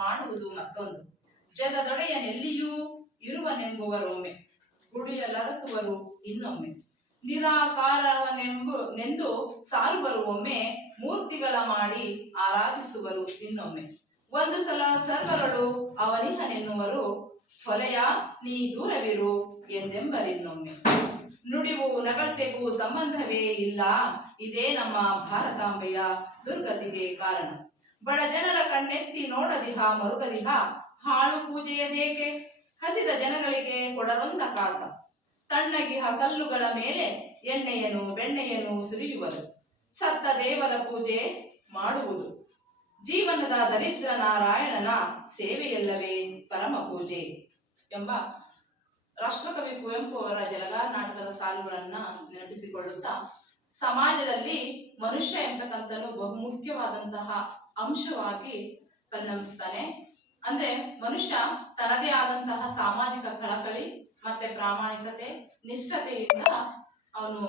ಮಾಡುವುದು ಮತ್ತೊಂದು. ಜಗದೊಡೆಯನೆಲ್ಲಿಯೂ ಇರುವನೆಂಬುವರೊಮ್ಮೆ, ಗುಡಿಯಲರಸುವರು ಇನ್ನೊಮ್ಮೆ. ನಿರಾಕಾರವನೆಂದು ಸಾರುವರು ಒಮ್ಮೆ, ಮೂರ್ತಿಗಳ ಮಾಡಿ ಆರಾಧಿಸುವರು ಇನ್ನೊಮ್ಮೆ. ಒಂದು ಸಲ ಸರ್ವರಳು ಅವನಿಹನೆನ್ನುವರು, ಹೊಲೆಯ ನೀ ದೂರವಿರು ಎಂದೆಂಬರಿನ್ನೊಮ್ಮೆ. ನುಡಿವು ನಗಳ್ತೆಗೂ ಸಂಬಂಧವೇ ಇಲ್ಲ, ಇದೇ ನಮ್ಮ ಭಾರತಾಂಬೆಯ ದುರ್ಗತಿಗೆ ಕಾರಣ. ಬಡ ಜನರ ಕಣ್ಣೆತ್ತಿ ನೋಡದಿಹ ಮರುಗದಿಹ, ಹಾಳು ಪೂಜೆಯದೇಕೆ ಹಸಿದ ಜನಗಳಿಗೆ ಕೊಡರೊಂದ ಕಾಸ. ತಣ್ಣಗಿಹ ಕಲ್ಲುಗಳ ಮೇಲೆ ಎಣ್ಣೆಯನು ಬೆಣ್ಣೆಯನು ಸುರಿಯುವರು, ಸತ್ತ ದೇವರ ಪೂಜೆ ಮಾಡುವುದು ಜೀವನದ ದರಿದ್ರ ನಾರಾಯಣನ ಸೇವೆಯಲ್ಲವೇ ಪರಮ ಪೂಜೆ ಎಂಬ ರಾಷ್ಟ್ರಕವಿ ಕುವೆಂಪು ಅವರ ಜಲಗಾರ್ ನಾಟಕದ ಸಾಲುಗಳನ್ನ ನೆನಪಿಸಿಕೊಳ್ಳುತ್ತಾ, ಸಮಾಜದಲ್ಲಿ ಮನುಷ್ಯ ಎಂತಕ್ಕಂಥನು ಬಹುಮುಖ್ಯವಾದಂತಹ ಅಂಶವಾಗಿ ಪರಿಣಮಿಸ್ತಾನೆ. ಅಂದ್ರೆ ಮನುಷ್ಯ ತನ್ನದೇ ಆದಂತಹ ಸಾಮಾಜಿಕ ಕಳಕಳಿ ಮತ್ತೆ ಪ್ರಾಮಾಣಿಕತೆ ನಿಷ್ಠತೆಯಿಂದ ಅವನು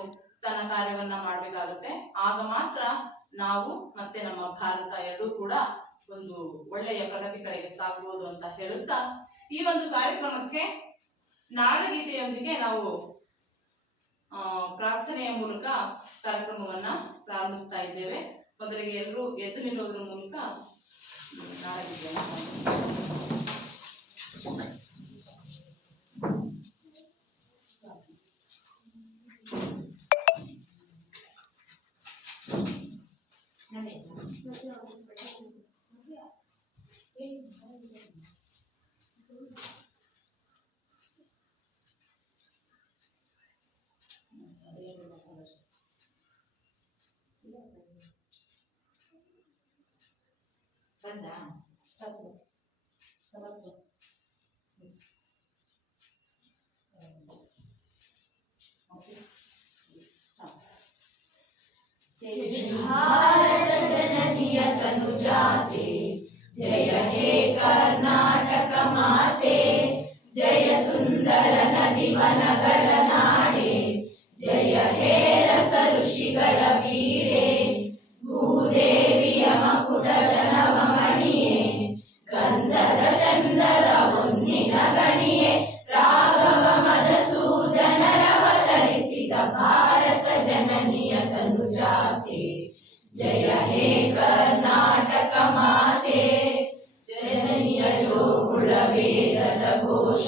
ತನ್ನ ಕಾರ್ಯವನ್ನ ಮಾಡಬೇಕಾಗುತ್ತೆ. ಆಗ ಮಾತ್ರ ನಾವು ಮತ್ತೆ ನಮ್ಮ ಭಾರತ ಎರಡೂ ಕೂಡ ಒಂದು ಒಳ್ಳೆಯ ಪ್ರಗತಿ ಕಡೆಗೆ ಸಾಗಬಹುದು ಅಂತ ಹೇಳುತ್ತಾ, ಈ ಒಂದು ಕಾರ್ಯಕ್ರಮಕ್ಕೆ ನಾಡಗೀತೆಯೊಂದಿಗೆ ನಾವು ಪ್ರಾರ್ಥನೆಯ ಮೂಲಕ ಕಾರ್ಯಕ್ರಮವನ್ನ ಪ್ರಾರಂಭಿಸ್ತಾ ಇದ್ದೇವೆ. ಮೊದಲಿಗೆ ಎಲ್ಲರೂ ಎದ್ದು ನಿಲ್ಲೋದ್ರ ಮೂಲಕ ನಾಡಗೀತೆಯನ್ನು भारत जननीय तनुजाते, जय हे कर्नाटक माते, जय सुंदर नदी वनಗಳ ನಾಡೆ, जय हे रस ಋಷಿಗಳ ಬೀಡೆ, ಭೂದೇವಿಯ ಮಕುಟದ ನವಮಣಿಯೇ, ಗಂಧದ ಚಂದದ ಹೊನ್ನಿನ ಗಣಿಯೇ, ರಾಘವ ಮಧುಸೂದನರವತರಿಸಿದ ಭಾರತ ಜನನಿಯ ತನುಜಾತೆ, जय हे कर्नाटक माते, ಜನನಿಯ ಜೋಗುಳ ವೇದದ ಘೋಷ,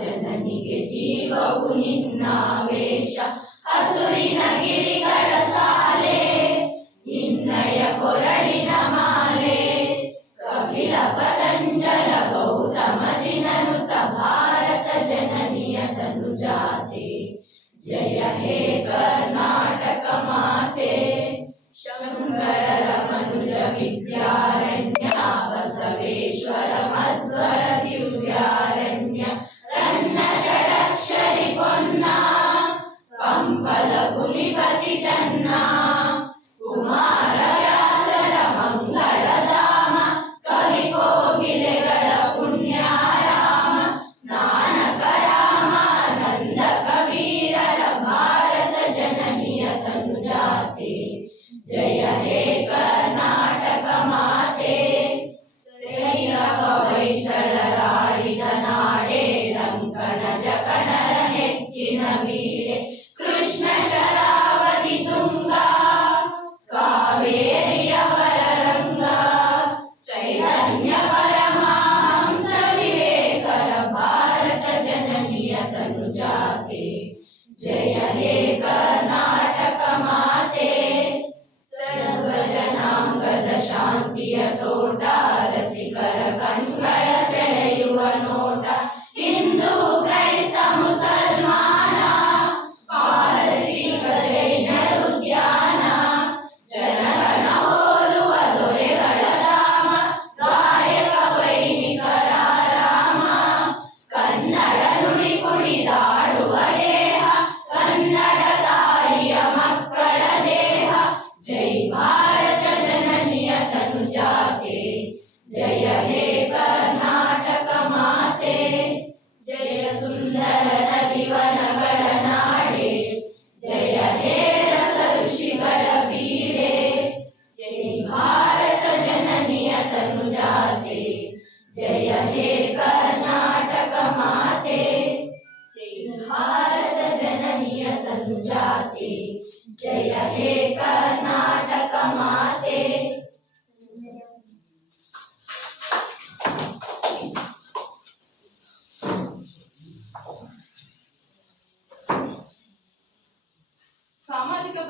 ಜನನಿಗೆ ಜೀವವು ನಿನ್ನಾವೇಶ, ಹಸುರಿನ ಗಿರಿಗಳ ಸಾಲೆ, ನಿನ್ನಯ ಕೊರಳಿನ ಮಾಲೆ, ಕಪಿಲ ಪತಂಜಲ ಗೌತಮ ಜಿನನುತ ಭಾರತ ಜನನಿಯ ತನುಜಾತೆ, जय हे कर्नाटक माते, ಶಂಕರರ ಮನುಜ ವಿದ್ಯಾರಣ್ಯ, ಬಸವೇಶ್ವರ ಮಧ್ವರ ದಿವ್ಯಾರಣ್ಯ, ರನ್ನ ಷಡಕ್ಷರಿ ಪೊನ್ನ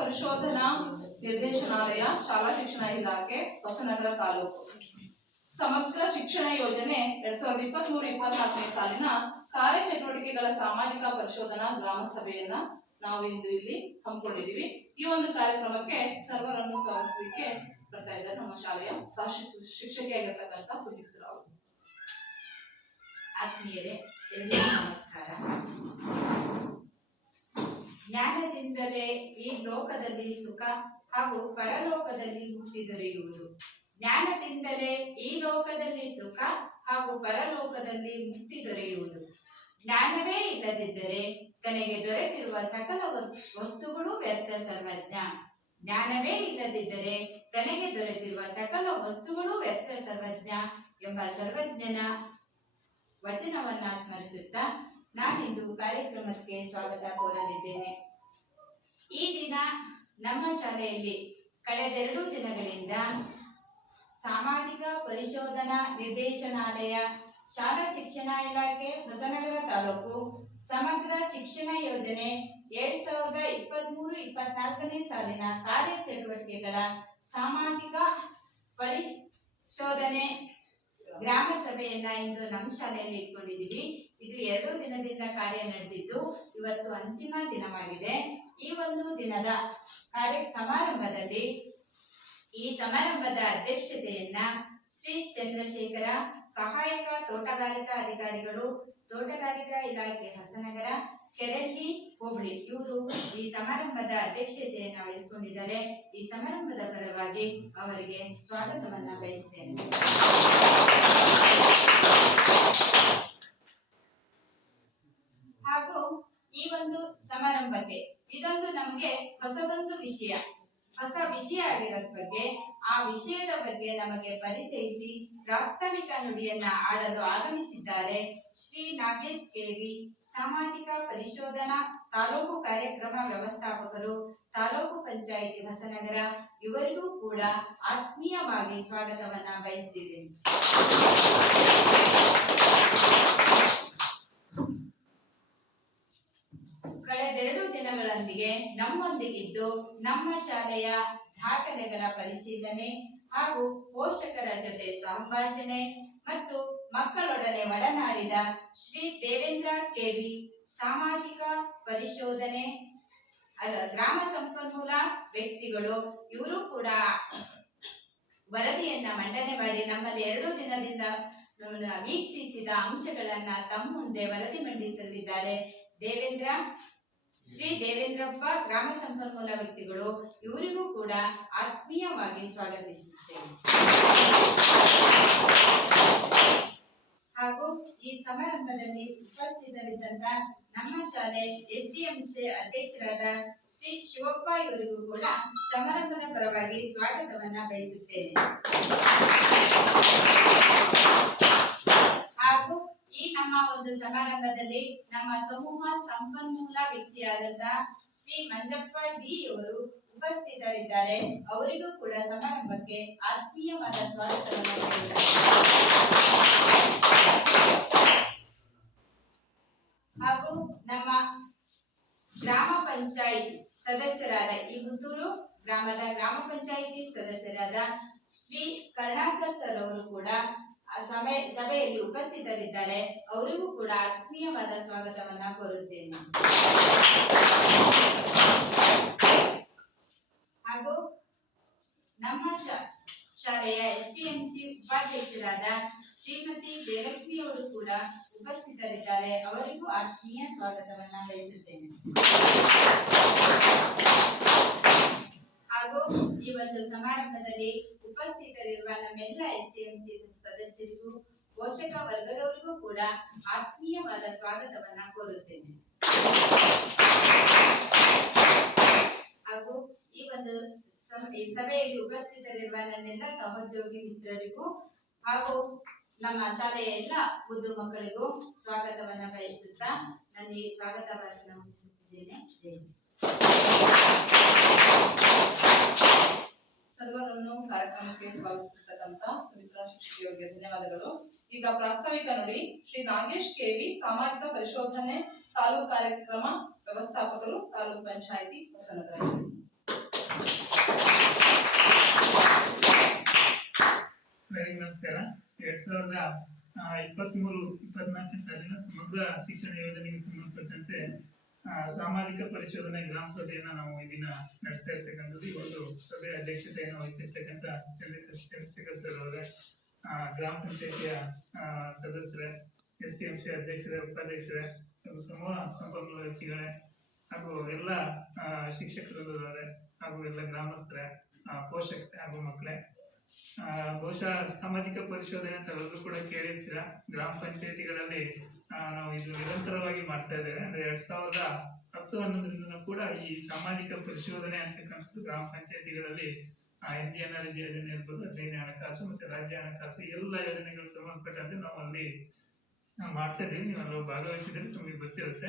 ಪರಿಶೋಧನಾ ನಿರ್ದೇಶನಾಲಯ, ಶಾಲಾ ಶಿಕ್ಷಣ ಇಲಾಖೆ, ಹೊಸನಗರ ತಾಲೂಕು. ಸಮಗ್ರ ಶಿಕ್ಷಣ ಯೋಜನೆ 2023-24 ಸಾಲಿನ ಕಾರ್ಯಚಟುವಟಿಕೆಗಳ ಸಾಮಾಜಿಕ ಪರಿಶೋಧನಾ ಗ್ರಾಮ ಸಭೆಯನ್ನ ನಾವು ಇಂದು ಇಲ್ಲಿ ಹಮ್ಮಿಕೊಂಡಿದ್ದೀವಿ. ಈ ಒಂದು ಕಾರ್ಯಕ್ರಮಕ್ಕೆ ಸರ್ವರನ್ನು ಸ್ವಾಗತಿಸಲಿಕ್ಕೆ ಬರ್ತಾ ಇದ್ದಾರೆ ನಮ್ಮ ಶಾಲೆಯ ಶಿಕ್ಷಕಿಯಾಗಿರ್ತಕ್ಕಂಥ ಸುಮಿತ್ರಾವ್. ಆತ್ಮೀಯರೇ, ಎಲ್ಲರಿಗೂ ನಮಸ್ಕಾರ. ಜ್ಞಾನದಿಂದಲೇ ಈ ಲೋಕದಲ್ಲಿ ಸುಖ ಹಾಗೂ ಪರಲೋಕದಲ್ಲಿ ಮುಕ್ತಿ ದೊರೆಯುವುದು. ಜ್ಞಾನದಿಂದಲೇ ಈ ಲೋಕದಲ್ಲಿ ಸುಖ ಹಾಗೂ ಪರಲೋಕದಲ್ಲಿ ಮುಕ್ತಿ ದೊರೆಯುವುದು. ಜ್ಞಾನವೇ ಇಲ್ಲದಿದ್ದರೆ ತನಗೆ ದೊರೆತಿರುವ ಸಕಲ ವಸ್ತುಗಳು ವ್ಯರ್ಥ ಸರ್ವಜ್ಞ. ಜ್ಞಾನವೇ ಇಲ್ಲದಿದ್ದರೆ ತನಗೆ ದೊರೆತಿರುವ ಸಕಲ ವಸ್ತುಗಳು ವ್ಯರ್ಥ ಸರ್ವಜ್ಞ ಎಂಬ ಸರ್ವಜ್ಞನ ವಚನವನ್ನ ಸ್ಮರಿಸುತ್ತಾ ನಾನಿಂದು ಕಾರ್ಯಕ್ರಮಕ್ಕೆ ಸ್ವಾಗತ ಕೋರಲಿದ್ದೇನೆ. ಈ ದಿನ ನಮ್ಮ ಶಾಲೆಯಲ್ಲಿ ಕಳೆದ 2 ದಿನಗಳಿಂದ ಸಾಮಾಜಿಕ ಪರಿಶೋಧನಾ ನಿರ್ದೇಶನಾಲಯ, ಶಾಲಾ ಶಿಕ್ಷಣ ಇಲಾಖೆ, ಹೊಸನಗರ ತಾಲೂಕು ಸಮಗ್ರ ಶಿಕ್ಷಣ ಯೋಜನೆ 2023-24 ಸಾಲಿನ ಕಾರ್ಯಚಟುವಟಿಕೆಗಳ ಸಾಮಾಜಿಕ ಪರಿಶೋಧನೆ ಗ್ರಾಮ ಸಭೆಯನ್ನ ಇಂದು ನಮ್ಮ ಶಾಲೆಯಲ್ಲಿ ಇಟ್ಕೊಂಡಿದ್ದೀವಿ. ಇದು 2 ದಿನದಿಂದ ಕಾರ್ಯ ನಡೆದಿದ್ದು ಇವತ್ತು ಅಂತಿಮ ದಿನವಾಗಿದೆ. ಈ ಒಂದು ದಿನದ ಸಮಾರಂಭದಲ್ಲಿ ಈ ಸಮಾರಂಭದ ಅಧ್ಯಕ್ಷತೆಯನ್ನ ಶ್ರೀ ಚಂದ್ರಶೇಖರ, ಸಹಾಯಕ ತೋಟಗಾರಿಕಾ ಅಧಿಕಾರಿಗಳು, ತೋಟಗಾರಿಕಾ ಇಲಾಖೆ ಹೊಸನಗರ, ಕೆರೆಲ್ಲಿ ಹೋಬಳಿ ಇವರು ಈ ಸಮಾರಂಭದ ಅಧ್ಯಕ್ಷತೆಯನ್ನು ವಹಿಸಿಕೊಂಡಿದ್ದಾರೆ. ಈ ಸಮಾರಂಭದ ಪರವಾಗಿ ಅವರಿಗೆ ಸ್ವಾಗತವನ್ನ ಬಯಸ್ತೇನೆ. ಹಾಗೂ ಈ ಒಂದು ಸಮಾರಂಭಕ್ಕೆ ಇದೊಂದು ನಮಗೆ ಹೊಸದೊಂದು ಹೊಸ ವಿಷಯ ಆಗಿರೋದ್ ಬಗ್ಗೆ, ಆ ವಿಷಯದ ಬಗ್ಗೆ ನಮಗೆ ಪರಿಚಯಿಸಿ ಪ್ರಾಸ್ತಾವಿಕ ನುಡಿಯನ್ನ ಆಡಲು ಆಗಮಿಸಿದ್ದಾರೆ ಶ್ರೀ ನಾಗೇಶ್ ಕೆವಿ, ಸಾಮಾಜಿಕ ಪರಿಶೋಧನಾ ತಾಲೂಕು ಕಾರ್ಯಕ್ರಮ ವ್ಯವಸ್ಥಾಪಕರು, ತಾಲೂಕು ಪಂಚಾಯಿತಿ ಹೊಸನಗರ. ಇವರಿಗೂ ಕೂಡ ಆತ್ಮೀಯವಾಗಿ ಸ್ವಾಗತವನ್ನ ಬಯಸ್ತಿದ್ದೇನೆ. ಕಳೆದ 2 ದಿನಗಳೊಂದಿಗೆ ನಮ್ಮೊಂದಿಗಿದ್ದು ನಮ್ಮ ಶಾಲೆಯ ದಾಖಲೆಗಳ ಪರಿಶೀಲನೆ ಹಾಗೂ ಪೋಷಕರ ಜೊತೆ ಸಂಭಾಷಣೆ ಮತ್ತು ಮಕ್ಕಳೊಡನೆ ಒಡನಾಡಿದ ಶ್ರೀ ದೇವೇಂದ್ರ ಕೆವಿ, ಸಾಮಾಜಿಕ ಪರಿಶೋಧನೆ ಗ್ರಾಮ ಸಂಪನ್ಮೂಲ ವ್ಯಕ್ತಿಗಳು. ಇವರು ಕೂಡ ವರದಿಯನ್ನ ಮಂಡನೆ ಮಾಡಿ ನಮ್ಮಲ್ಲಿ 2 ದಿನದಿಂದ ವೀಕ್ಷಿಸಿದ ಅಂಶಗಳನ್ನ ತಮ್ಮ ಮುಂದೆ ವರದಿ ಮಂಡಿಸಲಿದ್ದಾರೆ. ಶ್ರೀ ದೇವೇಂದ್ರಪ್ಪ, ಗ್ರಾಮ ಸಂಪನ್ಮೂಲ ವ್ಯಕ್ತಿಗಳು. ಇವರಿಗೂ ಕೂಡ ಆತ್ಮೀಯವಾಗಿ ಸ್ವಾಗತಿಸುತ್ತೇನೆ. ಹಾಗೂ ಈ ಸಮಾರಂಭದಲ್ಲಿ ಉಪಸ್ಥಿತರಿದ್ದಂತ ನಮ್ಮ ಶಾಲೆ SDMC ಅಧ್ಯಕ್ಷರಾದ ಶ್ರೀ ಶಿವಪ್ಪ ಇವರಿಗೂ ಕೂಡ ಸಮಾರಂಭದ ಪರವಾಗಿ ಸ್ವಾಗತವನ್ನ ಬಯಸುತ್ತೇನೆ. ಹಾಗೂ ಈ ನಮ್ಮ ಒಂದು ಸಮಾರಂಭದಲ್ಲಿ ನಮ್ಮ ಸಮೂಹ ಸಂಪನ್ಮೂಲ ವ್ಯಕ್ತಿಯಾದಂತಹ ಶ್ರೀ ಮಂಜಪ್ಪ ಡಿ ಅವರು ಉಪಸ್ಥಿತರಿದ್ದಾರೆ. ಅವರಿಗೂ ಕೂಡ ಸಮಾರಂಭಕ್ಕೆ ಆತ್ಮೀಯವಾದ ಸ್ವಾಗತವನ್ನು ಹಾಗೂ ನಮ್ಮ ಗ್ರಾಮ ಪಂಚಾಯಿತಿ ಸದಸ್ಯರಾದ ಈ ಮುತ್ತೂರು ಗ್ರಾಮದ ಗ್ರಾಮ ಪಂಚಾಯಿತಿ ಸದಸ್ಯರಾದ ಶ್ರೀ ಕರುಣಾಕರ್ ಸರ್ ಅವರು ಕೂಡ ಸಭೆಯಲ್ಲಿ ಉಪಸ್ಥಿತರಿದ್ದಾರೆ. ಅವರಿಗೂ ಕೂಡ ಆತ್ಮೀಯವಾದ ಸ್ವಾಗತವನ್ನ ಕೋರುತ್ತೇನೆ. ಹಾಗೂ ನಮ್ಮ ಶಾಲೆಯ SDMC ಉಪಾಧ್ಯಕ್ಷರಾದ ಶ್ರೀಮತಿ ಜಯಲಕ್ಷ್ಮಿ ಅವರು ಕೂಡ ಉಪಸ್ಥಿತರಿದ್ದಾರೆ. ಅವರಿಗೂ ಆತ್ಮೀಯ ಸ್ವಾಗತವನ್ನ ಬಯಸುತ್ತೇನೆ. ಹಾಗೂ ಈ ಒಂದು ಸಮಾರಂಭದಲ್ಲಿ ಉಪಸ್ಥಿತರಿರುವ ನಮ್ಮೆಲ್ಲ SDMC ಸದಸ್ಯರಿಗೂ ಪೋಷಕ ವರ್ಗದವರಿಗೂ ಕೂಡ ಆತ್ಮೀಯವಾದ ಸ್ವಾಗತವನ್ನ ಕೋರುತ್ತೇನೆ. ಹಾಗೂ ಈ ಒಂದು ಸಭೆಯಲ್ಲಿ ಉಪಸ್ಥಿತರಿರುವ ನನ್ನೆಲ್ಲ ಸಹೋದ್ಯೋಗಿ ಮಿತ್ರರಿಗೂ ಹಾಗೂ ನಮ್ಮ ಶಾಲೆಯ ಎಲ್ಲ ಮುದ್ದು ಮಕ್ಕಳಿಗೂ ಸ್ವಾಗತವನ್ನ ಬಯಸುತ್ತಾ ನನ್ನ ಈ ಸ್ವಾಗತ ಭಾಷಣ ಮುಗಿಸುತ್ತಿದ್ದೇನೆ. ಜೈ ಹಿಂದ್. ಸರ್ವರನ್ನು ಕಾರ್ಯಕ್ರಮಕ್ಕೆ ಸ್ವಾಗತಿಸಿರ್ತಕ್ಕಂಥ ಸುಮಿತ್ರಾ ಶಿಕ್ಷಕಿಯವರಿಗೆ ಧನ್ಯವಾದಗಳು. ಈಗ ಪ್ರಾಸ್ತಾವಿಕ ನುಡಿ ಶ್ರೀ ನಾಗೇಶ್ ಕೆವಿ, ಸಾಮಾಜಿಕ ಪರಿಶೋಧನೆ ತಾಲೂಕು ಕಾರ್ಯಕ್ರಮ ವ್ಯವಸ್ಥಾಪಕರು, ತಾಲೂಕು ಪಂಚಾಯಿತಿ ಹೊಸನಗರ. ಎಲ್ಲರಿಗೂ ನಮಸ್ಕಾರ. 2023-24 ಸಾಲಿನ ಸಮಗ್ರ ಶಿಕ್ಷಣ ಯೋಜನೆಗೆ ಸಂಬಂಧಪಟ್ಟಂತೆ ಸಾಮಾಜಿಕ ಪರಿಶೋಧನೆ ಗ್ರಾಮ ಸಭೆಯನ್ನ ನಾವು ಈ ದಿನ ನಡೆಸ್ತಾ ಇರ್ತಕ್ಕಂಥದ್ದು. ಈ ಒಂದು ಸಭೆಯ ಅಧ್ಯಕ್ಷತೆಯನ್ನು ವಹಿಸಿರ್ತಕ್ಕಂಥ ಚಂದ್ರಶೇಖರ್ ಸರ್ ಅವರ ಗ್ರಾಮ ಪಂಚಾಯತಿಯ ಸದಸ್ಯರೇ, STMC ಅಧ್ಯಕ್ಷರೇ, ಉಪಾಧ್ಯಕ್ಷರೇ, ಸಮೂಹ ಸಂಪನ್ಮೂಲ ವ್ಯಕ್ತಿಗಳೇ ಹಾಗೂ ಎಲ್ಲ ಶಿಕ್ಷಕರೇ ಹಾಗೂ ಎಲ್ಲ ಗ್ರಾಮಸ್ಥರೇ, ಪೋಷಕರೇ ಹಾಗೂ ಮಕ್ಕಳೇ, ಬಹುಶಃ ಸಾಮಾಜಿಕ ಪರಿಶೋಧನೆ ಅಂತ ಎಲ್ಲರೂ ಕೂಡ ಕೇಳಿರ್ತೀರ. ಗ್ರಾಮ ಪಂಚಾಯತಿಗಳಲ್ಲಿ ನಾವು ಇದು ನಿರಂತರವಾಗಿ ಮಾಡ್ತಾ ಇದ್ದೇವೆ. ಅಂದ್ರೆ 2010-11 ಕೂಡ ಈ ಸಾಮಾಜಿಕ ಪರಿಶೋಧನೆ ಅಂತಕ್ಕಂಥದ್ದು ಗ್ರಾಮ ಪಂಚಾಯತಿಗಳಲ್ಲಿ NDNRG ಯೋಜನೆ ಇರ್ಬೋದು, 15ನೇ ಹಣಕಾಸು ಮತ್ತೆ ರಾಜ್ಯ ಹಣಕಾಸು ಎಲ್ಲ ಯೋಜನೆಗಳು ಸಂಬಂಧಪಟ್ಟಂತೆ ನಾವು ಅಲ್ಲಿ ಮಾಡ್ತಾ ಇದ್ದೀವಿ. ನೀವೆಲ್ಲ ಭಾಗವಹಿಸಿದ್ರೆ ನಿಮಗೆ ಗೊತ್ತಿರುತ್ತೆ.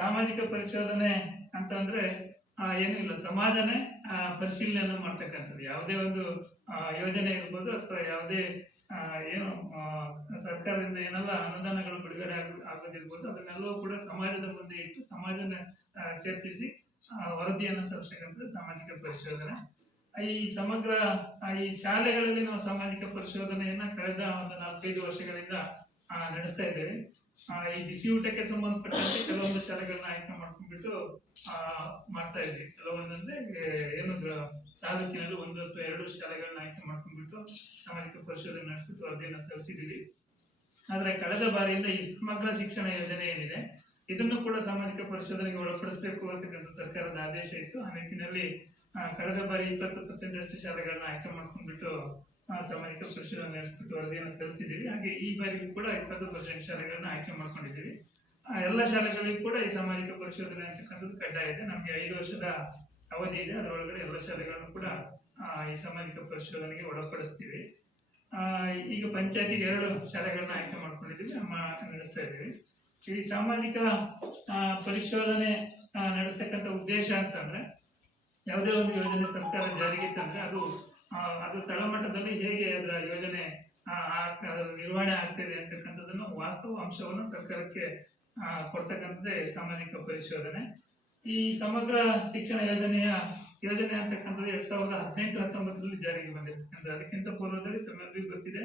ಸಾಮಾಜಿಕ ಪರಿಶೋಧನೆ ಅಂತಂದ್ರೆ ಏನೂ ಇಲ್ಲ, ಸಮಾಜನೇ ಪರಿಶೀಲನೆಯನ್ನು ಮಾಡ್ತಕ್ಕಂಥದ್ದು. ಯಾವುದೇ ಒಂದು ಯೋಜನೆ ಇರ್ಬೋದು ಅಥವಾ ಯಾವುದೇ ಏನು ಸರ್ಕಾರದಿಂದ ಏನೆಲ್ಲ ಅನುದಾನಗಳು ಬಿಡುಗಡೆ ಆಗೋದಿರ್ಬೋದು, ಅದನ್ನೆಲ್ಲವೂ ಕೂಡ ಸಮಾಜದ ಮುಂದೆ ಇಟ್ಟು ಸಮಾಜನ ಚರ್ಚಿಸಿ ವರದಿಯನ್ನು ಸಲ್ಲಿಸ್ತಕ್ಕಂಥದ್ದು ಸಾಮಾಜಿಕ ಪರಿಶೋಧನೆ. ಈ ಸಮಗ್ರ ಈ ಶಾಲೆಗಳಲ್ಲಿ ನಾವು ಸಾಮಾಜಿಕ ಪರಿಶೋಧನೆಯನ್ನ ಕಳೆದ ಒಂದು 4-5 ವರ್ಷಗಳಿಂದ ನಡೆಸ್ತಾ ಇದ್ದೇವೆ. ಈ ಬಿಸಿ ಊಟಕ್ಕೆ ಸಂಬಂಧಪಟ್ಟಂತೆ ಕೆಲವೊಂದು ಶಾಲೆಗಳನ್ನ ಆಯ್ಕೆ ಮಾಡ್ಕೊಂಡ್ಬಿಟ್ಟು ಮಾಡ್ತಾ ಇದ್ವಿ. ಕೆಲವೊಂದಂದ್ರೆ ಏನು ತಾಲೂಕಿನಲ್ಲಿ 1 ಅಥವಾ 2 ಶಾಲೆಗಳನ್ನ ಆಯ್ಕೆ ಮಾಡ್ಕೊಂಡ್ಬಿಟ್ಟು ಸಾಮಾಜಿಕ ಪರಿಶೋಧನೆ ನಡೆಸ್ಬಿಟ್ಟು ವರದಿಯನ್ನು ಸಲ್ಲಿಸಿದ್ದೀವಿ. ಆದ್ರೆ ಕಳೆದ ಬಾರಿಯಿಂದ ಈ ಸಮಗ್ರ ಶಿಕ್ಷಣ ಯೋಜನೆ ಏನಿದೆ ಇದನ್ನು ಕೂಡ ಸಾಮಾಜಿಕ ಪರಿಶೋಧನೆಗೆ ಒಳಪಡಿಸಬೇಕು ಅಂತಕ್ಕಂಥ ಸರ್ಕಾರದ ಆದೇಶ ಇತ್ತು. ಆ ನಿಟ್ಟಿನಲ್ಲಿ ಕಳೆದ ಬಾರಿ 20% ಶಾಲೆಗಳನ್ನ ಆಯ್ಕೆ ಮಾಡ್ಕೊಂಡ್ಬಿಟ್ಟು ಸಾಮಾಜಿಕ ಪರಿಶೋಧನೆ ನಡೆಸ್ಬಿಟ್ಟು ವರದಿಯನ್ನು ಸಲ್ಲಿಸಿದ್ದೀವಿ. ಹಾಗೆ ಈ ಬಾರಿಗೂ ಕೂಡ 20% ಶಾಲೆಗಳನ್ನ ಆಯ್ಕೆ ಮಾಡ್ಕೊಂಡಿದ್ದೀವಿ. ಎಲ್ಲ ಶಾಲೆಗಳಿಗೂ ಕೂಡ ಈ ಸಾಮಾಜಿಕ ಪರಿಶೋಧನೆ ಅಂತಕ್ಕಂಥದ್ದು ಕಡ್ಡಾಯ ಇದೆ. ನಮಗೆ 5 ವರ್ಷದ ಅವಧಿ ಇದೆ. ಅದರೊಳಗಡೆ ಎಲ್ಲ ಶಾಲೆಗಳನ್ನು ಕೂಡ ಈ ಸಾಮಾಜಿಕ ಪರಿಶೋಧನೆಗೆ ಒಳಪಡಿಸ್ತೀವಿ. ಈಗ ಪಂಚಾಯತಿಗೆ 2 ಶಾಲೆಗಳನ್ನ ಆಯ್ಕೆ ಮಾಡ್ಕೊಂಡಿದ್ದೀವಿ, ನಡೆಸ್ತಾ ಇದ್ದೀವಿ. ಈ ಸಾಮಾಜಿಕ ಪರಿಶೋಧನೆ ನಡೆಸ್ತಕ್ಕಂಥ ಉದ್ದೇಶ ಅಂತಂದ್ರೆ ಯಾವುದೇ ಒಂದು ಯೋಜನೆ ಸರ್ಕಾರ ಜಾರಿಗೆ ತಂದ್ರೆ ಅದು ತಳಮಟ್ಟದಲ್ಲಿ ಹೇಗೆ ಅದರ ಯೋಜನೆ ನಿರ್ವಹಣೆ ಆಗ್ತಿದೆ ಅಂತಕ್ಕಂಥದ್ದನ್ನು ವಾಸ್ತವ ಅಂಶವನ್ನು ಸರ್ಕಾರಕ್ಕೆ ಕೊಡ್ತಕ್ಕಂಥದ್ದೇ ಸಾಮಾಜಿಕ ಪರಿಶೋಧನೆ. ಈ ಸಮಗ್ರ ಶಿಕ್ಷಣ ಯೋಜನೆ ಅಂತಕ್ಕಂಥದ್ದು 2018-19 ಜಾರಿಗೆ ಬಂದಿರ್ತಕ್ಕಂಥದ್ದು. ಅದಕ್ಕಿಂತ ಪೂರ್ವದಲ್ಲಿ ತಮ್ಮೆಲ್ಲರಿಗೂ ಗೊತ್ತಿದೆ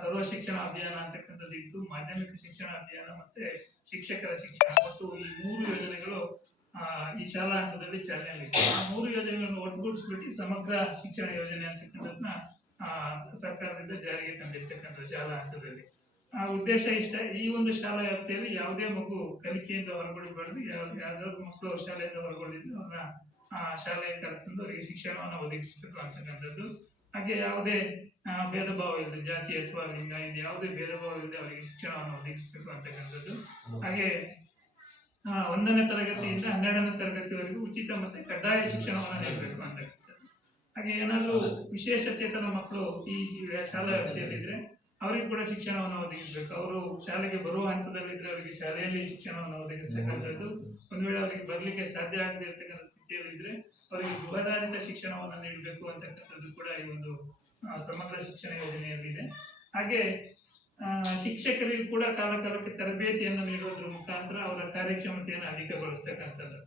ಸರ್ವ ಶಿಕ್ಷಣ ಅಭಿಯಾನ ಅಂತಕ್ಕಂಥದ್ದು ಇತ್ತು, ಮಾಧ್ಯಮಿಕ ಶಿಕ್ಷಣ ಅಭಿಯಾನ ಮತ್ತೆ ಶಿಕ್ಷಕರ ಶಿಕ್ಷಣ. ಮತ್ತು ಈ 3 ಯೋಜನೆಗಳು ಈ ಶಾಲಾ ಹಂತದಲ್ಲಿ ಚಾಲನೆಯಲ್ಲಿತ್ತು. ಆ 3 ಯೋಜನೆಗಳನ್ನು ಒಟ್ಟುಗೂಡಿಸ್ಬಿಟ್ಟು ಸಮಗ್ರ ಶಿಕ್ಷಣ ಯೋಜನೆ ಅಂತಕ್ಕಂಥದ್ದನ್ನ ಸರ್ಕಾರದಿಂದ ಜಾರಿಗೆ ತಂದಿರ್ತಕ್ಕಂಥ ಶಾಲಾ ಹಂತದಲ್ಲಿ. ಆ ಉದ್ದೇಶ ಇಷ್ಟ, ಈ ಒಂದು ಶಾಲಾ ವ್ಯಾಪ್ತಿಯಲ್ಲಿ ಯಾವುದೇ ಮಗು ಕಲಿಕೆಯಿಂದ ಹೊರಗುಳಿಬಾರ್ದು. ಯಾವ್ದಾದ್ರು ಮಕ್ಕಳು ಶಾಲೆಯಿಂದ ಹೊರಗುಳಿದ್ರು ಅವರ ಶಾಲೆಯ ಕರೆತಂದು ಅವರಿಗೆ ಶಿಕ್ಷಣವನ್ನು ಒದಗಿಸಬೇಕು ಅಂತಕ್ಕಂಥದ್ದು. ಹಾಗೆ ಯಾವುದೇ ಭೇದ ಭಾವ ಇಲ್ಲದೆ, ಜಾತಿ ಅಥವಾ ಲಿಂಗ ಇದು ಯಾವುದೇ ಭೇದ ಭಾವ ಇಲ್ಲದೆ ಅವರಿಗೆ ಶಿಕ್ಷಣವನ್ನು ಒದಗಿಸಬೇಕು ಅಂತಕ್ಕಂಥದ್ದು. ಹಾಗೆ 1ನೇ ತರಗತಿಯಿಂದ 12ನೇ ತರಗತಿವರೆಗೂ ಉಚಿತ ಮತ್ತೆ ಕಡ್ಡಾಯ ಶಿಕ್ಷಣವನ್ನು ನೀಡಬೇಕು ಅಂತಕ್ಕಂಥದ್ದು. ಹಾಗೆ ಏನಾದರೂ ವಿಶೇಷಚೇತನ ಮಕ್ಕಳು ಈ ಶಾಲಾ ವ್ಯಾಪ್ತಿಯಲ್ಲಿದ್ರೆ ಅವರಿಗೆ ಕೂಡ ಶಿಕ್ಷಣವನ್ನು ಒದಗಿಸಬೇಕು. ಅವರು ಶಾಲೆಗೆ ಬರುವ ಹಂತದಲ್ಲಿದ್ರೆ ಅವರಿಗೆ ಶಾಲೆಯಲ್ಲಿ ಶಿಕ್ಷಣವನ್ನು ಒದಗಿಸ್ತಕ್ಕಂಥದ್ದು. ಒಂದು ವೇಳೆ ಅವರಿಗೆ ಬರಲಿಕ್ಕೆ ಸಾಧ್ಯ ಆಗದೆ ಇರ್ತಕ್ಕಂಥ ಸ್ಥಿತಿಯಲ್ಲಿದ್ರೆ ಅವರಿಗೆ ಗೃಹಾಧಾರಿತ ಶಿಕ್ಷಣವನ್ನು ನೀಡಬೇಕು ಅಂತಕ್ಕಂಥದ್ದು ಕೂಡ ಈ ಒಂದು ಸಮಗ್ರ ಶಿಕ್ಷಣ ಯೋಜನೆಯಲ್ಲಿದೆ. ಹಾಗೆ ಶಿಕ್ಷಕರಿಗೂ ಕೂಡ ಕಾಲಕಾಲಕ್ಕೆ ತರಬೇತಿಯನ್ನು ನೀಡುವುದರ ಮುಖಾಂತರ ಅವರ ಕಾರ್ಯಕ್ಷಮತೆಯನ್ನು ಅಧಿಕಗೊಳಿಸ್ತಕ್ಕಂಥದ್ದು.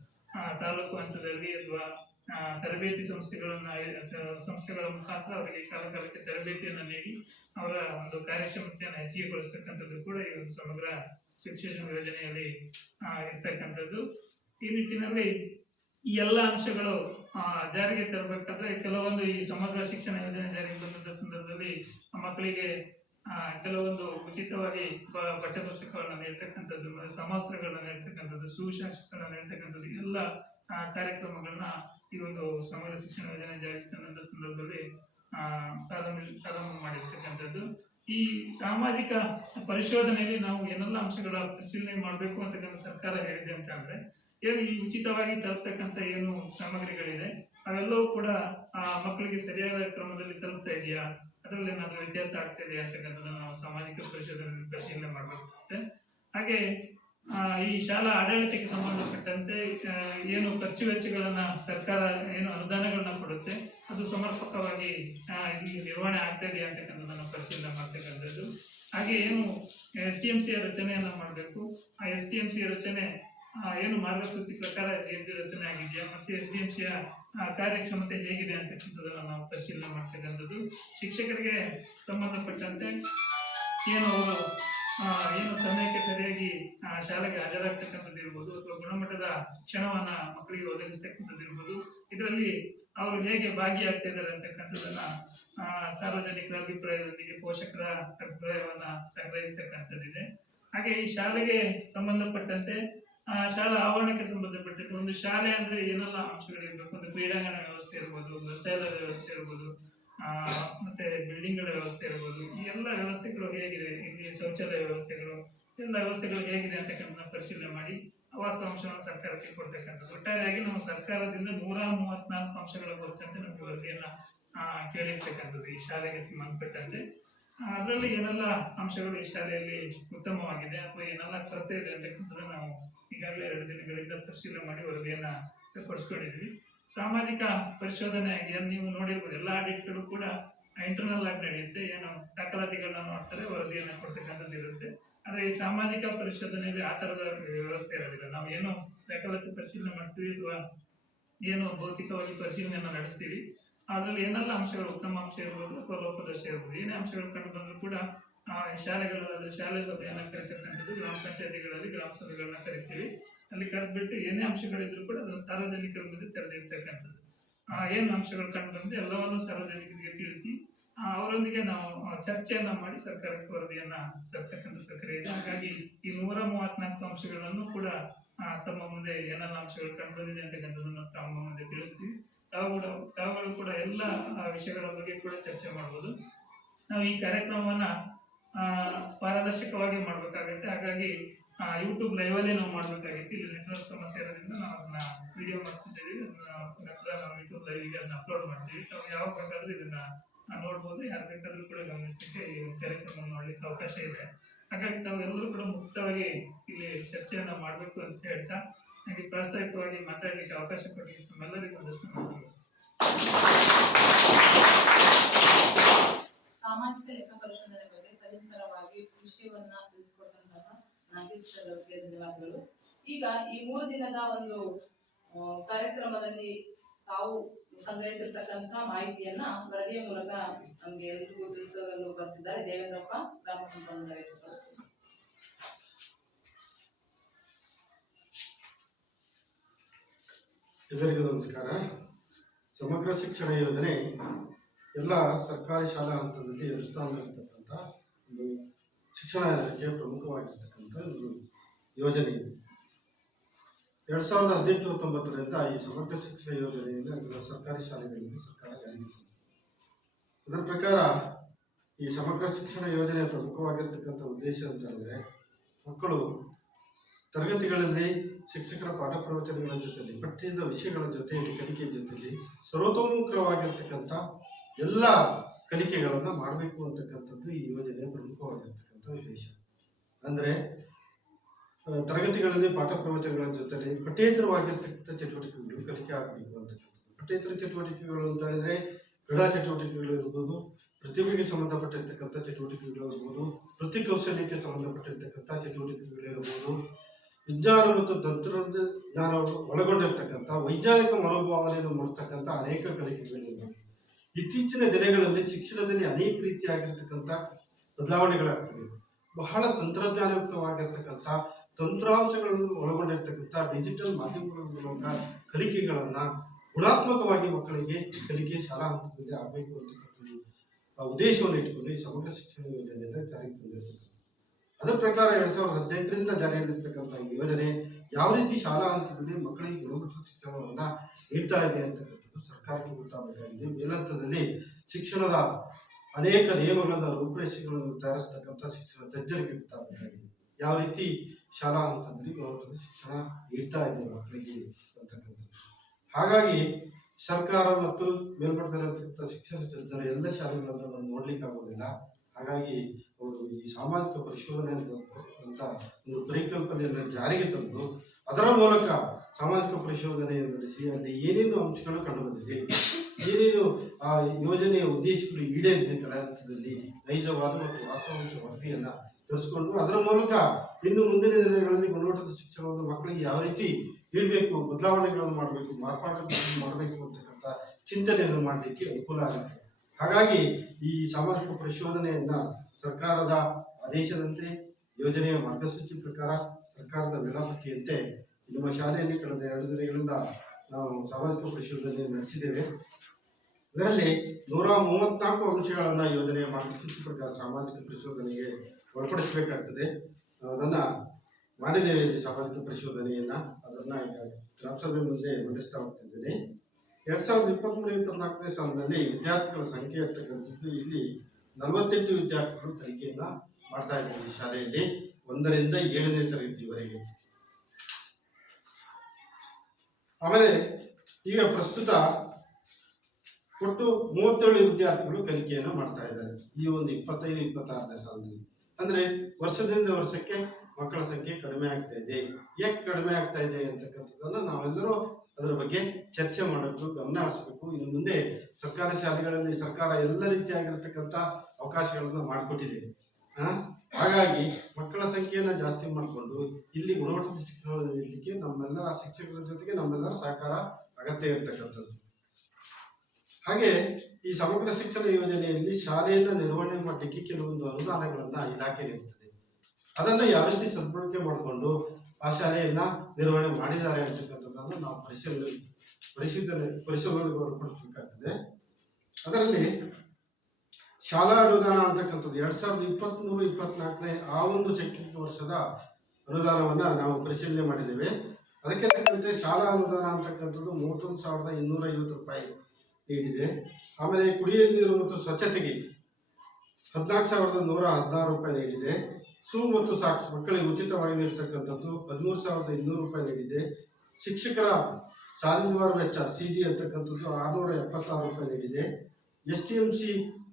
ತಾಲೂಕು ಹಂತದಲ್ಲಿ ಅಥವಾ ತರಬೇತಿ ಸಂಸ್ಥೆಗಳ ಮುಖಾಂತರ ಅವರಿಗೆ ಕಾಲಕಾಲಕ್ಕೆ ತರಬೇತಿಯನ್ನು ನೀಡಿ ಅವರ ಒಂದು ಕಾರ್ಯಕ್ಷಮತೆಯನ್ನು ಹೆಚ್ಚಿಗೆಗೊಳಿಸ್ತಕ್ಕಂಥದ್ದು ಕೂಡ ಈ ಒಂದು ಸಮಗ್ರ ಶಿಕ್ಷಣ ಯೋಜನೆಯಲ್ಲಿ ಇರ್ತಕ್ಕಂಥದ್ದು. ಈ ನಿಟ್ಟಿನಲ್ಲಿ ಈ ಎಲ್ಲ ಅಂಶಗಳು ಜಾರಿಗೆ ತರಬೇಕಾದ್ರೆ ಕೆಲವೊಂದು ಈ ಸಮಗ್ರ ಶಿಕ್ಷಣ ಯೋಜನೆ ಜಾರಿಗೆ ಬಂದಂಥ ಸಂದರ್ಭದಲ್ಲಿ ಮಕ್ಕಳಿಗೆ ಕೆಲವೊಂದು ಉಚಿತವಾಗಿ ಪಠ್ಯ ಪುಸ್ತಕಗಳನ್ನ ನೀಡ್ತಕ್ಕಂಥದ್ದು, ಮತ್ತೆ ಸಮವಸ್ತ್ರಗಳನ್ನ ನೀಡ್ತಕ್ಕಂಥದ್ದು, ಸುಶಾಸ್ತ್ರಗಳನ್ನ ನೀಡ್ತಕ್ಕಂಥದ್ದು ಎಲ್ಲ ಕಾರ್ಯಕ್ರಮಗಳನ್ನ ಈ ಒಂದು ಸಮಗ್ರ ಶಿಕ್ಷಣ ಯೋಜನೆ ಜಾರಿಗೆ ತಂದಂಥ ಸಂದರ್ಭದಲ್ಲಿ ಪ್ರಾರಂಭ ಮಾಡಿರ್ತಕ್ಕಂಥದ್ದು. ಈ ಸಾಮಾಜಿಕ ಪರಿಶೋಧನೆಯಲ್ಲಿ ನಾವು ಏನೆಲ್ಲ ಅಂಶಗಳ ಪರಿಶೀಲನೆ ಮಾಡಬೇಕು ಅಂತಕ್ಕಂಥ ಸರ್ಕಾರ ಹೇಳಿದೆ ಅಂತ ಅಂದ್ರೆ ಏನು ಈ ಉಚಿತವಾಗಿ ತಲುಪ್ತಕ್ಕಂಥ ಏನು ಸಾಮಗ್ರಿಗಳಿದೆ ಅವೆಲ್ಲವೂ ಕೂಡ ಮಕ್ಕಳಿಗೆ ಸರಿಯಾದ ಕ್ರಮದಲ್ಲಿ ತಲುಪ್ತಾ ಇದೆಯಾ, ಅದರಲ್ಲಿ ಏನಾದರೂ ವ್ಯತ್ಯಾಸ ಆಗ್ತಾ ಇದೆಯಾ ಅಂತಕ್ಕಂಥದ್ದನ್ನು ನಾವು ಸಾಮಾಜಿಕ ಪರಿಶೀಲನೆ ಮಾಡಬೇಕಾಗುತ್ತೆ. ಹಾಗೆ ಈ ಶಾಲಾ ಆಡಳಿತಕ್ಕೆ ಸಂಬಂಧಪಟ್ಟಂತೆ ಏನು ಖರ್ಚು ವೆಚ್ಚಗಳನ್ನ ಸರ್ಕಾರ ಏನು ಅನುದಾನಗಳನ್ನ ಕೊಡುತ್ತೆ ಅದು ಸಮರ್ಪಕವಾಗಿ ನಿರ್ವಹಣೆ ಆಗ್ತಾ ಇದೆಯಾ ಅಂತಕ್ಕಂಥದ್ದನ್ನು ಪರಿಶೀಲನೆ ಮಾಡ್ತಕ್ಕಂಥದ್ದು. ಹಾಗೆ ಏನು STMC ರಚನೆಯನ್ನ ಮಾಡಬೇಕು, ಆ STMC ರಚನೆ ಏನು ಮಾರ್ಗಸೂಚಿ ಪ್ರಕಾರ ರಚನೆ ಆಗಿದೆಯಾ, ಮತ್ತೆ SDMC ಕಾರ್ಯಕ್ಷಮತೆ ಹೇಗಿದೆ ಅಂತಕ್ಕಂಥದ್ದನ್ನು ನಾವು ಪರಿಶೀಲನೆ ಮಾಡ್ತಕ್ಕಂಥದ್ದು. ಶಿಕ್ಷಕರಿಗೆ ಸಂಬಂಧಪಟ್ಟಂತೆ ಏನು ಅವರು ಏನು ಸಮಯಕ್ಕೆ ಸರಿಯಾಗಿ ಶಾಲೆಗೆ ಹಾಜರಾಗ್ತಕ್ಕಂಥದ್ದು ಇರ್ಬೋದು, ಅಥವಾ ಗುಣಮಟ್ಟದ ಶಿಕ್ಷಣವನ್ನ ಮಕ್ಕಳಿಗೆ ಒದಗಿಸ್ತಕ್ಕಂಥದ್ದು ಇರ್ಬೋದು, ಇದರಲ್ಲಿ ಅವರು ಹೇಗೆ ಭಾಗಿಯಾಗ್ತಿದ್ದಾರೆ ಅಂತಕ್ಕಂಥದ್ದನ್ನ ಸಾರ್ವಜನಿಕರ ಅಭಿಪ್ರಾಯದೊಂದಿಗೆ ಪೋಷಕರ ಅಭಿಪ್ರಾಯವನ್ನ ಸಂಗ್ರಹಿಸ್ತಕ್ಕಂಥದ್ದಿದೆ. ಹಾಗೆ ಈ ಶಾಲೆಗೆ ಸಂಬಂಧಪಟ್ಟಂತೆ ಶಾಲಾ ಆವರಣಕ್ಕೆ ಸಂಬಂಧಪಟ್ಟಂತೆ ಒಂದು ಶಾಲೆ ಅಂದ್ರೆ ಏನೆಲ್ಲ ಅಂಶಗಳಿರ್ಬೇಕು, ಒಂದು ಕ್ರೀಡಾಂಗಣ ವ್ಯವಸ್ಥೆ ಇರ್ಬೋದು, ಗ್ರಂಥಾಲಯದ ವ್ಯವಸ್ಥೆ ಇರ್ಬೋದು, ಮತ್ತೆ ಬಿಲ್ಡಿಂಗ್ಗಳ ವ್ಯವಸ್ಥೆ ಇರ್ಬೋದು, ಈ ಎಲ್ಲ ವ್ಯವಸ್ಥೆಗಳು ಹೇಗಿದೆ, ಇಲ್ಲಿ ಶೌಚಾಲಯ ವ್ಯವಸ್ಥೆಗಳು, ಎಲ್ಲ ವ್ಯವಸ್ಥೆಗಳು ಹೇಗಿದೆ ಅಂತಕ್ಕಂಥ ಪರಿಶೀಲನೆ ಮಾಡಿ ವಾಸ್ತವಾಂಶವನ್ನು ಸರ್ಕಾರಕ್ಕೆ ಕೊಡ್ತಕ್ಕಂಥದ್ದು. ಒಟ್ಟಾರೆಯಾಗಿ ನಾವು ಸರ್ಕಾರದಿಂದ 134 ಅಂಶಗಳ ಕುರಿತಂತೆ ನಮಗೆ ವರದಿಯನ್ನ ಕೇಳಿರ್ತಕ್ಕಂಥದ್ದು ಈ ಶಾಲೆಗೆ ಸಂಬಂಧಪಟ್ಟಂತೆ. ಅದರಲ್ಲಿ ಏನೆಲ್ಲ ಅಂಶಗಳು ಈ ಶಾಲೆಯಲ್ಲಿ ಉತ್ತಮವಾಗಿದೆ ಅಥವಾ ಏನೆಲ್ಲ ಕೊರತೆ ಇದೆ ಅಂತಕ್ಕಂಥದ್ದು ನಾವು ಈಗಾಗಲೇ 2 ದಿನಗಳಿಂದ ಪರಿಶೀಲನೆ ಮಾಡಿ ವರದಿಯನ್ನ ಪಡಿಸ್ಕೊಂಡಿದ್ವಿ. ಸಾಮಾಜಿಕ ಪರಿಶೋಧನೆಯಾಗಿ ನೀವು ನೋಡಿರ್ಬೋದು, ಎಲ್ಲ ಆಡಿಟ್ಗಳು ಕೂಡ ಇಂಟರ್ನಲ್ ಆಗಿ ನಡೆಯುತ್ತೆ. ಏನು ದಾಖಲಾತಿಗಳನ್ನ ನೋಡ್ತಾರೆ, ವರದಿಯನ್ನ ಕೊಡ್ತಕ್ಕಂಥದ್ದು ಇರುತ್ತೆ. ಆದರೆ ಈ ಸಾಮಾಜಿಕ ಪರಿಶೋಧನೆಯಲ್ಲಿ ಆ ಥರದ ವ್ಯವಸ್ಥೆ ಇರೋದಿಲ್ಲ. ನಾವು ಏನು ದಾಖಲಾತಿ ಪರಿಶೀಲನೆ ಮಾಡ್ತೀವಿ ಅಥವಾ ಏನು ಭೌತಿಕವಾಗಿ ಪರಿಶೀಲನೆಯನ್ನು ನಡೆಸ್ತೀವಿ, ಅದರಲ್ಲಿ ಏನೆಲ್ಲ ಅಂಶಗಳು ಉತ್ತಮ ಅಂಶ ಇರ್ಬೋದು ಅಥವಾ ಲೋಪದೋಷ ಇರ್ಬೋದು, ಏನೇ ಅಂಶಗಳು ಕಂಡು ಬಂದರೂ ಕೂಡ ಶಾಲೆಗಳಲ್ಲಿ ಶಾಲೆ ಸಭೆಯನ್ನು ಕರೀತಕ್ಕಂಥದ್ದು, ಗ್ರಾಮ ಪಂಚಾಯತಿಗಳಲ್ಲಿ ಗ್ರಾಮ ಸಭೆಗಳನ್ನ ಕರಿತೀವಿ. ಅಲ್ಲಿ ಕರೆದ್ಬಿಟ್ಟು ಏನೇ ಅಂಶಗಳಿದ್ರು ಕೂಡ ಅದನ್ನು ಸಾರ್ವಜನಿಕರ ಮುಂದೆ ತೆರೆದಿರ್ತಕ್ಕಂಥದ್ದು. ಏನು ಅಂಶಗಳು ಕಂಡು ಬಂದು ಎಲ್ಲವನ್ನೂ ಸಾರ್ವಜನಿಕರಿಗೆ ತಿಳಿಸಿ ಅವರೊಂದಿಗೆ ನಾವು ಚರ್ಚೆಯನ್ನ ಮಾಡಿ ಸರ್ಕಾರಕ್ಕೆ ವರದಿಯನ್ನ ಸರ್ತಕ್ಕಂಥ ಪ್ರಕ್ರಿಯೆ ಇದೆ. ಹಾಗಾಗಿ ಈ 134 ಅಂಶಗಳನ್ನು ಕೂಡ ತಮ್ಮ ಮುಂದೆ ಏನೆಲ್ಲ ಅಂಶಗಳು ಕಂಡು ಬಂದಿದೆ ಅಂತಕ್ಕಂಥದ್ದನ್ನು ತಮ್ಮ ಮುಂದೆ ತಿಳಿಸ್ತೀವಿ. ತಾವುಗಳು ಕೂಡ ಎಲ್ಲ ವಿಷಯಗಳ ಬಗ್ಗೆ ಕೂಡ ಚರ್ಚೆ ಮಾಡ್ಬೋದು. ನಾವು ಈ ಕಾರ್ಯಕ್ರಮವನ್ನ ಪಾರದರ್ಶಕವಾಗಿ ಮಾಡಬೇಕಾಗುತ್ತೆ. ಹಾಗಾಗಿ ಯೂಟ್ಯೂಬ್ ಲೈವಲ್ಲಿ ನಾವು ಮಾಡಬೇಕಾಗಿತ್ತು. ಇಲ್ಲಿ ನೆಟ್ವರ್ಕ್ ಸಮಸ್ಯೆ ಇರೋದ್ರಿಂದ ನಾವು ಅದನ್ನ ವಿಡಿಯೋ ಮಾಡ್ತಿದ್ದೀವಿ. ನಂತರ ನಾವು ಯೂಟ್ಯೂಬ್ ಲೈವ್ಗೆ ಅದನ್ನ ಅಪ್ಲೋಡ್ ಮಾಡ್ತೀವಿ. ತಾವು ಯಾವಾಗ ಬೇಕಾದ್ರೂ ಇದನ್ನ ನೋಡ್ಬೋದು, ಯಾರು ಬೇಕಾದ್ರೂ ಕೂಡ ಗಮನಿಸಲಿಕ್ಕೆ ಈ ಕಾರ್ಯಕ್ರಮ ನೋಡ್ಲಿಕ್ಕೆ ಅವಕಾಶ ಇದೆ. ಹಾಗಾಗಿ ತಾವೆಲ್ಲರೂ ಕೂಡ ಮುಕ್ತವಾಗಿ ಇಲ್ಲಿ ಚರ್ಚೆಯನ್ನ ಮಾಡಬೇಕು ಅಂತ ಹೇಳ್ತಾ ನನಗೆ ಪ್ರಾಸ್ತಾವಿಕವಾಗಿ ಮಾತಾಡಲಿಕ್ಕೆ ಅವಕಾಶ ಕೊಟ್ಟಿದ್ದು ತಮ್ಮೆಲ್ಲರಿಗೂ ಒಂದು ಸಾಮಾಜಿಕ ಲೆಕ್ಕ ಪರಿಶೋಧನೆ ಬಗ್ಗೆ ಸವಿಸ್ತರವಾಗಿ ವಿಷಯವನ್ನ ತಿಳಿಸಿಕೊಟ್ಟಂತಹ ನಾಗೇಶ್ ಸರ್ ಅವರಿಗೆ ಧನ್ಯವಾದಗಳು. ಈಗ ಈ 3 ದಿನದ ಒಂದು ಕಾರ್ಯಕ್ರಮದಲ್ಲಿ ತಾವು ಸಂಗ್ರಹಿಸಿರ್ತಕ್ಕಂಥ ಮಾಹಿತಿಯನ್ನ ವರದಿಯ ಮೂಲಕ ನಮಗೆ ಎಲ್ರಿಗೂ ತಿಳಿಸಲು ಬರ್ತಿದ್ದಾರೆ ದೇವೇಂದ್ರಪ್ಪ, ಗ್ರಾಮ ಸಂಪನ್ಮೂಲ ವ್ಯಕ್ತಿಗಳು. ಎಲ್ಲರಿಗೂ ನಮಸ್ಕಾರ. ಸಮಗ್ರ ಶಿಕ್ಷಣ ಯೋಜನೆ ಎಲ್ಲ ಸರ್ಕಾರಿ ಶಾಲಾ ಹಂತದಲ್ಲಿ ಅನುಷ್ಠಾನದಲ್ಲಿರ್ತಕ್ಕಂಥ ಒಂದು ಶಿಕ್ಷಣ ಇಲಾಖೆಯ ಪ್ರಮುಖವಾಗಿರ್ತಕ್ಕಂಥ ಒಂದು ಯೋಜನೆ ಇದೆ. 2018-19ರಿಂದ ಈ ಸಮಗ್ರ ಶಿಕ್ಷಣ ಯೋಜನೆಯನ್ನು ಸರ್ಕಾರಿ ಶಾಲೆಗಳಲ್ಲಿ ಸರ್ಕಾರ ಜಾರಿಗೆ ತಂದಿದೆ. ಅದರ ಪ್ರಕಾರ ಈ ಸಮಗ್ರ ಶಿಕ್ಷಣ ಯೋಜನೆಯ ಪ್ರಮುಖವಾಗಿರ್ತಕ್ಕಂಥ ಉದ್ದೇಶ ಅಂತಂದರೆ, ಮಕ್ಕಳು ತರಗತಿಗಳಲ್ಲಿ ಶಿಕ್ಷಕರ ಪಾಠ ಪ್ರವಚನಗಳ ಜೊತೆಯಲ್ಲಿ ಪಠ್ಯದ ವಿಷಯಗಳ ಜೊತೆಯಲ್ಲಿ ಕಲಿಕೆಯ ಜೊತೆಯಲ್ಲಿ ಸರ್ವತೋಮುಖವಾಗಿರ್ತಕ್ಕಂಥ ಎಲ್ಲ ಕಲಿಕೆಗಳನ್ನು ಮಾಡಬೇಕು ಅಂತಕ್ಕಂಥದ್ದು ಈ ಯೋಜನೆಯ ಪ್ರಮುಖವಾಗಿರ್ತಕ್ಕಂಥ ಉದ್ದೇಶ. ಅಂದರೆ ತರಗತಿಗಳಲ್ಲಿ ಪಾಠ ಪ್ರವಚನಗಳ ಜೊತೆಯಲ್ಲಿ ಪಠ್ಯೇತರವಾಗಿರ್ತಕ್ಕಂಥ ಚಟುವಟಿಕೆಗಳು ಕಲಿಕೆ ಆಗಬೇಕು ಅಂತಕ್ಕಂಥದ್ದು. ಪಠ್ಯೇತರ ಚಟುವಟಿಕೆಗಳು ಅಂತ ಹೇಳಿದ್ರೆ ಕ್ರೀಡಾ ಚಟುವಟಿಕೆಗಳು ಇರ್ಬೋದು, ಪ್ರತಿಭೆಗೆ ಸಂಬಂಧಪಟ್ಟಿರ್ತಕ್ಕಂಥ ಚಟುವಟಿಕೆಗಳು ಇರ್ಬೋದು, ವೃತ್ತಿ ಕೌಶಲ್ಯಕ್ಕೆ ಸಂಬಂಧಪಟ್ಟಿರ್ತಕ್ಕಂಥ ಚಟುವಟಿಕೆಗಳಿರ್ಬೋದು, ವಿಜ್ಞಾನ ಮತ್ತು ತಂತ್ರಜ್ಞಾನವನ್ನು ಒಳಗೊಂಡಿರ್ತಕ್ಕಂಥ ವೈಜ್ಞಾನಿಕ ಮನೋಭಾವನೆಯನ್ನು ಮೂಡಿಸ್ತಕ್ಕಂಥ ಅನೇಕ ಕಲಿಕೆಗಳಿವೆ. ಇತ್ತೀಚಿನ ದಿನಗಳಲ್ಲಿ ಶಿಕ್ಷಣದಲ್ಲಿ ಅನೇಕ ರೀತಿಯಾಗಿರ್ತಕ್ಕಂಥ ಬದಲಾವಣೆಗಳಾಗ್ತವೆ. ಬಹಳ ತಂತ್ರಜ್ಞಾನಯುಕ್ತವಾಗಿರ್ತಕ್ಕಂಥ ತಂತ್ರಾಂಶಗಳನ್ನು ಒಳಗೊಂಡಿರ್ತಕ್ಕಂಥ ಡಿಜಿಟಲ್ ಮಾಧ್ಯಮಗಳ ಮೂಲಕ ಕಲಿಕೆಗಳನ್ನು ಗುಣಾತ್ಮಕವಾಗಿ ಮಕ್ಕಳಿಗೆ ಕಲಿಕೆ ಶಾಲಾ ಹಂತದಲ್ಲಿ ಆಗಬೇಕು ಅಂತಕ್ಕಂಥ ಉದ್ದೇಶವನ್ನು ಇಟ್ಟುಕೊಂಡು ಈ ಸಮಗ್ರ ಶಿಕ್ಷಣ ಯೋಜನೆಯನ್ನು ಜಾರಿಗೆ ತಂದಿರ್ತಕ್ಕಂಥ. ಅದರ ಪ್ರಕಾರ 2018ರಿಂದ ಜಾರಿಯಲ್ಲಿರ್ತಕ್ಕಂಥ ಈ ಯೋಜನೆ ಯಾವ ರೀತಿ ಶಾಲಾ ಹಂತದಲ್ಲಿ ಮಕ್ಕಳಿಗೆ ಗುಣಮಟ್ಟದ ಶಿಕ್ಷಣವನ್ನು ನೀಡ್ತಾ ಇದೆ ಅಂತಕ್ಕಂಥದ್ದು ಸರ್ಕಾರಕ್ಕೆ ಗೊತ್ತಾಗಬೇಕಾಗಿದೆ. ಮೇಲಂತದಲ್ಲಿ ಶಿಕ್ಷಣದ ಅನೇಕ ನಿಯಮಗಳನ್ನು ರೂಪುರೇಷೆಗಳನ್ನು ತಯಾರಿಸ್ತಕ್ಕಂಥ ಶಿಕ್ಷಣ ತಜ್ಞರಿಗೆ ಗೊತ್ತಾಗಬೇಕಾಗಿದೆ. ಯಾವ ರೀತಿ ಶಾಲಾ ಹಂತದಲ್ಲಿ ಗುಣಮಟ್ಟದ ಶಿಕ್ಷಣ ನೀಡ್ತಾ ಇದೆ ಮಕ್ಕಳಿಗೆ ಅಂತಕ್ಕಂಥದ್ದು. ಹಾಗಾಗಿ ಸರ್ಕಾರ ಮತ್ತು ಮೇಲ್ಮಟ್ಟದಲ್ಲಿರ್ತಕ್ಕಂಥ ಶಿಕ್ಷಣ ತಜ್ಞರು ಎಲ್ಲ ಶಾಲೆಗಳನ್ನು ನಾವು ನೋಡ್ಲಿಕ್ಕೆ ಆಗೋದಿಲ್ಲ. ಹಾಗಾಗಿ ಅವರು ಈ ಸಾಮಾಜಿಕ ಪರಿಶೋಧನೆ ಅಂತ ಒಂದು ಪರಿಕಲ್ಪನೆಯನ್ನು ಜಾರಿಗೆ ತಂದು ಅದರ ಮೂಲಕ ಸಾಮಾಜಿಕ ಪರಿಶೋಧನೆಯನ್ನು ನಡೆಸಿ ಅಲ್ಲಿ ಏನೇನು ಅಂಶಗಳು ಕಂಡುಬಂದಿದೆ, ಏನೇನು ಆ ಯೋಜನೆಯ ಉದ್ದೇಶಗಳು ಈಡೇರಿದೆ ಹಂತದಲ್ಲಿ ನೈಜವಾದ ಮತ್ತು ವಾಸ್ತವಾಂಶ ವರದಿಯನ್ನು ತರಿಸ್ಕೊಂಡು ಅದರ ಮೂಲಕ ಇನ್ನು ಮುಂದಿನ ದಿನಗಳಲ್ಲಿ ಗುಣಮಟ್ಟದ ಶಿಕ್ಷಣವನ್ನು ಮಕ್ಕಳಿಗೆ ಯಾವ ರೀತಿ ಇಡಬೇಕು, ಬದಲಾವಣೆಗಳನ್ನು ಮಾಡಬೇಕು, ಮಾರ್ಪಾಡುಗಳನ್ನು ಮಾಡಬೇಕು ಅಂತಕ್ಕಂಥ ಚಿಂತನೆಯನ್ನು ಮಾಡಲಿಕ್ಕೆ ಅನುಕೂಲ ಆಗುತ್ತೆ. ಹಾಗಾಗಿ ಈ ಸಾಮಾಜಿಕ ಪರಿಶೋಧನೆಯನ್ನ ಸರ್ಕಾರದ ಆದೇಶದಂತೆ, ಯೋಜನೆಯ ಮಾರ್ಗಸೂಚಿ ಪ್ರಕಾರ, ಸರ್ಕಾರದ ವೇಳಾಪಟ್ಟಿಯಂತೆ ನಮ್ಮ ಶಾಲೆಯಲ್ಲಿ ಕಳೆದ 2 ದಿನಗಳಿಂದ ನಾವು ಸಾಮಾಜಿಕ ಪರಿಶೋಧನೆ ನಡೆಸಿದ್ದೇವೆ. ಇದರಲ್ಲಿ 134 ಅಂಶಗಳನ್ನು ಯೋಜನೆಯ ಮಾರ್ಗಸೂಚಿ ಪ್ರಕಾರ ಸಾಮಾಜಿಕ ಪರಿಶೋಧನೆಗೆ ಒಳಪಡಿಸಬೇಕಾಗ್ತದೆ. ಅದನ್ನು ಮಾಡಿದ್ದೇವೆ. ಇಲ್ಲಿ ಸಾಮಾಜಿಕ ಪರಿಶೋಧನೆಯನ್ನು ಅದನ್ನು ಈಗ ಗ್ರಾಮಸಭೆ ಮುಂದೆ ಮಂಡಿಸ್ತಾ ಹೋಗ್ತಿದ್ದೇನೆ. 2023-24ನೇ ಸಾಲಿನಲ್ಲಿ ವಿದ್ಯಾರ್ಥಿಗಳ ಸಂಖ್ಯೆ ಇರ್ತಕ್ಕಂಥದ್ದು ಇಲ್ಲಿ 48 ವಿದ್ಯಾರ್ಥಿಗಳು ಕಲಿಕೆಯನ್ನು ಮಾಡ್ತಾ ಇದ್ದಾರೆ ಈ ಶಾಲೆಯಲ್ಲಿ 1ರಿಂದ 7ನೇ ತರಗತಿವರೆಗೆ. ಆಮೇಲೆ ಈಗ ಪ್ರಸ್ತುತ ಒಟ್ಟು 37 ವಿದ್ಯಾರ್ಥಿಗಳು ಕಲಿಕೆಯನ್ನು ಮಾಡ್ತಾ ಇದ್ದಾರೆ ಈ ಒಂದು 25-26ನೇ ಸಾಲಿನಲ್ಲಿ. ಅಂದರೆ ವರ್ಷದಿಂದ ವರ್ಷಕ್ಕೆ ಮಕ್ಕಳ ಸಂಖ್ಯೆ ಕಡಿಮೆ ಆಗ್ತಾ ಇದೆ. ಯಾಕೆ ಕಡಿಮೆ ಆಗ್ತಾ ಇದೆ ಅಂತಕ್ಕಂಥದ್ದನ್ನು ನಾವೆಲ್ಲರೂ ಅದರ ಬಗ್ಗೆ ಚರ್ಚೆ ಮಾಡಬೇಕು, ಗಮನ ಹರಿಸಬೇಕು. ಇನ್ನು ಮುಂದೆ ಸರ್ಕಾರಿ ಶಾಲೆಗಳಲ್ಲಿ ಸರ್ಕಾರ ಎಲ್ಲ ರೀತಿಯಾಗಿರ್ತಕ್ಕಂಥ ಅವಕಾಶಗಳನ್ನು ಮಾಡಿಕೊಟ್ಟಿದೆ. ಹಾಗಾಗಿ ಮಕ್ಕಳ ಸಂಖ್ಯೆಯನ್ನು ಜಾಸ್ತಿ ಮಾಡಿಕೊಂಡು ಇಲ್ಲಿ ಗುಣಮಟ್ಟದ ಶಿಕ್ಷಣ ನೀಡಲಿಕ್ಕೆ ನಮ್ಮೆಲ್ಲರ ಶಿಕ್ಷಕರ ಜೊತೆಗೆ ನಮ್ಮೆಲ್ಲರ ಸಹಕಾರ ಅಗತ್ಯ ಇರತಕ್ಕಂಥದ್ದು. ಹಾಗೆ ಈ ಸಮಗ್ರ ಶಿಕ್ಷಣ ಯೋಜನೆಯಲ್ಲಿ ಶಾಲೆಯನ್ನು ನಿರ್ವಹಣೆ ಮಾಡಲಿಕ್ಕೆ ಕೆಲವೊಂದು ಅನುದಾನಗಳನ್ನು ಇಲಾಖೆ ನೀಡುತ್ತದೆ. ಅದನ್ನು ಯಾವ ರೀತಿ ಸದ್ಬಳಕೆ ಮಾಡಿಕೊಂಡು ಆ ಶಾಲೆಯನ್ನ ನಿರ್ವಹಣೆ ಮಾಡಿದ್ದಾರೆ ಅಂತಕ್ಕಂಥದ್ದನ್ನು ನಾವು ಪರಿಶೀಲನೆಗೆ ಒಳಪಡಿಸಬೇಕಾಗ್ತದೆ. ಅದರಲ್ಲಿ ಶಾಲಾ ಅನುದಾನ ಅಂತಕ್ಕಂಥದ್ದು 2023-24ನೇ ಆ ಒಂದು ಶೈಕ್ಷಣಿಕ ವರ್ಷದ ಅನುದಾನವನ್ನು ನಾವು ಪರಿಶೀಲನೆ ಮಾಡಿದ್ದೇವೆ. ಅದಕ್ಕೆ ತಕ್ಕಂತೆ ಶಾಲಾ ಅನುದಾನ ಅಂತಕ್ಕಂಥದ್ದು 31,250 ರೂಪಾಯಿ ನೀಡಿದೆ. ಆಮೇಲೆ ಕುಡಿಯುವ ನೀರು ಮತ್ತು ಸ್ವಚ್ಛತೆಗೆ 14,116 ರೂಪಾಯಿ ನೀಡಿದೆ. ಶೂ ಮತ್ತು ಸಾಕ್ಸ್ ಮಕ್ಕಳಿಗೆ ಉಚಿತವಾಗಿ ನೀಡತಕ್ಕಂಥದ್ದು 13,200 ರೂಪಾಯಿ ನೀಡಿದೆ. ಶಿಕ್ಷಕರ ಸಾಲಿವಾರು ವೆಚ್ಚ CG ಅಂತಕ್ಕಂಥದ್ದು 676 ರೂಪಾಯಿ ನೀಡಿದೆ. STMC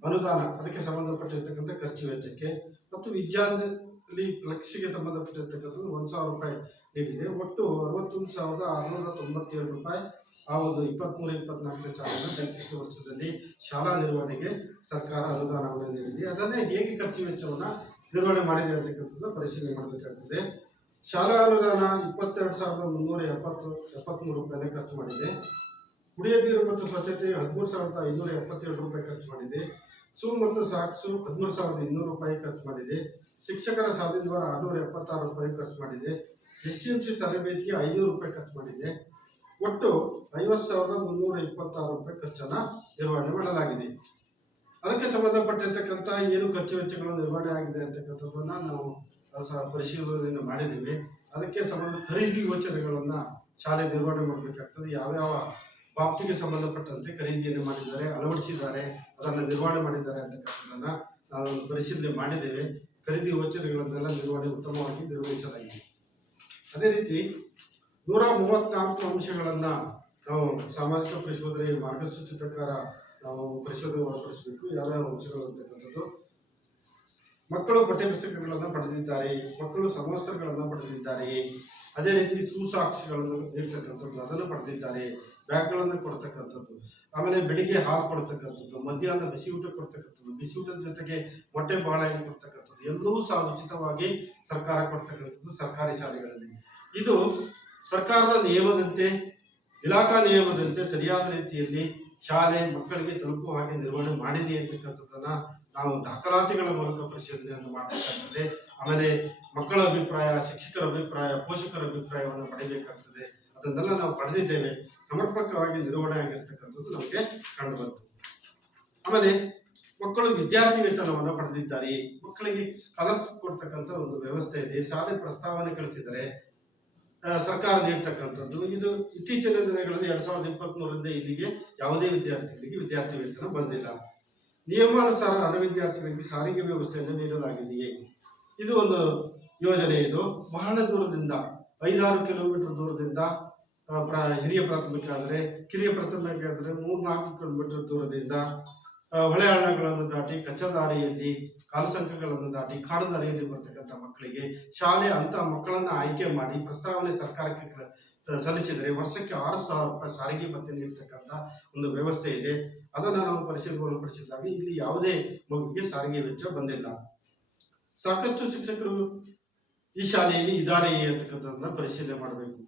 ಅನುದಾನ ಅದಕ್ಕೆ ಸಂಬಂಧಪಟ್ಟಿರ್ತಕ್ಕಂಥ ಖರ್ಚು ವೆಚ್ಚಕ್ಕೆ ಮತ್ತು ವಿದ್ಯಾರ್ಥಿ ಫ್ಲೆಕ್ಸಿಗೆ ಸಂಬಂಧಪಟ್ಟಿರ್ತಕ್ಕಂಥದ್ದು 1,000 ರೂಪಾಯಿ ನೀಡಿದೆ. ಒಟ್ಟು 61,697 ರೂಪಾಯಿ ಆ ಒಂದು 23-24ನೇ ಸಾಲಿನ ಶೈಕ್ಷಣಿಕ ವರ್ಷದಲ್ಲಿ ಶಾಲಾ ನಿರ್ವಹಣೆಗೆ ಸರ್ಕಾರ ಅನುದಾನವನ್ನು ನೀಡಿದೆ. ಅದನ್ನೇ ಹೇಗೆ ಖರ್ಚು ವೆಚ್ಚವನ್ನು ನಿರ್ವಹಣೆ ಮಾಡಿದೆ ಅಂತಕ್ಕಂಥದ್ದು ಪರಿಶೀಲನೆ ಮಾಡಬೇಕಾಗ್ತದೆ. ಶಾಲಾ ಅನುದಾನ 22,373 ರೂಪಾಯಿನ ಖರ್ಚು ಮಾಡಿದೆ. ಕುಡಿಯುವ ನೀರು ಮತ್ತು ಸ್ವಚ್ಛತೆ 13,577 ರೂಪಾಯಿ ಖರ್ಚು ಮಾಡಿದೆ. ಶೂ ಮತ್ತು ಸಾಕ್ಸು 13,200 ರೂಪಾಯಿ ಖರ್ಚು ಮಾಡಿದೆ. ಶಿಕ್ಷಕರ ಸಾಲಿದ್ವಾರ 676 ರೂಪಾಯಿ ಖರ್ಚು ಮಾಡಿದೆ. STMC ತರಬೇತಿ 500 ರೂಪಾಯಿ ಖರ್ಚು ಮಾಡಿದೆ. ಒಟ್ಟು 50,326 ರೂಪಾಯಿ ಖರ್ಚನ್ನು ನಿರ್ವಹಣೆ ಮಾಡಲಾಗಿದೆ. ಅದಕ್ಕೆ ಸಂಬಂಧಪಟ್ಟಿರ್ತಕ್ಕಂಥ ಏನು ಖರ್ಚು ವೆಚ್ಚಗಳು ನಿರ್ವಹಣೆ ಆಗಿದೆ ಅಂತಕ್ಕಂಥದ್ದನ್ನು ನಾವು ಪರಿಶೀಲನೆಯನ್ನು ಮಾಡಿದ್ದೇವೆ. ಅದಕ್ಕೆ ಸಂಬಂಧ ಖರೀದಿ ವೆಚ್ಚಗಳನ್ನು ಶಾಲೆ ನಿರ್ವಹಣೆ ಮಾಡಬೇಕಾಗ್ತದೆ. ಯಾವ್ಯಾವ ಬಾಬ್ತಿಗೆ ಸಂಬಂಧಪಟ್ಟಂತೆ ಖರೀದಿಯನ್ನು ಮಾಡಿದ್ದಾರೆ, ಅಳವಡಿಸಿದ್ದಾರೆ, ಅದನ್ನು ನಿರ್ವಹಣೆ ಮಾಡಿದ್ದಾರೆ ಅಂತಕ್ಕಂಥದ್ದನ್ನು ನಾವು ಪರಿಶೀಲನೆ ಮಾಡಿದ್ದೇವೆ. ಖರೀದಿ ವೆಚ್ಚಗಳನ್ನೆಲ್ಲ ನಿರ್ವಹಣೆ ಉತ್ತಮವಾಗಿ ನಿರ್ವಹಿಸಲಾಗಿದೆ. ಅದೇ ರೀತಿ 134 ಅಂಶಗಳನ್ನು ನಾವು ಸಾಮಾಜಿಕ ಪರಿಶೋಧನೆ ಮಾರ್ಗಸೂಚಿ ಪ್ರಕಾರ ನಾವು ಪರಿಶೋಧನೆ ಒಳಪಡಿಸಬೇಕು. ಯಾವ್ಯಾವ ಅಂಶಗಳು ಅಂತಕ್ಕಂಥದ್ದು ಮಕ್ಕಳು ಪಠ್ಯಪುಸ್ತಕಗಳನ್ನು ಪಡೆದಿದ್ದಾರೆ, ಮಕ್ಕಳು ಸಮವಸ್ತ್ರಗಳನ್ನು ಪಡೆದಿದ್ದಾರೆಯೇ, ಅದೇ ರೀತಿ ಸುಸಾಕ್ಷಿಗಳನ್ನು ನೀಡ್ತಕ್ಕಂಥದ್ದು ಅದನ್ನು ಪಡೆದಿದ್ದಾರೆ, ಬ್ಯಾಗ್ಗಳನ್ನು ಕೊಡ್ತಕ್ಕಂಥದ್ದು, ಆಮೇಲೆ ಬೆಳಿಗ್ಗೆ ಹಾಲು ಕೊಡ್ತಕ್ಕಂಥದ್ದು, ಮಧ್ಯಾಹ್ನ ಬಿಸಿ ಊಟ ಕೊಡ್ತಕ್ಕಂಥದ್ದು, ಬಿಸಿ ಊಟದ ಜೊತೆಗೆ ಮೊಟ್ಟೆ ಬಾಳೆಹಣ್ಣು ಕೊಡ್ತಕ್ಕಂಥದ್ದು ಎಲ್ಲವೂ ಸಹ ಉಚಿತವಾಗಿ ಸರ್ಕಾರ ಕೊಡ್ತಕ್ಕಂಥದ್ದು ಸರ್ಕಾರಿ ಶಾಲೆಗಳಲ್ಲಿ. ಇದು ಸರ್ಕಾರದ ನಿಯಮದಂತೆ, ಇಲಾಖಾ ನಿಯಮದಂತೆ ಸರಿಯಾದ ರೀತಿಯಲ್ಲಿ ಶಾಲೆ ಮಕ್ಕಳಿಗೆ ತಲುಪುವ ಹಾಗೆ ನಿರ್ವಹಣೆ ಮಾಡಿದೆ ಅಂತಕ್ಕಂಥದ್ದನ್ನು ನಾವು ದಾಖಲಾತಿಗಳ ಮೂಲಕ ಪರಿಶೀಲನೆಯನ್ನು ಮಾಡಬೇಕಾಗ್ತದೆ. ಆಮೇಲೆ ಮಕ್ಕಳ ಅಭಿಪ್ರಾಯ, ಶಿಕ್ಷಕರ ಅಭಿಪ್ರಾಯ, ಪೋಷಕರ ಅಭಿಪ್ರಾಯವನ್ನು ಪಡೆಯಬೇಕಾಗ್ತದೆ. ಅದನ್ನೆಲ್ಲ ನಾವು ಪಡೆದಿದ್ದೇವೆ. ಸಮರ್ಪಕವಾಗಿ ನಿರ್ವಹಣೆ ಆಗಿರ್ತಕ್ಕಂಥದ್ದು ನಮಗೆ ಕಂಡುಬಂತು. ಆಮೇಲೆ ಮಕ್ಕಳು ವಿದ್ಯಾರ್ಥಿ ವೇತನವನ್ನು ಪಡೆದಿದ್ದಾರೆ, ಮಕ್ಕಳಿಗೆ ಸ್ಕಾಲರ್ಶಿಪ್ ಕೊಡ್ತಕ್ಕಂಥ ಒಂದು ವ್ಯವಸ್ಥೆ ಇದೆ. ಶಾಲೆ ಪ್ರಸ್ತಾವನೆ ಕಳಿಸಿದರೆ ಸರ್ಕಾರ ನೀಡ್ತಕ್ಕಂಥದ್ದು. ಇದು ಇತ್ತೀಚಿನ ದಿನಗಳಲ್ಲಿ 2023ರಿಂದ ಇಲ್ಲಿಗೆ ಯಾವುದೇ ವಿದ್ಯಾರ್ಥಿಗಳಿಗೆ ವಿದ್ಯಾರ್ಥಿ ವೇತನ ಬಂದಿಲ್ಲ. ನಿಯಮಾನುಸಾರ ಅರ್ಹ ವಿದ್ಯಾರ್ಥಿಗಳಿಗೆ ಸಾರಿಗೆ ವ್ಯವಸ್ಥೆಯನ್ನು ನೀಡಲಾಗಿದೆಯೇ? ಇದು ಒಂದು ಯೋಜನೆ. ಇದು ಬಹಳ ದೂರದಿಂದ 5-6 ಕಿಲೋಮೀಟರ್ ದೂರದಿಂದ ಹಿರಿಯ ಪ್ರಾಥಮಿಕ ಆದರೆ, ಕಿರಿಯ ಪ್ರಾಥಮಿಕ ಆದರೆ 3-4 ಕಿಲೋಮೀಟರ್ ದೂರದಿಂದ ಹೊಳೆ ಹಳ್ಳಗಳನ್ನು ದಾಟಿ, ಕಚ್ಚಾ ದಾರಿಯಲ್ಲಿ, ಕಾಲು ಸಂಖ್ಯೆಗಳನ್ನು ದಾಟಿ, ಕಾಡು ದಾರಿಯಲ್ಲಿ ಬರ್ತಕ್ಕಂಥ ಮಕ್ಕಳಿಗೆ ಶಾಲೆ ಅಂತ ಮಕ್ಕಳನ್ನು ಆಯ್ಕೆ ಮಾಡಿ ಪ್ರಸ್ತಾವನೆ ಸರ್ಕಾರಕ್ಕೆ ಸಲ್ಲಿಸಿದರೆ ವರ್ಷಕ್ಕೆ 6,000 ರೂಪಾಯಿ ಸಾರಿಗೆ ಭತ್ಯೆ ನೀಡತಕ್ಕಂಥ ಒಂದು ವ್ಯವಸ್ಥೆ ಇದೆ. ಅದನ್ನು ನಾವು ಪರಿಶೀಲನೆಗೊಳಪಡಿಸಿದಾಗ ಇಲ್ಲಿ ಯಾವುದೇ ಮಗುವಿಗೆ ಸಾರಿಗೆ ವೆಚ್ಚ ಬಂದಿಲ್ಲ. ಸಾಕಷ್ಟು ಶಿಕ್ಷಕರು ಈ ಶಾಲೆಯಲ್ಲಿ ಇದ್ದಾರೆಯೇ ಅಂತಕ್ಕಂಥದ್ದನ್ನು ಪರಿಶೀಲನೆ ಮಾಡಬೇಕು.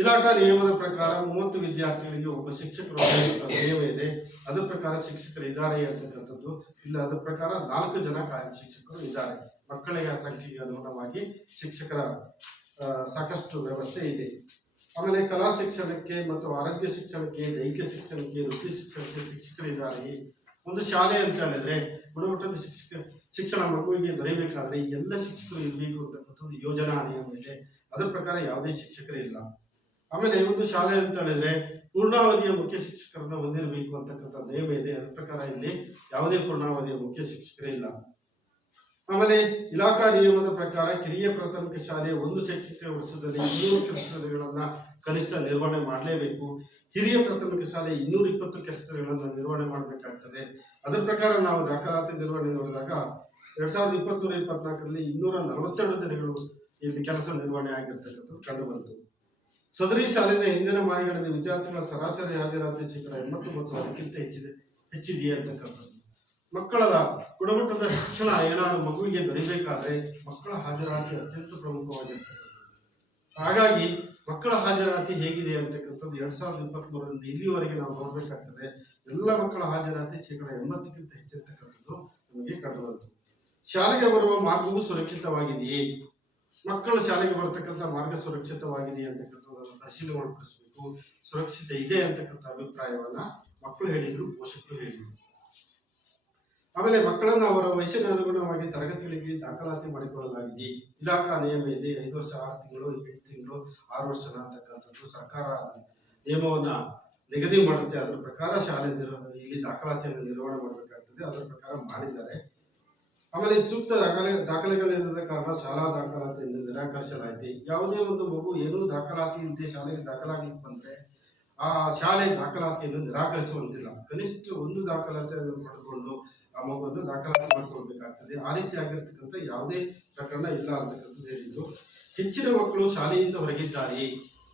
ಇಲಾಖಾ ನಿಯಮದ ಪ್ರಕಾರ 30 ವಿದ್ಯಾರ್ಥಿಗಳಿಗೆ ಒಬ್ಬ ಶಿಕ್ಷಕರು ಅಂತ ನಿಯಮ ಇದೆ. ಅದರ ಪ್ರಕಾರ ಶಿಕ್ಷಕರು ಇದ್ದಾರೆ ಅಂತಕ್ಕಂಥದ್ದು ಇಲ್ಲ. ಅದರ ಪ್ರಕಾರ 4 ಜನ ಕಾಯಂ ಶಿಕ್ಷಕರು ಇದ್ದಾರೆ. ಮಕ್ಕಳಿಗೆ ಸಂಖ್ಯೆಗೆ ಅನುಗುಣವಾಗಿ ಶಿಕ್ಷಕರ ಸಾಕಷ್ಟು ವ್ಯವಸ್ಥೆ ಇದೆ. ಆಮೇಲೆ ಕಲಾ ಶಿಕ್ಷಣಕ್ಕೆ ಮತ್ತು ಆರೋಗ್ಯ ಶಿಕ್ಷಣಕ್ಕೆ, ದೈಹಿಕ ಶಿಕ್ಷಣಕ್ಕೆ, ವೃತ್ತಿ ಶಿಕ್ಷಣಕ್ಕೆ ಶಿಕ್ಷಕರು ಇದ್ದಾರೆ. ಒಂದು ಶಾಲೆ ಅಂತ ಹೇಳಿದ್ರೆ ಗುಣಮಟ್ಟದ ಶಿಕ್ಷಣ ಮಗುವಿಗೆ ದೊರೆಯಬೇಕಾದ್ರೆ ಎಲ್ಲ ಶಿಕ್ಷಕರು ಇರಬೇಕು ಅಂತಕ್ಕಂಥದ್ದು ಯೋಜನಾ ನಿಯಮ ಇದೆ. ಅದರ ಪ್ರಕಾರ ಯಾವುದೇ ಶಿಕ್ಷಕರು ಇಲ್ಲ. ಆಮೇಲೆ ಒಂದು ಶಾಲೆ ಅಂತ ಹೇಳಿದ್ರೆ ಪೂರ್ಣಾವಧಿಯ ಮುಖ್ಯ ಶಿಕ್ಷಕರನ್ನ ಹೊಂದಿರಬೇಕು ಅಂತಕ್ಕಂಥ ನಿಯಮ ಇದೆ. ಅದರ ಪ್ರಕಾರ ಇಲ್ಲಿ ಯಾವುದೇ ಪೂರ್ಣಾವಧಿಯ ಮುಖ್ಯ ಶಿಕ್ಷಕರೇ ಇಲ್ಲ. ಆಮೇಲೆ ಇಲಾಖಾ ನಿಯಮದ ಪ್ರಕಾರ ಕಿರಿಯ ಪ್ರಾಥಮಿಕ ಶಾಲೆ ಒಂದು ಶೈಕ್ಷಣಿಕ ವರ್ಷದಲ್ಲಿ 200 ಕೆಲಸಗಳನ್ನ ಕನಿಷ್ಠ ನಿರ್ವಹಣೆ ಮಾಡಲೇಬೇಕು. ಹಿರಿಯ ಪ್ರಾಥಮಿಕ ಶಾಲೆ 220 ಕೆಲಸಗಳನ್ನು ನಿರ್ವಹಣೆ ಮಾಡಬೇಕಾಗ್ತದೆ. ಅದರ ಪ್ರಕಾರ ನಾವು ದಾಖಲಾತಿ ನಿರ್ವಹಣೆ ನೋಡಿದಾಗ 2023-24ರಲ್ಲಿ 242 ದಿನಗಳು ಇಲ್ಲಿ ಕೆಲಸ ನಿರ್ವಹಣೆ ಆಗಿರ್ತಕ್ಕಂಥದ್ದು ಕಂಡುಬಂತು. ಸದರಿ ಶಾಲೆಯ ಹಿಂದಿನ ಮಾಹಿತಿಗಳಲ್ಲಿ ವಿದ್ಯಾರ್ಥಿಗಳ ಸರಾಸರಿ ಹಾಜರಾತಿ 89 ಅದಕ್ಕಿಂತ ಹೆಚ್ಚಿದೆಯೇ ಅಂತಕ್ಕಂಥದ್ದು. ಮಕ್ಕಳ ಗುಣಮಟ್ಟದ ಶಿಕ್ಷಣ ಏನಾದರೂ ಮಗುವಿಗೆ ದೊರೆಯಬೇಕಾದ್ರೆ ಮಕ್ಕಳ ಹಾಜರಾತಿ ಅತ್ಯಂತ ಪ್ರಮುಖವಾಗಿರ್ತಕ್ಕಂಥದ್ದು. ಹಾಗಾಗಿ ಮಕ್ಕಳ ಹಾಜರಾತಿ ಹೇಗಿದೆ ಅಂತಕ್ಕಂಥದ್ದು 2023ರಿಂದ ಇಲ್ಲಿವರೆಗೆ ನಾವು ನೋಡಬೇಕಾಗ್ತದೆ. ಎಲ್ಲ ಮಕ್ಕಳ ಹಾಜರಾತಿ 80ಕ್ಕಿಂತ ಹೆಚ್ಚಿರ್ತಕ್ಕಂಥದ್ದು ನಮಗೆ ಕಂಡುಬಂತು. ಶಾಲೆಗೆ ಬರುವ ಮಾರ್ಗವು ಸುರಕ್ಷಿತವಾಗಿದೆಯೇ? ಮಕ್ಕಳು ಶಾಲೆಗೆ ಬರತಕ್ಕಂಥ ಮಾರ್ಗ ಸುರಕ್ಷಿತವಾಗಿದೆಯೇ ಅಂತಕ್ಕಂಥದ್ದನ್ನು ಪರಿಶೀಲನೆಗೊಳಪಡಿಸಬೇಕು. ಸುರಕ್ಷಿತ ಇದೆ ಅಂತಕ್ಕಂಥ ಅಭಿಪ್ರಾಯವನ್ನ ಮಕ್ಕಳು ಹೇಳಿದ್ರು, ಪೋಷಕರು ಹೇಳಿದ್ರು. ಆಮೇಲೆ ಮಕ್ಕಳನ್ನು ಅವರ ವಯಸ್ಸಿನ ಅನುಗುಣವಾಗಿ ತರಗತಿಗಳಿಗೆ ದಾಖಲಾತಿ ಮಾಡಿಕೊಳ್ಳಲಾಗಿದೆ. ಇಲಾಖಾ ನಿಯಮ ಇದೆ. 5 ವರ್ಷ 6 ತಿಂಗಳು, 8 ತಿಂಗಳು, 6 ವರ್ಷ ಅಂತಕ್ಕಂಥದ್ದು ಸರ್ಕಾರ ನಿಯಮವನ್ನ ನಿಗದಿ ಮಾಡುತ್ತೆ. ಅದರ ಪ್ರಕಾರ ಶಾಲೆ ಇಲ್ಲಿ ದಾಖಲಾತಿಯನ್ನು ನಿರ್ವಹಣೆ ಮಾಡಬೇಕಾಗ್ತದೆ. ಅದರ ಪ್ರಕಾರ ಮಾಡಿದ್ದಾರೆ. ಆಮೇಲೆ ಸೂಕ್ತ ದಾಖಲೆಗಳಿಲ್ಲದ ಕಾರಣ ಶಾಲಾ ದಾಖಲಾತಿಯನ್ನು ನಿರಾಕರಿಸಲಾಯಿತು. ಯಾವುದೇ ಒಂದು ಮಗು ಏನೂ ದಾಖಲಾತಿ ಇಲ್ಲದೆ ಶಾಲೆಗೆ ದಾಖಲಾಗಲಿಕ್ಕೆ ಬಂದ್ರೆ ಆ ಶಾಲೆ ದಾಖಲಾತಿಯನ್ನು ನಿರಾಕರಿಸುವಂತಿಲ್ಲ. ಕನಿಷ್ಠ ಒಂದು ದಾಖಲಾತಿಯನ್ನು ಪಡೆದುಕೊಂಡು ಆ ಮಗುವನ್ನು ದಾಖಲಾತಿ ಮಾಡಿಕೊಳ್ಬೇಕಾಗ್ತದೆ. ಆ ರೀತಿಯಾಗಿರ್ತಕ್ಕಂಥ ಯಾವುದೇ ಪ್ರಕರಣ ಇಲ್ಲ ಅಂತಕ್ಕಂಥದ್ದು ಹೇಳಿದ್ರು. ಹೆಚ್ಚಿನ ಮಕ್ಕಳು ಶಾಲೆಯಿಂದ ಹೊರಗಿದ್ದಾರೆಯೇ?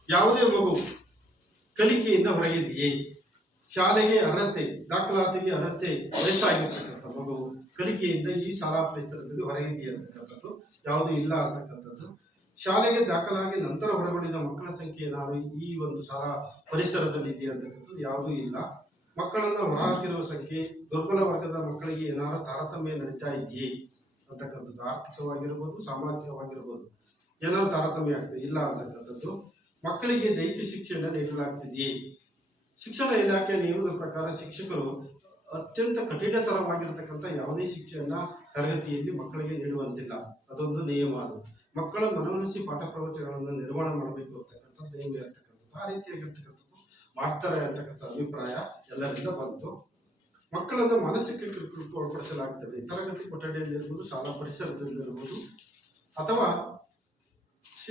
ಯಾವುದೇ ಮಗು ಕಲಿಕೆಯಿಂದ ಹೊರಗಿದೆಯೇ? ಶಾಲೆಗೆ ಅರ್ಹತೆ, ದಾಖಲಾತಿಗೆ ಅರ್ಹತೆ ವಯಸ್ಸಾಗಿರ್ತಕ್ಕಂಥ ಮಗು ಕಲಿಕೆಯಿಂದ ಈ ಶಾಲಾ ಪರಿಸರದಲ್ಲಿ ಹೊರಗಿದೆಯೇ ಅಂತಕ್ಕಂಥದ್ದು ಯಾವುದೂ ಇಲ್ಲ ಅಂತಕ್ಕಂಥದ್ದು. ಶಾಲೆಗೆ ದಾಖಲಾಗಿ ನಂತರ ಹೊರಗುಳಿದ ಮಕ್ಕಳ ಸಂಖ್ಯೆ ಏನಾದರೂ ಈ ಒಂದು ಶಾಲಾ ಪರಿಸರದಲ್ಲಿ ಇದೆಯಾ ಅಂತಕ್ಕಂಥದ್ದು ಯಾವುದೂ ಇಲ್ಲ. ಮಕ್ಕಳನ್ನ ಹೊರಹಾಕಿರುವ ಸಂಖ್ಯೆ, ದುರ್ಬಲ ವರ್ಗದ ಮಕ್ಕಳಿಗೆ ಏನಾದರೂ ತಾರತಮ್ಯ ನಡೀತಾ ಇದೆಯೇ ಅಂತಕ್ಕಂಥದ್ದು, ಆರ್ಥಿಕವಾಗಿರ್ಬೋದು, ಸಾಮಾಜಿಕವಾಗಿರ್ಬೋದು ಏನಾದ್ರು ತಾರತಮ್ಯ ಆಗ್ತದೆ ಇಲ್ಲ ಅಂತಕ್ಕಂಥದ್ದು. ಮಕ್ಕಳಿಗೆ ದೈಹಿಕ ಶಿಕ್ಷಣ ನೀಡಲಾಗ್ತಿದೆಯೇ? ಶಿಕ್ಷಣ ಇಲಾಖೆ ನಿಯಮದ ಪ್ರಕಾರ ಶಿಕ್ಷಕರು ಅತ್ಯಂತ ಕಠಿಣತರವಾಗಿರತಕ್ಕಂಥ ಯಾವುದೇ ಶಿಕ್ಷಣ ತರಗತಿಯಲ್ಲಿ ಮಕ್ಕಳಿಗೆ ನೀಡುವಂತಿಲ್ಲ. ಅದೊಂದು ನಿಯಮ. ಅದು ಮಕ್ಕಳ ಮನವೊಲಿಸಿ ಪಾಠ ಪ್ರವಚನಗಳನ್ನು ನಿರ್ವಹಣೆ ಮಾಡಬೇಕು ಅಂತಕ್ಕಂಥ ನಿಯಮ ಇರತಕ್ಕಂಥದ್ದು. ಆ ರೀತಿಯಾಗಿರ್ತಕ್ಕಂಥದ್ದು ಮಾಡ್ತಾರೆ ಅಂತಕ್ಕಂಥ ಅಭಿಪ್ರಾಯ ಎಲ್ಲರಿಂದ ಬಂತು. ಮಕ್ಕಳನ್ನು ಮಾನಸಿಕ ಕಿರುಕುಳಕ್ಕೆ ಒಳಪಡಿಸಲಾಗ್ತದೆ. ತರಗತಿ ಕೊಠಡಿಯಲ್ಲಿರ್ಬೋದು, ಶಾಲಾ ಪರಿಸರದಲ್ಲಿರ್ಬೋದು, ಅಥವಾ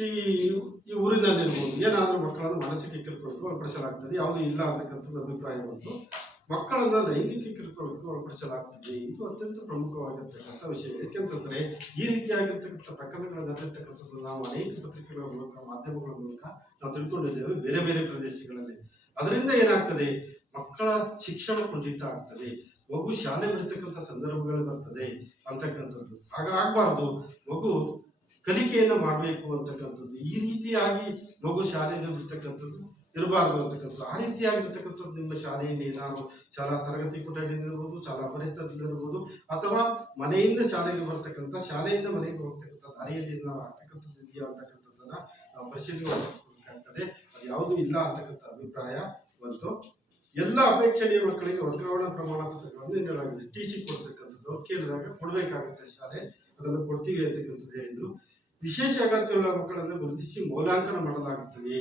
ಈ ಊರಿನಲ್ಲಿರ್ಬೋದು ಏನಾದರೂ ಮಕ್ಕಳನ್ನು ಮಾನಸಿಕ ಕಿರುಕುಳಕ್ಕೆ ಒಳಪಡಿಸಲಾಗ್ತದೆ. ಯಾವುದೂ ಇಲ್ಲ ಅಂತಕ್ಕಂಥದ್ದು ಅಭಿಪ್ರಾಯ ಬಂತು. ಮಕ್ಕಳನ್ನ ಲೈಂಗಿಕ ಕಿರುಕುಳಕ್ಕೆ ಒಳಪಡಿಸಲಾಗ್ತದೆ. ಇದು ಅತ್ಯಂತ ಪ್ರಮುಖವಾಗಿರ್ತಕ್ಕಂಥ ವಿಷಯ. ಏಕೆಂತಂದ್ರೆ ಈ ರೀತಿಯಾಗಿರ್ತಕ್ಕಂಥ ಪ್ರಕರಣಗಳು ನಡೆದಿರ್ತಕ್ಕಂಥದ್ದು ನಾವು ಅನೇಕ ಪತ್ರಿಕೆಗಳ ಮೂಲಕ, ಮಾಧ್ಯಮಗಳ ಮೂಲಕ ನಾವು ತಿಳ್ಕೊಂಡಿದ್ದೇವೆ ಬೇರೆ ಬೇರೆ ಪ್ರದೇಶಗಳಲ್ಲಿ. ಅದರಿಂದ ಏನಾಗ್ತದೆ, ಮಕ್ಕಳ ಶಿಕ್ಷಣ ಕುಂಠಿತ ಆಗ್ತದೆ, ಮಗು ಶಾಲೆ ಬಿಡ್ತಕ್ಕಂಥ ಸಂದರ್ಭಗಳು ಬರ್ತದೆ ಅಂತಕ್ಕಂಥದ್ದು. ಹಾಗಾಗಬಾರ್ದು. ಮಗು ಕಲಿಕೆಯನ್ನು ಮಾಡಬೇಕು ಅಂತಕ್ಕಂಥದ್ದು. ಈ ರೀತಿಯಾಗಿ ಮಗು ಶಾಲೆಯಿಂದ ಬಿಡ್ತಕ್ಕಂಥದ್ದು ಇರಬಾರ್ದು ಅಂತಕ್ಕಂಥದ್ದು. ಆ ರೀತಿಯಾಗಿರ್ತಕ್ಕಂಥದ್ದು ನಿಮ್ಮ ಶಾಲೆಯಲ್ಲಿ ಏನಾದ್ರು ಶಾಲಾ ತರಗತಿ ಕೊಠಡಿಯಲ್ಲಿರ್ಬೋದು, ಶಾಲಾ ಪರಿಸರದಲ್ಲಿರ್ಬೋದು, ಅಥವಾ ಮನೆಯಿಂದ ಶಾಲೆಗೆ ಬರ್ತಕ್ಕಂಥ, ಶಾಲೆಯಿಂದ ಮನೆಗೆ ಹೋಗ್ತಕ್ಕಂಥ ದಾರಿಯಲ್ಲಿ ನಾವು ಆಗ್ತಕ್ಕಂಥದ್ದು ಇದೆಯಾ ಅಂತಕ್ಕಂಥದ್ದನ್ನ ನಾವು ಪರಿಶೀಲನೆ ಮಾಡಬೇಕಾಗ್ತದೆ. ಅದು ಯಾವುದೂ ಇಲ್ಲ ಅಂತಕ್ಕಂಥ ಅಭಿಪ್ರಾಯ ಬಂತು. ಎಲ್ಲ ಅಪೇಕ್ಷಣೀಯ ಮಕ್ಕಳಿಗೆ ವರ್ಗಾವಣಾ ಪ್ರಮಾಣ ಪತ್ರಗಳನ್ನು ನೀಡಲಾಗಿದೆ. TC ಕೊಡ್ತಕ್ಕಂಥದ್ದು ಕೇಳಿದಾಗ ಕೊಡಬೇಕಾಗುತ್ತೆ ಶಾಲೆ, ಅದನ್ನು ಕೊಡ್ತೀವಿ ಅಂತಕ್ಕಂಥದ್ದು ಹೇಳಿದ್ರು. ವಿಶೇಷ ಅಗತ್ಯವುಳ್ಳ ಮಕ್ಕಳನ್ನು ಗುರುತಿಸಿ ಮೌಲ್ಯಾಂಕನ ಮಾಡಲಾಗುತ್ತದೆ.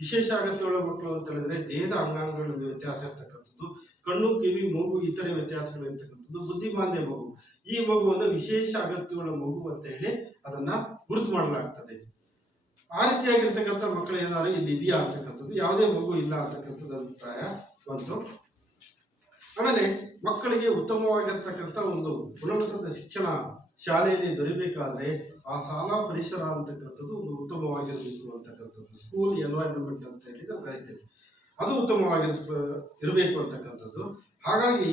ವಿಶೇಷ ಅಗತ್ಯವುಳ್ಳ ಮಕ್ಕಳು ಅಂತ ಹೇಳಿದ್ರೆ ದೇಹದ ಅಂಗಾಂಗಗಳಲ್ಲಿ ವ್ಯತ್ಯಾಸ ಇರ್ತಕ್ಕಂಥದ್ದು, ಕಣ್ಣು, ಕಿವಿ, ಮೂಗು, ಇತರೆ ವ್ಯತ್ಯಾಸಗಳು ಇರ್ತಕ್ಕಂಥದ್ದು, ಬುದ್ಧಿಮಾಂದ್ಯ ಮಗು. ಈ ಮಗುವನ್ನು ವಿಶೇಷ ಅಗತ್ಯವುಳ್ಳ ಮಗು ಅಂತ ಹೇಳಿ ಅದನ್ನ ಗುರುತು ಮಾಡಲಾಗ್ತದೆ. ಆ ರೀತಿಯಾಗಿರ್ತಕ್ಕಂಥ ಮಕ್ಕಳು ಏನಾದ್ರು ಇಲ್ಲಿ ಇದೆಯಾ ಅಂತಕ್ಕಂಥದ್ದು, ಯಾವುದೇ ಮಗು ಇಲ್ಲ ಅಂತಕ್ಕಂಥದ್ದು ಅಭಿಪ್ರಾಯ ಬಂತು. ಆಮೇಲೆ ಮಕ್ಕಳಿಗೆ ಉತ್ತಮವಾಗಿರ್ತಕ್ಕಂಥ ಒಂದು ಗುಣಮಟ್ಟದ ಶಿಕ್ಷಣ ಶಾಲೆಯಲ್ಲಿ ದೊರೆಯಬೇಕಾದ್ರೆ ಆ ಶಾಲಾ ಪರಿಸರ ಅಂತಕ್ಕಂಥದ್ದು ಒಂದು ಉತ್ತಮವಾಗಿರಬೇಕು ಅಂತಕ್ಕಂಥದ್ದು. ಸ್ಕೂಲ್ ಎನ್ವೈರನ್ಮೆಂಟ್ ಅಂತ ಹೇಳಿ ನಾವು ಕರಿತೇವೆ. ಅದು ಇರಬೇಕು ಅಂತಕ್ಕಂಥದ್ದು. ಹಾಗಾಗಿ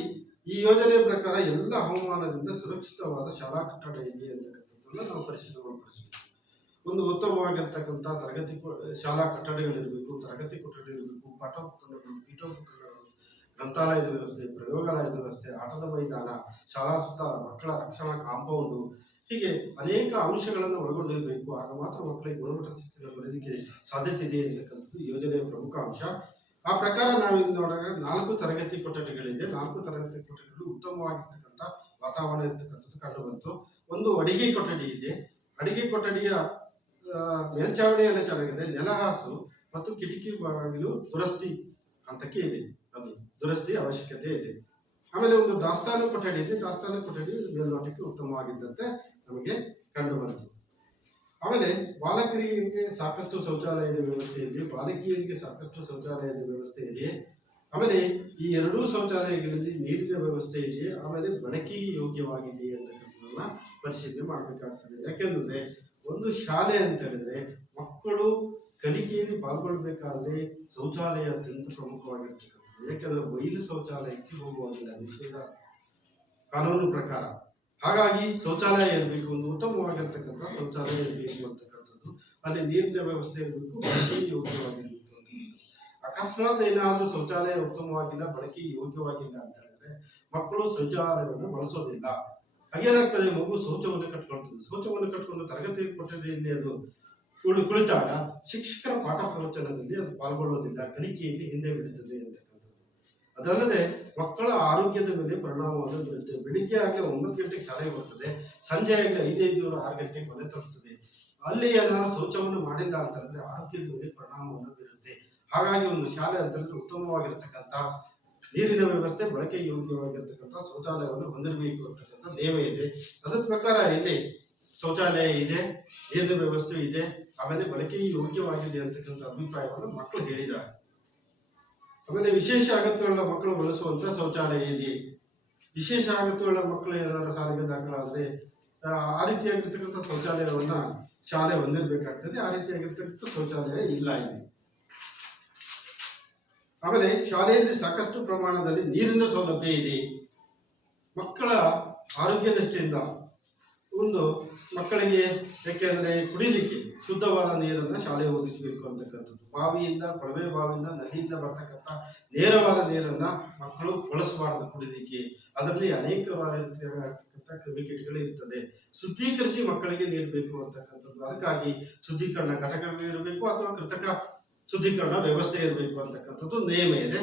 ಈ ಯೋಜನೆ ಪ್ರಕಾರ ಎಲ್ಲ ಹವಾಮಾನದಿಂದ ಸುರಕ್ಷಿತವಾದ ಶಾಲಾ ಕಟ್ಟಡ ಇದೆ ಅಂತಕ್ಕಂಥದ್ದನ್ನು ನಾವು ಪರಿಶೀಲನೆ ಮಾಡಬೇಕು. ಒಂದು ಉತ್ತಮವಾಗಿರ್ತಕ್ಕಂಥ ಶಾಲಾ ಕಟ್ಟಡಗಳಿರಬೇಕು, ತರಗತಿ ಕೊಠಡಿ ಇರಬೇಕು, ಪಾಠೋಪಕರಣಗಳು, ಪೀಠೋಪಕರಣಗಳು, ಗ್ರಂಥಾಲಯದ ವ್ಯವಸ್ಥೆ, ಪ್ರಯೋಗಾಲಯದ ವ್ಯವಸ್ಥೆ, ಆಟದ ಮೈದಾನ, ಶಾಲಾ ಸುತ್ತ ಮಕ್ಕಳ ರಕ್ಷಣಾ ಕಾಂಪೌಂಡು, ಹೀಗೆ ಅನೇಕ ಅಂಶಗಳನ್ನು ಒಳಗೊಂಡಿರಬೇಕು. ಆಗ ಮಾತ್ರ ಮಕ್ಕಳಿಗೆ ಗುಣಮಟ್ಟದ ಶಿಕ್ಷಣ ಬರೆಯೋದಕ್ಕೆ ಸಾಧ್ಯತೆ ಇದೆ ಅಂತಕ್ಕಂಥದ್ದು ಯೋಜನೆಯ ಪ್ರಮುಖ ಅಂಶ. ಆ ಪ್ರಕಾರ ನಾವಿಲ್ಲಿ ನೋಡಿದಾಗ 4 ತರಗತಿ ಕೊಠಡಿಗಳಿದೆ. 4 ತರಗತಿ ಕೊಠಡಿಗಳು ಉತ್ತಮವಾಗಿರ್ತಕ್ಕಂಥ ವಾತಾವರಣ ಇರ್ತಕ್ಕಂಥದ್ದು ಕಂಡು ಬಂತು. ಒಂದು ಅಡಿಗೆ ಕೊಠಡಿ ಇದೆ. ಅಡಿಗೆ ಕೊಠಡಿಯ ಮೇಲ್ಚಾವಣಿ ಎಲ್ಲ ಚೆನ್ನಾಗಿದೆ. ನೆಲಹಾಸು ಮತ್ತು ಕಿಟಕಿ ಬಾಗಿಲು ದುರಸ್ತಿ ಹಂತಕ್ಕೆ ಇದೆ. ಅದು ದುರಸ್ತಿ ಅವಶ್ಯಕತೆ ಇದೆ. ಆಮೇಲೆ ಒಂದು ದಾಸ್ತಾನು ಕೊಠಡಿ ಇದೆ. ದಾಸ್ತಾನು ಕೊಠಡಿ ಮೇಲ್ನೋಟಕ್ಕೆ ಉತ್ತಮವಾಗಿದ್ದಂತೆ ನಮಗೆ ಕಂಡು ಬಂತು. ಆಮೇಲೆ ಬಾಲಕರಿಗೆ ಸಾಕಷ್ಟು ಶೌಚಾಲಯದ ವ್ಯವಸ್ಥೆ ಇದೆ, ಬಾಲಕಿಯರಿಗೆ ಸಾಕಷ್ಟು ಶೌಚಾಲಯದ ವ್ಯವಸ್ಥೆ ಇದೆ. ಆಮೇಲೆ ಈ 2 ಶೌಚಾಲಯಗಳಲ್ಲಿ ನೀರಿನ ವ್ಯವಸ್ಥೆ ಇದೆ. ಆಮೇಲೆ ಬಳಕೆಗೆ ಯೋಗ್ಯವಾಗಿದೆ ಅಂತಕ್ಕಂಥದ್ದನ್ನ ಪರಿಶೀಲನೆ ಮಾಡಬೇಕಾಗ್ತದೆ. ಯಾಕೆಂದ್ರೆ ಒಂದು ಶಾಲೆ ಅಂತ ಹೇಳಿದ್ರೆ ಮಕ್ಕಳು ಕಲಿಕೆಯಲ್ಲಿ ಪಾಲ್ಗೊಳ್ಬೇಕಾದ್ರೆ ಶೌಚಾಲಯ ಅತ್ಯಂತ ಪ್ರಮುಖವಾಗಿರ್ತಕ್ಕಂಥದ್ದು. ಯಾಕೆಂದ್ರೆ ಬಯಲು ಶೌಚಾಲಯಕ್ಕೆ ಹೋಗುವುದಿಲ್ಲ ನಿಷೇಧ ಕಾನೂನು ಪ್ರಕಾರ. ಹಾಗಾಗಿ ಶೌಚಾಲಯ ಇರಬೇಕು, ಒಂದು ಉತ್ತಮವಾಗಿರ್ತಕ್ಕಂಥ ಶೌಚಾಲಯ ಇರಬೇಕು ಅಂತಕ್ಕಂಥದ್ದು. ಅಲ್ಲಿ ನೀರಿನ ವ್ಯವಸ್ಥೆ ಇರಬೇಕು, ಬಳಕೆಗೆ ಯೋಗ್ಯವಾಗಿರಬೇಕು ಅಂತ. ಅಕಸ್ಮಾತ್ ಏನಾದರೂ ಶೌಚಾಲಯ ಉತ್ತಮವಾಗಿಲ್ಲ, ಬಳಕೆಗೆ ಯೋಗ್ಯವಾಗಿಲ್ಲ ಅಂತ ಹೇಳಿದ್ರೆ ಮಕ್ಕಳು ಶೌಚಾಲಯವನ್ನು ಬಳಸೋದಿಲ್ಲ. ಹಾಗೇನಾಗ್ತದೆ, ಮಗು ಶೌಚವನ್ನು ಕಟ್ಕೊಳ್ತದೆ. ಶೌಚವನ್ನು ಕಟ್ಕೊಂಡು ತರಗತಿ ಕೊಠಡಿಯಲ್ಲಿ ಅದು ಕುಳಿತಾಗ ಶಿಕ್ಷಕರ ಪಾಠ ಪ್ರವಚನದಲ್ಲಿ ಅದು ಪಾಲ್ಗೊಳ್ಳೋದಿಲ್ಲ, ಕಲಿಕೆಯಲ್ಲಿ ಹಿಂದೆ ಬಿಡುತ್ತದೆ ಅಂತಕ್ಕಂಥದ್ದು. ಅದಲ್ಲದೆ ಮಕ್ಕಳ ಆರೋಗ್ಯದ ಮೇಲೆ ಪರಿಣಾಮವನ್ನು ಬೀಳುತ್ತೆ. ಬೆಳಿಗ್ಗೆ ಆಗಲೇ 9 ಗಂಟೆಗೆ ಶಾಲೆಗೆ ಬರ್ತದೆ, ಸಂಜೆ ಆಗಲೇ 5 6 ಗಂಟೆಗೆ ಮನೆ ತಲುಪ್ತದೆ. ಅಲ್ಲಿ ಏನಾದ್ರು ಶೌಚವನ್ನು ಮಾಡಿಲ್ಲ ಅಂತ ಹೇಳಿದ್ರೆ ಆರೋಗ್ಯದ ಮೇಲೆ ಪರಿಣಾಮವನ್ನು ಬೀರುತ್ತೆ. ಹಾಗಾಗಿ ಒಂದು ಶಾಲೆ ಅಂತ ಹೇಳಿದ್ರೆ ಉತ್ತಮವಾಗಿರ್ತಕ್ಕಂಥ ನೀರಿನ ವ್ಯವಸ್ಥೆ, ಬಳಕೆ ಯೋಗ್ಯವಾಗಿರ್ತಕ್ಕಂಥ ಶೌಚಾಲಯವನ್ನು ಹೊಂದಿರಬೇಕು ಅಂತಕ್ಕಂಥ ನಿಯಮ ಇದೆ. ಅದರ ಪ್ರಕಾರ ಇಲ್ಲಿ ಶೌಚಾಲಯ ಇದೆ, ನೀರಿನ ವ್ಯವಸ್ಥೆ ಇದೆ, ಆಮೇಲೆ ಬಳಕೆಗೆ ಯೋಗ್ಯವಾಗಿದೆ ಅಂತಕ್ಕಂಥ ಅಭಿಪ್ರಾಯವನ್ನು ಮಕ್ಕಳು ಹೇಳಿದ್ದಾರೆ. ಆಮೇಲೆ ವಿಶೇಷ ಅಗತ್ಯವುಳ್ಳ ಮಕ್ಕಳು ಬಳಸುವಂತ ಶೌಚಾಲಯ ಇದೆ. ವಿಶೇಷ ಅಗತ್ಯವುಳ್ಳ ಮಕ್ಕಳು ಏನಾದರೂ ಶಾಲೆಗೆ ದಾಖಲಾದರೆ ಆ ರೀತಿಯಾಗಿರ್ತಕ್ಕಂಥ ಶೌಚಾಲಯವನ್ನ ಶಾಲೆ ಹೊಂದಿರಬೇಕಾಗ್ತದೆ. ಆ ರೀತಿಯಾಗಿರ್ತಕ್ಕಂಥ ಶೌಚಾಲಯ ಇಲ್ಲ ಇಲ್ಲಿ. ಆಮೇಲೆ ಶಾಲೆಯಲ್ಲಿ ಸಾಕಷ್ಟು ಪ್ರಮಾಣದಲ್ಲಿ ನೀರಿನ ಸೌಲಭ್ಯ ಇದೆ. ಮಕ್ಕಳ ಆರೋಗ್ಯ ದೃಷ್ಟಿಯಿಂದ ಒಂದು ಮಕ್ಕಳಿಗೆ ಯಾಕೆಂದ್ರೆ ಕುಡಿಲಿಕ್ಕೆ ಶುದ್ಧವಾದ ನೀರನ್ನು ಶಾಲೆ ಒದಗಿಸಬೇಕು ಅಂತಕ್ಕಂಥದ್ದು. ಬಾವಿಯಿಂದ, ಕೊಳವೆ ಬಾವಿಯಿಂದ, ನದಿಯಿಂದ ಬರ್ತಕ್ಕಂಥ ನೇರವಾದ ನೀರನ್ನ ಮಕ್ಕಳು ಬಳಸಬಾರದು ಕುಡಿಲಿಕ್ಕೆ. ಅದರಲ್ಲಿ ಅನೇಕ ರೀತಿಯಾಗಿರ್ತಕ್ಕಂಥ ಕ್ರಿಮಿಕೀಟಗಳು ಇರ್ತದೆ. ಶುದ್ಧೀಕರಿಸಿ ಮಕ್ಕಳಿಗೆ ನೀಡಬೇಕು ಅಂತಕ್ಕಂಥದ್ದು. ಅದಕ್ಕಾಗಿ ಶುದ್ಧೀಕರಣ ಘಟಕಗಳು ಇರಬೇಕು ಅಥವಾ ಕೃತಕ ಶುದ್ಧೀಕರಣ ವ್ಯವಸ್ಥೆ ಇರಬೇಕು ಅಂತಕ್ಕಂಥದ್ದು ನಿಯಮ ಇದೆ.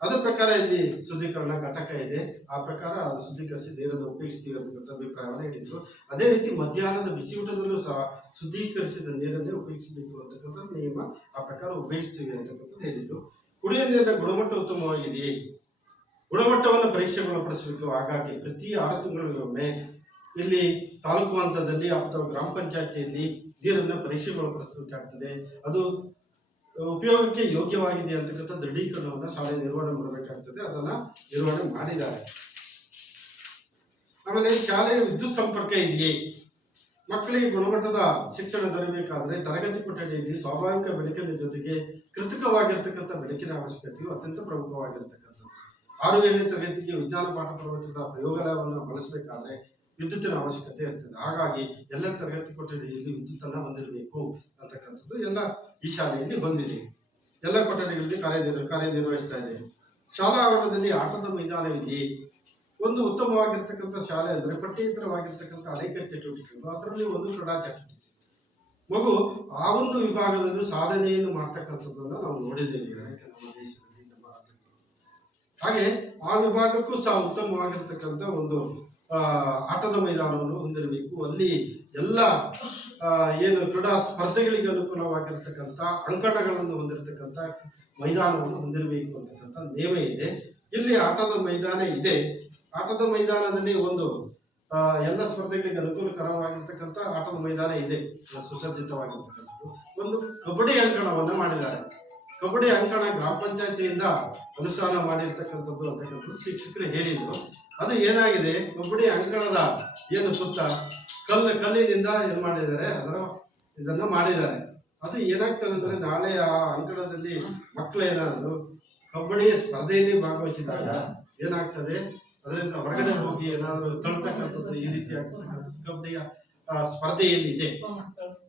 ಅದರ ಪ್ರಕಾರ ಇಲ್ಲಿ ಶುದ್ಧೀಕರಣ ಘಟಕ ಇದೆ. ಆ ಪ್ರಕಾರ ಅದು ಶುದ್ಧೀಕರಿಸಿ ನೀರನ್ನು ಉಪಯೋಗಿಸ್ತೀವಿ ಅಂತಕ್ಕಂಥ ಅಭಿಪ್ರಾಯವನ್ನು ಹೇಳಿದ್ರು. ಅದೇ ರೀತಿ ಮಧ್ಯಾಹ್ನದ ಬಿಸಿಯೂಟದಲ್ಲೂ ಸಹ ಶುದ್ಧೀಕರಿಸಿದ ನೀರನ್ನೇ ಉಪಯೋಗಿಸಬೇಕು ಅಂತಕ್ಕಂಥ ನಿಯಮ. ಆ ಪ್ರಕಾರ ಉಪಯೋಗಿಸ್ತೀವಿ ಅಂತಕ್ಕಂಥದ್ದು ಹೇಳಿದ್ರು. ಕುಡಿಯುವ ನೀರಿನ ಗುಣಮಟ್ಟ ಉತ್ತಮವಾಗಿದೆಯೇ? ಗುಣಮಟ್ಟವನ್ನು ಪರೀಕ್ಷೆಗೊಳಪಡಿಸಬೇಕು. ಹಾಗಾಗಿ ಪ್ರತಿ 6 ತಿಂಗಳಿಗೊಮ್ಮೆ ಇಲ್ಲಿ ತಾಲೂಕು ಹಂತದಲ್ಲಿ ಅಥವಾ ಗ್ರಾಮ ಪಂಚಾಯತಿಯಲ್ಲಿ ನೀರನ್ನು ಪರೀಕ್ಷೆಗೊಳಪಡಿಸಬೇಕಾಗ್ತದೆ. ಅದು ಉಪಯೋಗಕ್ಕೆ ಯೋಗ್ಯವಾಗಿದೆ ಅಂತಕ್ಕಂಥ ದೃಢೀಕರಣವನ್ನು ಶಾಲೆ ನಿರ್ವಹಣೆ ಮಾಡಬೇಕಾಗ್ತದೆ. ಅದನ್ನ ನಿರ್ವಹಣೆ ಮಾಡಿದ್ದಾರೆ. ಆಮೇಲೆ ಶಾಲೆಯ ವಿದ್ಯುತ್ ಸಂಪರ್ಕ ಇದೆಯೇ? ಮಕ್ಕಳಿಗೆ ಗುಣಮಟ್ಟದ ಶಿಕ್ಷಣ ದೊರೆಯಬೇಕಾದ್ರೆ ತರಗತಿ ಕೊಠಡಿಯಲ್ಲಿ ಸ್ವಾಭಾವಿಕ ಬೆಳಕಿನ ಜೊತೆಗೆ ಕೃತಕವಾಗಿರ್ತಕ್ಕಂಥ ಬೆಳಕಿನ ಅವಶ್ಯಕತೆಯು ಅತ್ಯಂತ ಪ್ರಮುಖವಾಗಿರ್ತಕ್ಕಂಥದ್ದು. 6-7ನೇ ತರಗತಿಗೆ ವಿಜ್ಞಾನ ಪಾಠ ಪ್ರವಚನದ ಪ್ರಯೋಗಾಲಯವನ್ನು ಬಳಸಬೇಕಾದ್ರೆ ವಿದ್ಯುತ್ತಿನ ಅವಶ್ಯಕತೆ ಇರ್ತದೆ. ಹಾಗಾಗಿ ಎಲ್ಲ ತರಗತಿ ಕೊಠಡಿಯಲ್ಲಿ ವಿದ್ಯುತ್ತನ್ನು ಹೊಂದಿರಬೇಕು ಅಂತಕ್ಕಂಥದ್ದು ಎಲ್ಲ ಈ ಶಾಲೆಯಲ್ಲಿ ಹೊಂದಿದೆ. ಎಲ್ಲ ಕೊಠಡಿಗಳಲ್ಲಿ ಕಾರ್ಯನಿರ್ವಹಿಸ್ತಾ ಇದೆ. ಶಾಲಾ ಆವರಣದಲ್ಲಿ ಆಟದ ಮೈದಾನವಿದೆ. ಒಂದು ಉತ್ತಮವಾಗಿರ್ತಕ್ಕಂಥ ಶಾಲೆ ಅಂದರೆ ಪಠ್ಯೇತರವಾಗಿರ್ತಕ್ಕಂಥ ಅನೇಕ ಚಟುವಟಿಕೆಗಳು, ಅದರಲ್ಲಿ ಒಂದು ಕ್ರೀಡಾ ಚಟುವಟಿಕೆ. ಮಗು ಆ ಒಂದು ವಿಭಾಗದಲ್ಲಿ ಸಾಧನೆಯನ್ನು ಮಾಡ್ತಕ್ಕಂಥದ್ದನ್ನು ನಾವು ನೋಡಿದ್ದೇವೆ ನಮ್ಮ ದೇಶದಲ್ಲಿ, ನಮ್ಮ ರಾಜ್ಯದಲ್ಲಿ. ಹಾಗೆ ಆ ವಿಭಾಗಕ್ಕೂ ಸಹ ಉತ್ತಮವಾಗಿರ್ತಕ್ಕಂಥ ಒಂದು ಆಟದ ಮೈದಾನವನ್ನು ಹೊಂದಿರಬೇಕು. ಅಲ್ಲಿ ಎಲ್ಲ ಏನು ಕ್ರೀಡಾ ಸ್ಪರ್ಧೆಗಳಿಗೆ ಅನುಕೂಲವಾಗಿರ್ತಕ್ಕಂಥ ಅಂಕಣಗಳನ್ನು ಹೊಂದಿರತಕ್ಕಂಥ ಮೈದಾನವನ್ನು ಹೊಂದಿರಬೇಕು ಅಂತಕ್ಕಂಥ ನಿಯಮ ಇದೆ. ಇಲ್ಲಿ ಆಟದ ಮೈದಾನ ಇದೆ. ಆಟದ ಮೈದಾನದಲ್ಲಿ ಒಂದು ಎಲ್ಲ ಸ್ಪರ್ಧೆಗಳಿಗೆ ಅನುಕೂಲಕರವಾಗಿರ್ತಕ್ಕಂಥ ಆಟದ ಮೈದಾನ ಇದೆ, ಸುಸಜ್ಜಿತವಾಗಿರ್ತಕ್ಕಂಥದ್ದು. ಒಂದು ಕಬಡ್ಡಿ ಅಂಕಣವನ್ನು ಮಾಡಿದ್ದಾರೆ. ಕಬಡ್ಡಿ ಅಂಕಣ ಗ್ರಾಮ ಪಂಚಾಯತಿಯಿಂದ ಅನುಷ್ಠಾನ ಮಾಡಿರ್ತಕ್ಕಂಥದ್ದು ಅಂತಕ್ಕಂಥದ್ದು ಶಿಕ್ಷಕರು ಹೇಳಿದ್ರು. ಅದು ಏನಾಗಿದೆ, ಕಬಡ್ಡಿ ಅಂಕಣದ ಏನು ಸುತ್ತ ಕಲ್ಲಿನಿಂದ ಏನು ಮಾಡಿದ್ದಾರೆ, ಇದನ್ನ ಮಾಡಿದ್ದಾರೆ. ಅದು ಏನಾಗ್ತದೆ ಅಂದ್ರೆ ನಾಳೆ ಆ ಅಂಕಣದಲ್ಲಿ ಮಕ್ಕಳು ಏನಾದ್ರು ಕಬಡ್ಡಿ ಸ್ಪರ್ಧೆಯಲ್ಲಿ ಭಾಗವಹಿಸಿದಾಗ ಏನಾಗ್ತದೆ, ಅದರಿಂದ ಹೊರಗಡೆ ಹೋಗಿ ಏನಾದ್ರು ತಳ್ತಕ್ಕಂಥದ್ದು ಈ ರೀತಿ ಆಗ್ತಕ್ಕಂಥದ್ದು ಕಬಡ್ಡಿಯ ಸ್ಪರ್ಧೆಯಲ್ಲಿ ಇದೆ.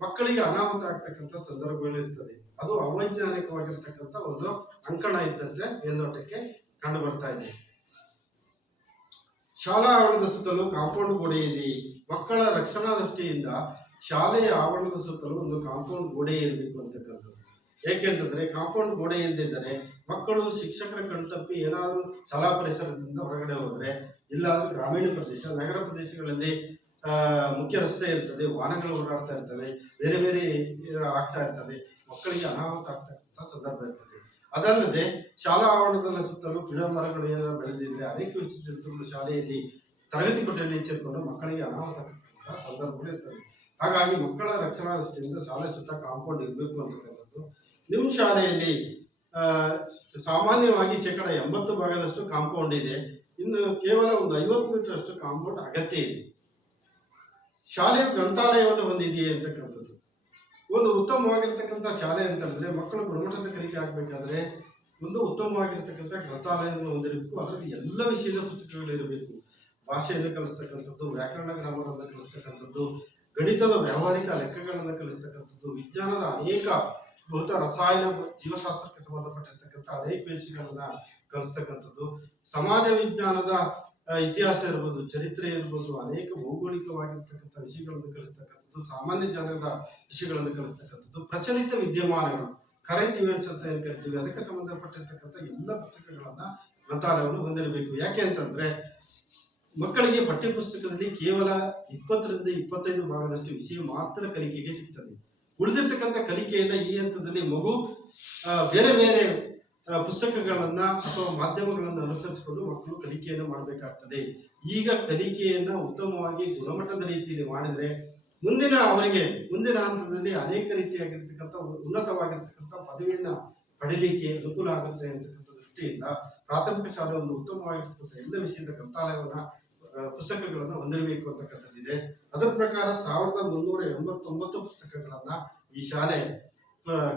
ಮಕ್ಕಳಿಗೆ ಅನಾಹುತ ಆಗ್ತಕ್ಕಂಥ ಸಂದರ್ಭಗಳು ಇರ್ತದೆ. ಅದು ಅವೈಜ್ಞಾನಿಕವಾಗಿರ್ತಕ್ಕಂಥ ಒಂದು ಅಂಕಣ ಇದ್ದಂತೆ ಮೇಲ್ನೋಟಕ್ಕೆ ಕಂಡು ಬರ್ತಾ ಇದೆ. ಶಾಲಾ ಆವರಣದ ಸುತ್ತಲೂ ಕಾಂಪೌಂಡ್ ಗೋಡೆಯಲ್ಲಿ ಮಕ್ಕಳ ರಕ್ಷಣಾ ದೃಷ್ಟಿಯಿಂದ ಶಾಲೆಯ ಆವರಣದ ಸುತ್ತಲೂ ಒಂದು ಕಾಂಪೌಂಡ್ ಗೋಡೆ ಇರಬೇಕು ಅಂತಕ್ಕಂಥದ್ದು. ಏಕೆಂತಂದ್ರೆ ಕಾಂಪೌಂಡ್ ಗೋಡೆ ಇಲ್ಲದಿದ್ದರೆ ಮಕ್ಕಳು ಶಿಕ್ಷಕರ ಕಣ್ತಪ್ಪಿ ಏನಾದರೂ ಶಾಲಾ ಪರಿಸರದಿಂದ ಹೊರಗಡೆ ಹೋದ್ರೆ, ಇಲ್ಲಾಂದ್ರೆ ಗ್ರಾಮೀಣ ಪ್ರದೇಶ, ನಗರ ಪ್ರದೇಶಗಳಲ್ಲಿ ಮುಖ್ಯ ರಸ್ತೆ ಇರ್ತದೆ, ವಾಹನಗಳು ಓಡಾಡ್ತಾ ಇರ್ತವೆ, ಬೇರೆ ಬೇರೆ ಆಗ್ತಾ ಇರ್ತದೆ, ಮಕ್ಕಳಿಗೆ ಅನಾಹುತ ಆಗ್ತಕ್ಕಂಥ ಸಂದರ್ಭ ಇರ್ತದೆ. ಅದಲ್ಲದೆ ಶಾಲಾ ಆವರಣದ ಸುತ್ತಲೂ ಗಿಡ ಮರಗಳು ಏನಾದ್ರು ಬೆಳೆದಿದ್ರೆ ಅನೇಕ ವಿದ್ಯಾರ್ಥಿಗಳು ಶಾಲೆಯಲ್ಲಿ ತರಗತಿ ಕೊಠಡಿಯಲ್ಲಿ ಸೇರಿಕೊಂಡು ಮಕ್ಕಳಿಗೆ ಅನಾಹುತ ಆಗ್ತಕ್ಕಂಥ ಸಂದರ್ಭಗಳು ಇರ್ತದೆ. ಹಾಗಾಗಿ ಮಕ್ಕಳ ರಕ್ಷಣಾ ದೃಷ್ಟಿಯಿಂದ ಶಾಲೆ ಸುತ್ತ ಕಾಂಪೌಂಡ್ ಇರಬೇಕು ಅಂತಕ್ಕಂಥದ್ದು. ನಿಮ್ಮ ಶಾಲೆಯಲ್ಲಿ ಸಾಮಾನ್ಯವಾಗಿ 80% ಕಾಂಪೌಂಡ್ ಇದೆ, ಇನ್ನು ಕೇವಲ ಒಂದು 50 ಮೀಟರ್ ಅಷ್ಟು ಕಾಂಪೌಂಡ್ ಅಗತ್ಯ ಇದೆ. ಶಾಲೆಯ ಗ್ರಂಥಾಲಯವನ್ನು ಹೊಂದಿದೆಯೇ ಅಂತಕ್ಕಂಥದ್ದು. ಒಂದು ಉತ್ತಮವಾಗಿರ್ತಕ್ಕಂಥ ಶಾಲೆ ಅಂತ ಹೇಳಿದ್ರೆ ಮಕ್ಕಳು ಗುಣಮಟ್ಟದ ಕಲಿಕೆ ಆಗಬೇಕಾದ್ರೆ ಒಂದು ಉತ್ತಮವಾಗಿರ್ತಕ್ಕಂಥ ಗ್ರಂಥಾಲಯವನ್ನು ಹೊಂದಿರಬೇಕು. ಅದರಲ್ಲಿ ಎಲ್ಲ ವಿಷಯದ ಪುಸ್ತಕಗಳಿರಬೇಕು. ಭಾಷೆಯನ್ನು ಕಲಿಸ್ತಕ್ಕಂಥದ್ದು, ವ್ಯಾಕರಣ ಗ್ರಾಮರನ್ನು ಕಲಿಸ್ತಕ್ಕಂಥದ್ದು, ಗಣಿತದ ವ್ಯಾವಹಾರಿಕ ಲೆಕ್ಕಗಳನ್ನು ಕಲಿಸ್ತಕ್ಕಂಥದ್ದು, ವಿಜ್ಞಾನದ ಅನೇಕ ಭೌತ ರಸಾಯನ ಜೀವಶಾಸ್ತ್ರಕ್ಕೆ ಸಂಬಂಧಪಟ್ಟಿರ್ತಕ್ಕಂಥ ಅನೇಕ ವಿಷಯಗಳನ್ನ ಕಲಿಸ್ತಕ್ಕಂಥದ್ದು, ಸಮಾಜ ವಿಜ್ಞಾನದ ಇತಿಹಾಸ ಇರ್ಬೋದು, ಚರಿತ್ರೆ ಇರ್ಬೋದು, ಅನೇಕ ಭೌಗೋಳಿಕವಾಗಿರ್ತಕ್ಕಂಥ ವಿಷಯಗಳನ್ನು ಕಲಿಸ್ತಕ್ಕಂಥದ್ದು, ಸಾಮಾನ್ಯ ಜ್ಞಾನದ ವಿಷಯಗಳನ್ನು ಕಲಿಸ್ತಕ್ಕಂಥದ್ದು, ಪ್ರಚಲಿತ ವಿದ್ಯಮಾನಗಳು ಕರೆಂಟ್ ಇವೆಂಟ್ಸ್ ಅಂತ ಏನು ಕರಿತೀವಿ ಅದಕ್ಕೆ ಸಂಬಂಧಪಟ್ಟಿರ್ತಕ್ಕಂಥ ಎಲ್ಲ ಪುಸ್ತಕಗಳನ್ನ ಗ್ರಂಥಾಲಯವನ್ನು ಹೊಂದಿರಬೇಕು. ಯಾಕೆ ಅಂತಂದ್ರೆ ಮಕ್ಕಳಿಗೆ ಪಠ್ಯ ಪುಸ್ತಕದಲ್ಲಿ ಕೇವಲ 20 ರಿಂದ 25 ಭಾಗದಷ್ಟು ವಿಷಯ ಮಾತ್ರ ಕಲಿಕೆಗೆ ಸಿಗ್ತದೆ. ಉಳಿದಿರ್ತಕ್ಕಂಥ ಕಲಿಕೆಯಿಂದ ಈ ಹಂತದಲ್ಲಿ ಮಗು ಬೇರೆ ಬೇರೆ ಪುಸ್ತಕಗಳನ್ನ ಅಥವಾ ಮಾಧ್ಯಮಗಳನ್ನು ಅನುಸರಿಸಿಕೊಂಡು ಮಕ್ಕಳು ಕಲಿಕೆಯನ್ನು ಮಾಡಬೇಕಾಗ್ತದೆ. ಈಗ ಕಲಿಕೆಯನ್ನ ಉತ್ತಮವಾಗಿ ಗುಣಮಟ್ಟದ ರೀತಿಯಲ್ಲಿ ಮಾಡಿದ್ರೆ ಮುಂದಿನ ಹಂತದಲ್ಲಿ ಅನೇಕ ರೀತಿಯಾಗಿರ್ತಕ್ಕಂಥ ಉನ್ನತವಾಗಿರ್ತಕ್ಕಂಥ ಪದವಿಯನ್ನ ಪಡೀಲಿಕ್ಕೆ ಅನುಕೂಲ ಆಗುತ್ತೆ ಅಂತಕ್ಕಂಥ ದೃಷ್ಟಿಯಿಂದ ಪ್ರಾಥಮಿಕ ಶಾಲೆ ಒಂದು ಉತ್ತಮವಾಗಿರ್ತಕ್ಕಂಥ ಎಲ್ಲ ವಿಷಯದ ಗ್ರಂಥಾಲಯವನ್ನ ಪುಸ್ತಕಗಳನ್ನು ಹೊಂದಿರಬೇಕು ಅಂತಕ್ಕಂಥದ್ದಿದೆ. ಅದರ ಪ್ರಕಾರ 1389 ಪುಸ್ತಕಗಳನ್ನ ಈ ಶಾಲೆ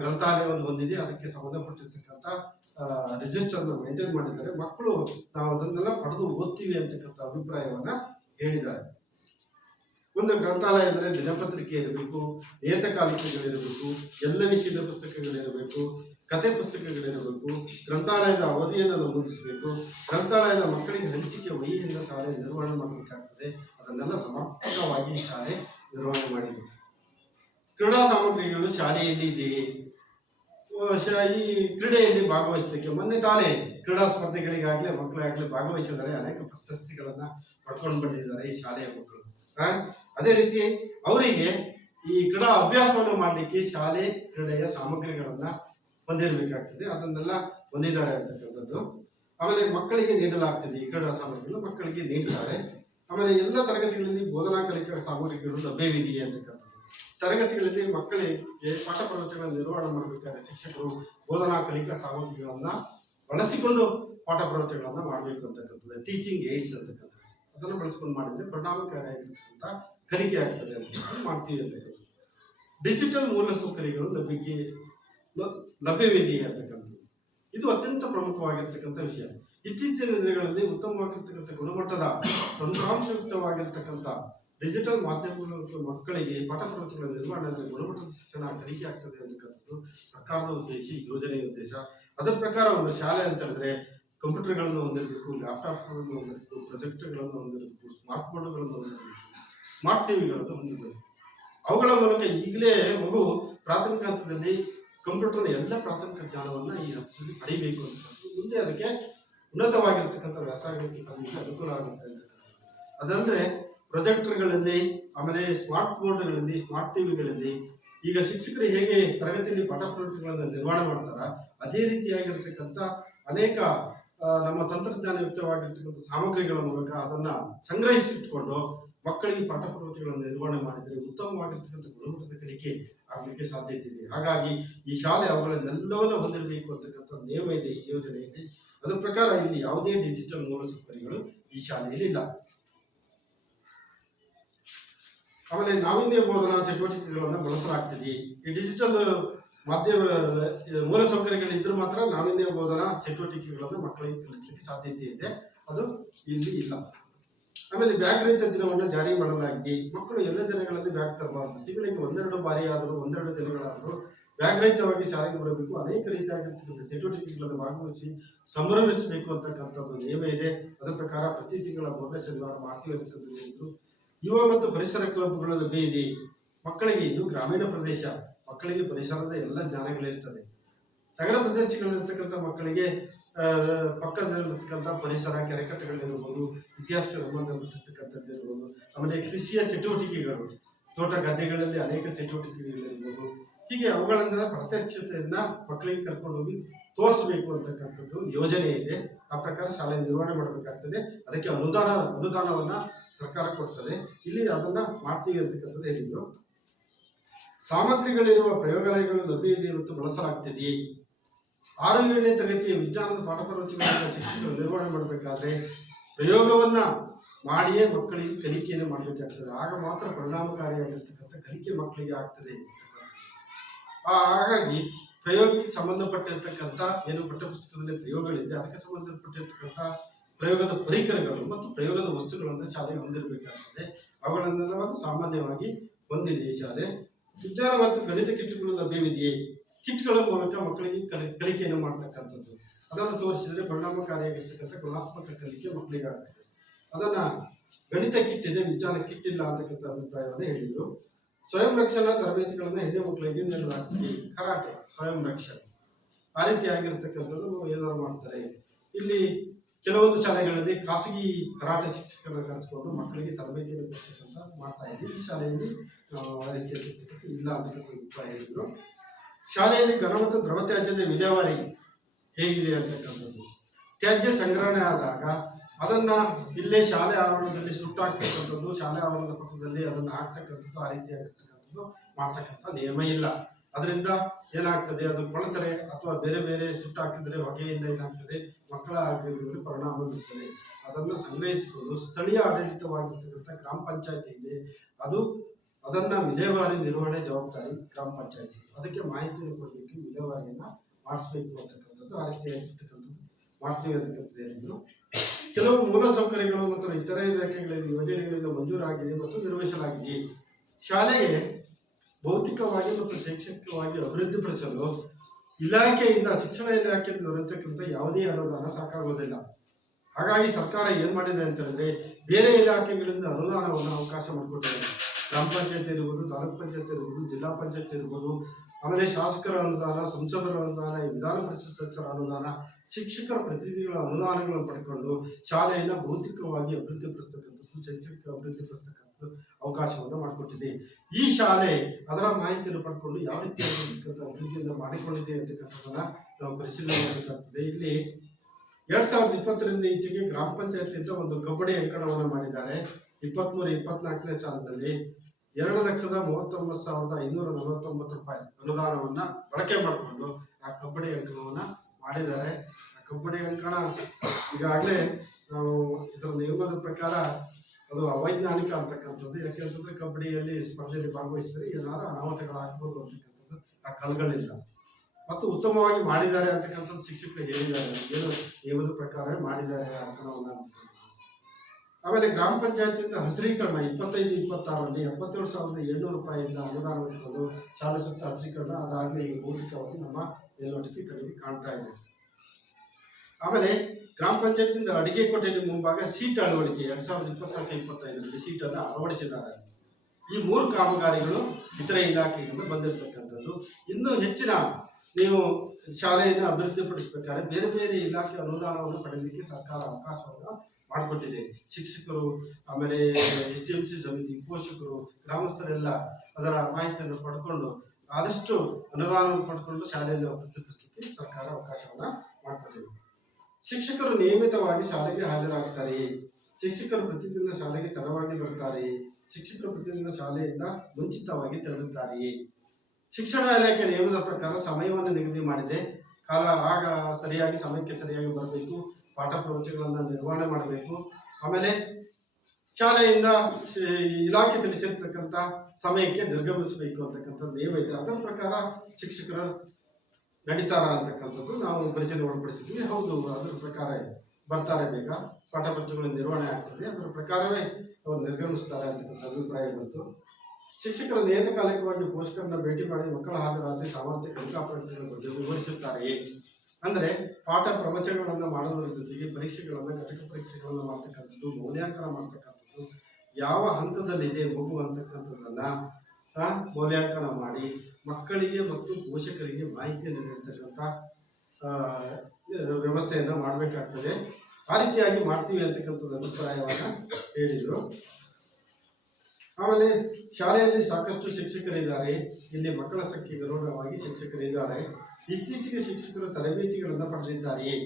ಗ್ರಂಥಾಲಯವನ್ನು ಹೊಂದಿದೆ. ಅದಕ್ಕೆ ಸಂಬಂಧಪಟ್ಟಿರ್ತಕ್ಕಂಥ ರಿಜಿಸ್ಟರ್ನ ಮೇಂಟೈನ್ ಮಾಡಿದ್ದಾರೆ. ಮಕ್ಕಳು ನಾವು ಅದನ್ನೆಲ್ಲ ಪಡೆದು ಓದ್ತೀವಿ ಅಂತಕ್ಕಂಥ ಅಭಿಪ್ರಾಯವನ್ನ ಹೇಳಿದ್ದಾರೆ. ಒಂದು ಗ್ರಂಥಾಲಯ ಅಂದರೆ ದಿನಪತ್ರಿಕೆ ಇರಬೇಕು, ನಿಯತಕಾಲಿಕೆಗಳಿರಬೇಕು, ಎಲ್ಲ ವಿಷಯದ ಪುಸ್ತಕಗಳಿರಬೇಕು, ಕತೆ ಪುಸ್ತಕಗಳಿರಬೇಕು, ಗ್ರಂಥಾಲಯದ ಅವಧಿಯನ್ನು ನಮೂದಿಸಬೇಕು, ಗ್ರಂಥಾಲಯದ ಮಕ್ಕಳಿಗೆ ಹಂಚಿಕೆ ವಹಿಯಿಂದ ಶಾಲೆ ನಿರ್ವಹಣೆ ಮಾಡಬೇಕಾಗ್ತದೆ. ಅದನ್ನೆಲ್ಲ ಸಮರ್ಪಕವಾಗಿ ಶಾಲೆ ನಿರ್ವಹಣೆ ಮಾಡಿದೆ. ಕ್ರೀಡಾ ಸಾಮಗ್ರಿಗಳು ಶಾಲೆಯಲ್ಲಿ ಇದೆಯೇ? ಈ ಕ್ರೀಡೆಯಲ್ಲಿ ಭಾಗವಹಿಸಲಿಕ್ಕೆ ಮೊನ್ನೆ ತಾನೇ ಕ್ರೀಡಾ ಸ್ಪರ್ಧೆಗಳಿಗಾಗಲೇ ಮಕ್ಕಳಾಗಲೇ ಭಾಗವಹಿಸಿದರೆ ಅನೇಕ ಪ್ರಶಸ್ತಿಗಳನ್ನ ಪಡ್ಕೊಂಡು ಬಂದಿದ್ದಾರೆ ಈ ಶಾಲೆಯ ಮಕ್ಕಳು. ಅದೇ ರೀತಿ ಅವರಿಗೆ ಈ ಕ್ರೀಡಾ ಅಭ್ಯಾಸವನ್ನು ಮಾಡಲಿಕ್ಕೆ ಶಾಲೆ ಕ್ರೀಡೆಯ ಸಾಮಗ್ರಿಗಳನ್ನ ಹೊಂದಿರಬೇಕಾಗ್ತದೆ. ಅದನ್ನೆಲ್ಲ ಹೊಂದಿದ್ದಾರೆ ಅಂತಕ್ಕಂಥದ್ದು. ಆಮೇಲೆ ಮಕ್ಕಳಿಗೆ ನೀಡಲಾಗ್ತದೆ ಈ ಕ್ರೀಡಾ ಸಾಮಗ್ರಿಗಳು ಮಕ್ಕಳಿಗೆ ನೀಡ್ತಾರೆ. ಆಮೇಲೆ ಎಲ್ಲ ತರಗತಿಗಳಲ್ಲಿ ಬೋಧನಾ ಕಲಿಕಾ ಸಾಮಗ್ರಿಗಳು ಲಭ್ಯವಿದೆಯೇ ಅಂತಕ್ಕಂಥದ್ದು. ತರಗತಿಗಳಲ್ಲಿ ಮಕ್ಕಳಿಗೆ ಪಾಠ ಪ್ರವಚನಗಳನ್ನು ನಿರ್ವಹಣೆ ಮಾಡಬೇಕಾದ್ರೆ ಶಿಕ್ಷಕರು ಬೋಧನಾ ಕಲಿಕಾ ಸಾಮಗ್ರಿಗಳನ್ನ ಬಳಸಿಕೊಂಡು ಪಾಠ ಪ್ರವಚನಗಳನ್ನ ಮಾಡಬೇಕು ಅಂತಕ್ಕಂಥದ್ದು. ಟೀಚಿಂಗ್ ಏಡ್ಸ್ ಅಂತಕ್ಕಂಥದ್ದು ಅದನ್ನು ಬಳಸ್ಕೊಂಡು ಮಾಡಿದ್ರೆ ಪರಿಣಾಮಕಾರಿಯಾಗಿರ್ತಕ್ಕಂಥ ಕಲಿಕೆ ಆಗ್ತದೆ ಅಂತ ಮಾಡ್ತೀವಿ ಅಂತಕ್ಕಂಥದ್ದು. ಡಿಜಿಟಲ್ ಮೂಲಸೌಕರ್ಯಗಳು ಲಭ್ಯವಿದೆಯೇ ಅಂತಕ್ಕಂಥದ್ದು ಇದು ಅತ್ಯಂತ ಪ್ರಮುಖವಾಗಿರ್ತಕ್ಕಂಥ ವಿಷಯ. ಇತ್ತೀಚಿನ ದಿನಗಳಲ್ಲಿ ಉತ್ತಮವಾಗಿರ್ತಕ್ಕಂಥ ಗುಣಮಟ್ಟದ ತಂತ್ರಾಂಶಯುಕ್ತವಾಗಿರ್ತಕ್ಕಂಥ ಡಿಜಿಟಲ್ ಮಾಧ್ಯಮಗಳು ಮಕ್ಕಳಿಗೆ ಪಾಠ ಪ್ರವಚನಗಳ ನಿರ್ವಹಣೆ ಗುಣಮಟ್ಟದ ಶಿಕ್ಷಣ ಕಲಿಕೆ ಆಗ್ತದೆ ಅಂತಕ್ಕಂಥದ್ದು ಸರ್ಕಾರದ ಉದ್ದೇಶ, ಯೋಜನೆಯ ಉದ್ದೇಶ. ಅದರ ಪ್ರಕಾರ ಒಂದು ಶಾಲೆ ಅಂತ ಹೇಳಿದ್ರೆ ಕಂಪ್ಯೂಟರ್ಗಳನ್ನು ಹೊಂದಿರಬೇಕು, ಲ್ಯಾಪ್ಟಾಪ್ಗಳನ್ನು ಹೊಂದಿರಬೇಕು, ಪ್ರೊಜೆಕ್ಟರ್ಗಳನ್ನು ಹೊಂದಿರಬೇಕು, ಸ್ಮಾರ್ಟ್ ಬೋರ್ಡ್ಗಳನ್ನು ಹೊಂದಿರಬೇಕು, ಸ್ಮಾರ್ಟ್ ಟಿವಿಗಳನ್ನು ಹೊಂದಿರಬೇಕು. ಅವುಗಳ ಮೂಲಕ ಈಗಲೇ ಮಗು ಪ್ರಾಥಮಿಕ ಹಂತದಲ್ಲಿ ಕಂಪ್ಯೂಟರ್ನ ಎಲ್ಲ ಪ್ರಾಥಮಿಕ ಜ್ಞಾನವನ್ನು ಈ ಹಂತದಲ್ಲಿ ಪಡಿಬೇಕು ಅಂತ ಮುಂದೆ ಅದಕ್ಕೆ ಉನ್ನತವಾಗಿರ್ತಕ್ಕಂಥ ವ್ಯಾಸಂಗಕ್ಕೆ ಕಲಿಕೆ ಅನುಕೂಲ ಆಗುತ್ತೆ ಅಂತ. ಅದಂದ್ರೆ ಪ್ರೊಜೆಕ್ಟರ್ಗಳಲ್ಲಿ, ಆಮೇಲೆ ಸ್ಮಾರ್ಟ್ ಬೋರ್ಡ್ಗಳಲ್ಲಿ, ಸ್ಮಾರ್ಟ್ ಟಿವಿಗಳಲ್ಲಿ ಈಗ ಶಿಕ್ಷಕರು ಹೇಗೆ ತರಗತಿಯಲ್ಲಿ ಪಾಠ ಪ್ರವಚನಗಳನ್ನು ನಿರ್ವಹಣೆ ಮಾಡ್ತಾರ ಅದೇ ರೀತಿಯಾಗಿರ್ತಕ್ಕಂಥ ಅನೇಕ ನಮ್ಮ ತಂತ್ರಜ್ಞಾನಯುಕ್ತವಾಗಿರ್ತಕ್ಕಂಥ ಸಾಮಗ್ರಿಗಳ ಮೂಲಕ ಅದನ್ನ ಸಂಗ್ರಹಿಸಿಟ್ಕೊಂಡು ಮಕ್ಕಳಿಗೆ ಪಾಠ ಪ್ರವಚನಗಳನ್ನು ನಿರ್ವಹಣೆ ಮಾಡಿದರೆ ಉತ್ತಮವಾಗಿರ್ತಕ್ಕಂಥ ಗುಣಮಟ್ಟದ ಕಲಿಕೆ ಆಗಲಿಕ್ಕೆ ಸಾಧ್ಯತೆ ಇದೆ. ಹಾಗಾಗಿ ಈ ಶಾಲೆ ಅವುಗಳನ್ನೆಲ್ಲವನ್ನು ಹೊಂದಿರಬೇಕು ಅಂತಕ್ಕಂಥ ನಿಯಮ ಇದೆ ಈ ಯೋಜನೆಯಲ್ಲಿ. ಅದರ ಪ್ರಕಾರ ಇಲ್ಲಿ ಯಾವುದೇ ಡಿಜಿಟಲ್ ಮೂಲಸೌಕರ್ಯಗಳು ಈ ಶಾಲೆಯಲ್ಲಿ ಇಲ್ಲ. ಆಮೇಲೆ ನಾವೀನ್ಯ ಬೋಧನಾ ಚಟುವಟಿಕೆಗಳನ್ನು ಬಳಸಲಾಗ್ತದೆ. ಈ ಡಿಜಿಟಲ್ ಮಾಧ್ಯಮ ಮೂಲಸೌಕರ್ಯಗಳಿದ್ರೂ ಮಾತ್ರ ನಾವೀನ್ಯ ಬೋಧನಾ ಚಟುವಟಿಕೆಗಳನ್ನು ಮಕ್ಕಳಿಗೆ ಕಲಿಸಲಿಕ್ಕೆ ಸಾಧ್ಯತೆ ಇದೆ. ಅದು ಇಲ್ಲಿ ಇಲ್ಲ. ಆಮೇಲೆ ಬ್ಯಾಗ್ ರಹಿತ ದಿನವನ್ನು ಜಾರಿ ಮಾಡಲಾಗಿದೆ. ಮಕ್ಕಳು ಎಲ್ಲ ದಿನಗಳಲ್ಲಿ ಬ್ಯಾಗ್ ತರಬಾರದು. ತಿಂಗಳಿಗೆ ಒಂದೆರಡು ಬಾರಿ ಆದರೂ ಒಂದೆರಡು ದಿನಗಳಾದರೂ ಬ್ಯಾಗ್ ರಹಿತವಾಗಿ ಶಾಲೆಗೆ ಬರಬೇಕು. ಅನೇಕ ರೀತಿಯಾಗಿರ್ತಕ್ಕಂಥ ಚಟುವಟಿಕೆಗಳನ್ನು ಭಾಗವಹಿಸಿ ಸಂಭ್ರಮಿಸಬೇಕು ಅಂತಕ್ಕಂಥದ್ದು ನಿಯಮ ಇದೆ. ಅದರ ಪ್ರಕಾರ ಪ್ರತಿ ತಿಂಗಳ ಮೊದಲನೇ ಶನಿವಾರ ಮಾಡ್ತೀವಿ ಅಂತಕ್ಕಂಥದ್ದು. ಯುವ ಮತ್ತು ಪರಿಸರ ಕ್ಲಬ್ಗಳು ಲಭ್ಯ ಇದೆ. ಮಕ್ಕಳಿಗೆ ಇದು ಗ್ರಾಮೀಣ ಪ್ರದೇಶ, ಮಕ್ಕಳಿಗೆ ಪರಿಸರದ ಎಲ್ಲ ಜ್ಞಾನಗಳಿರ್ತದೆ. ನಗರ ಪ್ರದೇಶಗಳಲ್ಲಿರ್ತಕ್ಕಂಥ ಮಕ್ಕಳಿಗೆ ಪಕ್ಕದಲ್ಲಿರ್ತಕ್ಕಂಥ ಪರಿಸರ, ಕೆರೆಕಟ್ಟೆಗಳಿರ್ಬೋದು, ಇತಿಹಾಸಕ್ಕೆ ಸಂಬಂಧಪಟ್ಟಿರ್ತಕ್ಕಂಥದ್ದಿರ್ಬೋದು, ಆಮೇಲೆ ಕೃಷಿಯ ಚಟುವಟಿಕೆಗಳು, ತೋಟ ಗದ್ದೆಗಳಲ್ಲಿ ಅನೇಕ ಚಟುವಟಿಕೆಗಳಿರ್ಬೋದು, ಹೀಗೆ ಅವುಗಳನ್ನ ಪ್ರತ್ಯಕ್ಷತೆಯನ್ನ ಮಕ್ಕಳಿಗೆ ಕರ್ಕೊಂಡು ಹೋಗಿ ತೋರಿಸಬೇಕು ಅಂತಕ್ಕಂಥದ್ದು ಯೋಜನೆ ಇದೆ. ಆ ಪ್ರಕಾರ ಶಾಲೆ ನಿರ್ವಹಣೆ ಮಾಡಬೇಕಾಗ್ತದೆ. ಅದಕ್ಕೆ ಅನುದಾನವನ್ನ ಸರ್ಕಾರ ಕೊಡ್ತದೆ. ಇಲ್ಲಿ ಅದನ್ನ ಮಾಡ್ತೀವಿ ಅಂತಕ್ಕಂಥದ್ದು ಹೇಳಿದ್ರು. ಸಾಮಗ್ರಿಗಳಿರುವ ಪ್ರಯೋಗಾಲಯಗಳು ಲಭ್ಯ ಇದೆ ಮತ್ತು ಬಳಸಲಾಗ್ತಿದೆಯೇ? 6-7ನೇ ತರಗತಿಯ ವಿಜ್ಞಾನದ ಪಾಠ ಪ್ರವಚನಗಳನ್ನು ಶಿಕ್ಷಕರು ನಿರ್ವಹಣೆ ಮಾಡಬೇಕಾದ್ರೆ ಪ್ರಯೋಗವನ್ನ ಮಾಡಿಯೇ ಮಕ್ಕಳಿಗೆ ಕಲಿಕೆಯನ್ನು ಮಾಡಬೇಕಾಗ್ತದೆ. ಆಗ ಮಾತ್ರ ಪರಿಣಾಮಕಾರಿಯಾಗಿರ್ತಕ್ಕಂಥ ಕಲಿಕೆ ಮಕ್ಕಳಿಗೆ ಆಗ್ತದೆ. ಹಾಗಾಗಿ ಪ್ರಯೋಗಕ್ಕೆ ಸಂಬಂಧಪಟ್ಟಿರ್ತಕ್ಕಂಥ ಏನು ಪಠ್ಯಪುಸ್ತಕದಲ್ಲಿ ಪ್ರಯೋಗಗಳಿದೆ, ಅದಕ್ಕೆ ಸಂಬಂಧಪಟ್ಟಿರ್ತಕ್ಕಂಥ ಪ್ರಯೋಗದ ಪರಿಕರಗಳು ಮತ್ತು ಪ್ರಯೋಗದ ವಸ್ತುಗಳನ್ನು ಶಾಲೆ ಹೊಂದಿರಬೇಕಾಗ್ತದೆ. ಅವುಗಳನ್ನೆಲ್ಲವನ್ನು ಸಾಮಾನ್ಯವಾಗಿ ಹೊಂದಿದೆ ಈ ಶಾಲೆ. ವಿಜ್ಞಾನ ಮತ್ತು ಗಣಿತ ಕಿಟ್ಗಳು ಲಭ್ಯವಿದೆಯೇ? ಕಿಟ್ಗಳ ಮೂಲಕ ಮಕ್ಕಳಿಗೆ ಕಲಿಕೆಯನ್ನು ಮಾಡ್ತಕ್ಕಂಥದ್ದು, ಅದನ್ನು ತೋರಿಸಿದರೆ ಪರಿಣಾಮಕಾರಿಯಾಗಿರ್ತಕ್ಕಂಥ ಗುಣಾತ್ಮಕ ಕಲಿಕೆ ಮಕ್ಕಳಿಗೆ ಆಗ್ತದೆ. ಅದನ್ನ ಗಣಿತ ಕಿಟ್ ಇದೆ, ವಿಜ್ಞಾನ ಕಿಟ್ ಇಲ್ಲ ಅಂತಕ್ಕಂಥ ಅಭಿಪ್ರಾಯವನ್ನು ಹೇಳಿದರು. ಸ್ವಯಂ ರಕ್ಷಣಾ ತರಬೇತಿಗಳನ್ನು ಹೆಣ್ಣು ಮಕ್ಕಳಿಗೆ ನೀಡಲಾಗ್ತದೆ. ಕರಾಟೆ, ಸ್ವಯಂ ರಕ್ಷಣೆ, ಆ ರೀತಿಯಾಗಿರ್ತಕ್ಕಂಥದ್ದು ಏನಾದ್ರು ಮಾಡ್ತಾರೆ. ಇಲ್ಲಿ ಕೆಲವೊಂದು ಶಾಲೆಗಳಲ್ಲಿ ಖಾಸಗಿ ಕರಾಟೆ ಶಿಕ್ಷಕರನ್ನು ಕರೆಸಿಕೊಂಡು ಮಕ್ಕಳಿಗೆ ತರಬೇತಿಯನ್ನು ಕೊಡ್ತಕ್ಕಂಥ ಮಾಡ್ತಾ ಇದ್ದೀವಿ. ಈ ಶಾಲೆಯಲ್ಲಿ ಆ ರೀತಿಯಾಗಿರ್ತಕ್ಕಂಥ ಇಲ್ಲ ಅಂತಕ್ಕಂಥ ಅಭಿಪ್ರಾಯ ಹೇಳಿದರು. ಶಾಲೆಯಲ್ಲಿ ಘನ ಮತ್ತು ದ್ರವ ತ್ಯಾಜ್ಯದ ವಿಲೇವಾರಿ ಹೇಗಿದೆ ಅಂತಕ್ಕಂಥದ್ದು. ತ್ಯಾಜ್ಯ ಸಂಗ್ರಹಣೆ ಆದಾಗ ಅದನ್ನ ಇಲ್ಲೇ ಶಾಲೆ ಆವರಣದಲ್ಲಿ ಸುಟ್ಟಾಕ್ತಕ್ಕಂಥದ್ದು, ಶಾಲೆ ಆವರಣದ ಪಕ್ಕದಲ್ಲಿ ಅದನ್ನು ಹಾಕ್ತಕ್ಕಂಥದ್ದು, ಆ ರೀತಿಯಾಗಿರ್ತಕ್ಕಂಥದ್ದು ಮಾಡ್ತಕ್ಕಂಥ ನಿಯಮ ಇಲ್ಲ. ಅದರಿಂದ ಏನಾಗ್ತದೆ, ಅದು ಕೊಳತರೆ ಅಥವಾ ಬೇರೆ ಬೇರೆ ಸುಟ್ಟಾಕಿದ್ರೆ ಹೊಗೆಯಿಂದ ಏನಾಗ್ತದೆ, ಮಕ್ಕಳ ಆರೋಗ್ಯದಲ್ಲಿ ಪರಿಣಾಮ ಬೀರ್ತದೆ. ಅದನ್ನು ಸಂಗ್ರಹಿಸಿಕೊಂಡು ಸ್ಥಳೀಯ ಆಡಳಿತವಾಗಿರ್ತಕ್ಕಂಥ ಗ್ರಾಮ ಪಂಚಾಯತಿ ಇದೆ, ಅದನ್ನ ವಿಲೇವಾರಿ ನಿರ್ವಹಣೆ ಜವಾಬ್ದಾರಿ ಗ್ರಾಮ ಪಂಚಾಯತಿ. ಅದಕ್ಕೆ ಮಾಹಿತಿಯನ್ನು ಕೊಡಬೇಕು, ವಿಲೇವಾರಿಯನ್ನ ಮಾಡಿಸ್ಬೇಕು ಅಂತಕ್ಕಂಥದ್ದು, ಆ ರೀತಿಯಾಗಿರ್ತಕ್ಕಂಥದ್ದು ಮಾಡ್ತೀವಿ ಅಂತಕ್ಕಂಥದ್ದು ಹೇಳಿದ್ರು. ಕೆಲವು ಮೂಲ ಸೌಕರ್ಯಗಳು ಮತ್ತು ಇತರೆ ಇಲಾಖೆಗಳಲ್ಲಿ ಯೋಜನೆಗಳಿಂದ ಮಂಜೂರಾಗಿದೆ ಮತ್ತು ನಿರ್ವಹಿಸಲಾಗಿದೆ. ಶಾಲೆಗೆ ಭೌತಿಕವಾಗಿ ಮತ್ತು ಶೈಕ್ಷಣಿಕವಾಗಿ ಅಭಿವೃದ್ಧಿಪಡಿಸಲು ಇಲಾಖೆಯಿಂದ, ಶಿಕ್ಷಣ ಇಲಾಖೆಯಿಂದ ದೊರೆತಕ್ಕಂಥ ಯಾವುದೇ ಅನುದಾನ ಸಾಕಾಗೋದಿಲ್ಲ. ಹಾಗಾಗಿ ಸರ್ಕಾರ ಏನ್ ಮಾಡಿದೆ ಅಂತ ಹೇಳಿದ್ರೆ, ಬೇರೆ ಇಲಾಖೆಗಳಿಂದ ಅನುದಾನವನ್ನು ಅವಕಾಶ ಮಾಡಿಕೊಟ್ಟಿದೆ. ಗ್ರಾಮ ಪಂಚಾಯತ್ ಇರ್ಬೋದು, ತಾಲೂಕ್ ಪಂಚಾಯತ್ ಇರ್ಬೋದು, ಜಿಲ್ಲಾ ಪಂಚಾಯತ್ ಇರ್ಬೋದು, ಆಮೇಲೆ ಶಾಸಕರ ಅನುದಾನ, ಸಂಸದರ ಅನುದಾನ, ವಿಧಾನ ಪರಿಷತ್ ಸದಸ್ಯರ ಅನುದಾನ, ಶಿಕ್ಷಕರ ಪ್ರತಿನಿಧಿಗಳ ಅನುದಾನಗಳನ್ನು ಪಡ್ಕೊಂಡು ಶಾಲೆಯನ್ನು ಭೌತಿಕವಾಗಿ ಅಭಿವೃದ್ಧಿಪಡಿಸ್ತಕ್ಕಂಥದ್ದು, ಶೈಕ್ಷಣಿಕ ಅಭಿವೃದ್ಧಿಪಡಿಸ್ತಕ್ಕಂಥದ್ದು ಅವಕಾಶವನ್ನು ಮಾಡಿಕೊಟ್ಟಿದೆ. ಈ ಶಾಲೆ ಅದರ ಮಾಹಿತಿಯನ್ನು ಪಡ್ಕೊಂಡು ಯಾವ ರೀತಿಯಾಗಿರ್ತಕ್ಕಂಥ ಅಭಿವೃದ್ಧಿಯನ್ನು ಮಾಡಿಕೊಂಡಿದೆ ಅಂತಕ್ಕಂಥದ್ದನ್ನ ನಾವು ಪರಿಶೀಲನೆ ಮಾಡಬೇಕಾಗ್ತದೆ. ಇಲ್ಲಿ 2020ರಿಂದ ಈಚೆಗೆ ಗ್ರಾಮ ಪಂಚಾಯತಿಯಿಂದ ಒಂದು ಕಬಡ್ಡಿ ಅಂಕಣವನ್ನು ಮಾಡಿದ್ದಾರೆ. 23-24ನೇ ಸಾಲಿನಲ್ಲಿ 2,39,549 ರೂಪಾಯಿ ಅನುದಾನವನ್ನ ಬಳಕೆ ಮಾಡಿಕೊಂಡು ಆ ಕಬಡ್ಡಿ ಅಂಕಣವನ್ನ ಮಾಡಿದ್ದಾರೆ. ಆ ಕಬಡ್ಡಿ ಅಂಕಣ ಈಗಾಗಲೇ ನಾವು ಇದರ ನಿಯಮದ ಪ್ರಕಾರ ಅದು ಅವೈಜ್ಞಾನಿಕ ಅಂತಕ್ಕಂಥದ್ದು. ಯಾಕೆಂತಂದ್ರೆ ಕಬಡ್ಡಿಯಲ್ಲಿ ಸ್ಪರ್ಧೆಯಲ್ಲಿ ಭಾಗವಹಿಸಿದರೆ ಏನಾದ್ರು ಅನಾಹುತಗಳಾಗ್ಬೋದು ಅಂತಕ್ಕಂಥದ್ದು ಆ ಕಲ್ಗಳಿಲ್ಲ. ಮತ್ತು ಉತ್ತಮವಾಗಿ ಮಾಡಿದ್ದಾರೆ ಅಂತಕ್ಕಂಥದ್ದು ಶಿಕ್ಷಕರು ಹೇಳಿದ್ದಾರೆ, ಏನು ನಿಯಮದ ಪ್ರಕಾರ ಮಾಡಿದ್ದಾರೆ ಅಂಕಣವನ್ನ ಅಂತಕ್ಕಂಥದ್ದು. ಆಮೇಲೆ ಗ್ರಾಮ ಪಂಚಾಯತಿಯಿಂದ ಹಸಿರೀಕರಣ 25-26ರಲ್ಲಿ 77,700 ರೂಪಾಯಿಯಿಂದ ಅನುದಾನ ಇಟ್ಕೊಂಡು ಶಾಲೆ ಸುತ್ತ ಹಸಿರೀಕರಣ ಅದಾಗಲೇ ಈಗ ಭೌತಿಕವಾಗಿ ನಮ್ಮ ಮೇಲ್ನೋಟಕ್ಕೆ ಕಡೆಗೆ ಕಾಣ್ತಾ ಇದೆ. ಆಮೇಲೆ ಗ್ರಾಮ ಪಂಚಾಯತಿಯಿಂದ ಅಡಿಗೆ ಕೊಠಡಿ ಮುಂಭಾಗ ಸೀಟ್ ಅಳವಡಿಕೆ 2024-25ರಲ್ಲಿ ಸೀಟನ್ನು ಅಳವಡಿಸಿದ್ದಾರೆ. ಈ 3 ಕಾಮಗಾರಿಗಳು ಇತರೆ ಇಲಾಖೆಗಳಿಂದ ಬಂದಿರತಕ್ಕಂಥದ್ದು. ಇನ್ನೂ ಹೆಚ್ಚಿನ ನೀವು ಶಾಲೆಯನ್ನು ಅಭಿವೃದ್ಧಿಪಡಿಸಬೇಕಾದ್ರೆ ಬೇರೆ ಬೇರೆ ಇಲಾಖೆ ಅನುದಾನವನ್ನು ಪಡೆಯಲಿಕ್ಕೆ ಸರ್ಕಾರ ಅವಕಾಶವನ್ನು ಮಾಡಿಕೊಟ್ಟಿದೆ. ಶಿಕ್ಷಕರು, ಆಮೇಲೆ STMC ಸಮಿತಿ, ಪೋಷಕರು, ಗ್ರಾಮಸ್ಥರೆಲ್ಲ ಅದರ ಮಾಹಿತಿಯನ್ನು ಪಡ್ಕೊಂಡು ಆದಷ್ಟು ಅನುದಾನವನ್ನು ಪಡ್ಕೊಂಡು ಶಾಲೆಯನ್ನು ಅಭಿವೃದ್ಧಿಪಡಿಸಲಿಕ್ಕೆ ಸರ್ಕಾರ ಅವಕಾಶವನ್ನು ಮಾಡಿಕೊಟ್ಟಿದೆ. ಶಿಕ್ಷಕರು ನಿಯಮಿತವಾಗಿ ಶಾಲೆಗೆ ಹಾಜರಾಗ್ತಾರೆಯೇ? ಶಿಕ್ಷಕರು ಪ್ರತಿದಿನ ಶಾಲೆಗೆ ತಡವಾಗಿ ಬರ್ತಾರೆಯೇ? ಶಿಕ್ಷಕರು ಪ್ರತಿದಿನ ಶಾಲೆಯಿಂದ ಮುಂಚಿತವಾಗಿ ತೆರಳುತ್ತಾರೆಯೇ? ಶಿಕ್ಷಣ ಇಲಾಖೆ ನಿಯಮದ ಪ್ರಕಾರ ಸಮಯವನ್ನು ನಿಗದಿ ಮಾಡಿದೆ. ಆಗ ಸರಿಯಾಗಿ ಸಮಯಕ್ಕೆ ಸರಿಯಾಗಿ ಬರಬೇಕು, ಪಾಠ ಪ್ರವಚನಗಳನ್ನು ನಿರ್ವಹಣೆ ಮಾಡಬೇಕು. ಆಮೇಲೆ ಶಾಲೆಯಿಂದ ಇಲಾಖೆ ತಿಳಿಸಿರ್ತಕ್ಕಂಥ ಸಮಯಕ್ಕೆ ನಿರ್ಗಮಿಸಬೇಕು ಅಂತಕ್ಕಂಥ ನಿಯಮ ಇದೆ. ಅದರ ಪ್ರಕಾರ ಶಿಕ್ಷಕರು ನಡೀತಾರ ಅಂತಕ್ಕಂಥದ್ದು ನಾವು ಪರಿಶೀಲನೆ ಒಳಪಡಿಸಿದ್ವಿ. ಹೌದು, ಅದರ ಪ್ರಕಾರ ಬರ್ತಾರೆ ಬೇಗ. ಪಾಠ ಪುಸ್ತಕಗಳ ನಿರ್ವಹಣೆ ಆಗ್ತದೆ, ಅದರ ಪ್ರಕಾರವೇ ಅವರು ನಿರ್ಗಮಿಸ್ತಾರೆ ಅಂತಕ್ಕಂಥ ಅಭಿಪ್ರಾಯ ಬಂತು. ಶಿಕ್ಷಕರು ನಿಯತಕಾಲಿಕವಾಗಿ ಪೋಷಕರನ್ನ ಭೇಟಿ ಮಾಡಿ ಮಕ್ಕಳ ಹಾಜರಾತಿ ಸಾಮರ್ಥ್ಯ ಕಲಿಕಾ ಪ್ರಗತಿಗಳ ಬಗ್ಗೆ ವಿವರಿಸುತ್ತಾರೆಯೇ? ಅಂದರೆ ಪಾಠ ಪ್ರವಚನಗಳನ್ನು ಮಾಡೋದ್ರ ಜೊತೆಗೆ ಪರೀಕ್ಷೆಗಳನ್ನು, ಘಟಕ ಪರೀಕ್ಷೆಗಳನ್ನು ಮಾಡ್ತಕ್ಕಂಥದ್ದು, ಮೌಲ್ಯಾಂಕನ ಮಾಡ್ತಕ್ಕಂಥದ್ದು, ಯಾವ ಹಂತದಲ್ಲಿದೆ ಮಗು ಅಂತಕ್ಕಂಥದ್ದನ್ನ ಮೌಲ್ಯಾಂಕನ ಮಾಡಿ ಮಕ್ಕಳಿಗೆ ಮತ್ತು ಪೋಷಕರಿಗೆ ಮಾಹಿತಿಯನ್ನು ನೀಡತಕ್ಕಂಥ ವ್ಯವಸ್ಥೆಯನ್ನು ಮಾಡಬೇಕಾಗ್ತದೆ. ಆ ರೀತಿಯಾಗಿ ಮಾಡ್ತೀವಿ ಅಂತಕ್ಕಂಥದ್ದು ಅಭಿಪ್ರಾಯವನ್ನು ಹೇಳಿದರು. ಆಮೇಲೆ ಶಾಲೆಯಲ್ಲಿ ಸಾಕಷ್ಟು ಶಿಕ್ಷಕರಿದ್ದಾರೆ, ಇಲ್ಲಿ ಮಕ್ಕಳ ಸಂಖ್ಯೆಗೆ ಅನುಗುಣವಾಗಿ ಶಿಕ್ಷಕರಿದ್ದಾರೆ. ಇತ್ತೀಚೆಗೆ ಶಿಕ್ಷಕರು ತರಬೇತಿಗಳನ್ನು ಪಡೆದಿದ್ದಾರೆಯೇ?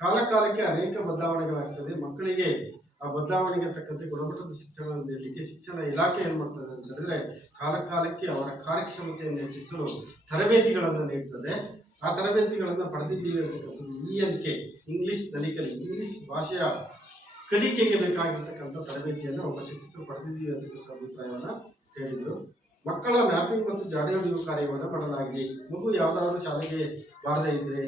ಕಾಲಕಾಲಕ್ಕೆ ಅನೇಕ ಬದಲಾವಣೆಗಳಾಗ್ತದೆ. ಮಕ್ಕಳಿಗೆ ಆ ಬದಲಾವಣೆಗೆ ತಕ್ಕಂತೆ ಗುಣಮಟ್ಟದ ಶಿಕ್ಷಣ ನೀಡಲಿಕ್ಕೆ ಶಿಕ್ಷಣ ಇಲಾಖೆ ಏನು ಮಾಡ್ತದೆ ಅಂತ ಹೇಳಿದ್ರೆ, ಕಾಲಕಾಲಕ್ಕೆ ಅವರ ಕಾರ್ಯಕ್ಷಮತೆಯನ್ನು ಹೆಚ್ಚಿಸಲು ತರಬೇತಿಗಳನ್ನು ನೀಡ್ತದೆ. ಆ ತರಬೇತಿಗಳನ್ನು ಪಡೆದಿದ್ದೀವಿ ಅಂತಕ್ಕಂಥದ್ದು ENK, ಇಂಗ್ಲಿಷ್ ಕಲಿಕೆ, ಇಂಗ್ಲಿಷ್ ಭಾಷೆಯ ಕಲಿಕೆಗೆ ಬೇಕಾಗಿರ್ತಕ್ಕಂಥ ತರಬೇತಿಯನ್ನು ಒಬ್ಬ ಶಿಕ್ಷಕರು ಪಡೆದಿದ್ದೀವಿ ಅಂತಕ್ಕಂಥ ಅಭಿಪ್ರಾಯವನ್ನು ಹೇಳಿದರು. ಮಕ್ಕಳ ಮ್ಯಾಪಿಂಗ್ ಮತ್ತು ಜಾಡಿ ಹಿಡಿಯುವ ಕಾರ್ಯವನ್ನು ಮಾಡಲಾಗಿದೆ. ಮಗು ಯಾವುದಾದ್ರೂ ಶಾಲೆಗೆ ಬಾರದೇ ಇದ್ದರೆ,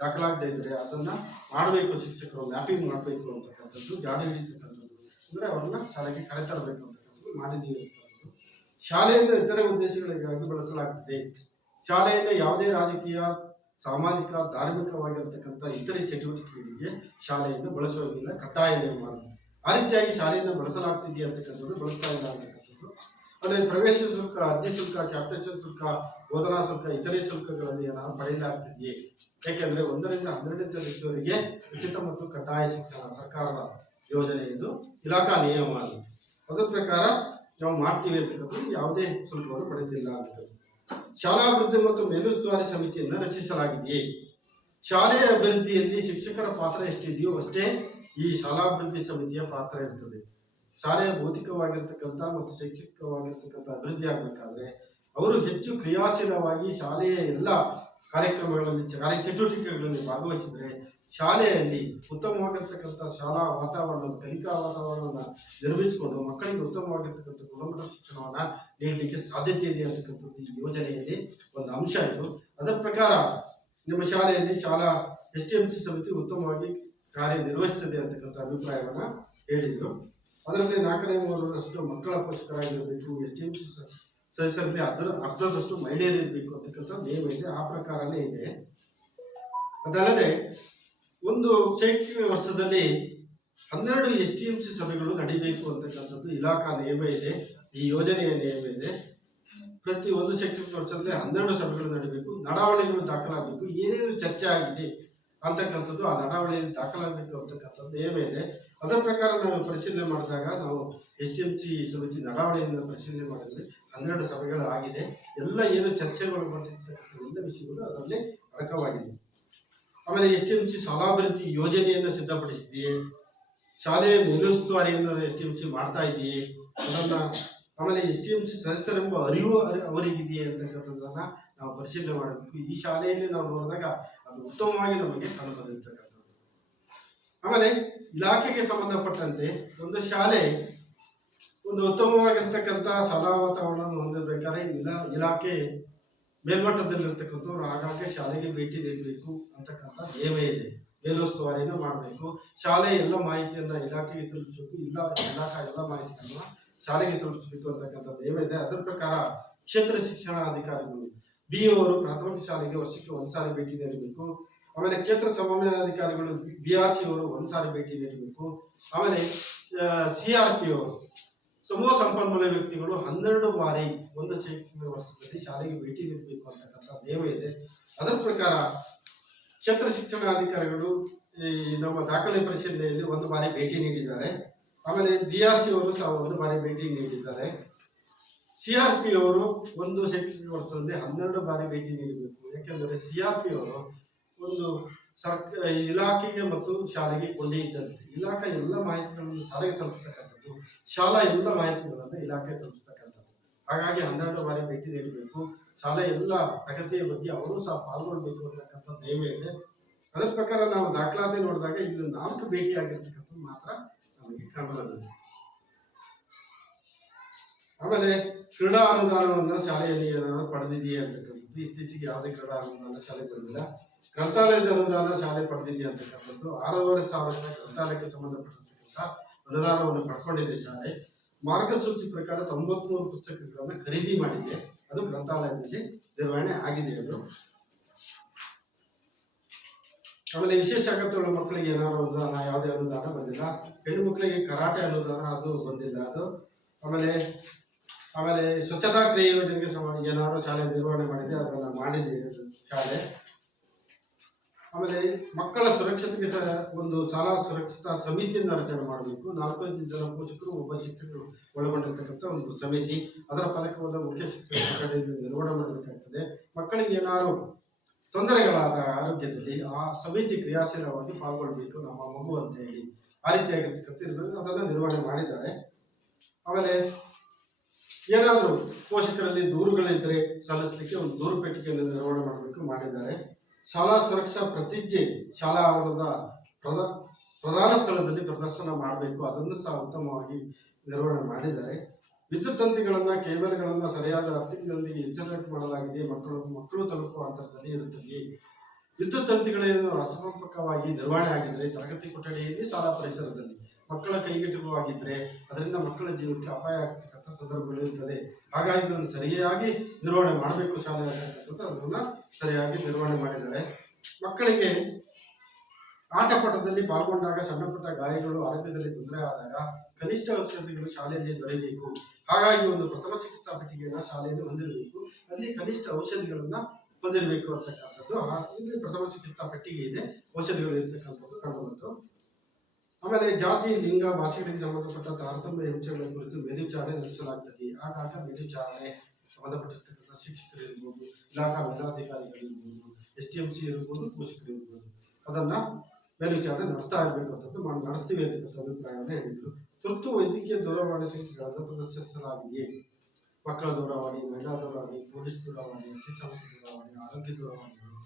ದಾಖಲಾಗದೇ ಇದ್ದರೆ ಅದನ್ನು ಮಾಡಬೇಕು, ಶಿಕ್ಷಕರು ಮ್ಯಾಪಿಂಗ್ ಮಾಡಬೇಕು ಅಂತಕ್ಕಂಥದ್ದು, ಜಾಡಿ ಹಿಡಿತಕ್ಕಂಥದ್ದು, ಅಂದರೆ ಅವ್ರನ್ನ ಶಾಲೆಗೆ ಕರೆತರಬೇಕು ಅಂತಕ್ಕಂಥದ್ದು ಮಾಡಿದ್ದೀವಿ ಅಂತಕ್ಕಂಥದ್ದು. ಶಾಲೆಯನ್ನು ಇತರೆ ಉದ್ದೇಶಗಳಿಗಾಗಿ ಬಳಸಲಾಗ್ತದೆ. ಶಾಲೆಯನ್ನು ಯಾವುದೇ ರಾಜಕೀಯ, ಸಾಮಾಜಿಕ, ಧಾರ್ಮಿಕವಾಗಿರತಕ್ಕಂಥ ಇತರೆ ಚಟುವಟಿಕೆಗಳಿಗೆ ಶಾಲೆಯನ್ನು ಬಳಸುವುದಿಲ್ಲ, ಕಡ್ಡಾಯ ನಿರ್ಮಾಣ. ಆ ರೀತಿಯಾಗಿ ಶಾಲೆಯನ್ನು ಬಳಸಲಾಗ್ತಿದೆಯಾ ಅಂತಕ್ಕಂಥದ್ದು, ಬಳಸ್ತಾ ಇಲ್ಲ ಅಂತಕ್ಕಂಥದ್ದು. ಅದೇ ಪ್ರವೇಶ ಶುಲ್ಕ, ಅರ್ಜಿ ಶುಲ್ಕ, ಕ್ಯಾಪ್ಟೇಷನ್ ಶುಲ್ಕ, ಬೋಧನಾ ಶುಲ್ಕ, ಇತರೆ ಶುಲ್ಕಗಳಲ್ಲಿ ಏನಾದರೂ ಪಡೆಯಲಾಗ್ತಿದೆಯೇ? ಏಕೆಂದರೆ 1ರಿಂದ 12ನೇ ತರಗತಿಯವರೆಗೆ ಉಚಿತ ಮತ್ತು ಕಡ್ಡಾಯ ಶಿಕ್ಷಣ ಸರ್ಕಾರದ ಯೋಜನೆ ಇದು, ಇಲಾಖಾ ನಿಯಮ. ಅದರ ಪ್ರಕಾರ ನಾವು ಮಾಡ್ತೀವಿ ಅಂತಕ್ಕಂಥದ್ದು, ಯಾವುದೇ ಶುಲ್ಕವನ್ನು ಪಡೆದಿಲ್ಲ ಅಂತಕ್ಕಂಥದ್ದು. ಶಾಲಾಭಿವೃದ್ಧಿ ಮತ್ತು ಮೇಲುಸ್ತುವಾರಿ ಸಮಿತಿಯನ್ನು ರಚಿಸಲಾಗಿದೆಯೇ? ಶಾಲೆಯ ಅಭಿವೃದ್ಧಿಯಲ್ಲಿ ಶಿಕ್ಷಕರ ಪಾತ್ರ ಎಷ್ಟಿದೆಯೋ ಅಷ್ಟೇ ಈ ಶಾಲಾಭಿವೃದ್ಧಿ ಸಮಿತಿಯ ಪಾತ್ರ ಇರ್ತದೆ. ಶಾಲೆಯ ಭೌತಿಕವಾಗಿರ್ತಕ್ಕಂಥ ಮತ್ತು ಶೈಕ್ಷಣಿಕವಾಗಿರ್ತಕ್ಕಂಥ ಅಭಿವೃದ್ಧಿ ಆಗಬೇಕಾದ್ರೆ ಅವರು ಹೆಚ್ಚು ಕ್ರಿಯಾಶೀಲವಾಗಿ ಶಾಲೆಯ ಎಲ್ಲ ಕಾರ್ಯಕ್ರಮಗಳಲ್ಲಿ, ಕಾರ್ಯಚಟುವಟಿಕೆಗಳಲ್ಲಿ ಭಾಗವಹಿಸಿದರೆ ಶಾಲೆಯಲ್ಲಿ ಉತ್ತಮವಾಗಿರ್ತಕ್ಕಂಥ ಶಾಲಾ ವಾತಾವರಣ, ಕಲಿಕಾ ವಾತಾವರಣವನ್ನು ನಿರ್ಮಿಸಿಕೊಂಡು ಮಕ್ಕಳಿಗೆ ಉತ್ತಮವಾಗಿರ್ತಕ್ಕಂಥ ಗುಣಮಟ್ಟದ ಶಿಕ್ಷಣವನ್ನು ನೀಡಲಿಕ್ಕೆ ಸಾಧ್ಯತೆ ಇದೆ ಅಂತಕ್ಕಂಥದ್ದು ಈ ಯೋಜನೆಯಲ್ಲಿ ಒಂದು ಅಂಶ ಇದು. ಅದರ ಪ್ರಕಾರ ನಿಮ್ಮ ಶಾಲೆಯಲ್ಲಿ ಶಾಲಾ STMC ಸಮಿತಿ ಉತ್ತಮವಾಗಿ ಕಾರ್ಯನಿರ್ವಹಿಸುತ್ತದೆ ಅಂತಕ್ಕಂಥ ಅಭಿಪ್ರಾಯವನ್ನು ಹೇಳಿದರು. ಅದರಲ್ಲಿ 4/3 ಮಕ್ಕಳ ಪೋಷಕರಾಗಿರಬೇಕು, STMC ಸದಸ್ಯರಲ್ಲಿ ಅರ್ಧದಷ್ಟು ಮಹಿಳೆಯರಿರಬೇಕು ಅಂತಕ್ಕಂಥ ನಿಯಮ ಇದೆ, ಆ ಪ್ರಕಾರನೇ ಇದೆ. ಅದಲ್ಲದೆ ಒಂದು ಶೈಕ್ಷಣಿಕ ವರ್ಷದಲ್ಲಿ 12 STMC ಸಭೆಗಳು ನಡೀಬೇಕು ಅಂತಕ್ಕಂಥದ್ದು ಇಲಾಖಾ ನಿಯಮ ಇದೆ, ಈ ಯೋಜನೆಯ ನಿಯಮ ಇದೆ. ಪ್ರತಿ ಒಂದು ಶೈಕ್ಷಣಿಕ ವರ್ಷದಲ್ಲಿ 12 ಸಭೆಗಳು ನಡೀಬೇಕು, ನಡಾವಳಿಗಳು ದಾಖಲಾಗಬೇಕು, ಏನೇನು ಚರ್ಚೆ ಆಗಿದೆ ಅಂತಕ್ಕಂಥದ್ದು ಆ ನಡಾವಳಿಯಲ್ಲಿ ದಾಖಲಾಗಬೇಕು ಅಂತಕ್ಕಂಥದ್ದು ನಿಯಮ ಇದೆ. ಅದರ ಪ್ರಕಾರ ನಾವು ಪರಿಶೀಲನೆ ಮಾಡಿದಾಗ ನಾವು STMC ಸಮಿತಿ ನಡಾವಳಿಯನ್ನು ಪರಿಶೀಲನೆ ಮಾಡಿದರೆ 12 ಸಭೆಗಳು ಆಗಿದೆ. ಎಲ್ಲ ಏನು ಚರ್ಚೆಗಳು ಬಂದಿರ್ತಕ್ಕಂಥ ಎಲ್ಲ ವಿಷಯಗಳು ಅದರಲ್ಲಿ ಅಡಕವಾಗಿದೆ. ಆಮೇಲೆ STMC ಶಾಲಾಭಿವೃದ್ಧಿ ಯೋಜನೆಯನ್ನು ಸಿದ್ಧಪಡಿಸಿದೆಯೇ? ಶಾಲೆಯ ಮೇಲುಸ್ತುವಾರಿಯನ್ನು STMC ಮಾಡ್ತಾ ಇದೆಯೇ ಅದನ್ನು, ಆಮೇಲೆ STMC ಸದಸ್ಯರೆಂಬ ಅರಿವು ಅವರಿಗಿದೆಯೇ ಅಂತಕ್ಕಂಥದ್ದನ್ನು ನಾವು ಪರಿಶೀಲನೆ ಮಾಡಬೇಕು. ಈ ಶಾಲೆಯಲ್ಲಿ ನಾವು ನೋಡಿದಾಗ ಅದು ಉತ್ತಮವಾಗಿ ನಮಗೆ ಕಂಡುಬಂದಿರ್ತಕ್ಕಂಥದ್ದು. ಆಮೇಲೆ ಇಲಾಖೆಗೆ ಸಂಬಂಧಪಟ್ಟಂತೆ ಒಂದು ಶಾಲೆ ಒಂದು ಉತ್ತಮವಾಗಿರ್ತಕ್ಕಂಥ ಶಾಲಾ ವಾತಾವರಣವನ್ನು ಹೊಂದಿರಬೇಕಾದ್ರೆ ಇಲಾಖೆ ಮೇಲ್ಮಟ್ಟದಲ್ಲಿರ್ತಕ್ಕಂಥವ್ರು ಆಗಾಗ್ಗೆ ಶಾಲೆಗೆ ಭೇಟಿ ನೀಡಬೇಕು ಅಂತಕ್ಕಂಥ ನಿಯಮ ಇದೆ. ಮೇಲುಸ್ತುವಾರಿಯನ್ನು ಮಾಡಬೇಕು. ಶಾಲೆ ಎಲ್ಲ ಮಾಹಿತಿಯನ್ನು ಇಲಾಖೆಗೆ ತಿಳಿಸಬೇಕು, ಇಲಾಖಾ ಎಲ್ಲ ಮಾಹಿತಿಯನ್ನು ಶಾಲೆಗೆ ತಿಳಿಸಬೇಕು ಅಂತಕ್ಕಂಥ ನಿಯಮ ಇದೆ. ಅದರ ಪ್ರಕಾರ ಕ್ಷೇತ್ರ ಶಿಕ್ಷಣಾಧಿಕಾರಿಗಳು BO ಅವರು ಪ್ರಾಥಮಿಕ ಶಾಲೆಗೆ ವರ್ಷಕ್ಕೆ 1 ಸಾರಿ ಭೇಟಿ ನೀಡಬೇಕು. ಆಮೇಲೆ ಕ್ಷೇತ್ರ ಸಮನ್ವಯಾಧಿಕಾರಿಗಳು BRC ಅವರು 1 ಸಾರಿ ಭೇಟಿ ನೀಡಬೇಕು. ಆಮೇಲೆ CRP ಅವರು ಸಮೂಹ ಸಂಪನ್ಮೂಲ ವ್ಯಕ್ತಿಗಳು 12 ಬಾರಿ ಒಂದು ಶೈಕ್ಷಣಿಕ ವರ್ಷದಲ್ಲಿ ಶಾಲೆಗೆ ಭೇಟಿ ನೀಡಬೇಕು ಅಂತಕ್ಕಂಥ ನಿಯಮ ಇದೆ. ಅದರ ಪ್ರಕಾರ ಕ್ಷೇತ್ರ ಶಿಕ್ಷಣಾಧಿಕಾರಿಗಳು ನಮ್ಮ ದಾಖಲೆ ಪರಿಶೀಲನೆಯಲ್ಲಿ 1 ಬಾರಿ ಭೇಟಿ ನೀಡಿದ್ದಾರೆ. ಆಮೇಲೆ BRC ಅವರು ಸಹ 1 ಬಾರಿ ಭೇಟಿ ನೀಡಿದ್ದಾರೆ. CRP ಅವರು ಒಂದು ಶೈಕ್ಷಣಿಕ ವರ್ಷದಲ್ಲಿ 12 ಬಾರಿ ಭೇಟಿ ನೀಡಬೇಕು. ಯಾಕೆಂದರೆ CRP ಅವರು ಒಂದು ಇಲಾಖೆಗೆ ಮತ್ತು ಶಾಲೆಗೆ ಕೊಂಡೊಯ್ದಂತೆ ಇಲಾಖೆ ಎಲ್ಲ ಮಾಹಿತಿಗಳನ್ನು ಶಾಲೆಗೆ ತಲುಪಿಸ್ತಕ್ಕಂಥದ್ದು, ಶಾಲಾ ಎಲ್ಲ ಮಾಹಿತಿಗಳನ್ನು ಇಲಾಖೆ ತಲುಪಿಸ್ತಕ್ಕಂಥದ್ದು. ಹಾಗಾಗಿ 12 ಬಾರಿ ಭೇಟಿ ನೀಡಬೇಕು. ಶಾಲೆ ಎಲ್ಲ ಪ್ರಗತಿಯ ಬಗ್ಗೆ ಅವರು ಸಹ ಪಾಲ್ಗೊಳ್ಬೇಕು ಅಂತಕ್ಕಂಥ ನಿಯಮ ಇದೆ. ಅದರ ಪ್ರಕಾರ ನಾವು ದಾಖಲಾತಿ ನೋಡಿದಾಗ ಇಲ್ಲಿ 4 ಭೇಟಿ ಆಗಿರ್ತಕ್ಕಂಥದ್ದು ಮಾತ್ರ ನಮಗೆ ಕಂಡುಬಂದಿದೆ. ಆಮೇಲೆ ಕ್ರೀಡಾ ಅನುದಾನವನ್ನು ಶಾಲೆಯಲ್ಲಿ ಏನಾದರೂ ಪಡೆದಿದೆಯೇ ಅಂತಕ್ಕಂಥದ್ದು, ಇತ್ತೀಚೆಗೆ ಯಾವುದೇ ಕ್ರೀಡಾ ಅನುದಾನ ಶಾಲೆ ಪಡೆದಿಲ್ಲ. ಗ್ರಂಥಾಲಯದ ಅನುದಾನ ಶಾಲೆ ಪಡೆದಿದೆಯಾ ಅಂತಕ್ಕಂಥದ್ದು 6,500 ಗ್ರಂಥಾಲಯಕ್ಕೆ ಸಂಬಂಧಪಟ್ಟಂತಕ್ಕಂಥ ಅಂತಕ್ಕಂಥ ಅನುದಾನವನ್ನು ಪಡ್ಕೊಂಡಿದೆ ಶಾಲೆ. ಮಾರ್ಗಸೂಚಿ ಪ್ರಕಾರ 93 ಪುಸ್ತಕಗಳನ್ನು ಖರೀದಿ ಮಾಡಿದೆ. ಅದು ಗ್ರಂಥಾಲಯದಲ್ಲಿ ನಿರ್ವಹಣೆ ಆಗಿದೆ. ಅದು ಆಮೇಲೆ ವಿಶೇಷ ಅಗತ್ಯಗಳ ಮಕ್ಕಳಿಗೆ ಏನಾದ್ರು ಅನುದಾನ, ಯಾವುದೇ ಅನುದಾನ ಬಂದಿಲ್ಲ. ಹೆಣ್ಣು ಮಕ್ಕಳಿಗೆ ಕರಾಟೆ ಅನುದಾನ ಅದು ಬಂದಿಲ್ಲ. ಅದು ಆಮೇಲೆ ಸ್ವಚ್ಛತಾ ಕ್ರಿಯೆ ಯೋಜನೆಗೆ ಏನಾದ್ರು ಶಾಲೆ ನಿರ್ವಹಣೆ ಮಾಡಿದೆ, ಅದನ್ನು ಮಾಡಿದೆ ಶಾಲೆ. ಆಮೇಲೆ ಮಕ್ಕಳ ಸುರಕ್ಷತೆಗೆ ಒಂದು ಶಾಲಾ ಸುರಕ್ಷತಾ ಸಮಿತಿಯನ್ನು ರಚನೆ ಮಾಡಬೇಕು. 4-5 ಜನ ಪೋಷಕರು, ಒಬ್ಬ ಶಿಕ್ಷಕರು ಒಳಗೊಂಡಿರ್ತಕ್ಕಂಥ ಒಂದು ಸಮಿತಿ. ಅದರ ಫಲಕವನ್ನು ಮುಖ್ಯ ಶಿಕ್ಷಕರ ಕಡೆಯಿಂದ ನಿರ್ವಹಣೆ ಮಾಡಬೇಕಾಗ್ತದೆ. ಮಕ್ಕಳಿಗೆ ಏನಾದ್ರು ತೊಂದರೆಗಳಾದ ಆರೋಗ್ಯದಲ್ಲಿ ಆ ಸಮಿತಿ ಕ್ರಿಯಾಶೀಲವಾಗಿ ಪಾಲ್ಗೊಳ್ಬೇಕು, ನಮ್ಮ ಮಗು ಅಂತ ಹೇಳಿ ಆ ರೀತಿಯಾಗಿರ್ತಕ್ಕಂಥ ಇರಬೇಕು. ಅದನ್ನು ನಿರ್ವಹಣೆ ಮಾಡಿದ್ದಾರೆ. ಆಮೇಲೆ ಏನಾದರೂ ಪೋಷಕರಲ್ಲಿ ದೂರುಗಳಿದ್ದರೆ ಸಲ್ಲಿಸಲಿಕ್ಕೆ ಒಂದು ದೂರು ಪೆಟ್ಟಿಗೆಯನ್ನು ನಿರ್ವಹಣೆ ಮಾಡಬೇಕು, ಮಾಡಿದ್ದಾರೆ. ಶಾಲಾ ಸುರಕ್ಷಾ ಪ್ರತಿಜ್ಞೆ ಶಾಲಾ ಆವರಣದ ಪ್ರಧಾನ ಸ್ಥಳದಲ್ಲಿ ಪ್ರದರ್ಶನ ಮಾಡಬೇಕು, ಅದನ್ನು ಸಹ ಉತ್ತಮವಾಗಿ ನಿರ್ವಹಣೆ ಮಾಡಿದ್ದಾರೆ. ವಿದ್ಯುತ್ ತಂತಿಗಳನ್ನು, ಕೇಬಲ್ಗಳನ್ನು ಸರಿಯಾದ ಅರ್ಥಿನೊಂದಿಗೆ ಇನ್ಸುಲೇಟ್ ಮಾಡಲಾಗಿದೆ. ಮಕ್ಕಳು ತಲುಪುವ ಅಂತರದಲ್ಲಿ ಇರುತ್ತದೆ. ವಿದ್ಯುತ್ ತಂತಿಗಳನ್ನು ಅಸಮರ್ಪಕವಾಗಿ ನಿರ್ವಹಣೆ ಆಗಿದ್ದರೆ ತರಗತಿ ಕೊಠಡಿಯಲ್ಲಿ, ಶಾಲಾ ಪರಿಸರದಲ್ಲಿ ಮಕ್ಕಳ ಕೈಗೆಟುಕುವಾಗಿದ್ದರೆ ಅದರಿಂದ ಮಕ್ಕಳ ಜೀವಕ್ಕೆ ಅಪಾಯ ಆಗ್ತಕ್ಕಂಥ ಸಂದರ್ಭಗಳು ಇರ್ತದೆ. ಹಾಗಾಗಿ ಇದನ್ನು ಸರಿಯಾಗಿ ನಿರ್ವಹಣೆ ಮಾಡಬೇಕು ಶಾಲೆ ಅಂತಕ್ಕಂಥದ್ದು, ಅದನ್ನು ಸರಿಯಾಗಿ ನಿರ್ವಹಣೆ ಮಾಡಿದ್ದಾರೆ. ಮಕ್ಕಳಿಗೆ ಆಟ ಪಾಠದಲ್ಲಿ ಪಾಲ್ಗೊಂಡಾಗ ಸಣ್ಣ ಪುಟ್ಟ ಗಾಯಗಳು, ಆರೋಗ್ಯದಲ್ಲಿ ತೊಂದರೆ ಆದಾಗ ಕನಿಷ್ಠ ಔಷಧಿಗಳು ಶಾಲೆಯಲ್ಲಿ ದೊರೆಯಬೇಕು. ಹಾಗಾಗಿ ಒಂದು ಪ್ರಥಮ ಚಿಕಿತ್ಸಾ ಪೆಟ್ಟಿಗೆಯನ್ನು ಶಾಲೆಯಲ್ಲಿ ಹೊಂದಿರಬೇಕು. ಅಲ್ಲಿ ಕನಿಷ್ಠ ಔಷಧಿಗಳನ್ನ ಹೊಂದಿರಬೇಕು ಅಂತಕ್ಕಂಥದ್ದು. ಇಲ್ಲಿ ಪ್ರಥಮ ಚಿಕಿತ್ಸಾ ಪೆಟ್ಟಿಗೆ ಇದೆ, ಔಷಧಿಗಳು ಇರ್ತಕ್ಕಂಥದ್ದು ಕಂಡುಬಂತು. ಆಮೇಲೆ ಜಾತಿ, ಲಿಂಗ, ಭಾಷೆಗಳಿಗೆ ಸಂಬಂಧಪಟ್ಟ ತಾರತಮ್ಯ ಹಿಂಸೆಗಳ ಕುರಿತು ಮೇಲ್ವಿಚಾರಣೆ ನಡೆಸಲಾಗ್ತದೆ. ಆಗಾಗ ಮೇಲ್ವಿಚಾರಣೆ ಸಂಬಂಧಪಟ್ಟಿರ್ತಕ್ಕಂಥ ಶಿಕ್ಷಕರು ಇರ್ಬೋದು, ಇಲಾಖಾ ಮೇಲಾಧಿಕಾರಿಗಳಿರ್ಬೋದು, STMC ಇರ್ಬೋದು, ಪೋಷಕರು ಇರ್ಬೋದು, ಅದನ್ನ ಮೇಲ್ವಿಚಾರಣೆ ನಡೆಸ್ತಾ ಇರಬೇಕು ಅಂತದ್ದು ನಡೆಸ್ತೀವಿ ಅಂತಕ್ಕಂಥ ಅಭಿಪ್ರಾಯವನ್ನು ಹೇಳಿದರು. ತುರ್ತು ವೈದ್ಯಕೀಯ ದೂರವಾಣಿ ಸಂಖ್ಯೆಗಳನ್ನು ಪ್ರದರ್ಶಿಸಲಾಗಿದೆ. ಮಕ್ಕಳ ದೂರವಾಣಿ, ಮಹಿಳಾ ದೂರವಾಣಿ, ಪೊಲೀಸ್ ದೂರವಾಣಿ, ಅಗ್ನಿಶಾಮಕ ದೂರವಾಣಿ, ಆರೋಗ್ಯ ದೂರವಾಣಿಗಳು,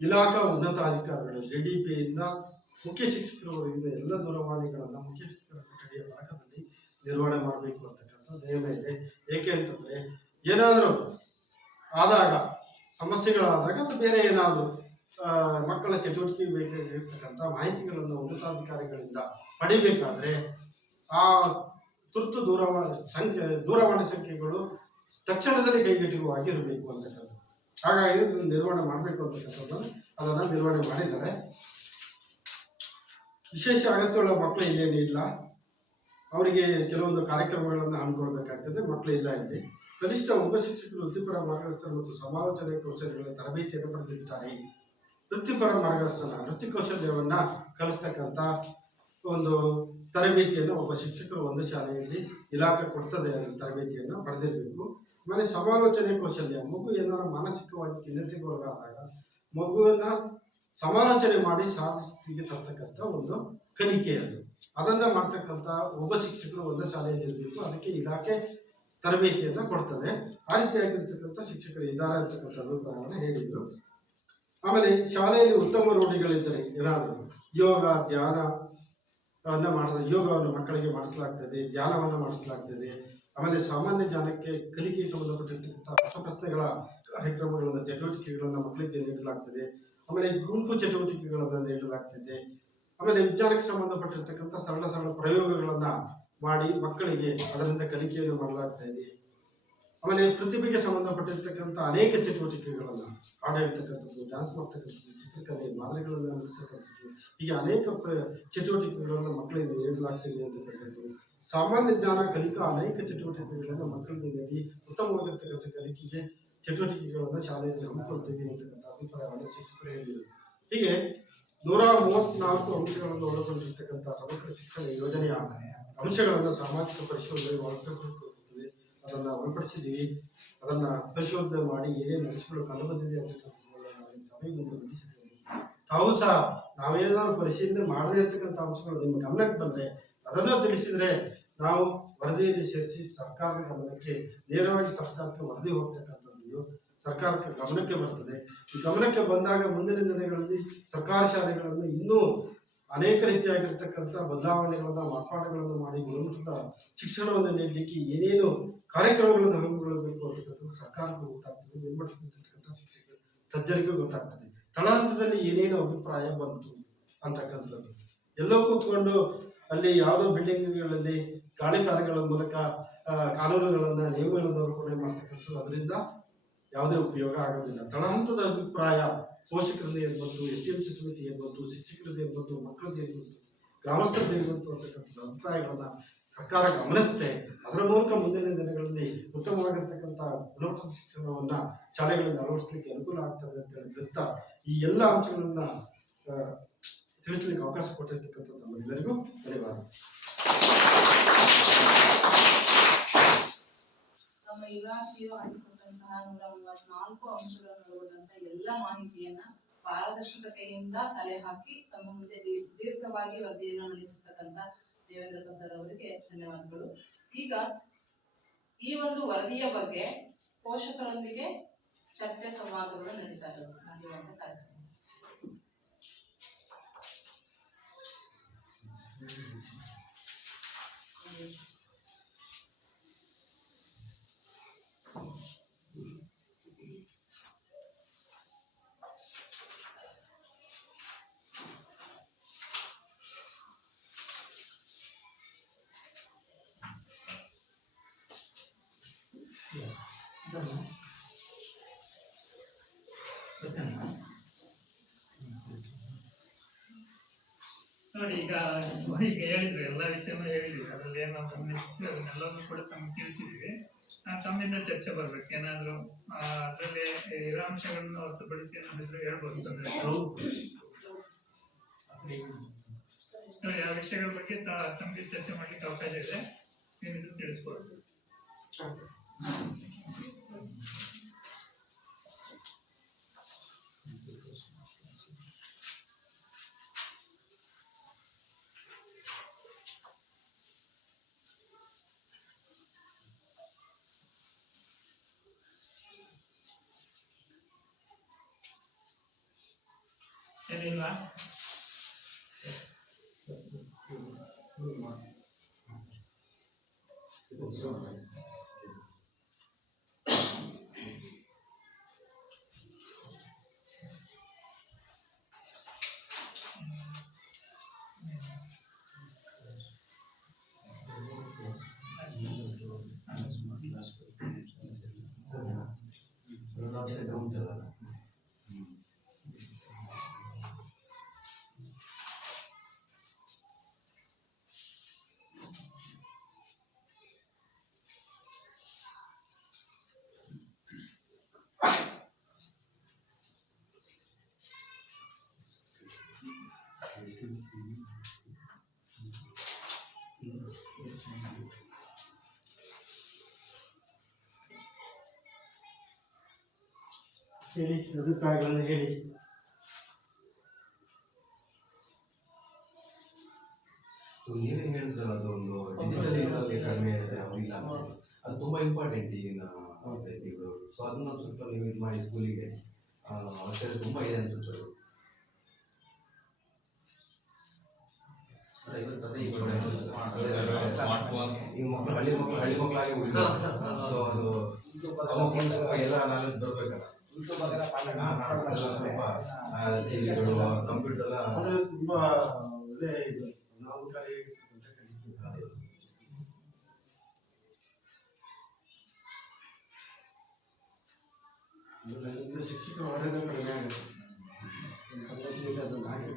ಇಲಾಖಾ ಉನ್ನತಾಧಿಕಾರಿಗಳು, JDPಯಿಂದ ಮುಖ್ಯ ಶಿಕ್ಷಕರವರೆಗಿನ ಎಲ್ಲ ದೂರವಾಣಿಗಳನ್ನು ಮುಖ್ಯ ಶಿಕ್ಷಕರ ಕೊಠಡಿಯ ಫಲಕದಲ್ಲಿ ನಿರ್ವಹಣೆ ಮಾಡಬೇಕು ಅಂತಕ್ಕಂಥ ನಿಯಮ ಇದೆ. ಏಕೆ ಅಂತಂದರೆ ಏನಾದರೂ ಆದಾಗ, ಸಮಸ್ಯೆಗಳಾದಾಗ ಅಥವಾ ಬೇರೆ ಏನಾದರೂ ಮಕ್ಕಳ ಚಟುವಟಿಕೆ ಬೇಕಾಗಿರ್ತಕ್ಕಂಥ ಮಾಹಿತಿಗಳನ್ನು ಉನ್ನತಾಧಿಕಾರಿಗಳಿಂದ ಪಡಿಬೇಕಾದ್ರೆ ಆ ತುರ್ತು ದೂರವಾಣಿ ಸಂಖ್ಯೆಗಳು ತಕ್ಷಣದಲ್ಲಿ ಕೈಗೆಟುಕುವಾಗಿ ಇರಬೇಕು ಅಂತಕ್ಕಂಥದ್ದು. ಹಾಗಾಗಿ ಇದನ್ನು ನಿರ್ವಹಣೆ ಮಾಡಬೇಕು ಅಂತಕ್ಕಂಥದ್ದು, ಅದನ್ನು ನಿರ್ವಹಣೆ ಮಾಡಿದ್ದಾರೆ. ವಿಶೇಷ ಅಗತ್ಯಗಳ ಮಕ್ಕಳು ಇಲ್ಲೇನು ಇಲ್ಲ, ಅವರಿಗೆ ಕೆಲವೊಂದು ಕಾರ್ಯಕ್ರಮಗಳನ್ನು ಹಮ್ಮಿಕೊಳ್ಬೇಕಾಗ್ತದೆ. ಮಕ್ಕಳು ಇಲ್ಲ ಇಲ್ಲಿ. ಕನಿಷ್ಠ ಒಬ್ಬ ಶಿಕ್ಷಕರು ವೃತ್ತಿಪರ ಮಾರ್ಗದರ್ಶನ ಮತ್ತು ಸಮಾಲೋಚನೆ ಕೌಶಲ್ಯಗಳ ತರಬೇತಿಯನ್ನು ಪಡೆದಿರುತ್ತಾರೆ. ವೃತ್ತಿಪರ ಮಾರ್ಗದರ್ಶನ, ವೃತ್ತಿ ಕೌಶಲ್ಯವನ್ನು ಕಲಿಸ್ತಕ್ಕಂಥ ಒಂದು ತರಬೇತಿಯನ್ನು ಒಬ್ಬ ಶಿಕ್ಷಕರು ಒಂದು ಶಾಲೆಯಲ್ಲಿ ಇಲಾಖೆ ಕೊಡ್ತದೆ, ತರಬೇತಿಯನ್ನು ಪಡೆದಿರಬೇಕು. ಆಮೇಲೆ ಸಮಾಲೋಚನೆ ಕೌಶಲ್ಯ, ಮಗು ಏನಾದರೂ ಮಾನಸಿಕವಾಗಿ ಖಿನ್ನತೆಗೊಳಗಾದಾಗ ಮಗುವನ್ನು ಸಮಾಲೋಚನೆ ಮಾಡಿ ಶಾಲೆಗೆ ತರ್ತಕ್ಕಂಥ ಒಂದು ಕಲಿಕೆ ಅದು. ಅದನ್ನು ಮಾಡ್ತಕ್ಕಂಥ ಒಬ್ಬ ಶಿಕ್ಷಕರು ಒಂದು ಶಾಲೆಯಲ್ಲಿ ಇರಬೇಕು. ಅದಕ್ಕೆ ಇಲಾಖೆ ತರಬೇತಿಯನ್ನು ಕೊಡ್ತದೆ. ಆ ರೀತಿಯಾಗಿರ್ತಕ್ಕಂಥ ಶಿಕ್ಷಕರು ಇದ್ದಾರೆ ಅಂತಕ್ಕಂಥ ಅಭಿಪ್ರಾಯವನ್ನು ಹೇಳಿದರು. ಆಮೇಲೆ ಶಾಲೆಯಲ್ಲಿ ಉತ್ತಮ ರೂಢಿಗಳಿದ್ದರೆ ಏನಾದರೂ ಯೋಗ, ಧ್ಯಾನ ಯೋಗವನ್ನು ಮಕ್ಕಳಿಗೆ ಮಾಡಿಸಲಾಗ್ತದೆ, ಧ್ಯಾನವನ್ನು ಮಾಡಿಸಲಾಗ್ತದೆ. ಆಮೇಲೆ ಸಾಮಾನ್ಯ ಜ್ಞಾನಕ್ಕೆ ಕಲಿಕೆಗೆ ಸಂಬಂಧಪಟ್ಟಿರ್ತಕ್ಕಂಥ ರಸಪ್ರಶ್ನೆಗಳ ಕಾರ್ಯಕ್ರಮಗಳನ್ನು, ಚಟುವಟಿಕೆಗಳನ್ನು ಮಕ್ಕಳಿಗೆ ನೀಡಲಾಗ್ತದೆ. ಆಮೇಲೆ ಗುಂಪು ಚಟುವಟಿಕೆಗಳನ್ನು ನೀಡಲಾಗ್ತದೆ. ಆಮೇಲೆ ವಿಜ್ಞಾನಕ್ಕೆ ಸಂಬಂಧಪಟ್ಟಿರ್ತಕ್ಕಂಥ ಸರಳ ಪ್ರಯೋಗಗಳನ್ನು ಮಾಡಿ ಮಕ್ಕಳಿಗೆ ಅದರಿಂದ ಕಲಿಕೆಯನ್ನು ಮಾಡಲಾಗ್ತಾ ಇದೆ. ಆಮೇಲೆ ಪ್ರತಿಭೆಗೆ ಸಂಬಂಧಪಟ್ಟಿರ್ತಕ್ಕಂಥ ಅನೇಕ ಚಟುವಟಿಕೆಗಳನ್ನು, ಹಾಡು ಹೇಳ್ತಕ್ಕಂಥದ್ದು, ಡ್ಯಾನ್ಸ್ ಮಾಡ್ತಕ್ಕಂಥದ್ದು, ಚಿತ್ರಕಲೆ, ಮಾದರಿಗಳನ್ನು ನಡೆಸ್ತಕ್ಕಂಥದ್ದು, ಹೀಗೆ ಅನೇಕ ಚಟುವಟಿಕೆಗಳನ್ನು ಮಕ್ಕಳಿಗೆ ನೀಡಲಾಗ್ತಿದೆ ಅಂತಕ್ಕಂಥದ್ದು. ಸಾಮಾನ್ಯ ಜ್ಞಾನ ಕಲಿಕಾ ಅನೇಕ ಚಟುವಟಿಕೆಗಳನ್ನು ಮಕ್ಕಳಿಗೆ ನೀಡಿ ಉತ್ತಮವಾಗಿರ್ತಕ್ಕಂಥ ಕಲಿಕೆಗೆ ಚಟುವಟಿಕೆಗಳನ್ನು ಶಾಲೆಯಲ್ಲಿ ಹಮ್ಮಿಕೊಳ್ತೀವಿ ಅಂತಕ್ಕಂಥ ಅಭಿಪ್ರಾಯವನ್ನು ಶಿಕ್ಷಕರು ಹೇಳಿದರು. ಹೀಗೆ 134 ಅಂಶಗಳನ್ನು ಒಳಗೊಂಡಿರ್ತಕ್ಕಂಥ ಸಮಗ್ರ ಶಿಕ್ಷಣ ಯೋಜನೆಯ ಅಂಶಗಳನ್ನು ಸಾಮಾಜಿಕ ಪರಿಶೋಧನೆ ಒಳಪಡಿಸುತ್ತದೆ. ಅದನ್ನು ಒಳಪಡಿಸಿದ್ದೀವಿ. ಅದನ್ನು ಪರಿಶೋಧನೆ ಮಾಡಿ ಏನೇನು ಅಂಶಗಳು ಕಂಡುಬಂದಿದೆ ಅಂತಕ್ಕಂಥದ್ದನ್ನು ಸಭೆ ಮುಂದೆ ಮಂಡಿಸಿದ್ದೇವೆ. ತಾವು ಸಹ ನಾವೇನಾದರೂ ಪರಿಶೀಲನೆ ಮಾಡದೇ ಇರ್ತಕ್ಕಂಥ ಅಂಶಗಳು ನಿಮ್ಮ ಗಮನಕ್ಕೆ ಬಂದರೆ ಅದನ್ನು ತಿಳಿಸಿದರೆ ನಾವು ವರದಿಯಲ್ಲಿ ಸೇರಿಸಿ ಸರ್ಕಾರದ ಗಮನಕ್ಕೆ, ನೇರವಾಗಿ ಸರ್ಕಾರಕ್ಕೆ ವರದಿ ಹೋಗ್ತಕ್ಕಂಥದ್ದು ಸರ್ಕಾರಕ್ಕೆ ಗಮನಕ್ಕೆ ಬರ್ತದೆ. ಈ ಗಮನಕ್ಕೆ ಬಂದಾಗ ಮುಂದಿನ ದಿನಗಳಲ್ಲಿ ಸರ್ಕಾರಿ ಶಾಲೆಗಳನ್ನು ಇನ್ನೂ ಅನೇಕ ರೀತಿಯಾಗಿರ್ತಕ್ಕಂಥ ಬದಲಾವಣೆಗಳನ್ನು, ಮಾರ್ಪಾಡುಗಳನ್ನು ಮಾಡಿ ಗುಣಮಟ್ಟದ ಶಿಕ್ಷಣವನ್ನು ನೀಡಲಿಕ್ಕೆ ಏನೇನು ಕಾರ್ಯಕ್ರಮಗಳನ್ನು ಹಮ್ಮಿಕೊಳ್ಳಬೇಕು ಅಂತಕ್ಕಂಥದ್ದು ಸರ್ಕಾರಕ್ಕೂ ಗೊತ್ತಾಗ್ತದೆ, ಮೇಲ್ಮಟ್ಟದಲ್ಲಿರ್ತಕ್ಕಂಥ ಶಿಕ್ಷಕರು ತಜ್ಜರಿಗೂ ಗೊತ್ತಾಗ್ತದೆ. ತಳಹಂತದಲ್ಲಿ ಏನೇನು ಅಭಿಪ್ರಾಯ ಬಂತು ಅಂತಕ್ಕಂಥದ್ದು ಎಲ್ಲೋ ಕೂತ್ಕೊಂಡು ಅಲ್ಲಿ ಯಾವುದೋ ಬಿಲ್ಡಿಂಗ್ಗಳಲ್ಲಿ ಕಾರಣಗಳ ಮೂಲಕ ಕಾನೂನುಗಳನ್ನು ನಿಯಮಗಳನ್ನು ರೂಪಣೆ ಮಾಡ್ತಕ್ಕಂಥದ್ದು, ಅದರಿಂದ ಯಾವುದೇ ಉಪಯೋಗ ಆಗೋದಿಲ್ಲ. ತಳಹಂತದ ಅಭಿಪ್ರಾಯ ಪೋಷಕರದ್ದು ಏನು ಬಂತು, STM ಚಟುವಟಿಕೆ ಏನು ಬಂತು, ಶಿಕ್ಷಕರದ್ದು ಏನು ಬಂತು, ಮಕ್ಕಳದ್ದು ಏನು ಬಂತು, ಗ್ರಾಮಸ್ಥರದ್ದು ಏನು ಬಂತು ಅಂತಕ್ಕಂಥ ಅಭಿಪ್ರಾಯಗಳನ್ನು ಸರ್ಕಾರ ಗಮನಿಸುತ್ತೆ. ಅದರ ಮೂಲಕ ಮುಂದಿನ ದಿನಗಳಲ್ಲಿ ಉತ್ತಮವಾಗಿರ್ತಕ್ಕಂಥ ಗುಣಮಟ್ಟದ ಶಿಕ್ಷಣವನ್ನು ಶಾಲೆಗಳಲ್ಲಿ ಅಳವಡಿಸಲಿಕ್ಕೆ ಅನುಕೂಲ ಆಗ್ತದೆ ಅಂತ ಹೇಳಿ ತಿಳಿಸ್ತಾ ಈ ಎಲ್ಲ ಅಂಶಗಳನ್ನ ತಿಳಿಸ್ಲಿಕ್ಕೆ ಅವಕಾಶ ಕೊಟ್ಟಿರ್ತಕ್ಕಂಥ ನಮ್ಮೆಲ್ಲರಿಗೂ ಧನ್ಯವಾದ. ತಮ್ಮ ಇಲಾಖೆಯು ಹಂಚಿಕೊಂಡಂತಹ 134 ಅಂಶಗಳನ್ನು ಒಳಗೊಂಡಂತಹ ಎಲ್ಲ ಮಾಹಿತಿಯನ್ನ ಪಾರದರ್ಶಕತೆಯಿಂದ ತಲೆ ಹಾಕಿ ತಮ್ಮ ಮುಂದೆ ಸುದೀರ್ಘವಾಗಿ ವರದಿಯನ್ನು ಮಂಡಿಸಿರ್ತಕ್ಕಂಥ ದೇವೇಂದ್ರಪ್ಪ ಸರ್ ಅವರಿಗೆ ಧನ್ಯವಾದಗಳು. ಈಗ ಈ ಒಂದು ವರದಿಯ ಬಗ್ಗೆ ಪೋಷಕರೊಂದಿಗೆ ಚರ್ಚೆ ಸಂವಾದಗಳು ನಡೀತಾ ಇರೋದು ನಡೆಯುವಂತ ಕಾರ್ಯಕ್ರಮ. ನೋಡಿ, ಈಗ ಹೇಳಿದ್ರೆ ಎಲ್ಲ ವಿಷಯನೂ ಹೇಳಿದ್ವಿ. ಅದರಲ್ಲಿ ಏನು ನಾವು ಗಮನಿಸಿದ್ವಿ ಅದನ್ನೆಲ್ಲವೂ ಕೂಡ ತಮಗೆ ತಿಳಿಸಿದ್ದೀವಿ. ತಮ್ಮಿಂದ ಚರ್ಚೆ ಬರ್ಬೇಕು. ಏನಾದರೂ ಅದರಲ್ಲಿ ಇರೋ ಅಂಶಗಳನ್ನು ಹೊರತುಪಡಿಸಿ ಏನಾದರೂ ಹೇಳ್ಬೋದು ತೊಂದರೆ ನೋಡಿ. ಆ ವಿಷಯಗಳ ಬಗ್ಗೆ ತಮಗೆ ಚರ್ಚೆ ಮಾಡ್ಲಿಕ್ಕೆ ಅವಕಾಶ ಇದೆ, ಏನಿದ್ರು ತಿಳಿಸ್ಬೋದು. ಏನಿಲ್ವಾ? ಹೇಳಿ, ಅಭಿಪ್ರಾಯಗಳನ್ನು ಹೇಳಿ. ನೀವೇ ಹೇಳಿದ್ರಲ್ಲ, ಅದೊಂದು ಡಿಜಿಟಲ್ ಇರೋದೇ ಕಡಿಮೆ ಇಲ್ಲ, ಅದು ತುಂಬ ಇಂಪಾರ್ಟೆಂಟ್ ಈಗಿನ ಇದು. ಸೊ ಅದನ್ನ ಸ್ವಲ್ಪ ನೀವು ಇದು ಮಾಡಿ ಸ್ಕೂಲಿಗೆ ಅವಶ್ಯಕತೆ ತುಂಬ ಇದೆ ಅನ್ಸುತ್ತೆ. ಈ ಮಕ್ಕಳು ಹಳ್ಳಿ ಮಕ್ಕಳಾಗಿ ಉಳಿಬೇಕು. ಸೊ ಅದು ಸ್ವಲ್ಪ ಎಲ್ಲ ನಾಲೆಜ್ ಬರ್ಬೇಕಲ್ಲ, ಸ್ವಲ್ಪ ಟಿವಿಗಳು, ಕಂಪ್ಯೂಟರ್ ಎಲ್ಲ ತುಂಬಾ ಒಳ್ಳೆ ಇದು. ನಾವು ಶಿಕ್ಷಕ ಹೊರಗೆ ಕಡಿಮೆ ಆಗುತ್ತೆ. ಅದನ್ನು ಹಾಕಿ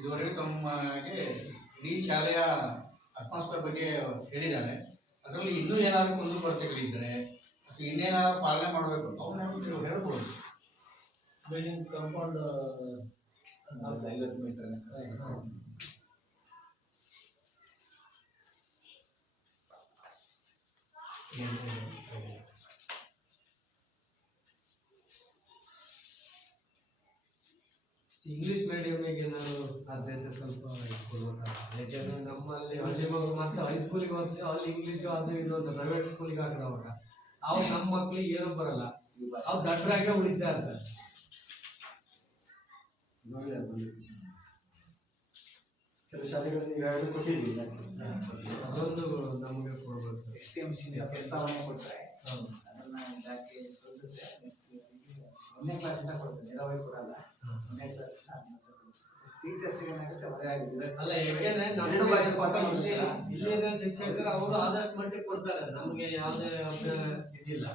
ಇದುವರೆಗೂ ತಮಗೆ ಇಡೀ ಶಾಲೆಯ ಅಟ್ಮಾಸ್ಫಿಯರ್ ಬಗ್ಗೆ ಹೇಳಿದ್ದಾನೆ. ಅದರಲ್ಲಿ ಇನ್ನೂ ಏನಾದರೂ ಕುಂದುಕೊರತೆಗಳಿದ್ದರೆ ಅಥವಾ ಇನ್ನೇನಾದ್ರು ಪಾಲನೆ ಮಾಡಬೇಕು ಅಂತ ಅವ್ರು ಹೇಳ್ಬೋದು. ಬಿಲ್ಡಿಂಗ್ ಕಾಂಪೌಂಡ್ 50 ಮೀಟರ್ ಇಂಗ್ಲಿಷ್ ಮೀಡಿಯಮ್ಗೆ ಏನಾದ್ರು ಆದ್ಯತೆ ಸ್ವಲ್ಪ ಇಟ್ಕೊಳ್ಬೇಕಾಗ್ತದೆ. ಯಾಕೆಂದ್ರೆ ನಮ್ಮಲ್ಲಿ ಹಳ್ಳಿ ಮಕ್ಕಳು ಮಾತ್ರ ಹೈಸ್ಕೂಲಿಗೆ ಹೋಗ್ತೀವಿ, ಅಲ್ಲಿ ಇಂಗ್ಲೀಷು ಅದು ಇದು ಅಂತ ಪ್ರೈವೇಟ್ ಸ್ಕೂಲಿಗೆ ಹಾಕಿದವಾಗ ಅವಾಗ ನಮ್ಮ ಮಕ್ಳಿಗೆ ಏನೂ ಬರಲ್ಲ, ಅವ್ರು ದಡ್ಡರಾಗೆ ಉಳಿತಾ ಇರ್ತಾರೆ. ಕೆಲವು ಶಾಲೆಗಳಲ್ಲಿ ಈಗಾಗಲೇ ಕೊಟ್ಟಿದ್ವಿ, ಅದೊಂದು ನಮಗೆ ಕೊಡ್ಬೇಕು. STMC ಪ್ರಸ್ತಾವನೆ ಕೊಟ್ಟರೆ ಅದನ್ನ ಇಲಾಖೆ ಕಳಿಸುತ್ತೆ. ಒಂದನೇ ಕ್ಲಾಸಿಂದ ಕೊಡ್ತಾರೆ, ನೇರವಾಗಿ ಕೊಡಲ್ಲ. ಒಂದನೇ ಕ್ಲಾಸ್ ಟೀಚರ್ಸ್ಗೆ ಏನಾಗುತ್ತೆ ಹೊರೆ ಆಗಿದೆ. ಅಲ್ಲ, ಯಾಕೆಂದ್ರೆ ಎರಡು ಭಾಷೆ ಕೊಡ್ತಾರೆ. ಇಲ್ಲಿನ ಶಿಕ್ಷಕರು ಅವರು ಆದಷ್ಟು ಮಟ್ಟಿಗೆ ಕೊಡ್ತಾರೆ, ನಮ್ಗೆ ಯಾವುದೇ ಇದಿಲ್ಲ.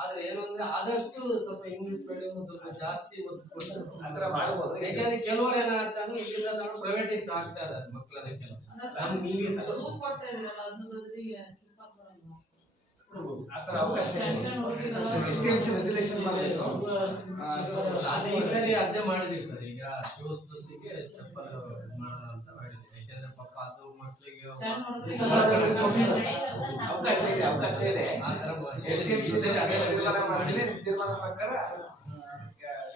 ಆದ್ರೆ ಏನು ಅಂದ್ರೆ ಆದಷ್ಟು ಸ್ವಲ್ಪ ಇಂಗ್ಲಿಷ್ ಮೀಡಿಯಂ ಸ್ವಲ್ಪ ಜಾಸ್ತಿ ಒತ್ತು ಕೊಡ್ತಾರೆ. ಆ ಥರ ಮಾಡ್ಬೋದು. ಯಾಕೆಂದ್ರೆ ಕೆಲವರು ಏನಾಗ್ತಂದ್ರೆ ಇಲ್ಲಿಂದ ನಾವು ಪ್ರೈವೇಟಿಗೆ ಸಾಕ್ತಾ ಇದ್ದಾರೆ ಮಕ್ಕಳನ್ನ ಕೆಲಸ. ನಮ್ಗೆ ಇಂಗ್ಲಿಷ್ ಕೊಡ್ತಾ ಇದ್ರಲ್ಲ ಅದ್ರ ಬದಲಿಗೆ ಸ್ವಲ್ಪ ಕೊಡಲ್ವಾ? ಆ ಥರ ಅವಕಾಶ ಎಸ್ಟಿಎಂಸಿ ರೆಸಲ್ಯೂಷನ್ ಮಾಡಬೇಕು. ಅದು ಈ ಸರಿ ಅದೇ ಮಾಡಿದೀವಿ ಸರ್. ಈಗ ಶೂಸ್ ಜೊತೆಗೆ ಚಪ್ಪಲ್ ಮಾಡೋಣ ಅಂತ ಮಾಡಿದ್ವಿ. ಯಾಕೆಂದ್ರೆ ಪಾಪ ಅದು ಮಕ್ಕಳಿಗೆ ಅವಕಾಶ ಇದೆ, ಅವಕಾಶ ಇದೆ. ಆ ಥರ ಎಸ್ಟಿಎಂಸಿ ತೀರ್ಮಾನ ಮಾಡಿದ್ರೆ ತೀರ್ಮಾನ ಪ್ರಕಾರ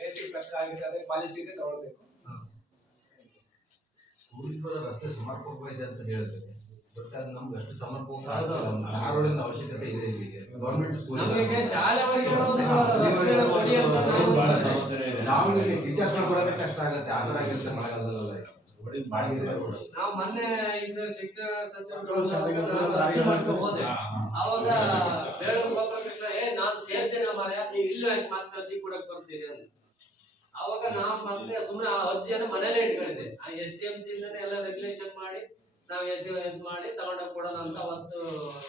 ರೇಟಿಂಗ್ ಪ್ರಕಾರ ಆಗಿದ್ದಾರೆ ಕ್ವಾಲಿಟಿಗೆ ತಗೊಳ್ಬೇಕು. ಸ್ಕೂಲ್ ರಸ್ತೆ ಸಮರ್ಪಕ ಇದೆ ಅಂತ ಹೇಳ್ತಾರೆ, ಬಟ್ ಅದು ನಮ್ಗೆ ಅಷ್ಟು ಸಮರ್ಪಕ ಧಾರವಾಡದ ಅವಶ್ಯಕತೆ ಇದೆ. ಇಲ್ಲಿಗೆ ಗೌರ್ಮೆಂಟ್ ಸ್ಕೂಲ್ ನಮಗೆ ಶಾಲೆವರೆಗೆ ನಾವು ಇಲ್ಲಿ ಟೀಚರ್ಸ್ ಕೊಡೋದೇ ಕಷ್ಟ ಆಗುತ್ತೆ. ಆ ಥರ ಕೆಲಸ ಮಾಡಲ್ಲ. ನಾವು ಮೊನ್ನೆ ಈಗ ಶಿಕ್ಷಣ ಸಚಿವರು ಹೋದೆ, ಅವಾಗ ಬೇರೆ ನಾನ್ ಸೇರ್ಸೇನ ಮಾರ್ಯ, ನೀವು ಇಲ್ಲಿ ಮತ್ತೆ ಅರ್ಜಿ ಕೊಡಕ್ ಬರ್ತೀರಿ ಅಂತ. ಅವಾಗ ನಾವು ಮತ್ತೆ ಸುಮ್ಮನೆ ಆ ಅರ್ಜಿಯನ್ನು ಮನೇಲೆ ಇಟ್ಕೊಂಡಿದ್ದೆ. STMC ಇಂದಾನೆ ಎಲ್ಲ ರೆಗ್ಯುಲೇಷನ್ ಮಾಡಿ ನಾವು ಇದು ಮಾಡಿ ತಗೊಂಡೋಗಿ ಕೊಡೋಣ ಅಂತ ಅವತ್ತು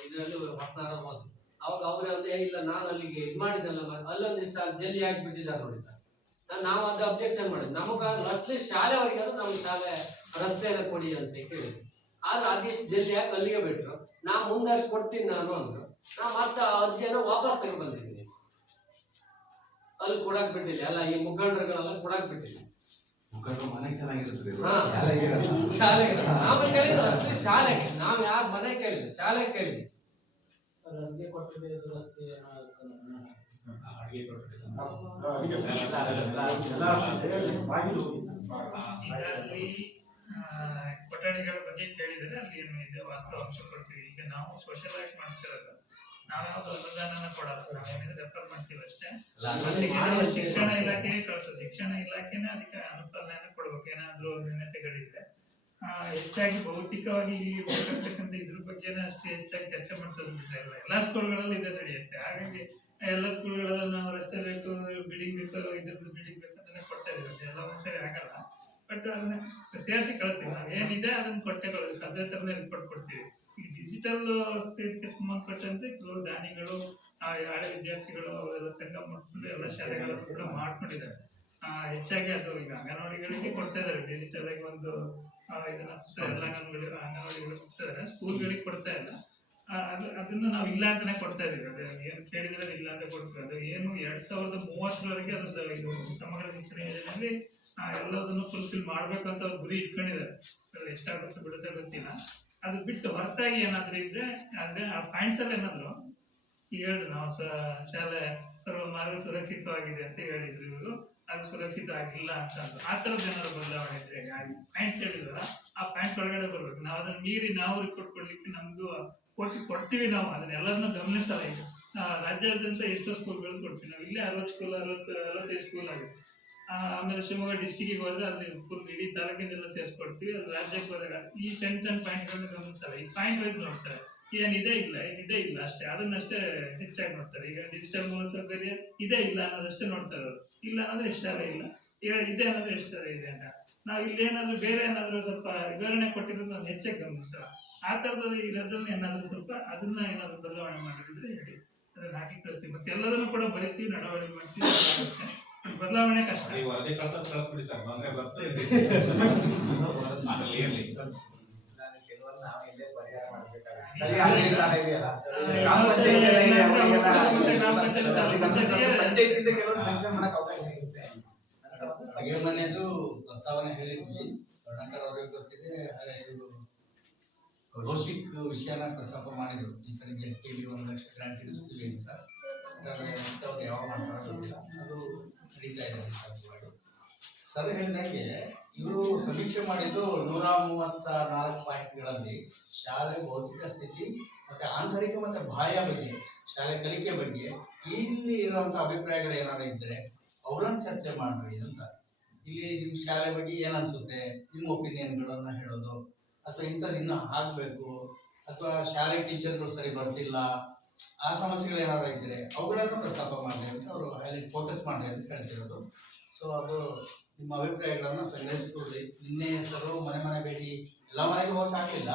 ಇದರಲ್ಲಿ ಹೊಸನಾರ ಹೋದ್ರು. ಅವಾಗ ಅವ್ರೆ ಅಂದ್ರೆ ಇಲ್ಲ, ನಾನು ಅಲ್ಲಿಗೆ ಇದು ಮಾಡಿದ್ದಲ್ಲ, ಅಲ್ಲೊಂದಿಷ್ಟ ಜಲ್ಲಿ ಹಾಕಿಬಿಟ್ಟಿದ್ದಾರೆ ನೋಡಿ ಸರ್. ನಾವು ಅದು ಅಬ್ಜೆಕ್ಷನ್ ಮಾಡಿದ್ವಿ. ನಮಗೆ ಅಟ್ಲೀಸ್ಟ್ ಶಾಲೆವರೆಗೆ ನಾವು ಶಾಲೆ ರಸ್ತೆಯನ್ನು ಕೊಡಿ ಅಂತ ಕೇಳಿದ್ವಿ. ಆದ್ರೆ ಅದಿಷ್ಟು ಜಲ್ಲಿ ಹಾಕಿ ಅಲ್ಲಿಗೆ ಬಿಟ್ರು. ನಾ ಮುಂದಷ್ಟು ಕೊಡ್ತೀನಿ ನಾನು ಅಂದ್ರು. ನಾ ಮತ್ತೆ ಆ ಅರ್ಜಿಯನ್ನು ವಾಪಸ್ ತಗೊಂಡು ಬಂದಿದ್ದೀನಿ. ಅಲ್ಲಿ ಕೊಡಕ್ ಬಿಟ್ಟಿಲ್ಲ, ಅಲ್ಲ ಈ ಮುಖಂಡರುಗಳೆಲ್ಲ ಕೊಡಕ್ ಬಿಟ್ಟಿಲ್ಲ. ಮುಖಂಡರು ಮನೆಗೆ ಚೆನ್ನಾಗಿರುತ್ತೆ, ಶಾಲೆಗೆ ನಾವ್ ಕೇಳಿದ್ರು ಅಷ್ಟೇ. ಶಾಲೆಗೆ ನಾವ್ ಯಾರ ಮನೆ ಕೇಳಿದ್ವಿ, ಶಾಲೆಗೆ ಕೇಳಿದ್ವಿ. ರಸ್ತೆ ಕೊಟ್ಟಿದೆ, ರಸ್ತೆ ಅಡಿಗೆ ಕೊಟ್ಟಿದೆ. ಇದರಲ್ಲಿ ಕೊಠಡಿಗಳ ಬಗ್ಗೆ ಕೇಳಿದರೆ ಅಲ್ಲಿ ಏನು ಇದೆ ವಾಸ್ತವಾಂಶ ಕೊಡ್ತೀವಿ. ಈಗ ನಾವು ಸೋಷಿಯಲೈಸ್ ಮಾಡ್ತಿರೋದು, ನಾವ್ಯಾವ್ದು ಅನುದಾನ ಕೊಡಲ್ಲ, ನಾವೇನಿದೆ ರೆಫರ್ ಮಾಡ್ತೀವಿ ಅಷ್ಟೇ. ಶಿಕ್ಷಣ ಇಲಾಖೆಗೆ ಕಳಿಸೋದು, ಶಿಕ್ಷಣ ಇಲಾಖೆನೇ ಅದಕ್ಕೆ ಅನುಪಾಲನೆ ಕೊಡ್ಬೇಕು. ಏನಾದ್ರು ನ್ಯೂನತೆಗಳಿದ್ರೆ ಹೆಚ್ಚಾಗಿ ಭೌತಿಕವಾಗಿ ಇಲ್ಲಿ ಬೇಕಾಗ್ತಕ್ಕಂಥ ಇದ್ರ ಬಗ್ಗೆನೇ ಅಷ್ಟೇ ಹೆಚ್ಚಾಗಿ ಚರ್ಚೆ ಮಾಡ್ತದೆ ಬಿಡ್ತಾ ಇಲ್ಲ. ಎಲ್ಲ ಸ್ಕೂಲ್ಗಳಲ್ಲಿ ಇದೆ ನಡೆಯುತ್ತೆ. ಹಾಗಾಗಿ ಎಲ್ಲ ಸ್ಕೂಲ್ಗಳಲ್ಲಿ ನಾವು ರಸ್ತೆ ಬೇಕು, ಬಿಲ್ಡಿಂಗ್ ಬೇಕು, ಇದ್ರದ್ದು ಬಿಲ್ಡಿಂಗ್ ಬೇಕು ಅದನ್ನೇ ಕೊಡ್ತಾ ಇದ್ದೀವಿ. ಎಲ್ಲ ಒಂದ್ಸರಿ ಆಗಲ್ಲ, ಬಟ್ ಅದನ್ನ ಸೇರಿಸಿ ಕಳಿಸ್ತೀವಿ. ನಾವು ಏನಿದೆ ಅದನ್ನ ಕೊಟ್ಟೆ ಕಳಿಸ್ತೀವಿ, ಅದೇ ಥರನೇ ರಿಪೋರ್ಟ್ ಕೊಡ್ತೀವಿ. ಈ ಡಿಜಿಟಲ್ ಸೇರಿಕೆ ಸಂಬಂಧಪಟ್ಟಂತೆ ಕೆಲವು ದಾನಿಗಳು, ಹಳೆ ವಿದ್ಯಾರ್ಥಿಗಳು ಅವರೆಲ್ಲ ಸಂಘ ಮಾಡಿಕೊಂಡು ಎಲ್ಲ ಶಾಲೆಗಳು ಕೂಡ ಮಾಡ್ಕೊಂಡಿದ್ದಾರೆ. ಹೆಚ್ಚಾಗಿ ಅದು ಈಗ ಅಂಗನವಾಡಿಗಳಿಗೆ ಕೊಡ್ತಾ ಇದ್ದಾರೆ. ಡಿಜಿಟಲ್ ಆಗಿ ಒಂದು ಇದನ್ನ ಎಲ್ಲ ಅಂಗನವಾಡಿಗಳು ಕೊಡ್ತಾ ಇದ್ದಾರೆ, ಸ್ಕೂಲ್ಗಳಿಗೆ ಕೊಡ್ತಾ ಇಲ್ಲ. ಅದನ್ನು ನಾವು ಇಲ್ಲ ಅಂತಾನೆ ಕೊಡ್ತಾ ಇದೀವಿ. ಅದು ಏನು ಕೇಳಿದ್ರೆ ಇಲ್ಲ ಅಂತ ಕೊಡ್ತೀವಿ. ಅದು ಏನು 2030 ಅದು ಇದು ಸಮಗ್ರ ಶಿಕ್ಷಣ ಯೋಜನೆಯಲ್ಲಿ ಎಲ್ಲದನ್ನು ಫುಲ್ಫಿಲ್ ಮಾಡ್ಬೇಕು ಅಂತ ಗುರಿ ಇಟ್ಕೊಂಡಿದ್ದಾರೆ. ಅದು ಎಷ್ಟಾಗುತ್ತೆ ಬಿಡುತ್ತೆ ಗೊತ್ತಿಲ್ಲ. ಅದು ಬಿಟ್ಟು ಹೊರತಾಗಿ ಏನಾದ್ರು ಇದ್ರೆ ಅದೇ ಆ ಪಾಯಿಂಟ್ಸ್ ಅಲ್ಲಿ ಏನಾದ್ರು ಹೇಳಿದ್ರು, ನಾವು ಶಾಲೆ ಸರ್ವ ಮಾರ್ಗ ಸುರಕ್ಷಿತವಾಗಿದೆ ಅಂತ ಹೇಳಿದ್ರು ಇವರು, ಅದು ಸುರಕ್ಷಿತ ಆಗಿಲ್ಲ ಅಂತ ಅಂದ್ರು. ಆ ಥರದ್ದು ಏನಾದ್ರು ಬದಲಾವಣೆ ಇದ್ರೆ ಪಾಯಿಂಟ್ಸ್ ಹೇಳಿದ್ರಲ್ಲ, ಆ ಪಾಯಿಂಟ್ಸ್ ಒಳಗಡೆ ಬರ್ಬೇಕು. ನಾವು ಅದನ್ನ ಮೀರಿ ನಾವು ರಿಪೋರ್ಟ್ ಕೊಡ್ಲಿಕ್ಕೆ ನಮ್ದು ಕೊಡ್ತೀವಿ. ನಾವು ಅದನ್ನೆಲ್ಲದನ್ನು ಗಮನಿಸಲ್ಲ. ಈಗ ರಾಜ್ಯಾದ್ಯಂತ ಎಷ್ಟೋ ಸ್ಕೂಲ್ಗಳು ಕೊಡ್ತೀವಿ ನಾವು. ಇಲ್ಲೇ 60 ಸ್ಕೂಲ್ 65 ಸ್ಕೂಲ್ ಆಗುತ್ತೆ. ಆಮೇಲೆ ಶಿವಮೊಗ್ಗ ಡಿಸ್ಟಿಕ್ಗೆ ಹೋದ್ರೆ ಅಲ್ಲಿ ಫುಲ್ ಇಡೀ ತಾಲೂಕಿನೆಲ್ಲ ಸೇರಿಸ್ಕೊಡ್ತೀವಿ. ಅದು ರಾಜ್ಯಕ್ಕೆ ಹೋದಾಗ ಈ ಸಣ್ಣ ಸಣ್ಣ ಪಾಯಿಂಟ್ಗಳನ್ನ ಗಮನಿಸಲ್ಲ. ಈ ಪಾಯಿಂಟ್ ವೈಸ್ ನೋಡ್ತಾರೆ, ಏನಿದೆ ಇಲ್ಲ, ಏನಿದೆ ಇಲ್ಲ ಅಷ್ಟೇ, ಅದನ್ನಷ್ಟೇ ಹೆಚ್ಚಾಗಿ ನೋಡ್ತಾರೆ. ಈಗ ಡಿಜಿಟಲ್ ಮೂಲಸೌಕರ್ಯ ಇದೆ ಇಲ್ಲ ಅನ್ನೋದಷ್ಟೇ ನೋಡ್ತಾರೆ ಅವರು. ಇಲ್ಲ ಅನ್ನೋದು ಎಷ್ಟು ಶಾಲೆ ಇಲ್ಲ, ಇದೆ ಅನ್ನೋದು ಎಷ್ಟು ಶಾಲೆ ಇದೆ ಅಂತ. ನಾವು ಇಲ್ಲೇನಾದ್ರೂ ಬೇರೆ ಏನಾದರೂ ಸ್ವಲ್ಪ ವಿವರಣೆ ಕೊಟ್ಟಿರೋದು ನಾವು ಹೆಚ್ಚಾಗಿ ಗಮನಿಸಲ್ಲ. ಆ ಥರದಲ್ಲಿ ಇರೋದ್ರಲ್ಲಿ ಏನಾದರೂ ಸ್ವಲ್ಪ ಅದನ್ನ ಏನಾದರೂ ಬದಲಾವಣೆ ಮಾಡಿದ್ರೆ ಹೇಳಿ, ಅದನ್ನ ಹಾಕಿ ಕಳಿಸ್ತೀವಿ. ಮತ್ತೆ ಎಲ್ಲದನ್ನು ಕೂಡ ಬರೀತೀವಿ, ನಡವಳಿಕೆ ಮಾಡ್ತೀವಿ. ಬದಲಾವಣೆ ಕಷ್ಟ. ಹಾಗೆ ಮನೆಯದು ಪ್ರಸ್ತಾವನೆ ಹೇಳಿದ್ವಿ, ಕರ್ನಾಟಕ ಅವರಿಗೆ ಗೊತ್ತಿದೆ. ಕೌಶಿಕ್ ವಿಷಯನ ಪ್ರಸ್ತಾಪ ಮಾಡಿದ್ರು. ಈ ಸರಿ JTಯಲ್ಲಿ 1 ಲಕ್ಷ ಗ್ರಾಂಟ್ ಇರಿಸ್ತೀವಿ ಅಂತ. ಯಾವಾಗ ಮಾಡ್ತಾರೆ ಗೊತ್ತಿಲ್ಲ, ಅದು ನಡೀತಾ ಇದೆ. ಸರ್ ಹೇಳಿದಂಗೆ ಇವರು ಸಮೀಕ್ಷೆ ಮಾಡಿದ್ದು 134 ಪಾಯಿಂಟ್ಗಳಲ್ಲಿ ಶಾಲೆ ಭೌತಿಕ ಸ್ಥಿತಿ ಮತ್ತು ಆಂತರಿಕ ಮತ್ತು ಬಾಹ್ಯ ಬಗ್ಗೆ, ಶಾಲೆ ಕಲಿಕೆ ಬಗ್ಗೆ ಇಲ್ಲಿ ಇರುವಂಥ ಅಭಿಪ್ರಾಯಗಳು ಏನಾದ್ರು ಇದ್ದರೆ ಅವರನ್ನು ಚರ್ಚೆ ಮಾಡ್ರಿ ಅಂತ. ಇಲ್ಲಿ ನಿಮ್ಮ ಶಾಲೆ ಬಗ್ಗೆ ಏನು ಅನಿಸುತ್ತೆ, ನಿಮ್ಮ ಒಪಿನಿಯನ್ಗಳನ್ನು ಹೇಳೋದು, ಅಥವಾ ಇಂಥದ್ದು ಇನ್ನೂ ಆಗಬೇಕು, ಅಥವಾ ಶಾಲೆ ಟೀಚರ್ಗಳು ಸರಿ ಬರ್ತಿಲ್ಲ, ಆ ಸಮಸ್ಯೆಗಳು ಏನಾದ್ರು ಇದ್ದರೆ ಅವುಗಳನ್ನು ಪ್ರಸ್ತಾಪ ಮಾಡಲಿ ಅಂತ ಅವರು ಅಲ್ಲಿ ಫೋಕಸ್ ಮಾಡಲಿ ಅಂತ ಹೇಳ್ತಿರೋದು. ಸೊ ಅದು ನಿಮ್ಮ ಅಭಿಪ್ರಾಯಗಳನ್ನು ಸಂಗ್ರಹಿಸಿಕೊಳ್ಳಿ. ನಿನ್ನೆ ಸರ್ವ ಮನೆ ಭೇಟಿ ಎಲ್ಲ ಮನೆಗೂ ಹೋಗಕ್ಕಾಗಲಿಲ್ಲ,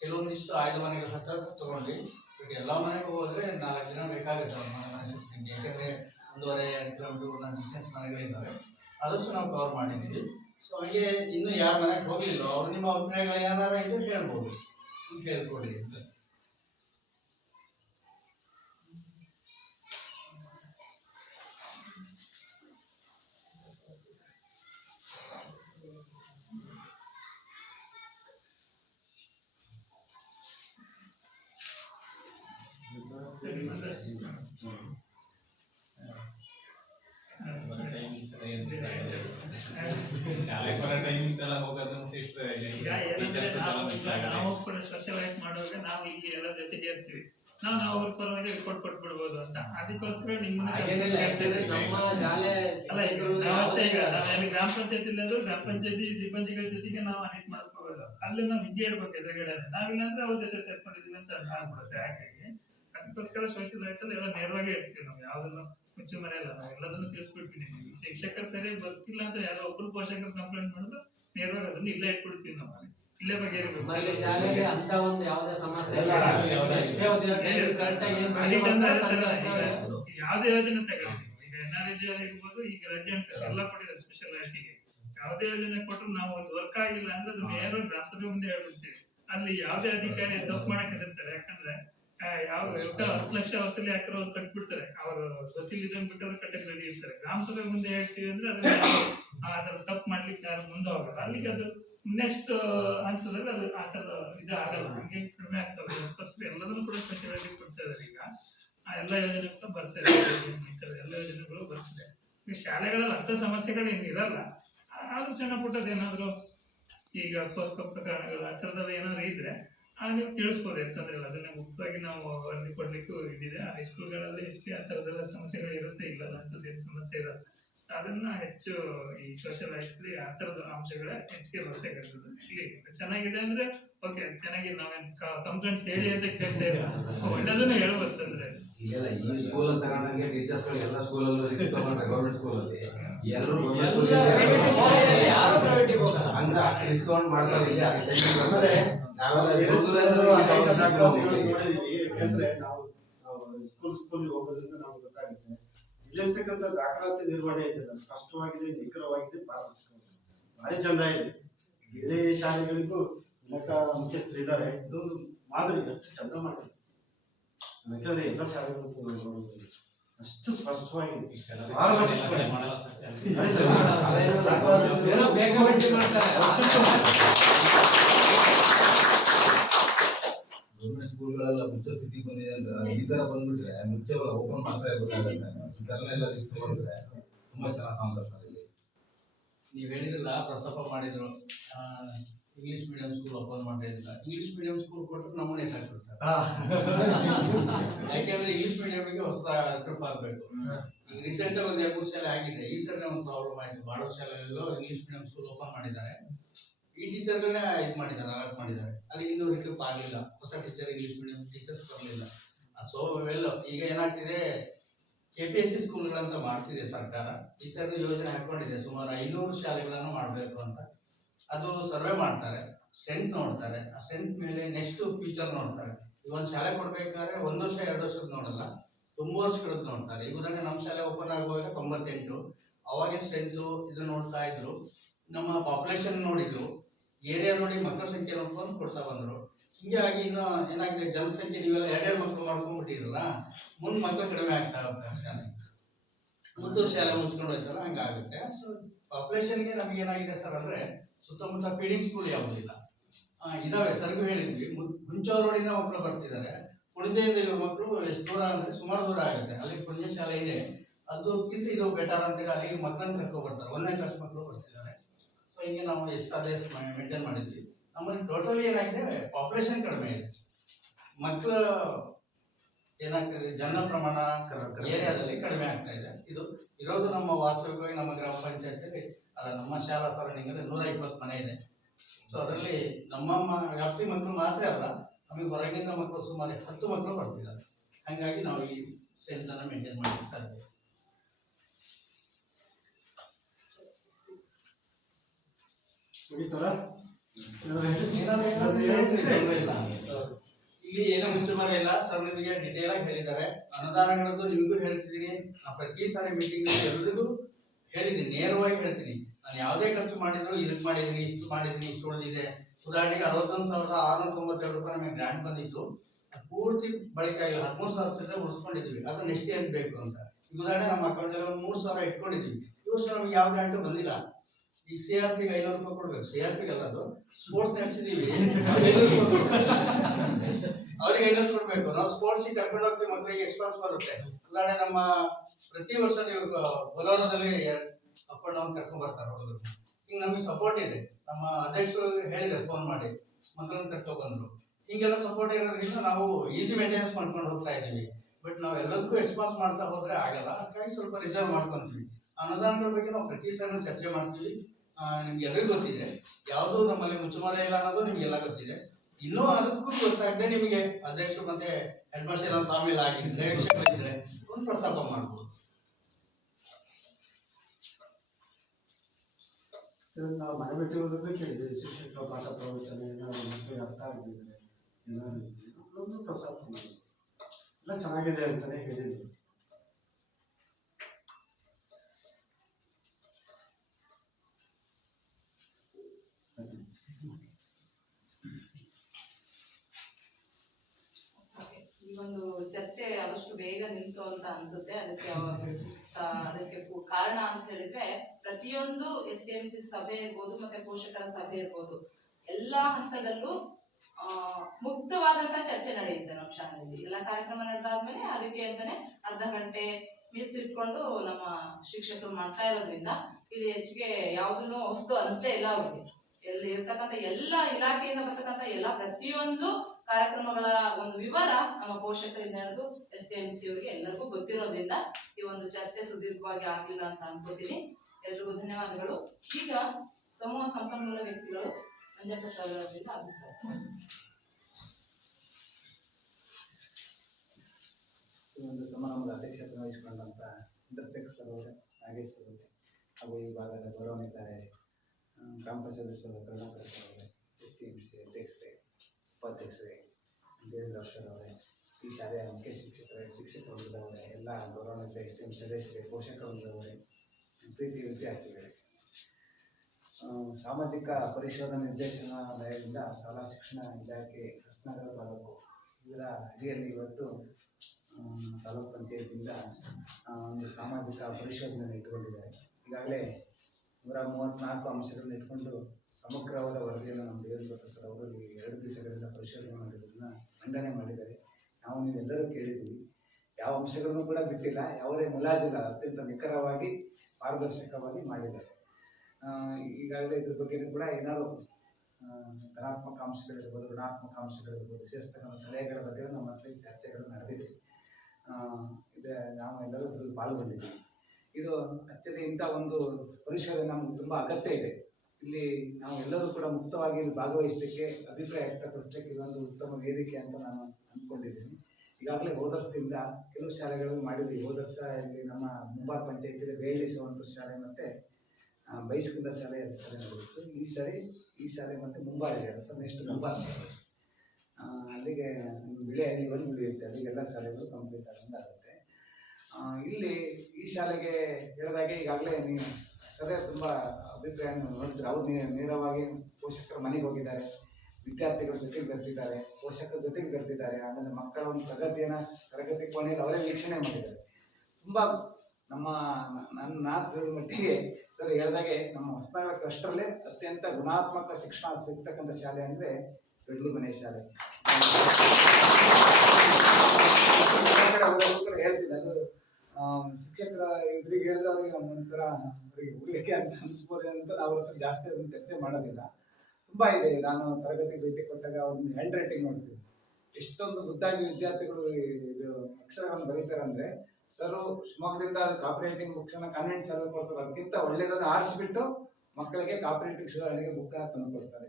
ಕೆಲವೊಂದಿಷ್ಟು ಆಯ್ದ ಮನೆಗೆ ಹತ್ರ ತೊಗೊಂಡು, ಬಟ್ ಎಲ್ಲ ಮನೆಗೂ ಹೋದರೆ 4 ದಿನ ಬೇಕಾಗುತ್ತೆ ಅವ್ರ ಮನೆ ಸುತ್ತಿಗೆ. ಯಾಕೆಂದರೆ 1.5-2 ಕಿಲೋಮೀಟರ್ ಡಿಸ್ಟೆನ್ಸ್ ಮನೆಗಳಿದ್ದಾವೆ, ಅದಷ್ಟು ನಾವು ಕವರ್ ಮಾಡಿದ್ದೀವಿ. ಸೊ ಹಾಗೆ ಇನ್ನೂ ಯಾರ ಮನೆಗೆ ಹೋಗಲಿಲ್ಲ ಅವರು ನಿಮ್ಮ ಅಭಿಪ್ರಾಯಗಳು ಏನಾರು ಇದ್ದರೆ ಹೇಳ್ಬೋದು ಅಂತ ಹೇಳ್ಕೊಡಿ. ನಾವು ಕೂಡ ಸ್ವಚ್ಛವಾಗಿ ಮಾಡುವಾಗ ನಾವು ಇಲ್ಲಿ ಎಲ್ಲ ಜೊತೆಗೆ ಇರ್ತೀವಿ, ನಾವು ಅವ್ರ ಪರವಾಗಿ ರಿಪೋರ್ಟ್ ಕೊಟ್ಬಿಡ್ಬೋದು ಅಂತ. ಅದಕ್ಕೋಸ್ಕರ ನಿಮ್ಮನ್ನ ನಮ್ಮ ಶಾಲೆ ಅಲ್ಲ, ಈಗ ನಾವಷ್ಟೇ ಈಗ ನಾವೇನು ಗ್ರಾಮ ಪಂಚಾಯತಿ ಇಲ್ಲದ್ರು ಗ್ರಾಮ ಪಂಚಾಯತಿ ಸಿಬ್ಬಂದಿಗಳ ಜೊತೆಗೆ ನಾವು ಅನೇಕ ಮಾಡ್ಕೋಬೋದು. ಅಲ್ಲಿ ನಾವು ವಿದ್ಯೆ ಇಡ್ಬೇಕು ಎದುರುಗಡೆ, ನಾವಿಲ್ಲಾಂದ್ರೆ ಅವ್ರ ಜೊತೆ ಸೇರ್ಕೊಂಡಿದೀವಿ ಅಂತ ಆಗ್ಬಿಡುತ್ತೆ. ಹಾಗಾಗಿ ಅದಕ್ಕೋಸ್ಕರ ಸೋಷಿಯಲ್ ಆಯ್ತಲ್ಲ ಎಲ್ಲ ನೇರವಾಗಿ ಇರ್ತೀವಿ ನಾವು, ಯಾವ್ದನ್ನು ಮುಚ್ಚು ಮರೆಯಲ್ಲ, ನಾವು ಎಲ್ಲದನ್ನು ತಿಳಿಸ್ಬಿಡ್ತೀವಿ. ಶಿಕ್ಷಕರು ಸರಿಯಾಗಿ ಬರ್ತಿಲ್ಲ ಅಂತ ಯಾರೋ ಒಬ್ರು ಪೋಷಕರು ಕಂಪ್ಲೇಂಟ್ ಮಾಡಿದ್ರು ನೇರವಾಗಿ ಅದನ್ನ ಇಲ್ಲೇ ಇಟ್ಬಿಡ್ತೀವಿ ನಾವು, ಇಲ್ಲೇ ಬಗೆಹರಿಬೇಕು. ಶಾಲೆಗೆ ಅಂತ ಒಂದು ಯಾವುದೇ ಸಮಸ್ಯೆ ಇಲ್ಲ, ಯಾವುದೇ ಯೋಜನೆ ತಗೊಳ್ಳಿ, ಈಗ NREG ಇರ್ಬೋದು, ಈಗ ರಜೆ ಅಂತ ಎಲ್ಲ ಕೊಟ್ಟಿದ್ದಾರೆ ಸ್ಪೆಷಲ್ ಆರ್ಟಿಗೆ. ಯಾವುದೇ ಯೋಜನೆ ಕೊಟ್ಟರು ನಾವು ಒಂದು ವರ್ಕ್ ಆಗಿಲ್ಲ ಅಂದ್ರೆ ಅದು ನೇರವಾಗಿ ಗ್ರಾಮ ಸಭೆ ಮುಂದೆ ಹೇಳ್ಬಿಡ್ತೀವಿ. ಅಲ್ಲಿ ಯಾವುದೇ ಅಧಿಕಾರಿ ತಪ್ಪು ಮಾಡಕ್ ಹೆದರ್ತಾರೆ, ಯಾಕಂದ್ರೆ ಯಾವ 10 ಲಕ್ಷ ವಸೂಲಿ ಹಾಕಿರೋ ಅವ್ರು ಕಟ್ಬಿಡ್ತಾರೆ, ಅವರು ಗೊತ್ತಿಲ್ಲ ಬೇಕಾದ್ರೆ ಕಟ್ಟಕ್ಕೆ ರೆಡಿ ಇರ್ತಾರೆ. ಗ್ರಾಮ ಸಭೆ ಮುಂದೆ ಹೇಳ್ತೀವಿ ಅಂದ್ರೆ ಅದನ್ನ ತಪ್ಪು ಮಾಡ್ಲಿಕ್ಕೆ ಯಾರು ಮುಂದೆ ಹೋಗಲ್ಲ. ಅಲ್ಲಿಗೆ ಅದು ನೆಕ್ಸ್ಟ್ ಹಂತದಲ್ಲಿ ಅದು ಆ ಥರ ಆಗಲ್ಲ, ಹಂಗೆ ಕಡಿಮೆ ಆಗ್ತದೆ. ಫಸ್ಟ್ ಎಲ್ಲದನ್ನು ಕೂಡ ಸ್ಪೆಷಲ್ ಕೊಡ್ತಾ ಇದ್ದಾರೆ. ಈಗ ಆ ಎಲ್ಲ ಯೋಜನೆ ಕೂಡ ಬರ್ತಾ ಇದೆ, ಈ ಥರ ಎಲ್ಲ ಯೋಜನೆಗಳು ಬರ್ತಿದೆ. ಈಗ ಶಾಲೆಗಳಲ್ಲಿ ಅಂಥ ಸಮಸ್ಯೆಗಳು ಏನು ಇರಲ್ಲ, ಆದ್ರೂ ಸಣ್ಣ ಪುಟ್ಟದ್ದು ಏನಾದರೂ ಈಗ ಪೋಸ್ಕೋ ಪ್ರಕರಣಗಳು ಆ ಥರದಲ್ಲಿ ಏನಾದ್ರು ಇದ್ರೆ ನೀವು ತಿಳಿಸ್ಬೋದು, ಯಾಕಂದ್ರೆ ಅದನ್ನ ಮುಖ್ಯವಾಗಿ ನಾವು ವರದಿ ಕೊಡ್ಲಿಕ್ಕೂ ಇದಿದೆ. ಹೈಸ್ಕೂಲ್ಗಳಲ್ಲಿ ಹೆಚ್ಚಿಗೆ ಆ ಥರದೆಲ್ಲ ಸಮಸ್ಯೆಗಳು ಇರುತ್ತೆ, ಇಲ್ಲ ಅಂಥದ್ದೇನು ಸಮಸ್ಯೆ ಇರಲ್ಲ. ಅದನ್ನ ಹೆಚ್ಚು ಈ ಸೋಷಿಯಲ್ ಲೈಫ್ಲಿ ಆ ಥರದ ಅಂಶಗಳ ಹೆಚ್ಚಿಗೆ ಬರ್ಬೇಕಾಗ್ತದೆ. ಇಲ್ಲಿ ಚೆನ್ನಾಗಿದೆ ಅಂದ್ರೆ ಓಕೆ, ಚೆನ್ನಾಗಿ ನಾವೇನು ಕಂಪ್ಲೇಂಟ್ಸ್ ಹೇಳಿ ಅಂತ ಕೇಳ್ತಾ ಇಲ್ಲ, ಒಳ್ಳೆದನ್ನು ಹೇಳ್ಬರ್ತಂದ್ರೆ ಇಲ್ಲ. ಈ ಸ್ಕೂಲ್ ಅಂತ ತಗೊಂಡಂಗೆ ಟೀಚರ್ಸ್ ಎಲ್ಲ ಸ್ಕೂಲಲ್ಲೂ ಗೌರ್ಮೆಂಟ್ ಸ್ಕೂಲಲ್ಲಿ ಎಲ್ಲರೂ ಅಂದ್ರೆ ಅಷ್ಟು ಡಿಸ್ಕೌಂಟ್ ಮಾಡ್ತಾರೆ. ಯಾಕಂದ್ರೆ ನಾವು ಸ್ಕೂಲ್ ಹೋಗೋದ್ರಿಂದ ನಮ್ಗೆ ಗೊತ್ತಾಗುತ್ತೆ ಇಲ್ಲಿರ್ತಕ್ಕಂಥ ದಾಖಲಾತಿ ನಿರ್ವಹಣೆ ಇದೆಯಲ್ಲ ಸ್ಪಷ್ಟವಾಗಿದೆ, ನಿಖರವಾಗಿದೆ, ಪಾರದರ್ಶಕವಾಗಿದೆ, ಭಾರಿ ಚಂದ ಇದೆ. ಬೇರೆ ಶಾಲೆಗಳಿಗೂ ಇಲಾಖಾ ಮುಖ್ಯಸ್ಥರು ಇದ್ದಾರೆ, ಇದೊಂದು ಮಾದರಿ ಅಷ್ಟು ಚಂದ ಮಾಡಿದೆ. ಯಾಕಂದ್ರೆ ಎಲ್ಲ ಶಾಲೆಗಳು ಅಷ್ಟು ಸ್ಪಷ್ಟವಾಗಿದೆ, ಗೌರ್ಮೆಂಟ್ ಸ್ಕೂಲ್ಗಳೆಲ್ಲ ಮುಚ್ಚೋ ಸ್ಥಿತಿ ಬಂದಿದೆ ಅಂತ ಈ ತರ ಬಂದ್ಬಿಟ್ರೆ ಮುಚ್ಚೋ ಓಪನ್ ಮಾಡ್ತಾ ಇರ್ಬೇಕಾಗುತ್ತೆ. ಈ ತರ ಎಲ್ಲ ಲಿಸ್ಟ್ ಬಂದ್ರೆ ತುಂಬಾ ಚೆನ್ನಾಗಿ ಕಾಣ್ತಾರೆ. ನೀವು ಹೇಳಿದ್ರಲ್ಲ, ಪ್ರಸ್ತಾಪ ಮಾಡಿದ್ರು ಇಂಗ್ಲೀಷ್ ಮೀಡಿಯಂ ಸ್ಕೂಲ್ ಓಪನ್ ಮಾಡಿದ್ರಲ್ಲ, ಇಂಗ್ಲೀಷ್ ಮೀಡಿಯಂ ಸ್ಕೂಲ್ ಕೊಟ್ಟರೆ ನಮ್ಮನೆ ಹಾಕ್ಬಿಡ್ತಾರೆ. ಯಾಕೆಂದ್ರೆ ಇಂಗ್ಲೀಷ್ ಮೀಡಿಯಂಗೆ ಹೊಸ ಟ್ರಿಪ್ ಆಗಬೇಕು. ಈಗ ರೀಸೆಂಟ್ ಒಂದು 2-3 ಶಾಲೆ ಆಗಿದೆ. ಈ ಸರಿ ಒಂದು ಪ್ರಾಬ್ಲಮ್ ಆಯಿತು, ಮಾಡೋ ಶಾಲೆಗಳಲ್ಲೂ ಇಂಗ್ಲೀಷ್ ಮೀಡಿಯಂ ಸ್ಕೂಲ್ ಓಪನ್ ಮಾಡಿದ್ದಾರೆ. ಈ ಟೀಚರ್ಗಳನ್ನ ಇದು ಮಾಡಿದ್ದಾರೆ, ಅಲಾಟ್ ಮಾಡಿದ್ದಾರೆ. ಅಲ್ಲಿ ಇನ್ನೂ ರಿಕ್ರೂಟ್ ಆಗಲಿಲ್ಲ, ಹೊಸ ಟೀಚರ್ ಇಂಗ್ಲೀಷ್ ಮೀಡಿಯಂ ಟೀಚರ್ಸ್ ಬರಲಿಲ್ಲ. ಸೊ ವೆಲ್ ಈಗ ಏನಾಗ್ತಿದೆ, KPSC ಸ್ಕೂಲ್ಗಳಂತ ಮಾಡ್ತಿದೆ ಸರ್ಕಾರ. ಈ ಸರಿ ಯೋಜನೆ ಹಾಕೊಂಡಿದೆ, ಸುಮಾರು 500 ಶಾಲೆಗಳನ್ನು ಮಾಡಬೇಕು ಅಂತ. ಅದು ಸರ್ವೆ ಮಾಡ್ತಾರೆ, ಸ್ಟ್ರೆಂತ್ ನೋಡ್ತಾರೆ, ಆ ಸ್ಟ್ರೆಂತ್ ಮೇಲೆ ನೆಕ್ಸ್ಟ್ ಫ್ಯೂಚರ್ ನೋಡ್ತಾರೆ. ಈಗ ಒಂದು ಶಾಲೆ ಕೊಡ್ಬೇಕಾದ್ರೆ 1 ವರ್ಷ 2 ವರ್ಷದ ನೋಡಲ್ಲ, ತುಂಬ ವರ್ಷಗಳದ್ದು ನೋಡ್ತಾರೆ. ಈಗ ಉದಾಹರಣೆ ನಮ್ಮ ಶಾಲೆ ಓಪನ್ ಆಗುವಾಗ 98, ಅವಾಗಿನ ಸ್ಟ್ರೆಂತು ಇದು ನೋಡ್ತಾ ಇದ್ರು. ನಮ್ಮ ಪಾಪ್ಯುಲೇಷನ್ ನೋಡಿದ್ರು, ಏರಿಯಾ ನೋಡಿ ಮಕ್ಕಳ ಸಂಖ್ಯೆ ನೋಡ್ಕೊಂಡು ಕೊಡ್ತಾ ಬಂದರು. ಹೀಗಾಗಿ ಇನ್ನು ಏನಾಗಿದೆ, ಜನಸಂಖ್ಯೆ ನೀವೆಲ್ಲ 2 ಮಕ್ಕಳು ಮಾಡ್ಕೊಂಡ್ಬಿಟ್ಟಿರಲ್ಲ, ಮುಂದೆ ಮಕ್ಕಳು ಕಡಿಮೆ ಆಗ್ತಾ ಹೋಗ್ತಾರೆ. ಶಾಲೆ ಮುತ್ತೂರು ಶಾಲೆ ಮುಚ್ಕೊಂಡು ಹೋಯ್ತಲ್ಲ, ಹಂಗಾಗುತ್ತೆ. ಸೊ ಪಾಪ್ಯುಲೇಷನ್ಗೆ ನಮ್ಗೆ ಏನಾಗಿದೆ ಸರ್ ಅಂದರೆ, ಸುತ್ತಮುತ್ತ ಫೀಡಿಂಗ್ ಸ್ಕೂಲ್ ಯಾವುದೂ ಇಲ್ಲ. ಇದಾವೆ, ಸರ್ಗೂ ಹೇಳಿದ್ವಿ. ಹುಂಚೂರು ರೋಡಿಂದ ಮಕ್ಕಳು ಬರ್ತಿದ್ದಾರೆ, ಕುಣಿಜೆಯಿಂದ ಇವ್ರ ಮಕ್ಕಳು ಎಷ್ಟು ದೂರ ಅಂದರೆ ಸುಮಾರು ದೂರ ಆಗುತ್ತೆ. ಅಲ್ಲಿ ಕುಣಿಜೆ ಶಾಲೆ ಇದೆ, ಅದಕ್ಕಿಂತ ಇದು ಬೆಟರ್ ಅಂತೇಳಿ ಅಲ್ಲಿಗೆ ಮಕ್ಕಳನ್ನ ಕರ್ಕೊಬರ್ತಾರೆ. 1ನೇ ಕ್ಲಾಸ್ ಮಕ್ಕಳು ಬರ್ತಿದ್ದಾರೆ. ಸೊ ಹಿಂಗೆ ನಾವು ಎಷ್ಟು ಸಾಧ್ಯ ಮೇಂಟೈನ್ ಮಾಡಿದ್ವಿ. ನಮ್ಮಲ್ಲಿ ಟೋಟಲಿ ಏನಾಗಿದೆ, ಪಾಪ್ಯುಲೇಷನ್ ಕಡಿಮೆ ಇದೆ, ಮಕ್ಕಳು ಏನಾಗ್ತದೆ, ಜನ ಪ್ರಮಾಣ ಏರಿಯಾದಲ್ಲಿ ಕಡಿಮೆ ಆಗ್ತಾ ಇದೆ. ಇದು ಇರೋದು ನಮ್ಮ ವಾಸ್ತವಿಕವಾಗಿ ನಮ್ಮ ಗ್ರಾಮ ಪಂಚಾಯತಿಯಲ್ಲಿ ನಮ್ಮ ಶಾಲಾ ಸರೌಂಡಿಂಗಲ್ಲಿ 120 ಮನೆ ಇದೆ. ಸೊ ಅದರಲ್ಲಿ ನಮ್ಮ ವ್ಯಾಪ್ತಿ ಮಕ್ಕಳು ಮಾತ್ರ ಅಲ್ಲ, ನಮಗೆ ಹೊರಗಿನ ಮಕ್ಕಳು ಸುಮಾರು 10 ಮಕ್ಕಳು ಬರ್ತಿದ್ದಾರೆ. ಹಾಗಾಗಿ ನಾವು ಈ ಸ್ಟ್ರೆಂತನ್ನು ಮೇಂಟೈನ್ ಮಾಡಲಿಕ್ಕೆ ಸಾಧ್ಯ. ಮುಗಿತಾರಾ? ಇಲ್ಲಿ ಏನೋ ಮುಚ್ಚುಮರೆ ಇಲ್ಲ ಸರ್, ನಿಮಗೆ ಡಿಟೇಲ್ ಆಗಿ ಹೇಳಿದ್ದಾರೆ. ಅನುದಾನಗಳದ್ದು ನಿಮಗೂ ಹೇಳ್ತಿದ್ದೀನಿ. ನಾನು ಪ್ರತಿ ಸಾರಿ ಮೀಟಿಂಗ್ ಎಲ್ರಿಗೂ ಹೇಳಿದ್ದೀನಿ, ನೇರವಾಗಿ ಹೇಳ್ತೀನಿ. ನಾನು ಯಾವುದೇ ಖರ್ಚು ಮಾಡಿದ್ರು ಇದಕ್ಕೆ ಮಾಡಿದ್ದೀನಿ, ಇಷ್ಟು ಮಾಡಿದ್ದೀನಿ, ಇಷ್ಟು ಉಳಿದಿದೆ. ಉದಾಹರಣೆಗೆ 61,692 ರೂಪಾಯಿ ನಮಗೆ ಗ್ರಾಂಟ್ ಬಂದಿತ್ತು, ಪೂರ್ತಿ ಬಳಿಕ ಇಲ್ಲ 13,000 ಉಳಿಸ್ಕೊಂಡಿದ್ವಿ. ಅದು ನೆಕ್ಸ್ಟ್ ಏನು ಬೇಕು ಅಂತ. ಈಗ ಉದಾಹರಣೆ ನಮ್ಮ ಅಕೌಂಟಲ್ಲಿ ಒಂದು 3,000 ಇಟ್ಕೊಂಡಿದ್ವಿ. ಈ ವರ್ಷ ನಮಗೆ ಯಾವ ಗ್ರಾಂಟು ಬಂದಿಲ್ಲ. ಈ CRP 500 ರೂಪಾಯಿ ಕೊಡ್ಬೇಕು. CRP ಅಲ್ಲ, ಅದು ಸ್ಪೋರ್ಟ್ಸ್ ನಡೆಸಿದೀವಿ, ಅವ್ರಿಗೆ 500 ಕೊಡ್ಬೇಕು. ನಾವು ಸ್ಪೋರ್ಟ್ಸಿಗೆ ಕರ್ಕೊಂಡು ಹೋಗ್ತೀವಿ, ಮಕ್ಕಳಿಗೆ ಎಕ್ಸ್ಪೆನ್ಸ್ ಬರುತ್ತೆ. ಉದಾಹರಣೆ ನಮ್ಮ ಪ್ರತಿ ವರ್ಷ ನೀವು ಬೊಲೋರದಲ್ಲಿ ಅಪ್ ಅಂಡ್ ಡೌನ್ ಕರ್ಕೊಂಡು ಬರ್ತಾರೆ ಹುಡುಗರು. ಹಿಂಗೆ ನಮಗೆ ಸಪೋರ್ಟ್ ಇದೆ. ನಮ್ಮ ಅಧ್ಯಕ್ಷರು ಹೇಳಿದ್ರೆ ಫೋನ್ ಮಾಡಿ ಮಕ್ಕಳನ್ನ ಕರ್ಕೊಂಡು ಬಂದರು. ಹಿಂಗೆಲ್ಲ ಸಪೋರ್ಟ್ ಇರೋದ್ರಿಂದ ನಾವು ಈಸಿ ಮೇಂಟೆನೆನ್ಸ್ ಮಾಡ್ಕೊಂಡು ಹೋಗ್ತಾ ಇದ್ದೀವಿ. ಬಟ್ ನಾವು ಎಲ್ಲದಕ್ಕೂ ಎಕ್ಸ್ಪಾನ್ಸ್ ಮಾಡ್ತಾ ಹೋದ್ರೆ ಆಗಲ್ಲ. ಅದಕ್ಕಾಗಿ ಸ್ವಲ್ಪ ರಿಸರ್ವ್ ಮಾಡ್ಕೊಂತೀವಿ. ಅನುದಾನಗಳ ಬಗ್ಗೆ ನಾವು ಪ್ರತಿ ಸಲ ಚರ್ಚೆ ಮಾಡ್ತೀವಿ. ನಿಮ್ಗೆ ಎಲ್ಲರಿಗೂ ಗೊತ್ತಿದೆ, ಯಾವುದೂ ನಮ್ಮಲ್ಲಿ ಮುಚ್ಚುಮರೆ ಇಲ್ಲ ಅನ್ನೋದು ನಿಮಗೆಲ್ಲ ಗೊತ್ತಿದೆ. ಇನ್ನೂ ಅದಕ್ಕೂ ಗೊತ್ತಾಗದೆ ನಿಮಗೆ ಅಧ್ಯಕ್ಷರು ಮತ್ತೆ ಹೆಡ್ ಮಾಸ್ಟರ್ ಸಾಮಿಲ್ ಆಗಿದ್ರೆ ವಿಷಯಗಳಿದ್ರೆ ಒಂದು ಪ್ರಸ್ತಾಪ ಮಾಡ್ಬೋದು. ನಾವು ಮನೆ ಬಿಟ್ಟಿರೋದಕ್ಕೆ ಕೇಳಿದ್ದೀವಿ. ಶಿಕ್ಷಕರ ಪಾಠ ಪ್ರವಚನ ಏನಾದ್ರು ಮಕ್ಕಳಿಗೆ ಅರ್ಥ ಆಗದಿದ್ರೆ ಏನಾದ್ರು ಒಂದು ಪ್ರಸ್ತಾಪ ಮಾಡಿ ಎಲ್ಲ ಚೆನ್ನಾಗಿದೆ ಅಂತಲೇ ಹೇಳಿದ್ವಿ. ಈ ಒಂದು ಚರ್ಚೆ ಆದಷ್ಟು ಬೇಗ ನಿಲ್ತು ಅಂತ ಅನ್ಸುತ್ತೆ. ಅದಕ್ಕೆ ಕಾರಣ ಅಂತ ಹೇಳಿದ್ರೆ ಪ್ರತಿಯೊಂದು STMC ಸಭೆ ಇರ್ಬೋದು ಮತ್ತೆ ಪೋಷಕರ ಸಭೆ ಇರ್ಬೋದು, ಎಲ್ಲಾ ಹಂತದಲ್ಲೂ ಮುಕ್ತವಾದಂತ ಚರ್ಚೆ ನಡೆಯುತ್ತೆ ನಮ್ಮ ಶಾಲೆಯಲ್ಲಿ. ಎಲ್ಲ ಕಾರ್ಯಕ್ರಮ ನಡೆದಾದ್ಮೇಲೆ ಅದಕ್ಕೆ ಅಂತಾನೆ ಅರ್ಧ ಗಂಟೆ ಮೀಸಲಿಟ್ಕೊಂಡು ನಮ್ಮ ಶಿಕ್ಷಕರು ಮಾಡ್ತಾ ಇರೋದ್ರಿಂದ ಇದು ಹೆಚ್ಚಿಗೆ ಯಾವುದನ್ನು ಹೊಸ್ತು ಅನಿಸ್ತೇ ಇಲ್ಲ ಅವ್ರಿಗೆ. ಎಲ್ಲಿ ಇರ್ತಕ್ಕಂಥ ಎಲ್ಲ ಇಲಾಖೆಯಿಂದ ಬರ್ತಕ್ಕಂಥ ಎಲ್ಲ ಪ್ರತಿಯೊಂದು ಕಾರ್ಯಕ್ರಮಗಳ ಒಂದು ವಿವರ ನಮ್ಮ ಪೋಷಕರಿಂದ ಹಿಡಿದು STMC ಅವರಿಗೆ ಎಲ್ಲರಿಗೂ ಗೊತ್ತಿರೋದ್ರಿಂದ ಈ ಒಂದು ಚರ್ಚೆ ಸುದೀರ್ಘವಾಗಿ ಆಗಿಲ್ಲ ಅಂತ ಅನ್ಕೋತೀನಿ. ಎಲ್ರಿಗೂ ಧನ್ಯವಾದಗಳು. ಈಗ ಸಮೂಹ ಸಂಪನ್ಮೂಲ ವ್ಯಕ್ತಿಗಳು ಮಂಜಪ್ಪ ಸರ್ ಅವರಿಂದ ಅಭಿಪ್ರಾಯ. ಈ ಒಂದು ಸಮಾರಂಭದ ಅಧ್ಯಕ್ಷತೆ ವಹಿಸಿಕೊಂಡಂಥ ಚಂದ್ರಶೇಖರ್ ಸರ್ ಅವರೇ, ನಾಗೇಶ್ ಅವರೇ, ಹಾಗೂ ಈ ಭಾಗದ ಗೌರವಾನ್ವಿತ ಗ್ರಾಮ ಪಂಚಾಯತ್ ಸದಸ್ಯರು ಕರುಣಾಕರ ಸರ್ ಅವರೇ, STMC ಅಧ್ಯಕ್ಷರೇ, ಉಪಾಧ್ಯಕ್ಷರೇ, ದೇವೇಂದ್ರ ಸರ್ ಅವರೇ, ಈ ಶಾಲೆಯ ಮುಖ್ಯ ಶಿಕ್ಷಕರೇ, ಶಿಕ್ಷಕ ವೃಂದವರೇ, ಎಲ್ಲ ಗೌರವಾನ್ವಿತ STMC ಸದಸ್ಯರೇ, ಪೋಷಕ ವೃಂದವರೇ, ಪ್ರೀತಿ ವಿದ್ಯಾರ್ಥಿಗಳೇ, ಸಾಮಾಜಿಕ ಪರಿಶೋಧನಾ ನಿರ್ದೇಶನಾಲಯದಿಂದ ಶಾಲಾ ಶಿಕ್ಷಣ ಇಲಾಖೆ ಹೊಸನಗರ ತಾಲೂಕು ಇದರ ಅಡಿಯಲ್ಲಿ ಇವತ್ತು ತಾಲೂಕು ಪಂಚಾಯತಿಯಿಂದ ಒಂದು ಸಾಮಾಜಿಕ ಪರಿಶೋಧನೆಯನ್ನು ಇಟ್ಟುಕೊಂಡಿದ್ದಾರೆ. ಈಗಾಗಲೇ 134 ಅಂಶಗಳನ್ನು ಇಟ್ಕೊಂಡು ಸಮಗ್ರವಾದ ವರದಿಯನ್ನು ನಮ್ಮ ದೇವೇಂದ್ರ ಸರ್ ಅವರು 2 ದಿವಸಗಳಿಂದ ಪರಿಶೋಧನೆ ಮಾಡಿರೋದನ್ನು ಖಂಡನೆ ಮಾಡಿದ್ದಾರೆ. ನಾವು ನೀವೆಲ್ಲರೂ ಕೇಳಿದ್ದೀವಿ, ಯಾವ ಅಂಶಗಳನ್ನು ಕೂಡ ಬಿಟ್ಟಿಲ್ಲ, ಯಾವುದೇ ಮುಲಾಜಿಲ್ಲ, ಅತ್ಯಂತ ನಿಖರವಾಗಿ ಪಾರದರ್ಶಕವಾಗಿ ಮಾಡಿದ್ದಾರೆ. ಈಗಾಗಲೇ ಇದ್ರ ಬಗ್ಗೆ ಕೂಡ ಏನಾದರೂ ಧನಾತ್ಮಕ ಅಂಶಗಳಿರ್ಬೋದು, ಋಣಾತ್ಮಕ ಅಂಶಗಳಿರ್ಬೋದು, ಸೇರಿಸ್ತಕ್ಕಂಥ ಸಲಹೆಗಳ ಬಗ್ಗೆ ನಮ್ಮ ಹತ್ರ ಚರ್ಚೆಗಳು ನಡೆದಿದೆ. ಇದು ನಾವು ಎಲ್ಲರೂ ಇದರಲ್ಲಿ ಪಾಲ್ಗೊಂಡಿದ್ದೀವಿ. ಇದು ಆ್ಯಕ್ಚುಲಿ ಇಂಥ ಒಂದು ಪರಿಶೋಧನೆ ನಮ್ಗೆ ತುಂಬ ಅಗತ್ಯ ಇದೆ. ಇಲ್ಲಿ ನಾವು ಎಲ್ಲರೂ ಕೂಡ ಮುಕ್ತವಾಗಿ ಭಾಗವಹಿಸಲಿಕ್ಕೆ, ಅಭಿಪ್ರಾಯ ವ್ಯಕ್ತಪಡಿಸಲಿಕ್ಕೆ ಇದೊಂದು ಉತ್ತಮ ವೇದಿಕೆ ಅಂತ ನಾನು ಅಂದ್ಕೊಂಡಿದ್ದೀನಿ. ಈಗಾಗಲೇ ಹೋದ ವರ್ಷದಿಂದ ಕೆಲವು ಶಾಲೆಗಳು ಮಾಡಿದ್ವಿ. ಹೋದ ವರ್ಷ ಇಲ್ಲಿ ನಮ್ಮ ಮುಂಬಾರ್ ಪಂಚಾಯತಿಯಲ್ಲಿ ಬೇಳಿ ಸವಂತೂರು ಶಾಲೆ ಮತ್ತು ಬೈಸ್ಕುಂದ ಶಾಲೆ 2 ಶಾಲೆ ನಡೆದಿತ್ತು. ಈ ಶಾಲೆ ಮತ್ತು ಮುಂಬಾರ್ ಇದೆ 2 ನೆಕ್ಸ್ಟ್ ಮುಂಬಾರ್ ಶಾಲೆ, ಅಲ್ಲಿಗೆ ಬಿಳಿ ಹಳ್ಳಿ ಉಳಿಯುತ್ತೆ, ಅಲ್ಲಿಗೆಲ್ಲ ಶಾಲೆಗಳು ಕಂಪ್ಲೀಟ್ ಆಗುತ್ತೆ. ಇಲ್ಲಿ ಈ ಶಾಲೆಗೆ ಹೇಳಿದಾಗೆ ಈಗಾಗಲೇ ನೀವು ಸರಿ ತುಂಬ ಅಭಿಪ್ರಾಯವನ್ನು ನೋಡಿಸಿದ್ರೆ, ಅವ್ರು ನೇರವಾಗಿ ಪೋಷಕರ ಮನೆಗೆ ಹೋಗಿದ್ದಾರೆ, ವಿದ್ಯಾರ್ಥಿಗಳ ಜೊತೆಗೆ ಬರ್ತಿದ್ದಾರೆ, ಪೋಷಕರ ಜೊತೆಗೆ ಬರ್ತಿದ್ದಾರೆ. ಆಮೇಲೆ ಮಕ್ಕಳ ಒಂದು ಪ್ರಗತಿಯನ್ನು ತರಗತಿ ಕೋಣೆಯಲ್ಲಿ ಅವರೇ ವೀಕ್ಷಣೆ ಮಾಡಿದ್ದಾರೆ. ತುಂಬ ನಾನು ಮಟ್ಟಿಗೆ ಸರ್ ಹೇಳಿದಾಗೆ ನಮ್ಮ ಹೊಸನಗರ ಕ್ಲಸ್ಟರ್ಲೇ ಅತ್ಯಂತ ಗುಣಾತ್ಮಕ ಶಿಕ್ಷಣ ಸಿಗ್ತಕ್ಕಂಥ ಶಾಲೆ ಅಂದರೆ ಬೆಡ್ಲಿ ಮನೆ ಶಾಲೆ. ಹೇಳ್ತೀನಿ, ಅದು ಶಿಕ್ಷಕರ ಇದ್ರಿಗೆ ಹೇಳಿದ್ರೆ ಅವ್ರಿಗೆ ಒಂಥರ ಅವರಿಗೆ ಹೋಗ್ಲಿಕ್ಕೆ ಅಂತ ಅನಿಸ್ಬೋದು ಅಂತ ನಾವು ಜಾಸ್ತಿ ಅದನ್ನು ಚರ್ಚೆ ಮಾಡೋದಿಲ್ಲ. ತುಂಬ ಇದೆ. ನಾನು ತರಗತಿ ಭೇಟಿ ಕೊಟ್ಟಾಗ ಒಂದು ಹ್ಯಾಂಡ್ ರೈಟಿಂಗ್ ನೋಡ್ತೀವಿ, ಎಷ್ಟೊಂದು ಮುದ್ದಾಗಿ ವಿದ್ಯಾರ್ಥಿಗಳು ಇದು ಅಕ್ಷರಗಳನ್ನು ಬರೀತಾರೆ ಅಂದರೆ, ಸರ್ ಶಿವಮೊಗ್ಗದಿಂದ ಕಾಪಿ ರೈಟಿಂಗ್ ಬುಕ್ಸನ್ನು ಕಾನ್ವೆಂಟ್ ಶಾಲೆ ಕೊಡ್ತಾರೆ, ಅದಕ್ಕಿಂತ ಒಳ್ಳೆಯದನ್ನು ಆರಿಸಿಬಿಟ್ಟು ಮಕ್ಕಳಿಗೆ ಕಾಪಿ ರೈಟಿಂಗ್ ಶಾಲೆಗೆ ಬುಕ್ಕನ್ನು ತಂದು ಕೊಡ್ತಾರೆ.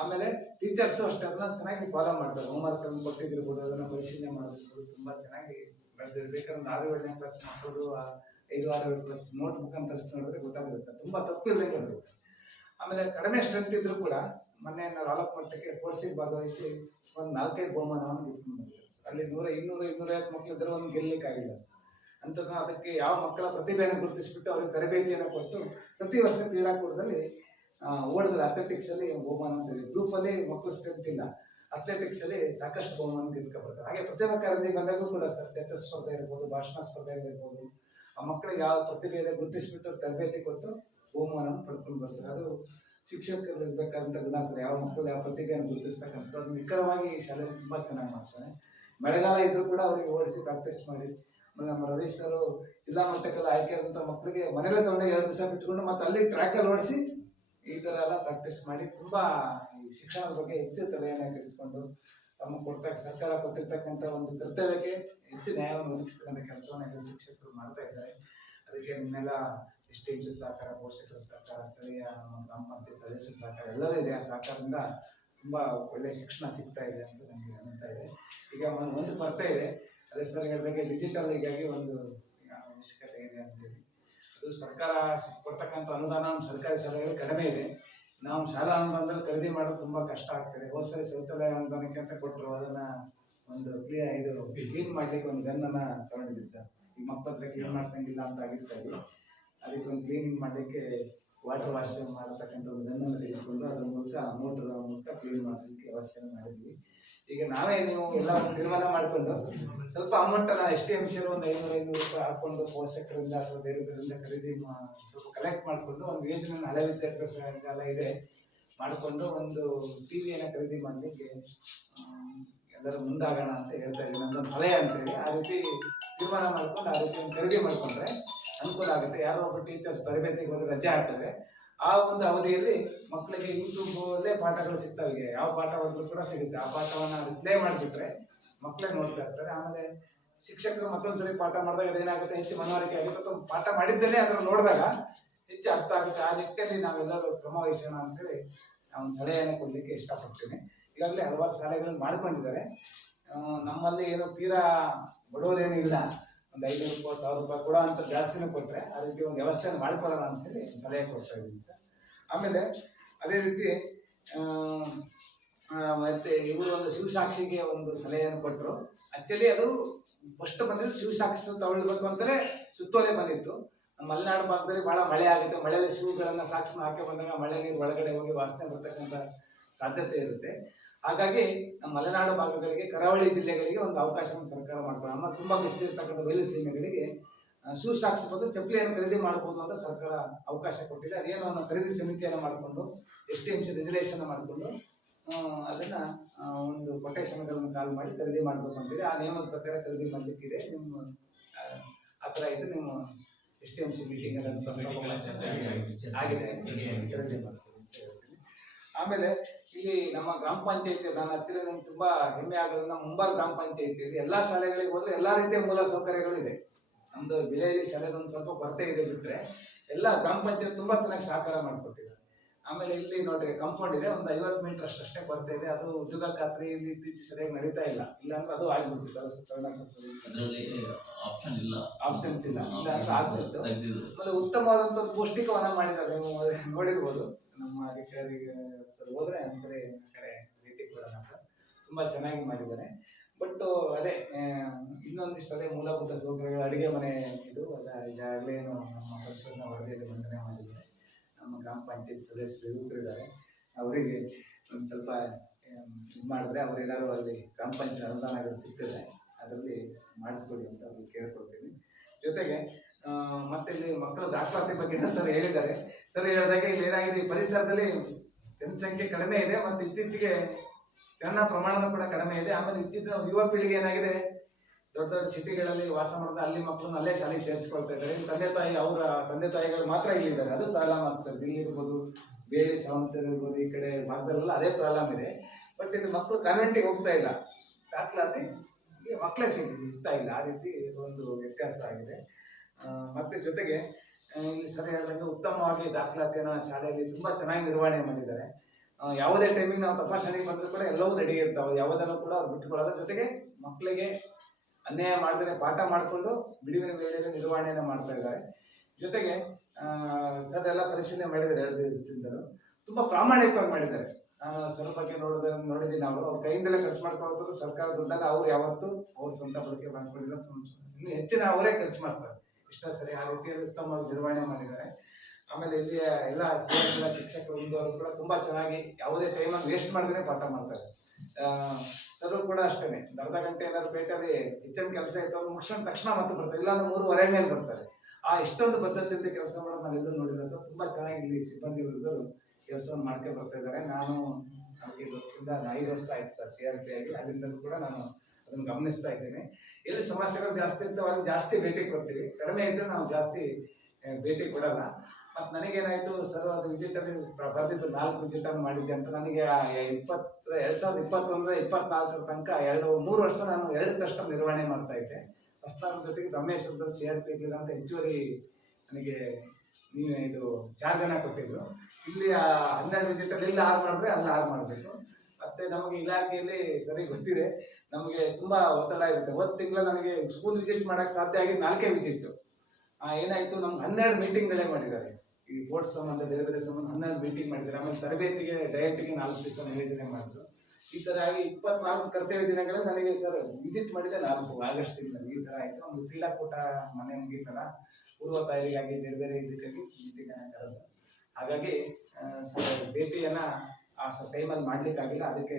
ಆಮೇಲೆ ಟೀಚರ್ಸು ಅಷ್ಟೇ ಅದನ್ನ ಚೆನ್ನಾಗಿ ಫಾಲೋ ಮಾಡ್ತಾರೆ. ಹೋಮ್ವರ್ಕ್ ಅನ್ನು ಕೊಟ್ಟಿದ್ದಿರ್ಬೋದು, ಅದನ್ನು ಪರಿಶೀಲನೆ ಮಾಡೋದಿರ್ಬೋದು, ತುಂಬ ಚೆನ್ನಾಗಿ ಬೆಳೆದಿರ್ಬೇಕಾದ್ರೆ ಒಂದು 6-7ನೇ ಕ್ಲಾಸ್ ಮಕ್ಕಳು 5-6 ಕ್ಲಾಸ್ ನೋಟ್ ಬುಕ್ಕನ್ನು ತರಿಸಿ ನೋಡಿದ್ರೆ ಗೊತ್ತಾಗಿರುತ್ತೆ, ತುಂಬ ತಪ್ಪಿರ್ಲಿಕ್ಕೆ ಬರುತ್ತೆ. ಆಮೇಲೆ ಕಡಿಮೆ ಸ್ಟ್ರೆಂತ್ ಇದ್ರೂ ಕೂಡ ಮೊನ್ನೆ ನಾವು ತಾಲೂಕು ಮಟ್ಟಕ್ಕೆ ಸ್ಪೋರ್ಟ್ಸಿಗೆ ಭಾಗವಹಿಸಿ ಒಂದು 4-5 ಬಹುಮಾನವನ್ನು ಗೆದ್ಕೊಂಡು ಬಂದಿದ್ದಾರೆ. ಅಲ್ಲಿ 100-200-250 ಮಕ್ಕಳು ಇದ್ದರೆ ಒಂದು ಗೆಲ್ಲಲಿಕ್ಕಾಗಿಲ್ಲ. ಅಂಥದ್ದು ಅದಕ್ಕೆ ಯಾವ ಮಕ್ಕಳ ಪ್ರತಿಭೆಯನ್ನು ಗುರುತಿಸ್ಬಿಟ್ಟು ಅವ್ರಿಗೆ ತರಬೇತಿಯನ್ನು ಕೊಟ್ಟು ಪ್ರತಿ ವರ್ಷ ಕ್ರೀಡಾಕೂಟದಲ್ಲಿ ಓಡಿದ್ರೆ ಅಥ್ಲೆಟಿಕ್ಸಲ್ಲಿ ಬಹುಮಾನ ಅಂತ ಇದೆ. ಗ್ರೂಪಲ್ಲಿ ಮಕ್ಕಳು ಸ್ಟ್ರೆಂತ್ ಇಲ್ಲ, ಅಥ್ಲೆಟಿಕ್ಸಲ್ಲಿ ಸಾಕಷ್ಟು ಬಹುಮಾನ ಗೆದ್ಕೊಬರ್ತಾರೆ. ಹಾಗೆ ಪ್ರತಿಭಾ ಕಾರಂಜಿ ಬಂದಾಗೂ ಕೂಡ ಸರ್ ಚರ್ಚಾ ಸ್ಪರ್ಧೆ ಇರ್ಬೋದು, ಭಾಷಣ ಸ್ಪರ್ಧೆ ಇರ್ಬೋದು, ಆ ಮಕ್ಕಳಿಗೆ ಯಾವ ಪ್ರತಿಭೆ ಇದೆ ಗುರುತಿಸ್ಬಿಟ್ಟು ತರಬೇತಿ ಕೊಟ್ಟು ಬಹುಮಾನವನ್ನು ಪಡ್ಕೊಂಡು ಬರ್ತಾರೆ. ಅದು ಶಿಕ್ಷಕರು ಇರಬೇಕಾದಂಥ ಗುಣ ಸರ್. ಯಾವ ಮಕ್ಕಳು ಯಾವ ಪ್ರತಿಭೆಯನ್ನು ಗುರುತಿಸ್ತಕ್ಕಂಥದ್ದು ಅದು ನಿಖರವಾಗಿ ಶಾಲೆಯಲ್ಲಿ ತುಂಬ ಚೆನ್ನಾಗಿ ಮಾಡ್ತಾರೆ. ಮಳೆಗಾಲ ಇದ್ದರೂ ಕೂಡ ಅವರಿಗೆ ಓಡಿಸಿ ಪ್ರಾಕ್ಟೀಸ್ ಮಾಡಿ, ಆಮೇಲೆ ನಮ್ಮ ರವೀಶ್ ಸರ್ ಜಿಲ್ಲಾ ಮಟ್ಟಕ್ಕೆಲ್ಲ ಆಯ್ಕೆ ಆದಂಥ ಮಕ್ಕಳಿಗೆ ಮನೇಲೆ ತಗೊಂಡು 2 ದಿವಸ ಬಿಟ್ಕೊಂಡು ಮತ್ತೆ ಅಲ್ಲಿ ಟ್ರ್ಯಾಕಲ್ಲಿ ಓಡಿಸಿ ಈ ಥರ ಎಲ್ಲ ಪ್ರಾಕ್ಟೀಸ್ ಮಾಡಿ ತುಂಬ ಈ ಶಿಕ್ಷಣದ ಬಗ್ಗೆ ಹೆಚ್ಚು ತಲೆಯನ್ನು ಕೆಡಿಸ್ಕೊಂಡು ತಮಗೆ ಸರ್ಕಾರ ಕೊಟ್ಟಿರ್ತಕ್ಕಂಥ ಒಂದು ಕರ್ತವ್ಯಕ್ಕೆ ಹೆಚ್ಚು ನ್ಯಾಯವನ್ನು ಒದಗಿಸ್ತಕ್ಕಂಥ ಕೆಲಸವನ್ನು ಶಿಕ್ಷಕರು ಮಾಡ್ತಾ ಇದ್ದಾರೆ. ಅದಕ್ಕೆ ನಿನ್ನೆಲ್ಲ STMC ಸಹಕಾರ, ಪೋಷಕರ ಸಹಕಾರ, ಸ್ಥಳೀಯ ಗ್ರಾಮ ಪಂಚಾಯತ್ ಸದಸ್ಯರ ಸಹಕಾರ ಎಲ್ಲರೂ ಇದೆ. ಆ ಸಹಕಾರದಿಂದ ತುಂಬ ಒಳ್ಳೆಯ ಶಿಕ್ಷಣ ಸಿಗ್ತಾ ಇದೆ ಅಂತ ನನಗೆ ಅನ್ನಿಸ್ತಾ ಇದೆ. ಈಗ ಒಂದು ಕೊರತೆ ಇದೆ, ಅದೇ ಸರ್ ಹೇಳಿದಾಗೆ ಡಿಜಿಟಲ್ ಹೀಗಾಗಿ ಒಂದು ಅವಶ್ಯಕತೆ ಇದೆ ಅಂತೇಳಿ. ಅದು ಸರ್ಕಾರ ಕೊಡ್ತಕ್ಕಂಥ ಅನುದಾನ ನಮ್ಮ ಸರ್ಕಾರಿ ಶಾಲೆಗಳು ಕಡಿಮೆ ಇದೆ. ನಾವು ಶಾಲಾ ಅನುದಾನದಲ್ಲಿ ಖರೀದಿ ಮಾಡೋದು ತುಂಬ ಕಷ್ಟ ಆಗ್ತದೆ. ಹೋದ ಸರಿ ಶೌಚಾಲಯ ಅನುದಾನಕ್ಕೆ ಅಂತ ಕೊಟ್ಟರು, ಅದನ್ನು ಒಂದು ಕ್ಲೀನ್ ಮಾಡಲಿಕ್ಕೆ ಒಂದು ಗನ್ನನ್ನು ತಗೊಂಡಿದ್ವಿ ಸರ್. ಈ ಮಕ್ಕಳ ಹತ್ರ ಕ್ಲೀನ್ ಮಾಡಿಸಂಗಿಲ್ಲ ಅಂತ ಆಗಿರ್ತಾರೆ, ಅದಕ್ಕೆ ಒಂದು ಕ್ಲೀನಿಂಗ್ ಮಾಡಲಿಕ್ಕೆ ವಾಟರ್ ವಾಶ್ ಮಾಡತಕ್ಕಂಥ ಒಂದು ಗನ್ನನ್ನು ತೆಗೆದುಕೊಂಡು ಅದರ ಮೂಲಕ ಮೋಟರ್ ಮೂಲಕ ಕ್ಲೀನ್ ಮಾಡಲಿಕ್ಕೆ ವ್ಯವಸ್ಥೆಯನ್ನು ಮಾಡಿದ್ವಿ. ಈಗ ನಾವೇ ನೀವು ಎಲ್ಲ ತೀರ್ಮಾನ ಮಾಡಿಕೊಂಡು ಸ್ವಲ್ಪ ಅಮೌಂಟನ್ನು STMC ಒಂದು 500 ರೂಪಾಯಿ ಹಾಕ್ಕೊಂಡು ಪೋಷಕರಿಂದ ಅಥವಾ ಬೇರೆ ಬೇರೆಯಿಂದ ಖರೀದಿ ಸ್ವಲ್ಪ ಕಲೆಕ್ಟ್ ಮಾಡಿಕೊಂಡು ಒಂದು ಯೋಜನೆಯನ್ನು ಹಳೆ ವಿದ್ಯಾಭ್ಯಾಸ ಇದೆ ಮಾಡಿಕೊಂಡು ಒಂದು ಟಿವಿಯನ್ನು ಖರೀದಿ ಮಾಡಲಿಕ್ಕೆ ಎಲ್ಲರೂ ಮುಂದಾಗೋಣ ಅಂತ ಹೇಳ್ತಾ ಇದ್ದೀನಿ. ನನ್ನೊಂದು ಸಲಹೆ ಅಂತೇಳಿ ಆ ರೀತಿ ತೀರ್ಮಾನ ಮಾಡ್ಕೊಂಡು ಆ ರೀತಿ ಒಂದು ಖರೀದಿ ಮಾಡಿಕೊಂಡ್ರೆ ಅನುಕೂಲ ಆಗುತ್ತೆ. ಯಾರೋ ಒಬ್ಬ ಟೀಚರ್ಸ್ ತರಬೇತಿಗೆ ಹೋದ್ರೆ ರಜೆ ಆಗ್ತದೆ, ಆ ಒಂದು ಅವಧಿಯಲ್ಲಿ ಮಕ್ಕಳಿಗೆ ಯೂಟ್ಯೂಬಲ್ಲೇ ಪಾಠಗಳು ಸಿಗ್ತವೆ. ಈಗ ಯಾವ ಪಾಠ ಬಂದರೂ ಕೂಡ ಸಿಗುತ್ತೆ, ಆ ಪಾಠವನ್ನು ರಿಪ್ಲೇ ಮಾಡಿಬಿಟ್ರೆ ಮಕ್ಕಳೇ ನೋಡ್ತಾ ಇರ್ತಾರೆ. ಆಮೇಲೆ ಶಿಕ್ಷಕರು ಮತ್ತೊಂದ್ಸರಿ ಪಾಠ ಮಾಡಿದಾಗ ಅದೇನಾಗುತ್ತೆ, ಹೆಚ್ಚು ಮನವರಿಕೆ ಆಗುತ್ತೆ. ಅಥವಾ ಪಾಠ ಮಾಡಿದ್ದೇನೆ ಅದನ್ನು ನೋಡಿದಾಗ ಹೆಚ್ಚು ಅರ್ಥ ಆಗುತ್ತೆ. ಆ ನಿಟ್ಟಿನಲ್ಲಿ ನಾವೆಲ್ಲರೂ ಕ್ರಮ ವಹಿಸೋಣ ಅಂತೇಳಿ ನಾವು ಒಂದು ಸಲಹೆಯನ್ನು ಕೊಡಲಿಕ್ಕೆ ಇಷ್ಟಪಡ್ತೀನಿ. ಈಗಾಗಲೇ ಹಲವಾರು ಶಾಲೆಗಳನ್ನು ಮಾಡ್ಕೊಂಡಿದ್ದಾರೆ. ನಮ್ಮಲ್ಲಿ ಏನು ತೀರಾ ಬಡವರೇನೂ ಇಲ್ಲ, ಒಂದು 500 ರೂಪಾಯಿ 1000 ರೂಪಾಯಿ ಕೊಡೋ ಅಂತ ಜಾಸ್ತಿನೂ ಕೊಟ್ಟರೆ ಆ ರೀತಿ ಒಂದು ವ್ಯವಸ್ಥೆಯನ್ನು ಮಾಡಿಕೊಡೋಣ ಅಂತೇಳಿ ಸಲಹೆ ಕೊಡ್ತಾ ಇದ್ದೀನಿ ಸರ್. ಆಮೇಲೆ ಅದೇ ರೀತಿ ಮತ್ತು ಇವರು ಒಂದು ಶಿವಸಾಕ್ಷಿಗೆ ಒಂದು ಸಲಹೆಯನ್ನು ಕೊಟ್ಟರು. ಆ್ಯಕ್ಚುಲಿ ಅದು ಫಸ್ಟ್ ಬಂದಿದ್ದು ಶಿವಸಾಕ್ಷಿ ತಗೊಳ್ಬೇಕು ಅಂತಲೇ ಸುತ್ತೋಲೆ ಬಂದಿತ್ತು. ನಮ್ಮ ಮಲೆನಾಡು ಭಾಗದಲ್ಲಿ ಭಾಳ ಮಳೆ ಆಗುತ್ತೆ, ಮಳೆಯಲ್ಲಿ ಶಿವಗಳನ್ನು ಸಾಕ್ಷಿನ ಹಾಕಿ ಬಂದಾಗ ಮಳೆ ನೀರು ಒಳಗಡೆ ಹೋಗಿ ವಾಸನೆ ಬರ್ತಕ್ಕಂಥ ಸಾಧ್ಯತೆ ಇರುತ್ತೆ. ಹಾಗಾಗಿ ನಮ್ಮ ಮಲೆನಾಡು ಭಾಗಗಳಿಗೆ, ಕರಾವಳಿ ಜಿಲ್ಲೆಗಳಿಗೆ ಒಂದು ಅವಕಾಶವನ್ನು ಸರ್ಕಾರ ಮಾಡ್ತಾರೆ. ನಮ್ಮ ತುಂಬ ಬಿಸಿಲಿರ್ತಕ್ಕಂಥ ಬಯಲು ಸೀಮೆಗಳಿಗೆ ಶಿವಸಾಕ್ಷಿ ಬಂದು ಚಪ್ಪಲಿಯನ್ನು ಖರೀದಿ ಮಾಡ್ಬೋದು ಅಂತ ಸರ್ಕಾರ ಅವಕಾಶ ಕೊಟ್ಟಿದೆ. ಅದೇನೋ ಒಂದು ಖರೀದಿ ಸಮಿತಿಯನ್ನು ಮಾಡಿಕೊಂಡು STMC ರೆಸಲ್ಯೂಷನ್ ಮಾಡಿಕೊಂಡು ಅದನ್ನು ಒಂದು ಕೊಟೇಶನ್ಗಳನ್ನು ಕಾಲ್ ಮಾಡಿ ಖರೀದಿ ಮಾಡಬೇಕು ಅಂತಿದೆ. ಆ ನಿಯಮದ ಪ್ರಕಾರ ಖರೀದಿ ಮಾಡಲಿಕ್ಕಿದೆ. ನಿಮ್ಮ ಆ ಥರ ಇದ್ದು ನಿಮ್ಮ STMC ಮೀಟಿಂಗ್ ಆಗಿದೆ, ಖರೀದಿ ಮಾಡ್ತೀವಿ. ಆಮೇಲೆ ಇಲ್ಲಿ ನಮ್ಮ ಗ್ರಾಮ ಪಂಚಾಯತಿ, ನಾನು ಆಕ್ಚುಲಿ ನಮ್ಗೆ ತುಂಬ ಹೆಮ್ಮೆ ಆಗೋದ್ರಿಂದ ಮುಂಬಾರ್ ಗ್ರಾಮ ಪಂಚಾಯತಿಯಲ್ಲಿ ಎಲ್ಲ ಶಾಲೆಗಳಿಗೆ ಹೋದರೆ ಎಲ್ಲ ರೀತಿಯ ಮೂಲ ಸೌಕರ್ಯಗಳಿದೆ. ನಮ್ಮದು ಬೆಲೆಯಲ್ಲಿ ಶಾಲೆದೊಂದು ಸ್ವಲ್ಪ ಕೊರತೆ ಇದೆ ಬಿಟ್ಟರೆ ಎಲ್ಲ ಗ್ರಾಮ ಪಂಚಾಯತ್ ತುಂಬ ಚೆನ್ನಾಗಿ ಸಹಕಾರ ಮಾಡಿಕೊಟ್ಟಿದ್ದಾರೆ. ಆಮೇಲೆ ಇಲ್ಲಿ ನೋಡ್ರಿ ಕಾಂಪೌಂಡ್ ಇದೆ, ಒಂದು 50 ಮೀಟರ್ ಅಷ್ಟೇ ಕೊರತೆ ಇದೆ. ಅದು ಉದ್ಯೋಗ ಖಾತ್ರಿ ಇಲ್ಲಿ ಇತ್ತೀಚೆಗೆ ಸರಿಯಾಗಿ ನಡೀತಾ ಇಲ್ಲ, ಇಲ್ಲಾಂದ್ರೆ ಅದು ಆಗ್ಬಿಡ್ತು. ಆಪ್ಷನ್ಸ್ ಇಲ್ಲ, ಇಲ್ಲಾಂದ್ರೆ ಆಗ್ಬಿಟ್ಟು. ಆಮೇಲೆ ಉತ್ತಮವಾದಂಥ ಪೌಷ್ಟಿಕವನ್ನ ಮಾಡಿದ್ದಾರೆ, ನೀವು ನೋಡಿರ್ಬೋದು. ನಮ್ಮ ಅಧಿಕಾರಿಗೆ ಸರ್ ಹೋದ್ರೆ ಒಂದ್ಸರಿ ಕಡೆ ಭೇಟಿ ಕೊಡೋಣ ಸರ್, ತುಂಬ ಚೆನ್ನಾಗಿ ಮಾಡಿದ್ದಾರೆ. ಬಟ್ ಅದೇ ಇನ್ನೊಂದಿಷ್ಟು ಅದೇ ಮೂಲಭೂತ ಸೌಕರ್ಯಗಳು, ಅಡುಗೆ ಮನೆ ಇದು ಅಲ್ಲ ಈಗಾಗಲೇ ನಮ್ಮ ಪರಿಶೋಧನಾ ವರದಿಯಲ್ಲಿ ಮಂಡನೆ ಮಾಡಿದ್ದಾರೆ. ನಮ್ಮ ಗ್ರಾಮ ಪಂಚಾಯತ್ ಸದಸ್ಯರು ಯುವಕರಿದ್ದಾರೆ, ಅವರಿಗೆ ಒಂದು ಸ್ವಲ್ಪ ಇದು ಮಾಡಿದ್ರೆ ಅವರೆಲ್ಲರೂ ಅಲ್ಲಿ ಗ್ರಾಮ ಪಂಚಾಯತ್ ಅನುದಾನಗಳು ಸಿಗ್ತದೆ, ಅದರಲ್ಲಿ ಮಾಡಿಸ್ಕೊಡಿ ಅಂತ ಅವ್ರಿಗೆ ಕೇಳ್ಕೊಳ್ತೀನಿ. ಜೊತೆಗೆ ಮತ್ತೆ ಇಲ್ಲಿ ಮಕ್ಕಳ ದಾಖಲಾತಿ ಬಗ್ಗೆ ಸರ್ ಹೇಳಿದ್ದಾರೆ. ಸರ್ ಹೇಳಿದಾಗ ಇಲ್ಲಿ ಏನಾಗಿದೆ, ಈ ಪರಿಸರದಲ್ಲಿ ಜನಸಂಖ್ಯೆ ಕಡಿಮೆ ಇದೆ ಮತ್ತು ಇತ್ತೀಚೆಗೆ ಜನ ಪ್ರಮಾಣನೂ ಕೂಡ ಕಡಿಮೆ ಇದೆ. ಆಮೇಲೆ ಇತ್ತೀಚಿನ ಯುವ ಪೀಳಿಗೆ ಏನಾಗಿದೆ, ದೊಡ್ಡ ದೊಡ್ಡ ಸಿಟಿಗಳಲ್ಲಿ ವಾಸ ಮಾಡಿದ್ರೆ ಅಲ್ಲಿ ಮಕ್ಕಳನ್ನ ಅಲ್ಲೇ ಶಾಲೆಗೆ ಸೇರಿಸ್ಕೊಳ್ತಾ ಇದ್ದಾರೆ. ತಂದೆ ತಾಯಿ ಅವರ ತಂದೆ ತಾಯಿಗಳು ಮಾತ್ರ ಇಲ್ಲಿದ್ದಾರೆ, ಅದು ಪ್ರಾಬ್ಲಮ್ ಆಗ್ತದೆ. ದಿಲ್ಲಿ ಇರ್ಬೋದು, ಬೇರೆ ಸಾವಂತರು ಇರ್ಬೋದು, ಈ ಕಡೆ ಭಾಗದಲ್ಲೆಲ್ಲ ಅದೇ ಪ್ರಾಬ್ಲಮ್ ಇದೆ. ಬಟ್ ಇಲ್ಲಿ ಮಕ್ಕಳು ಕಾನ್ವೆಂಟಿಗೆ ಹೋಗ್ತಾ ಇಲ್ಲ, ದಾಖಲಾತಿ ಮಕ್ಕಳೇ ಸಿಗ್ತಾ ಇಲ್ಲ. ಆ ರೀತಿ ಒಂದು ವ್ಯತ್ಯಾಸ ಆಗಿದೆ. ಮತ್ತು ಜೊತೆಗೆ ಇಲ್ಲಿ ಸರಿ ಹೇಳಿದಂಗೆ ಉತ್ತಮವಾಗಿ ದಾಖಲಾತಿಯನ್ನು ಶಾಲೆಯಲ್ಲಿ ತುಂಬ ಚೆನ್ನಾಗಿ ನಿರ್ವಹಣೆ ಮಾಡಿದ್ದಾರೆ. ಯಾವುದೇ ಟೈಮಿಗೆ ನಾವು ತಪಾಸಣೆಗೆ ಬಂದರೂ ಕೂಡ ಎಲ್ಲವೂ ರೆಡಿ ಇರ್ತಾವೆ, ಯಾವುದನ್ನು ಕೂಡ ಅವ್ರು ಬಿಟ್ಟುಕೊಳ್ಳೋದ್ರ ಜೊತೆಗೆ ಮಕ್ಕಳಿಗೆ ಅನ್ಯಾಯ ಮಾಡದೇ ಪಾಠ ಮಾಡಿಕೊಂಡು ಬಿಡುವಿನ ವೇಳೆಯಲ್ಲಿ ನಿರ್ವಹಣೆಯನ್ನು ಮಾಡ್ತಾ ಇದ್ದಾರೆ. ಜೊತೆಗೆ ಸರ್ ಎಲ್ಲ ಪರಿಶೀಲನೆ ಮಾಡಿದ್ದಾರೆ 2 ದಿವಸದಿಂದಲೂ ತುಂಬ ಪ್ರಾಮಾಣಿಕವಾಗಿ ಮಾಡಿದ್ದಾರೆ. ನಾನು ಸರ್ ಬಗ್ಗೆ ನೋಡಿದ್ದೀನಿ. ಅವರು ಅವ್ರ ಕೈಯಿಂದಲೇ ಖರ್ಚು ಮಾಡ್ಕೊಳ್ಳೋದು ಸರ್ಕಾರ ದುಡ್ಡಲ್ಲ, ಅವ್ರು ಯಾವತ್ತೂ ಅವ್ರ ಸ್ವಂತ ಬಳಕೆ ಮಾಡ್ಕೊಂಡಿಲ್ಲ, ಇನ್ನೂ ಹೆಚ್ಚಿನ ಅವರೇ ಖರ್ಚು ಮಾಡ್ತಾರೆ. ಎಷ್ಟೋ ಸರಿ ಆ ರೀತಿಯಲ್ಲಿ ಉತ್ತಮವಾಗಿ ನಿರ್ವಹಣೆ ಮಾಡಿದ್ದಾರೆ. ಆಮೇಲೆ ಇಲ್ಲಿಯ ಎಲ್ಲ ಶಿಕ್ಷಕರು ಅವರು ಕೂಡ ತುಂಬ ಚೆನ್ನಾಗಿ ಯಾವುದೇ ಟೈಮಲ್ಲಿ ವೇಸ್ಟ್ ಮಾಡಿದ್ರೆ ಪಾಠ ಮಾಡ್ತಾರೆ. ಸರ್ ಕೂಡ ಅಷ್ಟೇ, ಅರ್ಧ ಗಂಟೆ ಏನಾದ್ರು ಬೇಕಾದ್ರೆ ಹೆಚ್ಚಿನ ಕೆಲಸ ಇತ್ತು ಅವ್ರು ಮುಗಿಸ್ಕೊಂಡು ತಕ್ಷಣ ಮತ್ತೆ ಬರ್ತಾರೆ, ಇಲ್ಲಾಂದ್ರೆ 3:15 ಮೇಲೆ ಬರ್ತಾರೆ. ಆ ಇಷ್ಟೊಂದು ಪದ್ಧತಿಯಿಂದ ಕೆಲಸ ಮಾಡೋದು ನಾವೆಲ್ಲರೂ ನೋಡಿರೋದು. ತುಂಬ ಚೆನ್ನಾಗಿ ಇಲ್ಲಿ ಸಿಬ್ಬಂದಿಗಳು ಕೆಲಸವನ್ನು ಮಾಡ್ಕೊಂಡು ಬರ್ತಾ ಇದ್ದಾರೆ. ನಾನು ನಮಗೆ ಗೊತ್ತಿಂದ 5 ವರ್ಷ ಆಯ್ತು ಸರ್ CRP ಆಗಿ, ಅಲ್ಲಿಂದಲೂ ಕೂಡ ನಾನು ಅದನ್ನು ಗಮನಿಸ್ತಾ ಇದ್ದೀನಿ. ಎಲ್ಲಿ ಸಮಸ್ಯೆಗಳು ಜಾಸ್ತಿ ಇರ್ತವೆ ಅಲ್ಲಿ ಜಾಸ್ತಿ ಭೇಟಿ ಕೊಡ್ತೀವಿ, ಕಡಿಮೆ ಇದ್ದರೆ ನಾವು ಜಾಸ್ತಿ ಭೇಟಿ ಕೊಡಲ್ಲ. ಮತ್ತು ನನಗೇನಾಯಿತು ಸರ್ ಅದು ವಿಸಿಟಲ್ಲಿ ಬರೆದಿದ್ದು 4 ವಿಸಿಟನ್ನು ಮಾಡಿದ್ದೆ ಅಂತ. ನನಗೆ 2021-24 ತನಕ 3 ವರ್ಷ ನಾನು 2 ಕ್ಲಸ್ಟರ್ ನಿರ್ವಹಣೆ ಮಾಡ್ತಾ ಇದ್ದೆ. ಹೊಸದಾರ ಜೊತೆಗೆ ರಮೇಶ್ ಅಂತ CRP ಅಂತ ಹೆಚ್ಚುವರಿ ನನಗೆ ಇದು ಚಾರ್ಜನ್ನು ಕೊಟ್ಟಿದ್ರು. ಇಲ್ಲಿ 12 ವಿಸಿಟಲ್ಲಿ ಇಲ್ಲಿ 6 ಮಾಡಿದ್ರೆ ಅಲ್ಲಿ 6 ಮಾಡಬೇಕು. ಮತ್ತು ನಮಗೆ ಇಲಾಖೆಯಲ್ಲಿ ಸರಿ ಗೊತ್ತಿದೆ, ನಮಗೆ ತುಂಬ ಒತ್ತಡ ಇರುತ್ತೆ. 1 ತಿಂಗಳು ನನಗೆ ಸ್ಕೂಲ್ ವಿಸಿಟ್ ಮಾಡೋಕ್ಕೆ ಸಾಧ್ಯ ಆಗಿ 4 ವಿಸಿಟ್ಟು. ಏನಾಯಿತು, ನಮ್ಗೆ 12 ಮೀಟಿಂಗ್ಗಳೇ ಮಾಡಿದ್ದಾರೆ. ಈ ಬೋರ್ಡ್ಸ್ ಸಂಬಂಧ ಬೇರೆ ಬೇರೆ ಸಂಬಂಧ 12 ಮೀಟಿಂಗ್ ಮಾಡಿದ್ದಾರೆ. ಆಮೇಲೆ ತರಬೇತಿಗೆ ಡಯಟ್ಗೆ 4 ದಿವಸ ನಿಯೋಜನೆ ಮಾಡಿದ್ರು. ಈ ಥರ ಆಗಿ 24 ಕರ್ತವ್ಯ ದಿನಗಳಲ್ಲಿ ನನಗೆ ಸರ್ ವಿಸಿಟ್ ಮಾಡಿದೆ 4 ಆಗಸ್ಟ್ ತಿಂಗಳಲ್ಲಿ. ಈ ಥರ ಆಯಿತು. ಒಂದು ಕ್ರೀಡಾಕೂಟ ಮನೆ ಮುಗೀತಲ್ಲ, ಪೂರ್ವ ತಯಾರಿಗಾಗಿ ಬೇರೆ ಬೇರೆ ಇದಕ್ಕಾಗಿ ಮೀಟಿಂಗನ್ನು ಕರೆದು, ಹಾಗಾಗಿ ಸರ್ ಭೇಟಿಯನ್ನು ಆ ಟೈಮಲ್ಲಿ ಮಾಡಲಿಕ್ಕಾಗಿಲ್ಲ. ಅದಕ್ಕೆ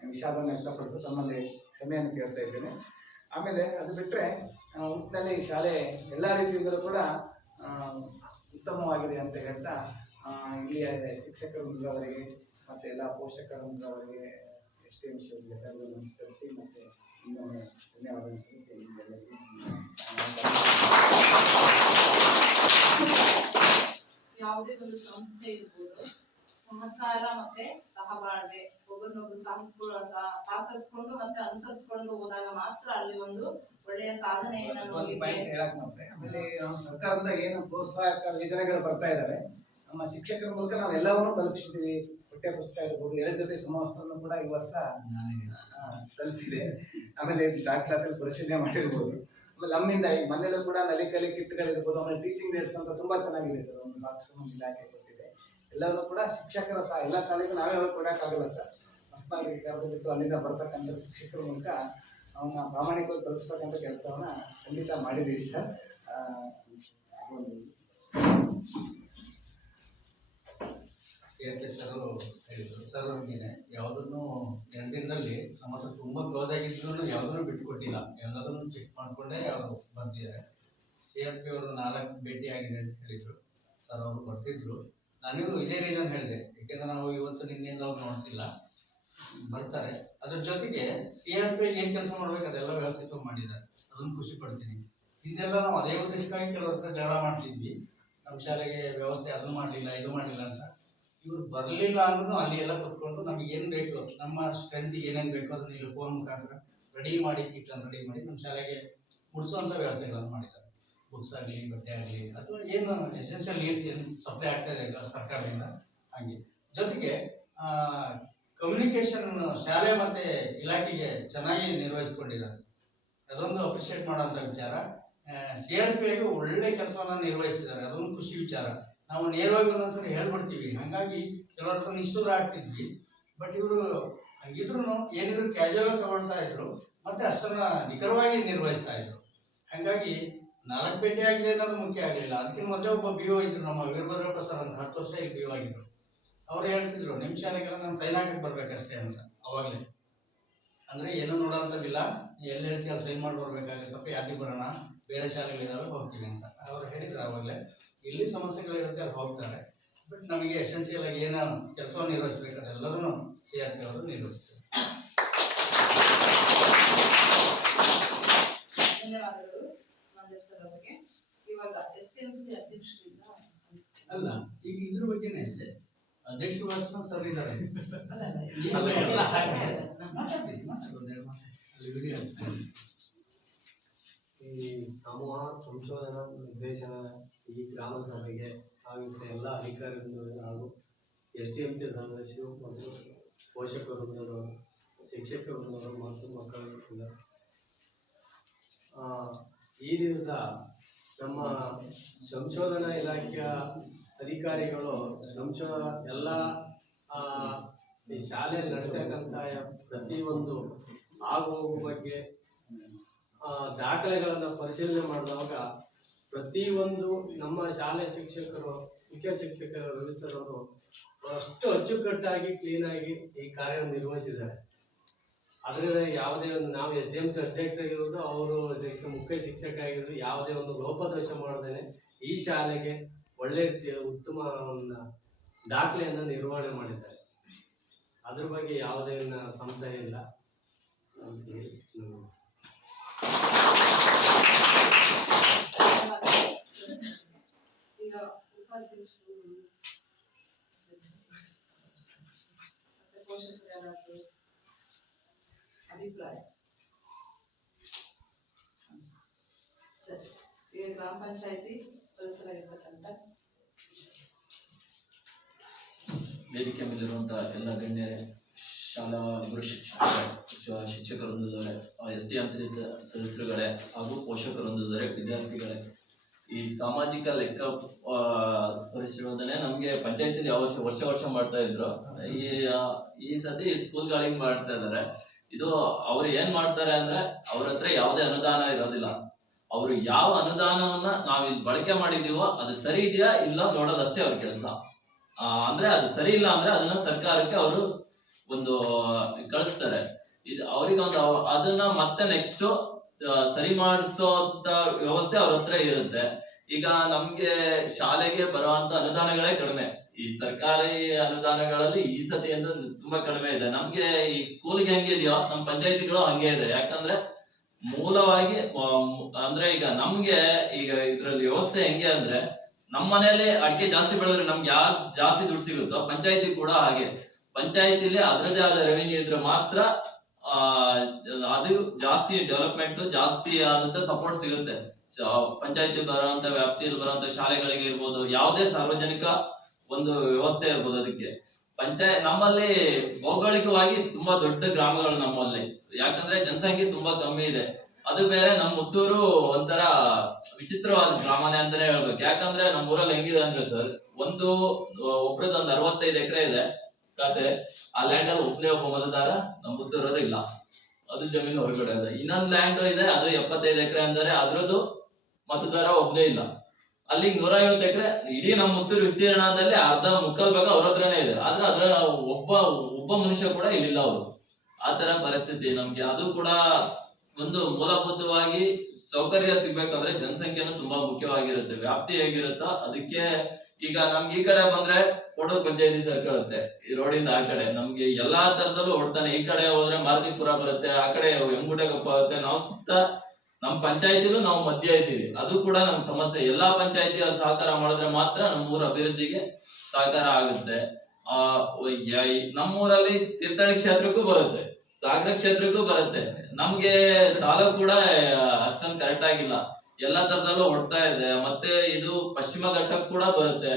ವಿಷಾದವನ್ನು ವ್ಯಕ್ತಪಡಿಸು ತಮ್ಮಲ್ಲಿ ಕ್ಷಮೆಯನ್ನು ಕೇಳ್ತಾ ಇದ್ದೇನೆ. ಆಮೇಲೆ ಅದು ಬಿಟ್ಟರೆ ಒಟ್ಟಿನಲ್ಲಿ ಶಾಲೆ ಎಲ್ಲ ರೀತಿಯಿಂದಲೂ ಕೂಡ ಉತ್ತಮವಾಗಿದೆ ಅಂತ ಹೇಳ್ತಾ ಇಲ್ಲಿಯ ಶಿಕ್ಷಕರ ವೃಂದವರಿಗೆ ಮತ್ತು ಎಲ್ಲ ಪೋಷಕರ ವೃಂದವರಿಗೆ STM ಎಲ್ಲರಿಗೂ ನಮಸ್ಕರಿಸಿ ಮತ್ತು ಇನ್ನೊಮ್ಮೆ ಧನ್ಯವಾದ ತಿಳಿಸಿ ಎಲ್ಲರಿಗೂ ಯಾವುದೇ ಒಂದು ಸಂಸ್ಥೆ ಇರ್ಬೋದು, ಸಹಕಾರ ಮತ್ತೆ ಸಹಬಾಳ್ವೆ, ಒಬ್ಬರನ್ನೊಬ್ರು ಸಹಕರಿಸ್ಕೊಂಡು ಮತ್ತೆ ಅನುಸರಿಸ್ಕೊಂಡು ಹೋದಾಗ ಮಾತ್ರ ಅಲ್ಲಿ ಒಂದು ಒಳ್ಳೆಯ ಸಾಧನೆಯನ್ನ ಆಮೇಲೆ ನಮ್ಮ ಸರ್ಕಾರದಿಂದ ಏನು ಪ್ರೋತ್ಸಾಹಕ ಯೋಜನೆಗಳು ಬರ್ತಾ ಇದ್ದಾವೆ, ನಮ್ಮ ಶಿಕ್ಷಕರ ಮೂಲಕ ನಾವು ಎಲ್ಲವನ್ನೂ ತಲುಪಿಸಿದ್ದೀವಿ. ಪಠ್ಯ ಪುಸ್ತಕ ಇರ್ಬೋದು, 2 ಜೊತೆ ಸಮವಸ್ತ್ರವನ್ನು ಕೂಡ ಈ ವರ್ಷ ತಲುಪಿದೆ. ಆಮೇಲೆ ದಾಖಲಾತಿ ಪರಿಶೀಲನೆ ಮಾಡಿರ್ಬೋದು. ಆಮೇಲೆ ನಮ್ಮಿಂದ ಈ ಮನೆಯಲ್ಲೂ ಕೂಡ ನಲಿಕಲಿ ಕಿಟ್ಗಳಿರ್ಬೋದು, ಆಮೇಲೆ ಟೀಚಿಂಗ್ ಏಡ್ಸ್ ಅಂತ ತುಂಬ ಚೆನ್ನಾಗಿದೆ ಸರ್, ಒಂದು ಭಾಷಣ ಇಲಾಖೆ ಕೊಟ್ಟಿದೆ. ಎಲ್ಲರೂ ಕೂಡ ಶಿಕ್ಷಕರ ಎಲ್ಲ ಶಾಲೆಗೂ ನಾವೇ ಹೋಗಿ ಕೊಡೋಕ್ಕಾಗಲ್ಲ ಸರ್. ಹೊಸದಾಗಿ ಕರೆದು ಬಿಟ್ಟು ಅಲ್ಲಿಂದ ಬರ್ತಕ್ಕಂಥ ಶಿಕ್ಷಕರ ಮೂಲಕ ಅವನ್ನ ಪ್ರಾಮಾಣಿಕವಾಗಿ ತಲುಪಿಸ್ತಕ್ಕಂಥ ಕೆಲಸವನ್ನು ಖಂಡಿತ ಮಾಡಿದ್ದೀವಿ ಸರ್. ಸರ್ ಹೇಳಿದರು ಸರ್, ನಮಗೇನೆ ಯಾವುದನ್ನು 2 ದಿನದಲ್ಲಿ ನಮ್ಮ ಹತ್ರ ತುಂಬ ಕ್ಲೋಸ್ ಆಗಿದ್ರು ಯಾವುದನ್ನು ಬಿಟ್ಟುಕೊಟ್ಟಿಲ್ಲ, ಎಲ್ಲದನ್ನು ಚೆಕ್ ಮಾಡಿಕೊಂಡೇ ಅವರು ಬಂದಿದ್ದಾರೆ. CRP ಅವರು 4 ಭೇಟಿ ಆಗಿದೆ ಅಂತ ಹೇಳಿದರು ಸರ್. ಅವರು ಬರ್ತಿದ್ರು, ನನಗೂ ಇದೇ ರೀಸನ್ ಹೇಳಿದೆ, ಏಕೆಂದರೆ ನಾವು ಇವತ್ತು ನಿನ್ನೆಯಿಂದ ಅವ್ರು ನೋಡ್ತಿಲ್ಲ, ಬರ್ತಾರೆ. ಅದ್ರ ಜೊತೆಗೆ CRP ಏನು ಕೆಲಸ ಮಾಡ್ಬೇಕು ಅದೆಲ್ಲ ವ್ಯವಸ್ಥಿತ ಮಾಡಿದ್ದಾರೆ, ಅದನ್ನು ಖುಷಿ ಪಡ್ತೀನಿ. ಇದೆಲ್ಲ ನಾವು ಅದೇ ಉದ್ದೇಶಕ್ಕಾಗಿ ಕೆಲವ್ರ ಹತ್ರ ಜಗಳ ಮಾಡ್ತಿದ್ವಿ, ನಮ್ಮ ಶಾಲೆಗೆ ವ್ಯವಸ್ಥೆ ಅದು ಮಾಡಲಿಲ್ಲ ಇದು ಮಾಡಲಿಲ್ಲ ಅಂತ. ಇವ್ರು ಬರಲಿಲ್ಲ ಅಂದ್ರೂ ಅಲ್ಲಿ ಎಲ್ಲ ಕುತ್ಕೊಂಡು ನಮಗೆ ಏನು ಬೇಕು, ನಮ್ಮ ಸ್ಟ್ರೆಂತಿಗೆ ಏನೇನು ಬೇಕು ಅದನ್ನ ಇಲ್ಲಿ ಫೋನ್ ಮುಖಾಂತರ ರೆಡಿ ಮಾಡಿ, ಕಿಟ್ಗಳನ್ನು ರೆಡಿ ಮಾಡಿ ನಮ್ಮ ಶಾಲೆಗೆ ಮುಡಿಸುವಂಥ ವ್ಯವಸ್ಥೆಗಳನ್ನು ಮಾಡಿದ್ದಾರೆ. ಬುಕ್ಸ್ ಆಗಲಿ, ಬಟ್ಟೆ ಆಗಲಿ, ಅಥವಾ ಏನು ಎಸೆನ್ಷಿಯಲ್ ನೀಡ್ಸ್ ಏನು ಸಪ್ಲೈ ಆಗ್ತಾ ಇದೆ ಸರ್ಕಾರದಿಂದ ಹಾಗೆ. ಜೊತೆಗೆ ಕಮ್ಯುನಿಕೇಷನ್ ಶಾಲೆ ಮತ್ತು ಇಲಾಖೆಗೆ ಚೆನ್ನಾಗಿ ನಿರ್ವಹಿಸ್ಕೊಂಡಿದ್ದಾರೆ, ಅದೊಂದು ಅಪ್ರಿಷಿಯೇಟ್ ಮಾಡೋಂಥ ವಿಚಾರ. CRP ಆಗಿ ಒಳ್ಳೆ ಕೆಲಸವನ್ನು ನಿರ್ವಹಿಸಿದ್ದಾರೆ, ಅದೊಂದು ಖುಷಿ ವಿಚಾರ. ನಾವು ನೇರವಾಗಿ ಒಂದೊಂದ್ಸರಿ ಹೇಳ್ಬಿಡ್ತೀವಿ, ಹಾಗಾಗಿ ಕೆಲವ್ರ ಹತ್ರ ನಿಷ್ಠೂರ ಆಗ್ತಿದ್ವಿ. ಬಟ್ ಇವರು ಇದ್ರೂ ಏನಿದ್ರು ಕ್ಯಾಶುವಲ್ ತಗೊಳ್ತಾ ಇದ್ರು, ಮತ್ತು ಅಷ್ಟನ್ನು ನಿಖರವಾಗಿ ನಿರ್ವಹಿಸ್ತಾ ಇದ್ರು. ಹಾಗಾಗಿ 4 ಭೇಟಿ ಆಗಿದೆ ಅನ್ನೋದು ಮುಖ್ಯ ಆಗಲಿಲ್ಲ. ಅದಕ್ಕಿಂತ ಮೊದಲೇ ಒಬ್ಬ BO ಇದ್ರು, ನಮ್ಮ ವೀರಭದ್ರಪ್ಪ ಸರ್ ಅಂತ 10 ವರ್ಷ ಇಲ್ಲಿ BO ಆಗಿದ್ರು. ಅವ್ರು ಹೇಳ್ತಿದ್ರು, ನಿಮ್ಮ ಶಾಲೆಗೆಲ್ಲ ನಾನು ಸೈನ್ ಹಾಕಕ್ಕೆ ಬರ್ಬೇಕಷ್ಟೇ ಅಂತ. ಅವಾಗಲೇ ಅಂದರೆ ಏನೂ ನೋಡೋಂಥದ್ದಿಲ್ಲ, ಎಲ್ಲಿ ಹೇಳ್ತೀವಿ ಅಲ್ಲಿ ಸೈನ್ ಮಾಡಿ ಬರ್ಬೇಕಾಗುತ್ತಪ್ಪ, ಯಾರಿಗೆ ಬರೋಣ, ಬೇರೆ ಶಾಲೆಗಳಿದ್ದಾವೆ ಹೋಗ್ತೀವಿ ಅಂತ ಅವ್ರು ಹೇಳಿದ್ರು. ಆವಾಗಲೇ ಇಲ್ಲಿ ಸಮಸ್ಯೆಗಳಿರುತ್ತೆ ಅಲ್ಲಿ ಹೋಗ್ತಾರೆ. ಬಟ್ ನಮಗೆ ಎಸೆನ್ಷಿಯಲ್ ಆಗಿ ಏನು ಕೆಲಸವನ್ನು ನಿರ್ವಹಿಸಬೇಕಾದ್ರೆ ಎಲ್ಲರೂ CRP ಅವರು ನಿರ್ವಹಿಸ್ತಾರೆ. ಧನ್ಯವಾದಗಳು ಮಂಜು ಸರ್ ಅವರಿಗೆ. ಇವಾಗ STMC ಅಧ್ಯಕ್ಷರಿಂದ ಅಲ್ಲ, ಈಗ ಇದ್ರ ಬಗ್ಗೆನೇ ಅಷ್ಟೇ, ಅಧ್ಯಕ್ಷರು ಸರ್ ಇದ್ದಾರೆ. ಈ ಸಮೂಹ ಸಂಶೋಧನಾ ನಿರ್ದೇಶನ ಈ ಗ್ರಾಮ ಸಭೆಗೆ ಆಗಿದ್ದ ಎಲ್ಲ ಅಧಿಕಾರಿಗಳು ಹಾಗೂ SDMC ಸದಸ್ಯರು ಮತ್ತು ಪೋಷಕ ವೃಂದದವರು, ಶಿಕ್ಷಕ ವೃಂದದವರು ಮತ್ತು ಮಕ್ಕಳಿಲ್ಲ. ಈ ದಿವಸ ನಮ್ಮ ಸಂಶೋಧನಾ ಇಲಾಖೆಯ ಅಧಿಕಾರಿಗಳು ಎಲ್ಲ ಈ ಶಾಲೆಯಲ್ಲಿ ನಡೀತಕ್ಕಂಥ ಪ್ರತಿಯೊಂದು ಆಗುಹೋಗು ಬಗ್ಗೆ ದಾಖಲೆಗಳನ್ನು ಪರಿಶೀಲನೆ ಮಾಡಿದಾಗ ಪ್ರತಿಯೊಂದು ನಮ್ಮ ಶಾಲೆ ಶಿಕ್ಷಕರು, ಮುಖ್ಯ ಶಿಕ್ಷಕರು ರವಿ ಸರ್ ಅವರು ಅಷ್ಟು ಅಚ್ಚುಕಟ್ಟಾಗಿ ಕ್ಲೀನಾಗಿ ಈ ಕಾರ್ಯ ನಿರ್ವಹಿಸಿದ್ದಾರೆ. ಅದರಿಂದ ಯಾವುದೇ ಒಂದು ನಾವು SDMC ಅಧ್ಯಕ್ಷರಾಗಿರೋದು, ಅವರು ಮುಖ್ಯ ಶಿಕ್ಷಕ ಆಗಿರೋದು, ಯಾವುದೇ ಒಂದು ಲೋಪದೋಷ ಮಾಡದೇನೆ ಈ ಶಾಲೆಗೆ ಒಳ್ಳೆ ರೀತಿಯ ಉತ್ತಮ ಒಂದು ದಾಖಲೆಯನ್ನು ನಿರ್ವಹಣೆ ಮಾಡಿದ್ದಾರೆ. ಅದ್ರ ಬಗ್ಗೆ ಯಾವುದೇ ಸಂಶಯ ಇಲ್ಲ ಅಂತ ಹೇಳಿ ಈಗ ಉಪಾಧ್ಯಕ್ಷರು ಮತ್ತೆ ಪೋಷಕರು ಯಾರಾದ್ರು ಅಭಿಪ್ರಾಯ? ಸರಿ, ಈಗ ಗ್ರಾಮ ಪಂಚಾಯತಿ ಸದಸ್ಯರಾಗಿರ್ತಕ್ಕಂಥ ವೇದಿಕೆ ಮೇಲಿರುವಂತಹ ಎಲ್ಲ ಗಣ್ಯರೇ, ಶಾಲಾ ಗುರು ಶಿಕ್ಷಕ ವೃಂದದವರೇ, SDMC ಸದಸ್ಯರುಗಳೇ ಹಾಗೂ ಪೋಷಕ ವೃಂದದವರೇ, ವಿದ್ಯಾರ್ಥಿಗಳೇ, ಈ ಸಾಮಾಜಿಕ ಲೆಕ್ಕ ಪರಿಶೋಧನೆ ನಮ್ಗೆ ಪಂಚಾಯತಿಲಿ ಯಾವ ವರ್ಷ ಮಾಡ್ತಾ ಇದ್ರು. ಈ ಸತಿ ಸ್ಕೂಲ್ಗಳಿಗೆ ಮಾಡ್ತಾ ಇದಾರೆ. ಇದು ಅವ್ರು ಏನ್ ಮಾಡ್ತಾರೆ ಅಂದ್ರೆ, ಅವ್ರ ಹತ್ರ ಯಾವುದೇ ಅನುದಾನ ಇರೋದಿಲ್ಲ. ಅವರು ಯಾವ ಅನುದಾನವನ್ನ ನಾವಿಲ್ಲಿ ಬಳಕೆ ಮಾಡಿದೀವೋ ಅದು ಸರಿ ಇದೆಯಾ ಇಲ್ಲ ನೋಡೋದಷ್ಟೇ ಅವ್ರ ಕೆಲಸ. ಅಂದ್ರೆ ಅದು ಸರಿ ಇಲ್ಲ ಅಂದ್ರೆ ಅದನ್ನ ಸರ್ಕಾರಕ್ಕೆ ಅವರು ಒಂದು ಕಳಿಸ್ತಾರೆ. ಇದು ಅವ್ರಿಗೆ ಒಂದು ಅದನ್ನ ಮತ್ತೆ ನೆಕ್ಸ್ಟ್ ಸರಿ ಮಾಡಿಸೋಂತ ವ್ಯವಸ್ಥೆ ಅವ್ರ ಹತ್ರ ಇರುತ್ತೆ. ಈಗ ನಮ್ಗೆ ಶಾಲೆಗೆ ಬರುವಂತ ಅನುದಾನಗಳೇ ಕಡಿಮೆ. ಈ ಸರ್ಕಾರಿ ಅನುದಾನಗಳಲ್ಲಿ ಈ ಸತಿಯಿಂದ ತುಂಬಾ ಕಡಿಮೆ ಇದೆ. ನಮ್ಗೆ ಈ ಸ್ಕೂಲ್ಗೆ ಹೆಂಗಿದೆಯೋ ನಮ್ಮ ಪಂಚಾಯತಿಗಳು ಹಂಗೆ ಇದೆ. ಯಾಕಂದ್ರೆ ಮೂಲವಾಗಿ ಅಂದ್ರೆ ಈಗ ನಮ್ಗೆ ಈಗ ಇದ್ರಲ್ಲಿ ವ್ಯವಸ್ಥೆ ಹೆಂಗೆ ಅಂದ್ರೆ, ನಮ್ಮ ಮನೇಲಿ ಅಡಿಕೆ ಜಾಸ್ತಿ ಬೆಳೆದ್ರೆ ನಮ್ಗೆ ಯಾಕೆ ಜಾಸ್ತಿ ದುಡ್ಡು ಸಿಗುತ್ತೋ ಪಂಚಾಯತಿ ಕೂಡ ಹಾಗೆ. ಪಂಚಾಯತಿಲಿ ಅದರದೇ ಆದ ರೆವಿನ್ಯೂ ಇದ್ರೆ ಮಾತ್ರ ಅದು ಜಾಸ್ತಿ ಡೆವಲಪ್ಮೆಂಟ್, ಜಾಸ್ತಿ ಆದಂತ ಸಪೋರ್ಟ್ ಸಿಗುತ್ತೆ. ಪಂಚಾಯತಿ ಬರುವಂತ ವ್ಯಾಪ್ತಿಯಲ್ಲಿ ಬರುವಂತ ಶಾಲೆಗಳಿಗೆ ಇರ್ಬೋದು, ಯಾವುದೇ ಸಾರ್ವಜನಿಕ ಒಂದು ವ್ಯವಸ್ಥೆ ಇರ್ಬೋದು. ಅದಕ್ಕೆ ನಮ್ಮಲ್ಲಿ ಭೌಗೋಳಿಕವಾಗಿ ತುಂಬಾ ದೊಡ್ಡ ಗ್ರಾಮಗಳು ನಮ್ಮಲ್ಲಿ, ಯಾಕಂದ್ರೆ ಜನಸಂಖ್ಯೆ ತುಂಬಾ ಕಮ್ಮಿ ಇದೆ. ಅದು ಬೇರೆ ನಮ್ಮ ಮುತ್ತೂರು ಒಂಥರ ವಿಚಿತ್ರವಾದ ಗ್ರಾಮನೇ ಅಂತಾನೆ ಹೇಳ್ಬೇಕು. ಯಾಕಂದ್ರೆ ನಮ್ಮ ಊರಲ್ಲಿ ಹೆಂಗಿದೆ ಅಂದ್ರೆ ಸರ್, ಒಬ್ರದ್ದು 65 ಎಕರೆ ಇದೆ ಖಾತೆ. ಆ ಲ್ಯಾಂಡ್ ಅಲ್ಲಿ ಒಬ್ಬ ಮತದಾರ ನಮ್ಮ ಮುತ್ತೂರವ್ರು ಇಲ್ಲ, ಅದು ಜಮೀನು ಹೊರಗಡೆ ಇದೆ. ಇನ್ನೊಂದು ಲ್ಯಾಂಡ್ ಇದೆ, ಅದು 75 ಎಕರೆ ಅಂದರೆ ಅದ್ರದ್ದು ಮತದಾರ ಒಬ್ಬನೇ ಇಲ್ಲ. ಅಲ್ಲಿ 150 ಎಕರೆ ಇಡೀ ನಮ್ಮ ಮುತ್ತೂರು ವಿಸ್ತೀರ್ಣದಲ್ಲಿ ಮುಕ್ಕಾಲ್ ಭಾಗ ಅವ್ರ ಹತ್ರನೇ ಇದೆ. ಆದ್ರೆ ಅದ್ರ ಒಬ್ಬ ಮನುಷ್ಯ ಕೂಡ ಇಲ್ಲಿಲ್ಲ ಅವರು. ಆತರ ಪರಿಸ್ಥಿತಿ ನಮ್ಗೆ. ಅದು ಕೂಡ ಒಂದು ಮೂಲಭೂತವಾಗಿ ಸೌಕರ್ಯ ಸಿಗ್ಬೇಕಂದ್ರೆ ಜನಸಂಖ್ಯೆನೂ ತುಂಬಾ ಮುಖ್ಯವಾಗಿರುತ್ತೆ. ವ್ಯಾಪ್ತಿ ಹೇಗಿರುತ್ತೋ ಅದಕ್ಕೆ. ಈಗ ನಮ್ಗೆ ಈ ಕಡೆ ಬಂದ್ರೆ ಕೋಡೂರು ಪಂಚಾಯತಿ ಸೇರ್ಕೊಳ್ಳುತ್ತೆ, ಈ ರೋಡಿಂದ ಆ ಕಡೆ ನಮ್ಗೆ ಎಲ್ಲಾ ತರದಲ್ಲೂ ಹೊಡ್ತಾನೆ. ಈ ಕಡೆ ಹೋದ್ರೆ ಮಾರುತಿಪುರ ಬರುತ್ತೆ, ಆ ಕಡೆ ಹೆಂಗುಟಗಪ್ಪ ಬರುತ್ತೆ. ನಾವು ಸುತ್ತ ನಮ್ಮ ಪಂಚಾಯತಿಲೂ ನಾವು ಮಧ್ಯ ಇದ್ದೀವಿ. ಅದು ಕೂಡ ನಮ್ ಸಮಸ್ಯೆ. ಎಲ್ಲಾ ಪಂಚಾಯತಿ ಸಹಕಾರ ಮಾಡಿದ್ರೆ ಮಾತ್ರ ನಮ್ಮೂರ ಅಭಿವೃದ್ಧಿಗೆ ಸಹಕಾರ ಆಗುತ್ತೆ. ನಮ್ಮೂರಲ್ಲಿ ತೀರ್ಥಹಳ್ಳಿ ಕ್ಷೇತ್ರಕ್ಕೂ ಬರುತ್ತೆ, ಸಾಗರ ಕ್ಷೇತ್ರಕ್ಕೂ ಬರುತ್ತೆ. ನಮ್ಗೆ ತಾಲೂಕು ಕೂಡ ಅಷ್ಟೊಂದು ಕರೆಕ್ಟ್ ಆಗಿಲ್ಲ, ಎಲ್ಲಾ ತರದಲ್ಲೂ ಹೊಡ್ತಾ ಇದೆ. ಮತ್ತೆ ಇದು ಪಶ್ಚಿಮ ಘಟ್ಟಕ್ಕೆ ಕೂಡ ಬರುತ್ತೆ,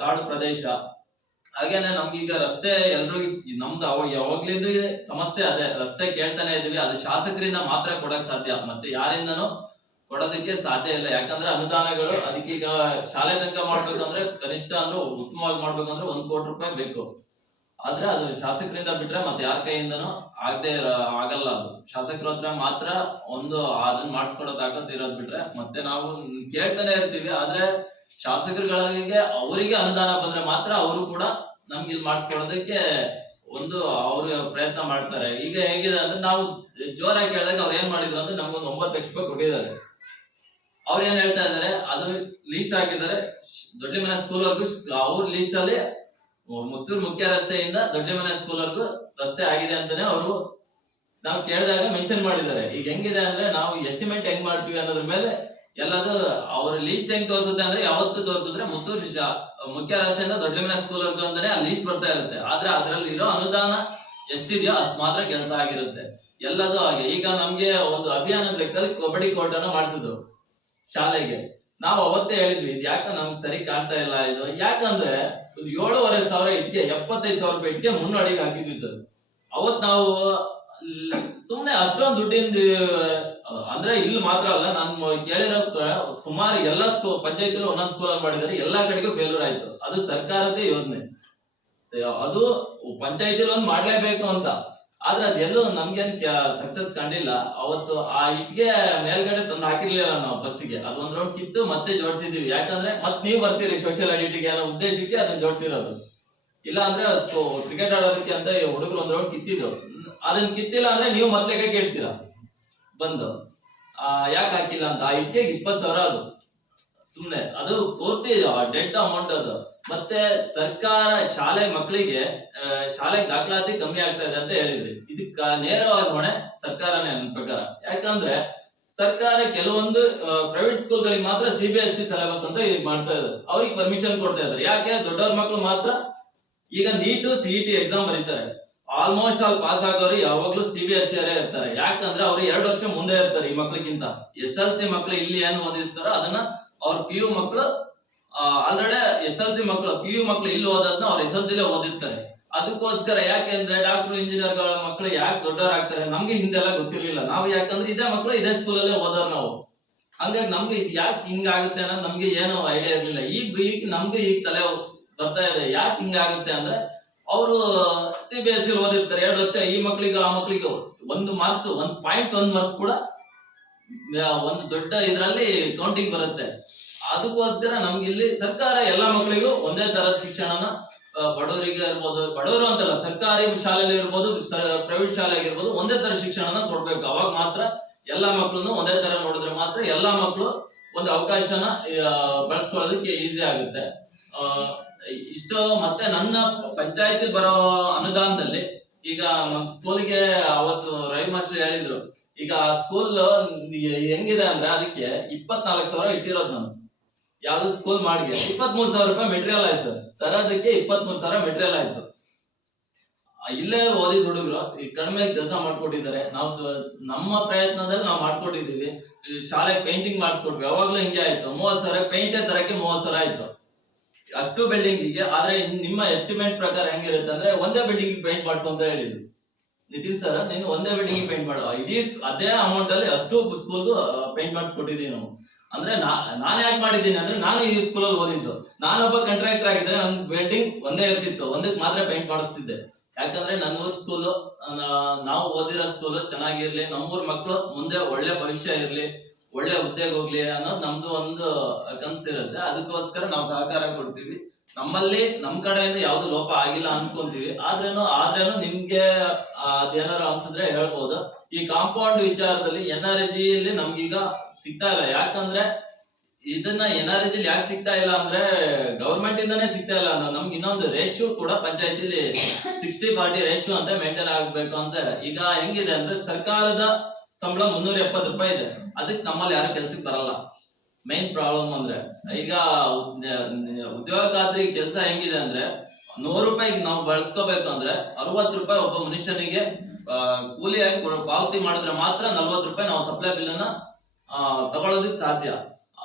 ಕಾಡು ಪ್ರದೇಶ. ಹಾಗೇನೆ ನಮ್ಗೀಗ ರಸ್ತೆ ಎಲ್ರು ನಮ್ದು ಯಾವಾಗ್ಲಿಂದ ಸಮಸ್ಯೆ ಅದೇ, ರಸ್ತೆ ಕೇಳ್ತಾನೆ ಇದೀವಿ. ಅದು ಶಾಸಕರಿಂದ ಮಾತ್ರ ಕೊಡಕ್ ಸಾಧ್ಯ, ಮತ್ತೆ ಯಾರಿಂದನೂ ಕೊಡೋದಕ್ಕೆ ಸಾಧ್ಯ ಇಲ್ಲ. ಯಾಕಂದ್ರೆ ಅನುದಾನಗಳು ಅದಕ್ಕೀಗ ಶಾಲೆ ತನಕ ಮಾಡ್ಬೇಕಂದ್ರೆ ಕನಿಷ್ಠ ಅಂದ್ರೆ ಉತ್ತಮವಾಗಿ ಮಾಡ್ಬೇಕಂದ್ರೆ 1 ಕೋಟಿ ರೂಪಾಯಿ ಬೇಕು. ಆದ್ರೆ ಅದು ಶಾಸಕರಿಂದ ಬಿಟ್ರೆ ಮತ್ತೆ ಯಾರ ಕೈಯಿಂದನೂ ಆಗಲ್ಲ. ಅದು ಶಾಸಕರ ಹತ್ರ ಮಾತ್ರ ಅದನ್ನ ಮಾಡಿಸ್ಕೊಡೋ ತಾಕತ್ ಇರೋದ್ ಬಿಟ್ರೆ ಮತ್ತೆ ನಾವು ಕೇಳ್ತಾನೆ ಇರ್ತೀವಿ. ಆದ್ರೆ ಶಾಸಕರುಗಳಿಗೆ ಅವರಿಗೆ ಅನುದಾನ ಬಂದ್ರೆ ಮಾತ್ರ ಅವರು ಕೂಡ ನಮ್ಗೆ ಇಲ್ಲಿ ಮಾಡಿಸ್ಕೊಡೋದಕ್ಕೆ ಅವ್ರು ಪ್ರಯತ್ನ ಮಾಡ್ತಾರೆ. ಈಗ ಹೇಗಿದೆ ಅಂದ್ರೆ, ನಾವು ಜೋರಾಗಿ ಕೇಳಿದಾಗ ಅವ್ರು ಏನ್ ಮಾಡಿದ್ರು ಅಂದ್ರೆ ನಮ್ಗೊಂದು 9 ಲಕ್ಷ ರೂಪಾಯಿ ಕೊಟ್ಟಿದ್ದಾರೆ. ಅವ್ರು ಏನ್ ಹೇಳ್ತಾ ಇದಾರೆ, ಅದು ಲೀಸ್ಟ್ ಹಾಕಿದ್ದಾರೆ ದೊಡ್ಡಮನೆ ಸ್ಕೂಲ್ ವರ್ಗು. ಅವ್ರ ಲೀಸ್ಟ್ ಅಲ್ಲಿ ಮುತ್ತೂರು ಮುಖ್ಯ ರಸ್ತೆಯಿಂದ ದೊಡ್ಡಮನೆ ಸ್ಕೂಲ್ ವರ್ಗು ರಸ್ತೆ ಆಗಿದೆ ಅಂತಾನೆ ಅವರು ನಾವು ಕೇಳಿದಾಗ ಮೆನ್ಷನ್ ಮಾಡಿದ್ದಾರೆ. ಈಗ ಹೆಂಗಿದೆ ಅಂದ್ರೆ, ನಾವು ಎಸ್ಟಿಮೇಟ್ ಹೆಂಗ್ ಮಾಡ್ತೀವಿ ಅನ್ನೋದ್ರ ಮೇಲೆ ಎಲ್ಲದು ಅವ್ರ ಲೀಸ್ಟ್ ಹೆಂಗ್ ತೋರಿಸುತ್ತೆ ಅಂದ್ರೆ, ಯಾವತ್ತು ತೋರಿಸಿದ್ರೆ ಮುತ್ತೂರು ಮುಖ್ಯ ರಸ್ತೆಯಿಂದ ದೊಡ್ಡಮನೆ ಸ್ಕೂಲ್ ವರ್ಗು ಅಂತಾನೆ ಆ ಲೀಸ್ಟ್ ಬರ್ತಾ ಇರುತ್ತೆ. ಆದ್ರೆ ಅದ್ರಲ್ಲಿ ಇರೋ ಅನುದಾನ ಎಷ್ಟಿದೆಯೋ ಅಷ್ಟು ಮಾತ್ರ ಕೆಲಸ ಆಗಿರುತ್ತೆ ಎಲ್ಲದೂ ಹಾಗೆ. ಈಗ ನಮ್ಗೆ ಒಂದು ಅಭಿಯಾನದ ಲೆಕ್ಕದಲ್ಲಿ ಕಬಡ್ಡಿ ಕೋರ್ಟ್ ಅನ್ನು ಮಾಡಿಸಿದ್ರು ಶಾಲೆಗೆ. ನಾವು ಅವತ್ತೇ ಹೇಳಿದ್ವಿ ಇದು ಯಾಕೆ ನಮ್ಗೆ ಸರಿ ಕಾಣ್ತಾ ಇಲ್ಲ ಇದು. ಯಾಕಂದ್ರೆ 7,500 ಇಟ್ಗೆ 75,000 ರೂಪಾಯಿ ಇಟ್ಗೆ ಮುನ್ನಡಿಗೆ ಹಾಕಿದ್ವಿ ಸರ್. ಅವತ್ ನಾವು ಸುಮ್ನೆ ಅಷ್ಟೊಂದು ದುಡ್ಡಿಂದ ಅಂದ್ರೆ ಇಲ್ಲಿ ಮಾತ್ರ ಅಲ್ಲ, ನಾನು ಕೇಳಿರೋ ಸುಮಾರು ಎಲ್ಲ ಪಂಚಾಯತ್ ಒಂದೊಂದು ಸ್ಕೂಲಲ್ಲಿ ಮಾಡಿದ್ದಾರೆ, ಎಲ್ಲಾ ಕಡೆಗೂ ಫೇಲ್ಯೂರ್ ಆಯ್ತು. ಅದು ಸರ್ಕಾರದೇ ಯೋಜನೆ, ಅದು ಪಂಚಾಯತಿಲಿ ಒಂದು ಮಾಡ್ಲೇಬೇಕು ಅಂತ. ಆದ್ರೆ ಅದೆಲ್ಲೂ ನಮ್ಗೇನ್ ಸಕ್ಸಸ್ ಕಂಡಿಲ್ಲ. ಅವತ್ತು ಆ ಇಟ್ಗೆ ಮೇಲ್ಗಡೆ ತಂದು ಹಾಕಿರ್ಲಿಲ್ಲ ನಾವು ಫಸ್ಟ್ಗೆ, ಅದು ಒಂದ್ ರೌಂಡ್ ಕಿತ್ತು ಮತ್ತೆ ಜೋಡಿಸಿದೀವಿ. ಯಾಕಂದ್ರೆ ಮತ್ ನೀವ್ ಬರ್ತೀರಿ ಸೋಷಿಯಲ್ ಆಡಿಟಿಗೆ ಅನ್ನೋ ಉದ್ದೇಶಕ್ಕೆ ಅದನ್ನ ಜೋಡಿಸಿರೋದು. ಇಲ್ಲ ಅಂದ್ರೆ ಕ್ರಿಕೆಟ್ ಆಡೋದಕ್ಕೆ ಅಂತ ಹುಡುಗರು ಒಂದ್ ರೌಂಡ್ ಕಿತ್ತಿದ್ರು, ಅದನ್ನ ಕಿತ್ತಿಲ್ಲ ಅಂದ್ರೆ ನೀವು ಮತ್ತೆ ಕೇಳ್ತೀರಾ ಬಂದು ಯಾಕೆ ಹಾಕಿಲ್ಲ ಅಂತ. ಆ ಇಟ್ಗೆ 20,000 ಅದು ಸುಮ್ನೆ, ಅದು ಪೂರ್ತಿ ಡೆಡ್ ಅಮೌಂಟ್ ಅದು. ಮತ್ತೆ ಸರ್ಕಾರ ಶಾಲೆ ಮಕ್ಕಳಿಗೆ ಶಾಲೆಗೆ ದಾಖಲಾತಿ ಕಮ್ಮಿ ಆಗ್ತಾ ಇದೆ ಅಂತ ಹೇಳಿದ್ರಿ. ಇದಕ್ಕ ನೇರವಾಗಿ ಹೊಣೆ ಸರ್ಕಾರನೇ ನನ್ನ ಪ್ರಕಾರ. ಯಾಕಂದ್ರೆ ಸರ್ಕಾರ ಕೆಲವೊಂದು ಪ್ರೈವೇಟ್ ಸ್ಕೂಲ್ಗಳಿಗೆ ಮಾತ್ರ CBSE ಸಿಲೆಬಸ್ ಅಂತ ಈಗ ಮಾಡ್ತಾ ಇದ್ದಾರೆ, ಅವ್ರಿಗೆ ಪರ್ಮಿಷನ್ ಕೊಡ್ತಾ ಇದ್ದಾರೆ. ಯಾಕೆ? ದೊಡ್ಡವ್ರ ಮಕ್ಕಳು ಮಾತ್ರ ಈಗ ನೀಟ್ CET ಎಕ್ಸಾಮ್ ಬರೀತಾರೆ, ಆಲ್ಮೋಸ್ಟ್ ಆಲ್ ಪಾಸ್ ಆಗೋರು ಯಾವಾಗ್ಲೂ CBSE ಅವರೇ ಇರ್ತಾರೆ. ಯಾಕಂದ್ರೆ ಅವ್ರು 2 ವರ್ಷ ಮುಂದೆ ಇರ್ತಾರೆ ಈ ಮಕ್ಳಿಗಿಂತ. SLC ಮಕ್ಳು ಇಲ್ಲಿ ಏನು ಓದಿರ್ತಾರೋ ಅದನ್ನ ಅವ್ರ PU ಮಕ್ಳು ಆಲ್ರೆಡಿ SLC ಮಕ್ಳು PU ಮಕ್ಳು ಇಲ್ಲಿ ಓದೋದನ್ನ ಅವ್ರ SLC ಓದಿರ್ತಾರೆ. ಅದಕ್ಕೋಸ್ಕರ ಯಾಕೆಂದ್ರೆ ಡಾಕ್ಟರ್ ಇಂಜಿನಿಯರ್ ಗಳ ಮಕ್ಳು ಯಾಕೆ ದೊಡ್ಡವರಾಗ್ತಾರೆ ನಮ್ಗೆ ಹಿಂದೆಲ್ಲ ಗೊತ್ತಿರ್ಲಿಲ್ಲ. ನಾವು ಯಾಕಂದ್ರೆ ಇದೇ ಮಕ್ಳು ಇದೇ ಸ್ಕೂಲಲ್ಲೇ ಓದೋರು ನಾವು. ಹಂಗಾಗಿ ನಮ್ಗೆ ಇದು ಯಾಕೆ ಹಿಂಗಾಗುತ್ತೆ ಅನ್ನೋದು ನಮ್ಗೆ ಏನು ಐಡಿಯಾ ಇರ್ಲಿಲ್ಲ. ಈಗ ನಮ್ಗೆ ಈಗ ತಲೆ ಬರ್ತಾ ಇದೆ ಯಾಕೆ ಹಿಂಗಾಗುತ್ತೆ ಅಂದ್ರೆ, ಅವರು CBSE ಓದಿರ್ತಾರೆ 2 ವರ್ಷ, ಈ ಮಕ್ಳಿಗೆ ಆ ಮಕ್ಳಿಗೆ 1 ಮಾರ್ಕ್ಸ್ 1.1 ಮಾರ್ಕ್ಸ್ ಕೂಡ ಒಂದು ದೊಡ್ಡ ಇದ್ರಲ್ಲಿ ಕೌಂಟಿಂಗ್ ಬರುತ್ತೆ. ಅದಕ್ಕೋಸ್ಕರ ನಮ್ಗೆ ಇಲ್ಲಿ ಸರ್ಕಾರ ಎಲ್ಲಾ ಮಕ್ಕಳಿಗೂ ಒಂದೇ ತರದ ಶಿಕ್ಷಣನ, ಬಡವರಿಗೆ ಇರ್ಬೋದು, ಬಡವರು ಅಂತಲ್ಲ, ಸರ್ಕಾರಿ ಶಾಲೆಯಲ್ಲಿ ಇರ್ಬೋದು, ಪ್ರೈವೇಟ್ ಶಾಲೆ ಆಗಿರ್ಬೋದು, ಒಂದೇ ತರ ಶಿಕ್ಷಣನ ಕೊಡ್ಬೇಕು. ಅವಾಗ ಮಾತ್ರ ಎಲ್ಲಾ ಮಕ್ಳನ್ನು ಒಂದೇ ತರ ನೋಡಿದ್ರೆ ಮಾತ್ರ ಎಲ್ಲಾ ಮಕ್ಕಳು ಒಂದು ಅವಕಾಶನ ಬಳಸ್ಕೊಳ್ಳೋದಕ್ಕೆ ಈಸಿ ಆಗುತ್ತೆ. ಇಷ್ಟು. ಮತ್ತೆ ನನ್ನ ಪಂಚಾಯತಿ ಬರೋ ಅನುದಾನದಲ್ಲಿ ಈಗ ನಮ್ಮ ಸ್ಕೂಲ್ಗೆ ಅವತ್ತು ರವಿ ಮಾಸ್ಟರ್ ಹೇಳಿದ್ರು, ಈಗ ಸ್ಕೂಲ್ ಹೆಂಗಿದೆ ಅಂದ್ರೆ ಅದಕ್ಕೆ 24,000 ಇಟ್ಟಿರೋದು ನಾನು. ಯಾವ್ದು ಸ್ಕೂಲ್ ಮಾಡಿಗೆ 23,000 ರೂಪಾಯಿ ಮೆಟೀರಿಯಲ್ ಆಯ್ತು, ತರೋದಕ್ಕೆ 23,000 ಮೆಟೀರಿಯಲ್ ಆಯ್ತು. ಇಲ್ಲೇ ಓದಿದ ಹುಡುಗರು ಈ ಕಡಿಮೆ ಕೆಲಸ ಮಾಡ್ಕೊಟ್ಟಿದ್ದಾರೆ. ನಾವು ನಮ್ಮ ಪ್ರಯತ್ನದಲ್ಲಿ ನಾವು ಮಾಡ್ಕೊಟ್ಟಿದೀವಿ. ಶಾಲೆ ಪೇಂಟಿಂಗ್ ಮಾಡಿಸ್ಕೊಟ್ವಿ, ಯಾವಾಗ್ಲೂ ಹಿಂಗೆ ಆಯ್ತು. 30,000 ಪೇಂಟೇ ತರಕ್ಕೆ 30,000 ಆಯ್ತು ಅಷ್ಟು ಬಿಲ್ಡಿಂಗಿಗೆ. ಆದ್ರೆ ನಿಮ್ಮ ಎಸ್ಟಿಮೇಟ್ ಪ್ರಕಾರ ಹೆಂಗಿರುತ್ತೆ ಅಂದ್ರೆ ಒಂದೇ ಬಿಲ್ಡಿಂಗ್ ಪೇಂಟ್ ಮಾಡಿಸು ಅಂತ ಹೇಳಿದ್ರು ನಿತಿನ್ ಸರ್. ನೀನು ಒಂದೇ ಬಿಲ್ಡಿಂಗ್ ಪೇಂಟ್ ಮಾಡೋ, ಇಡೀ ಅದೇ ಅಮೌಂಟ್ ಅಲ್ಲಿ ಅಷ್ಟು ಸ್ಕೂಲ್ಗೂ ಪೇಂಟ್ ಮಾಡಿಸ್ಕೊಟ್ಟಿದೀವಿ ನಾವು. ಅಂದ್ರೆ ನಾನು ಯಾಕೆ ಮಾಡಿದ್ದೀನಿ ಅಂದ್ರೆ, ನಾನು ಈ ಸ್ಕೂಲಲ್ಲಿ ಓದಿದ್ದು, ನಾನೊಬ್ಬ ಕಾಂಟ್ರಾಕ್ಟರ್ ಆಗಿದ್ರೆ ನನ್ ಬಿಲ್ಡಿಂಗ್ ಒಂದೇ ಇರ್ತಿತ್ತು, ಒಂದಕ್ಕೆ ಮಾತ್ರ ಪೇಂಟ್ ಮಾಡಿಸ್ತಿದ್ದೆ. ಯಾಕಂದ್ರೆ ನನ್ನೂರ್ ಸ್ಕೂಲು, ನಾವು ಓದಿರೋ ಸ್ಕೂಲು ಚೆನ್ನಾಗಿರ್ಲಿ, ನಮ್ಮೂರ್ ಮಕ್ಕಳು ಮುಂದೆ ಒಳ್ಳೆ ಭವಿಷ್ಯ ಇರ್ಲಿ, ಒಳ್ಳೆ ಹುದ್ದೆಗೆ ಹೋಗ್ಲಿ ಅನ್ನೋದು ನಮ್ದು ಒಂದು ಕನಸಿರುತ್ತೆ. ಅದಕ್ಕೋಸ್ಕರ ನಾವು ಸಹಕಾರ ಕೊಡ್ತೀವಿ. ನಮ್ಮಲ್ಲಿ ನಮ್ ಕಡೆಯಿಂದ ಯಾವ್ದು ಲೋಪ ಆಗಿಲ್ಲ ಅನ್ಕೊಂತೀವಿ. ಆದ್ರೇನು ನಿಮ್ಗೆ ಅದೇನಾದ್ರು ಅನ್ಸಿದ್ರೆ ಹೇಳ್ಬೋದು. ಈ ಕಾಂಪೌಂಡ್ ವಿಚಾರದಲ್ಲಿ NRG ಅಲ್ಲಿ ನಮ್ಗೀಗ ಸಿಗ್ತಾ ಇಲ್ಲ. ಯಾಕಂದ್ರೆ ಇದನ್ನ NRG ಯಾಕೆ ಸಿಗ್ತಾ ಇಲ್ಲ ಅಂದ್ರೆ ಗವರ್ಮೆಂಟ್ ಇಂದಾನೇ ಸಿಗ್ತಾ ಇಲ್ಲ. ನಮ್ಗೆ ಇನ್ನೊಂದು ರೇಷಿಯೋ ಕೂಡ ಪಂಚಾಯತಿಲಿ 60-40 ರೇಷಿಯೋ ಅಂತ ಮೇಂಟೈನ್ ಆಗ್ಬೇಕು ಅಂತ. ಈಗ ಹೆಂಗಿದೆ ಅಂದ್ರೆ ಸರ್ಕಾರದ ಸಂಬಳ 370 ರೂಪಾಯಿ ಇದೆ, ಅದಕ್ಕೆ ನಮ್ಮಲ್ಲಿ ಯಾರು ಕೆಲ್ಸಕ್ಕೆ ಬರಲ್ಲ. ಮೈನ್ ಪ್ರಾಬ್ಲಮ್ ಅಂದ್ರೆ ಈಗ ಉದ್ಯೋಗ ಖಾತ್ರಿ ಕೆಲಸ ಹೆಂಗಿದೆ ಅಂದ್ರೆ 100 ರೂಪಾಯಿಗೆ ನಾವು ಬಳಸ್ಕೋಬೇಕು ಅಂದ್ರೆ 60 ರೂಪಾಯಿ ಒಬ್ಬ ಮನುಷ್ಯನಿಗೆ ಕೂಲಿಯಾಗಿ ಪಾವತಿ ಮಾಡಿದ್ರೆ ಮಾತ್ರ 40 ರೂಪಾಯಿ ನಾವು ಸಪ್ಲೈ ಬಿಲ್ ಅನ್ನ ತಗೊಳ್ಳೋದಕ್ಕೆ ಸಾಧ್ಯ.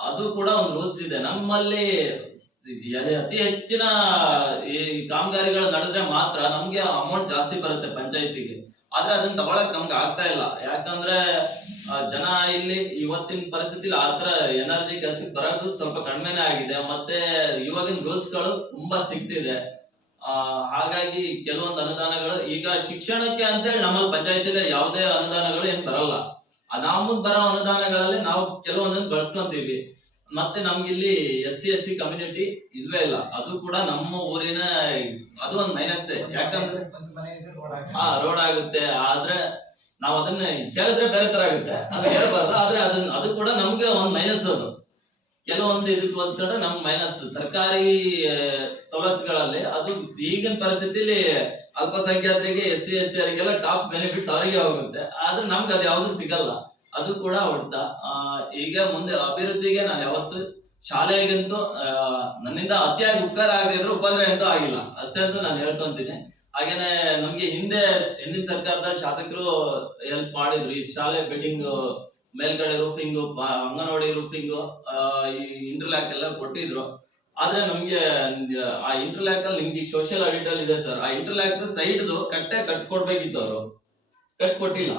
ಅದು ಕೂಡ ಒಂದು ರೂಲ್ಸ್ ಇದೆ ನಮ್ಮಲ್ಲಿ. ಅತಿ ಹೆಚ್ಚಿನ ಈ ಕಾಮಗಾರಿಗಳು ನಡೆದ್ರೆ ಮಾತ್ರ ನಮ್ಗೆ ಅಮೌಂಟ್ ಜಾಸ್ತಿ ಬರುತ್ತೆ ಪಂಚಾಯತಿಗೆ. ಆದ್ರೆ ಅದನ್ನ ತಗೊಳಕ್ ನಮ್ಗೆ ಆಗ್ತಾ ಇಲ್ಲ. ಯಾಕಂದ್ರೆ ಜನ ಇಲ್ಲಿ ಇವತ್ತಿನ ಪರಿಸ್ಥಿತಿಲಿ ಆತರ NRG ಕೆಲ್ಸಕ್ಕೆ ಬರೋದು ಸ್ವಲ್ಪ ಕಡಿಮೆನೇ ಆಗಿದೆ. ಮತ್ತೆ ಇವಾಗಿನ ರೂಲ್ಸ್ ಗಳು ತುಂಬಾ ಸ್ಟ್ರಿಕ್ಟ್ ಇದೆ. ಹಾಗಾಗಿ ಕೆಲವೊಂದು ಅನುದಾನಗಳು ಈಗ ಶಿಕ್ಷಣಕ್ಕೆ ಅಂತೇಳಿ ನಮ್ಮಲ್ಲಿ ಪಂಚಾಯತಿಲಿ ಯಾವುದೇ ಅನುದಾನಗಳು ಏನ್ ಬರಲ್ಲ. ನಮಗ್ ಬರೋ ಅನುದಾನಗಳಲ್ಲಿ ನಾವು ಕೆಲವೊಂದನ್ನು ಬಳಸ್ಕೊಂತೀವಿ. ಮತ್ತೆ ನಮ್ಗಿಲ್ಲಿ SC/ST ಕಮ್ಯುನಿಟಿ ಇಲ್ವೇ ಇಲ್ಲ. ಅದು ಕೂಡ ನಮ್ಮ ಊರಿನ ಅದು ಒಂದು ಮೈನಸ್. ಯಾಕಂದ್ರೆ ರೋಡ್ ಆಗುತ್ತೆ, ಆದ್ರೆ ನಾವ್ ಅದನ್ನ ಕೇಳಿದ್ರೆ ಬೇರೆ ತರ ಆಗುತ್ತೆ, ಅದು ಹೇಳ್ಬಾರ್ದು. ಆದ್ರೆ ಅದು ಕೂಡ ನಮ್ಗೆ ಒಂದು ಮೈನಸ್. ಅದು ಕೆಲವೊಂದು ಇದಕ್ಕೋಸ್ಕರ ನಮ್ ಮೈನಸ್. ಸರ್ಕಾರಿ ಸವಲತ್ತುಗಳಲ್ಲಿ ಅದು ಈಗಿನ ಪರಿಸ್ಥಿತಿಲಿ ಅಲ್ಪಸಂಖ್ಯಾತರಿಗೆ SC/ST ಅವರಿಗೆಲ್ಲ ಟಾಪ್ ಬೆನಿಫಿಟ್ಸ್ ಅವರಿಗೆ ಹೋಗುತ್ತೆ. ಆದ್ರೆ ನಮ್ಗೆ ಅದು ಯಾವ್ದು ಸಿಗಲ್ಲ. ಅದು ಕೂಡ ಹೊಡ್ತ. ಈಗ ಮುಂದೆ ಅಭಿವೃದ್ಧಿಗೆ ನಾನು ಯಾವತ್ತು ಶಾಲೆಗಂತೂ ನನ್ನಿಂದ ಅತಿಯಾಗಿ ಉಪಕಾರ ಆಗದಿದ್ರು ಉಪದ್ರ ಅಂತೂ ಆಗಿಲ್ಲ ಅಷ್ಟೇ ಅಂತ ನಾನು ಹೇಳ್ಕೊಂತೀನಿ. ಹಾಗೇನೆ ನಮ್ಗೆ ಹಿಂದಿನ ಸರ್ಕಾರದಲ್ಲಿ ಶಾಸಕರು ಹೆಲ್ಪ್ ಮಾಡಿದ್ರು ಈ ಶಾಲೆ ಬಿಲ್ಡಿಂಗ್ ಮೇಲ್ಗಡೆ ರೂಫಿಂಗು, ಅಂಗನವಾಡಿ ರೂಫಿಂಗು, ಈ ಇಂಟರ್ಲ್ಯಾಕ್ ಎಲ್ಲ ಕೊಟ್ಟಿದ್ರು. ಆದ್ರೆ ನಮ್ಗೆ ಆ ಇಂಟರ್ಲ್ಯಾಕ್ ಅಲ್ಲಿ ನಿಮ್ಗೆ ಸೋಷಿಯಲ್ ಆಡಿಟ್ ಅಲ್ಲಿ ಇದೆ ಸರ್, ಆ ಇಂಟರ್ಲ್ಯಾಕ್ ಸೈಡ್ದು ಕಟ್ಟೆ ಕಟ್ಕೊಡ್ಬೇಕಿತ್ತು, ಅವರು ಕಟ್ಕೊಟ್ಟಿಲ್ಲ.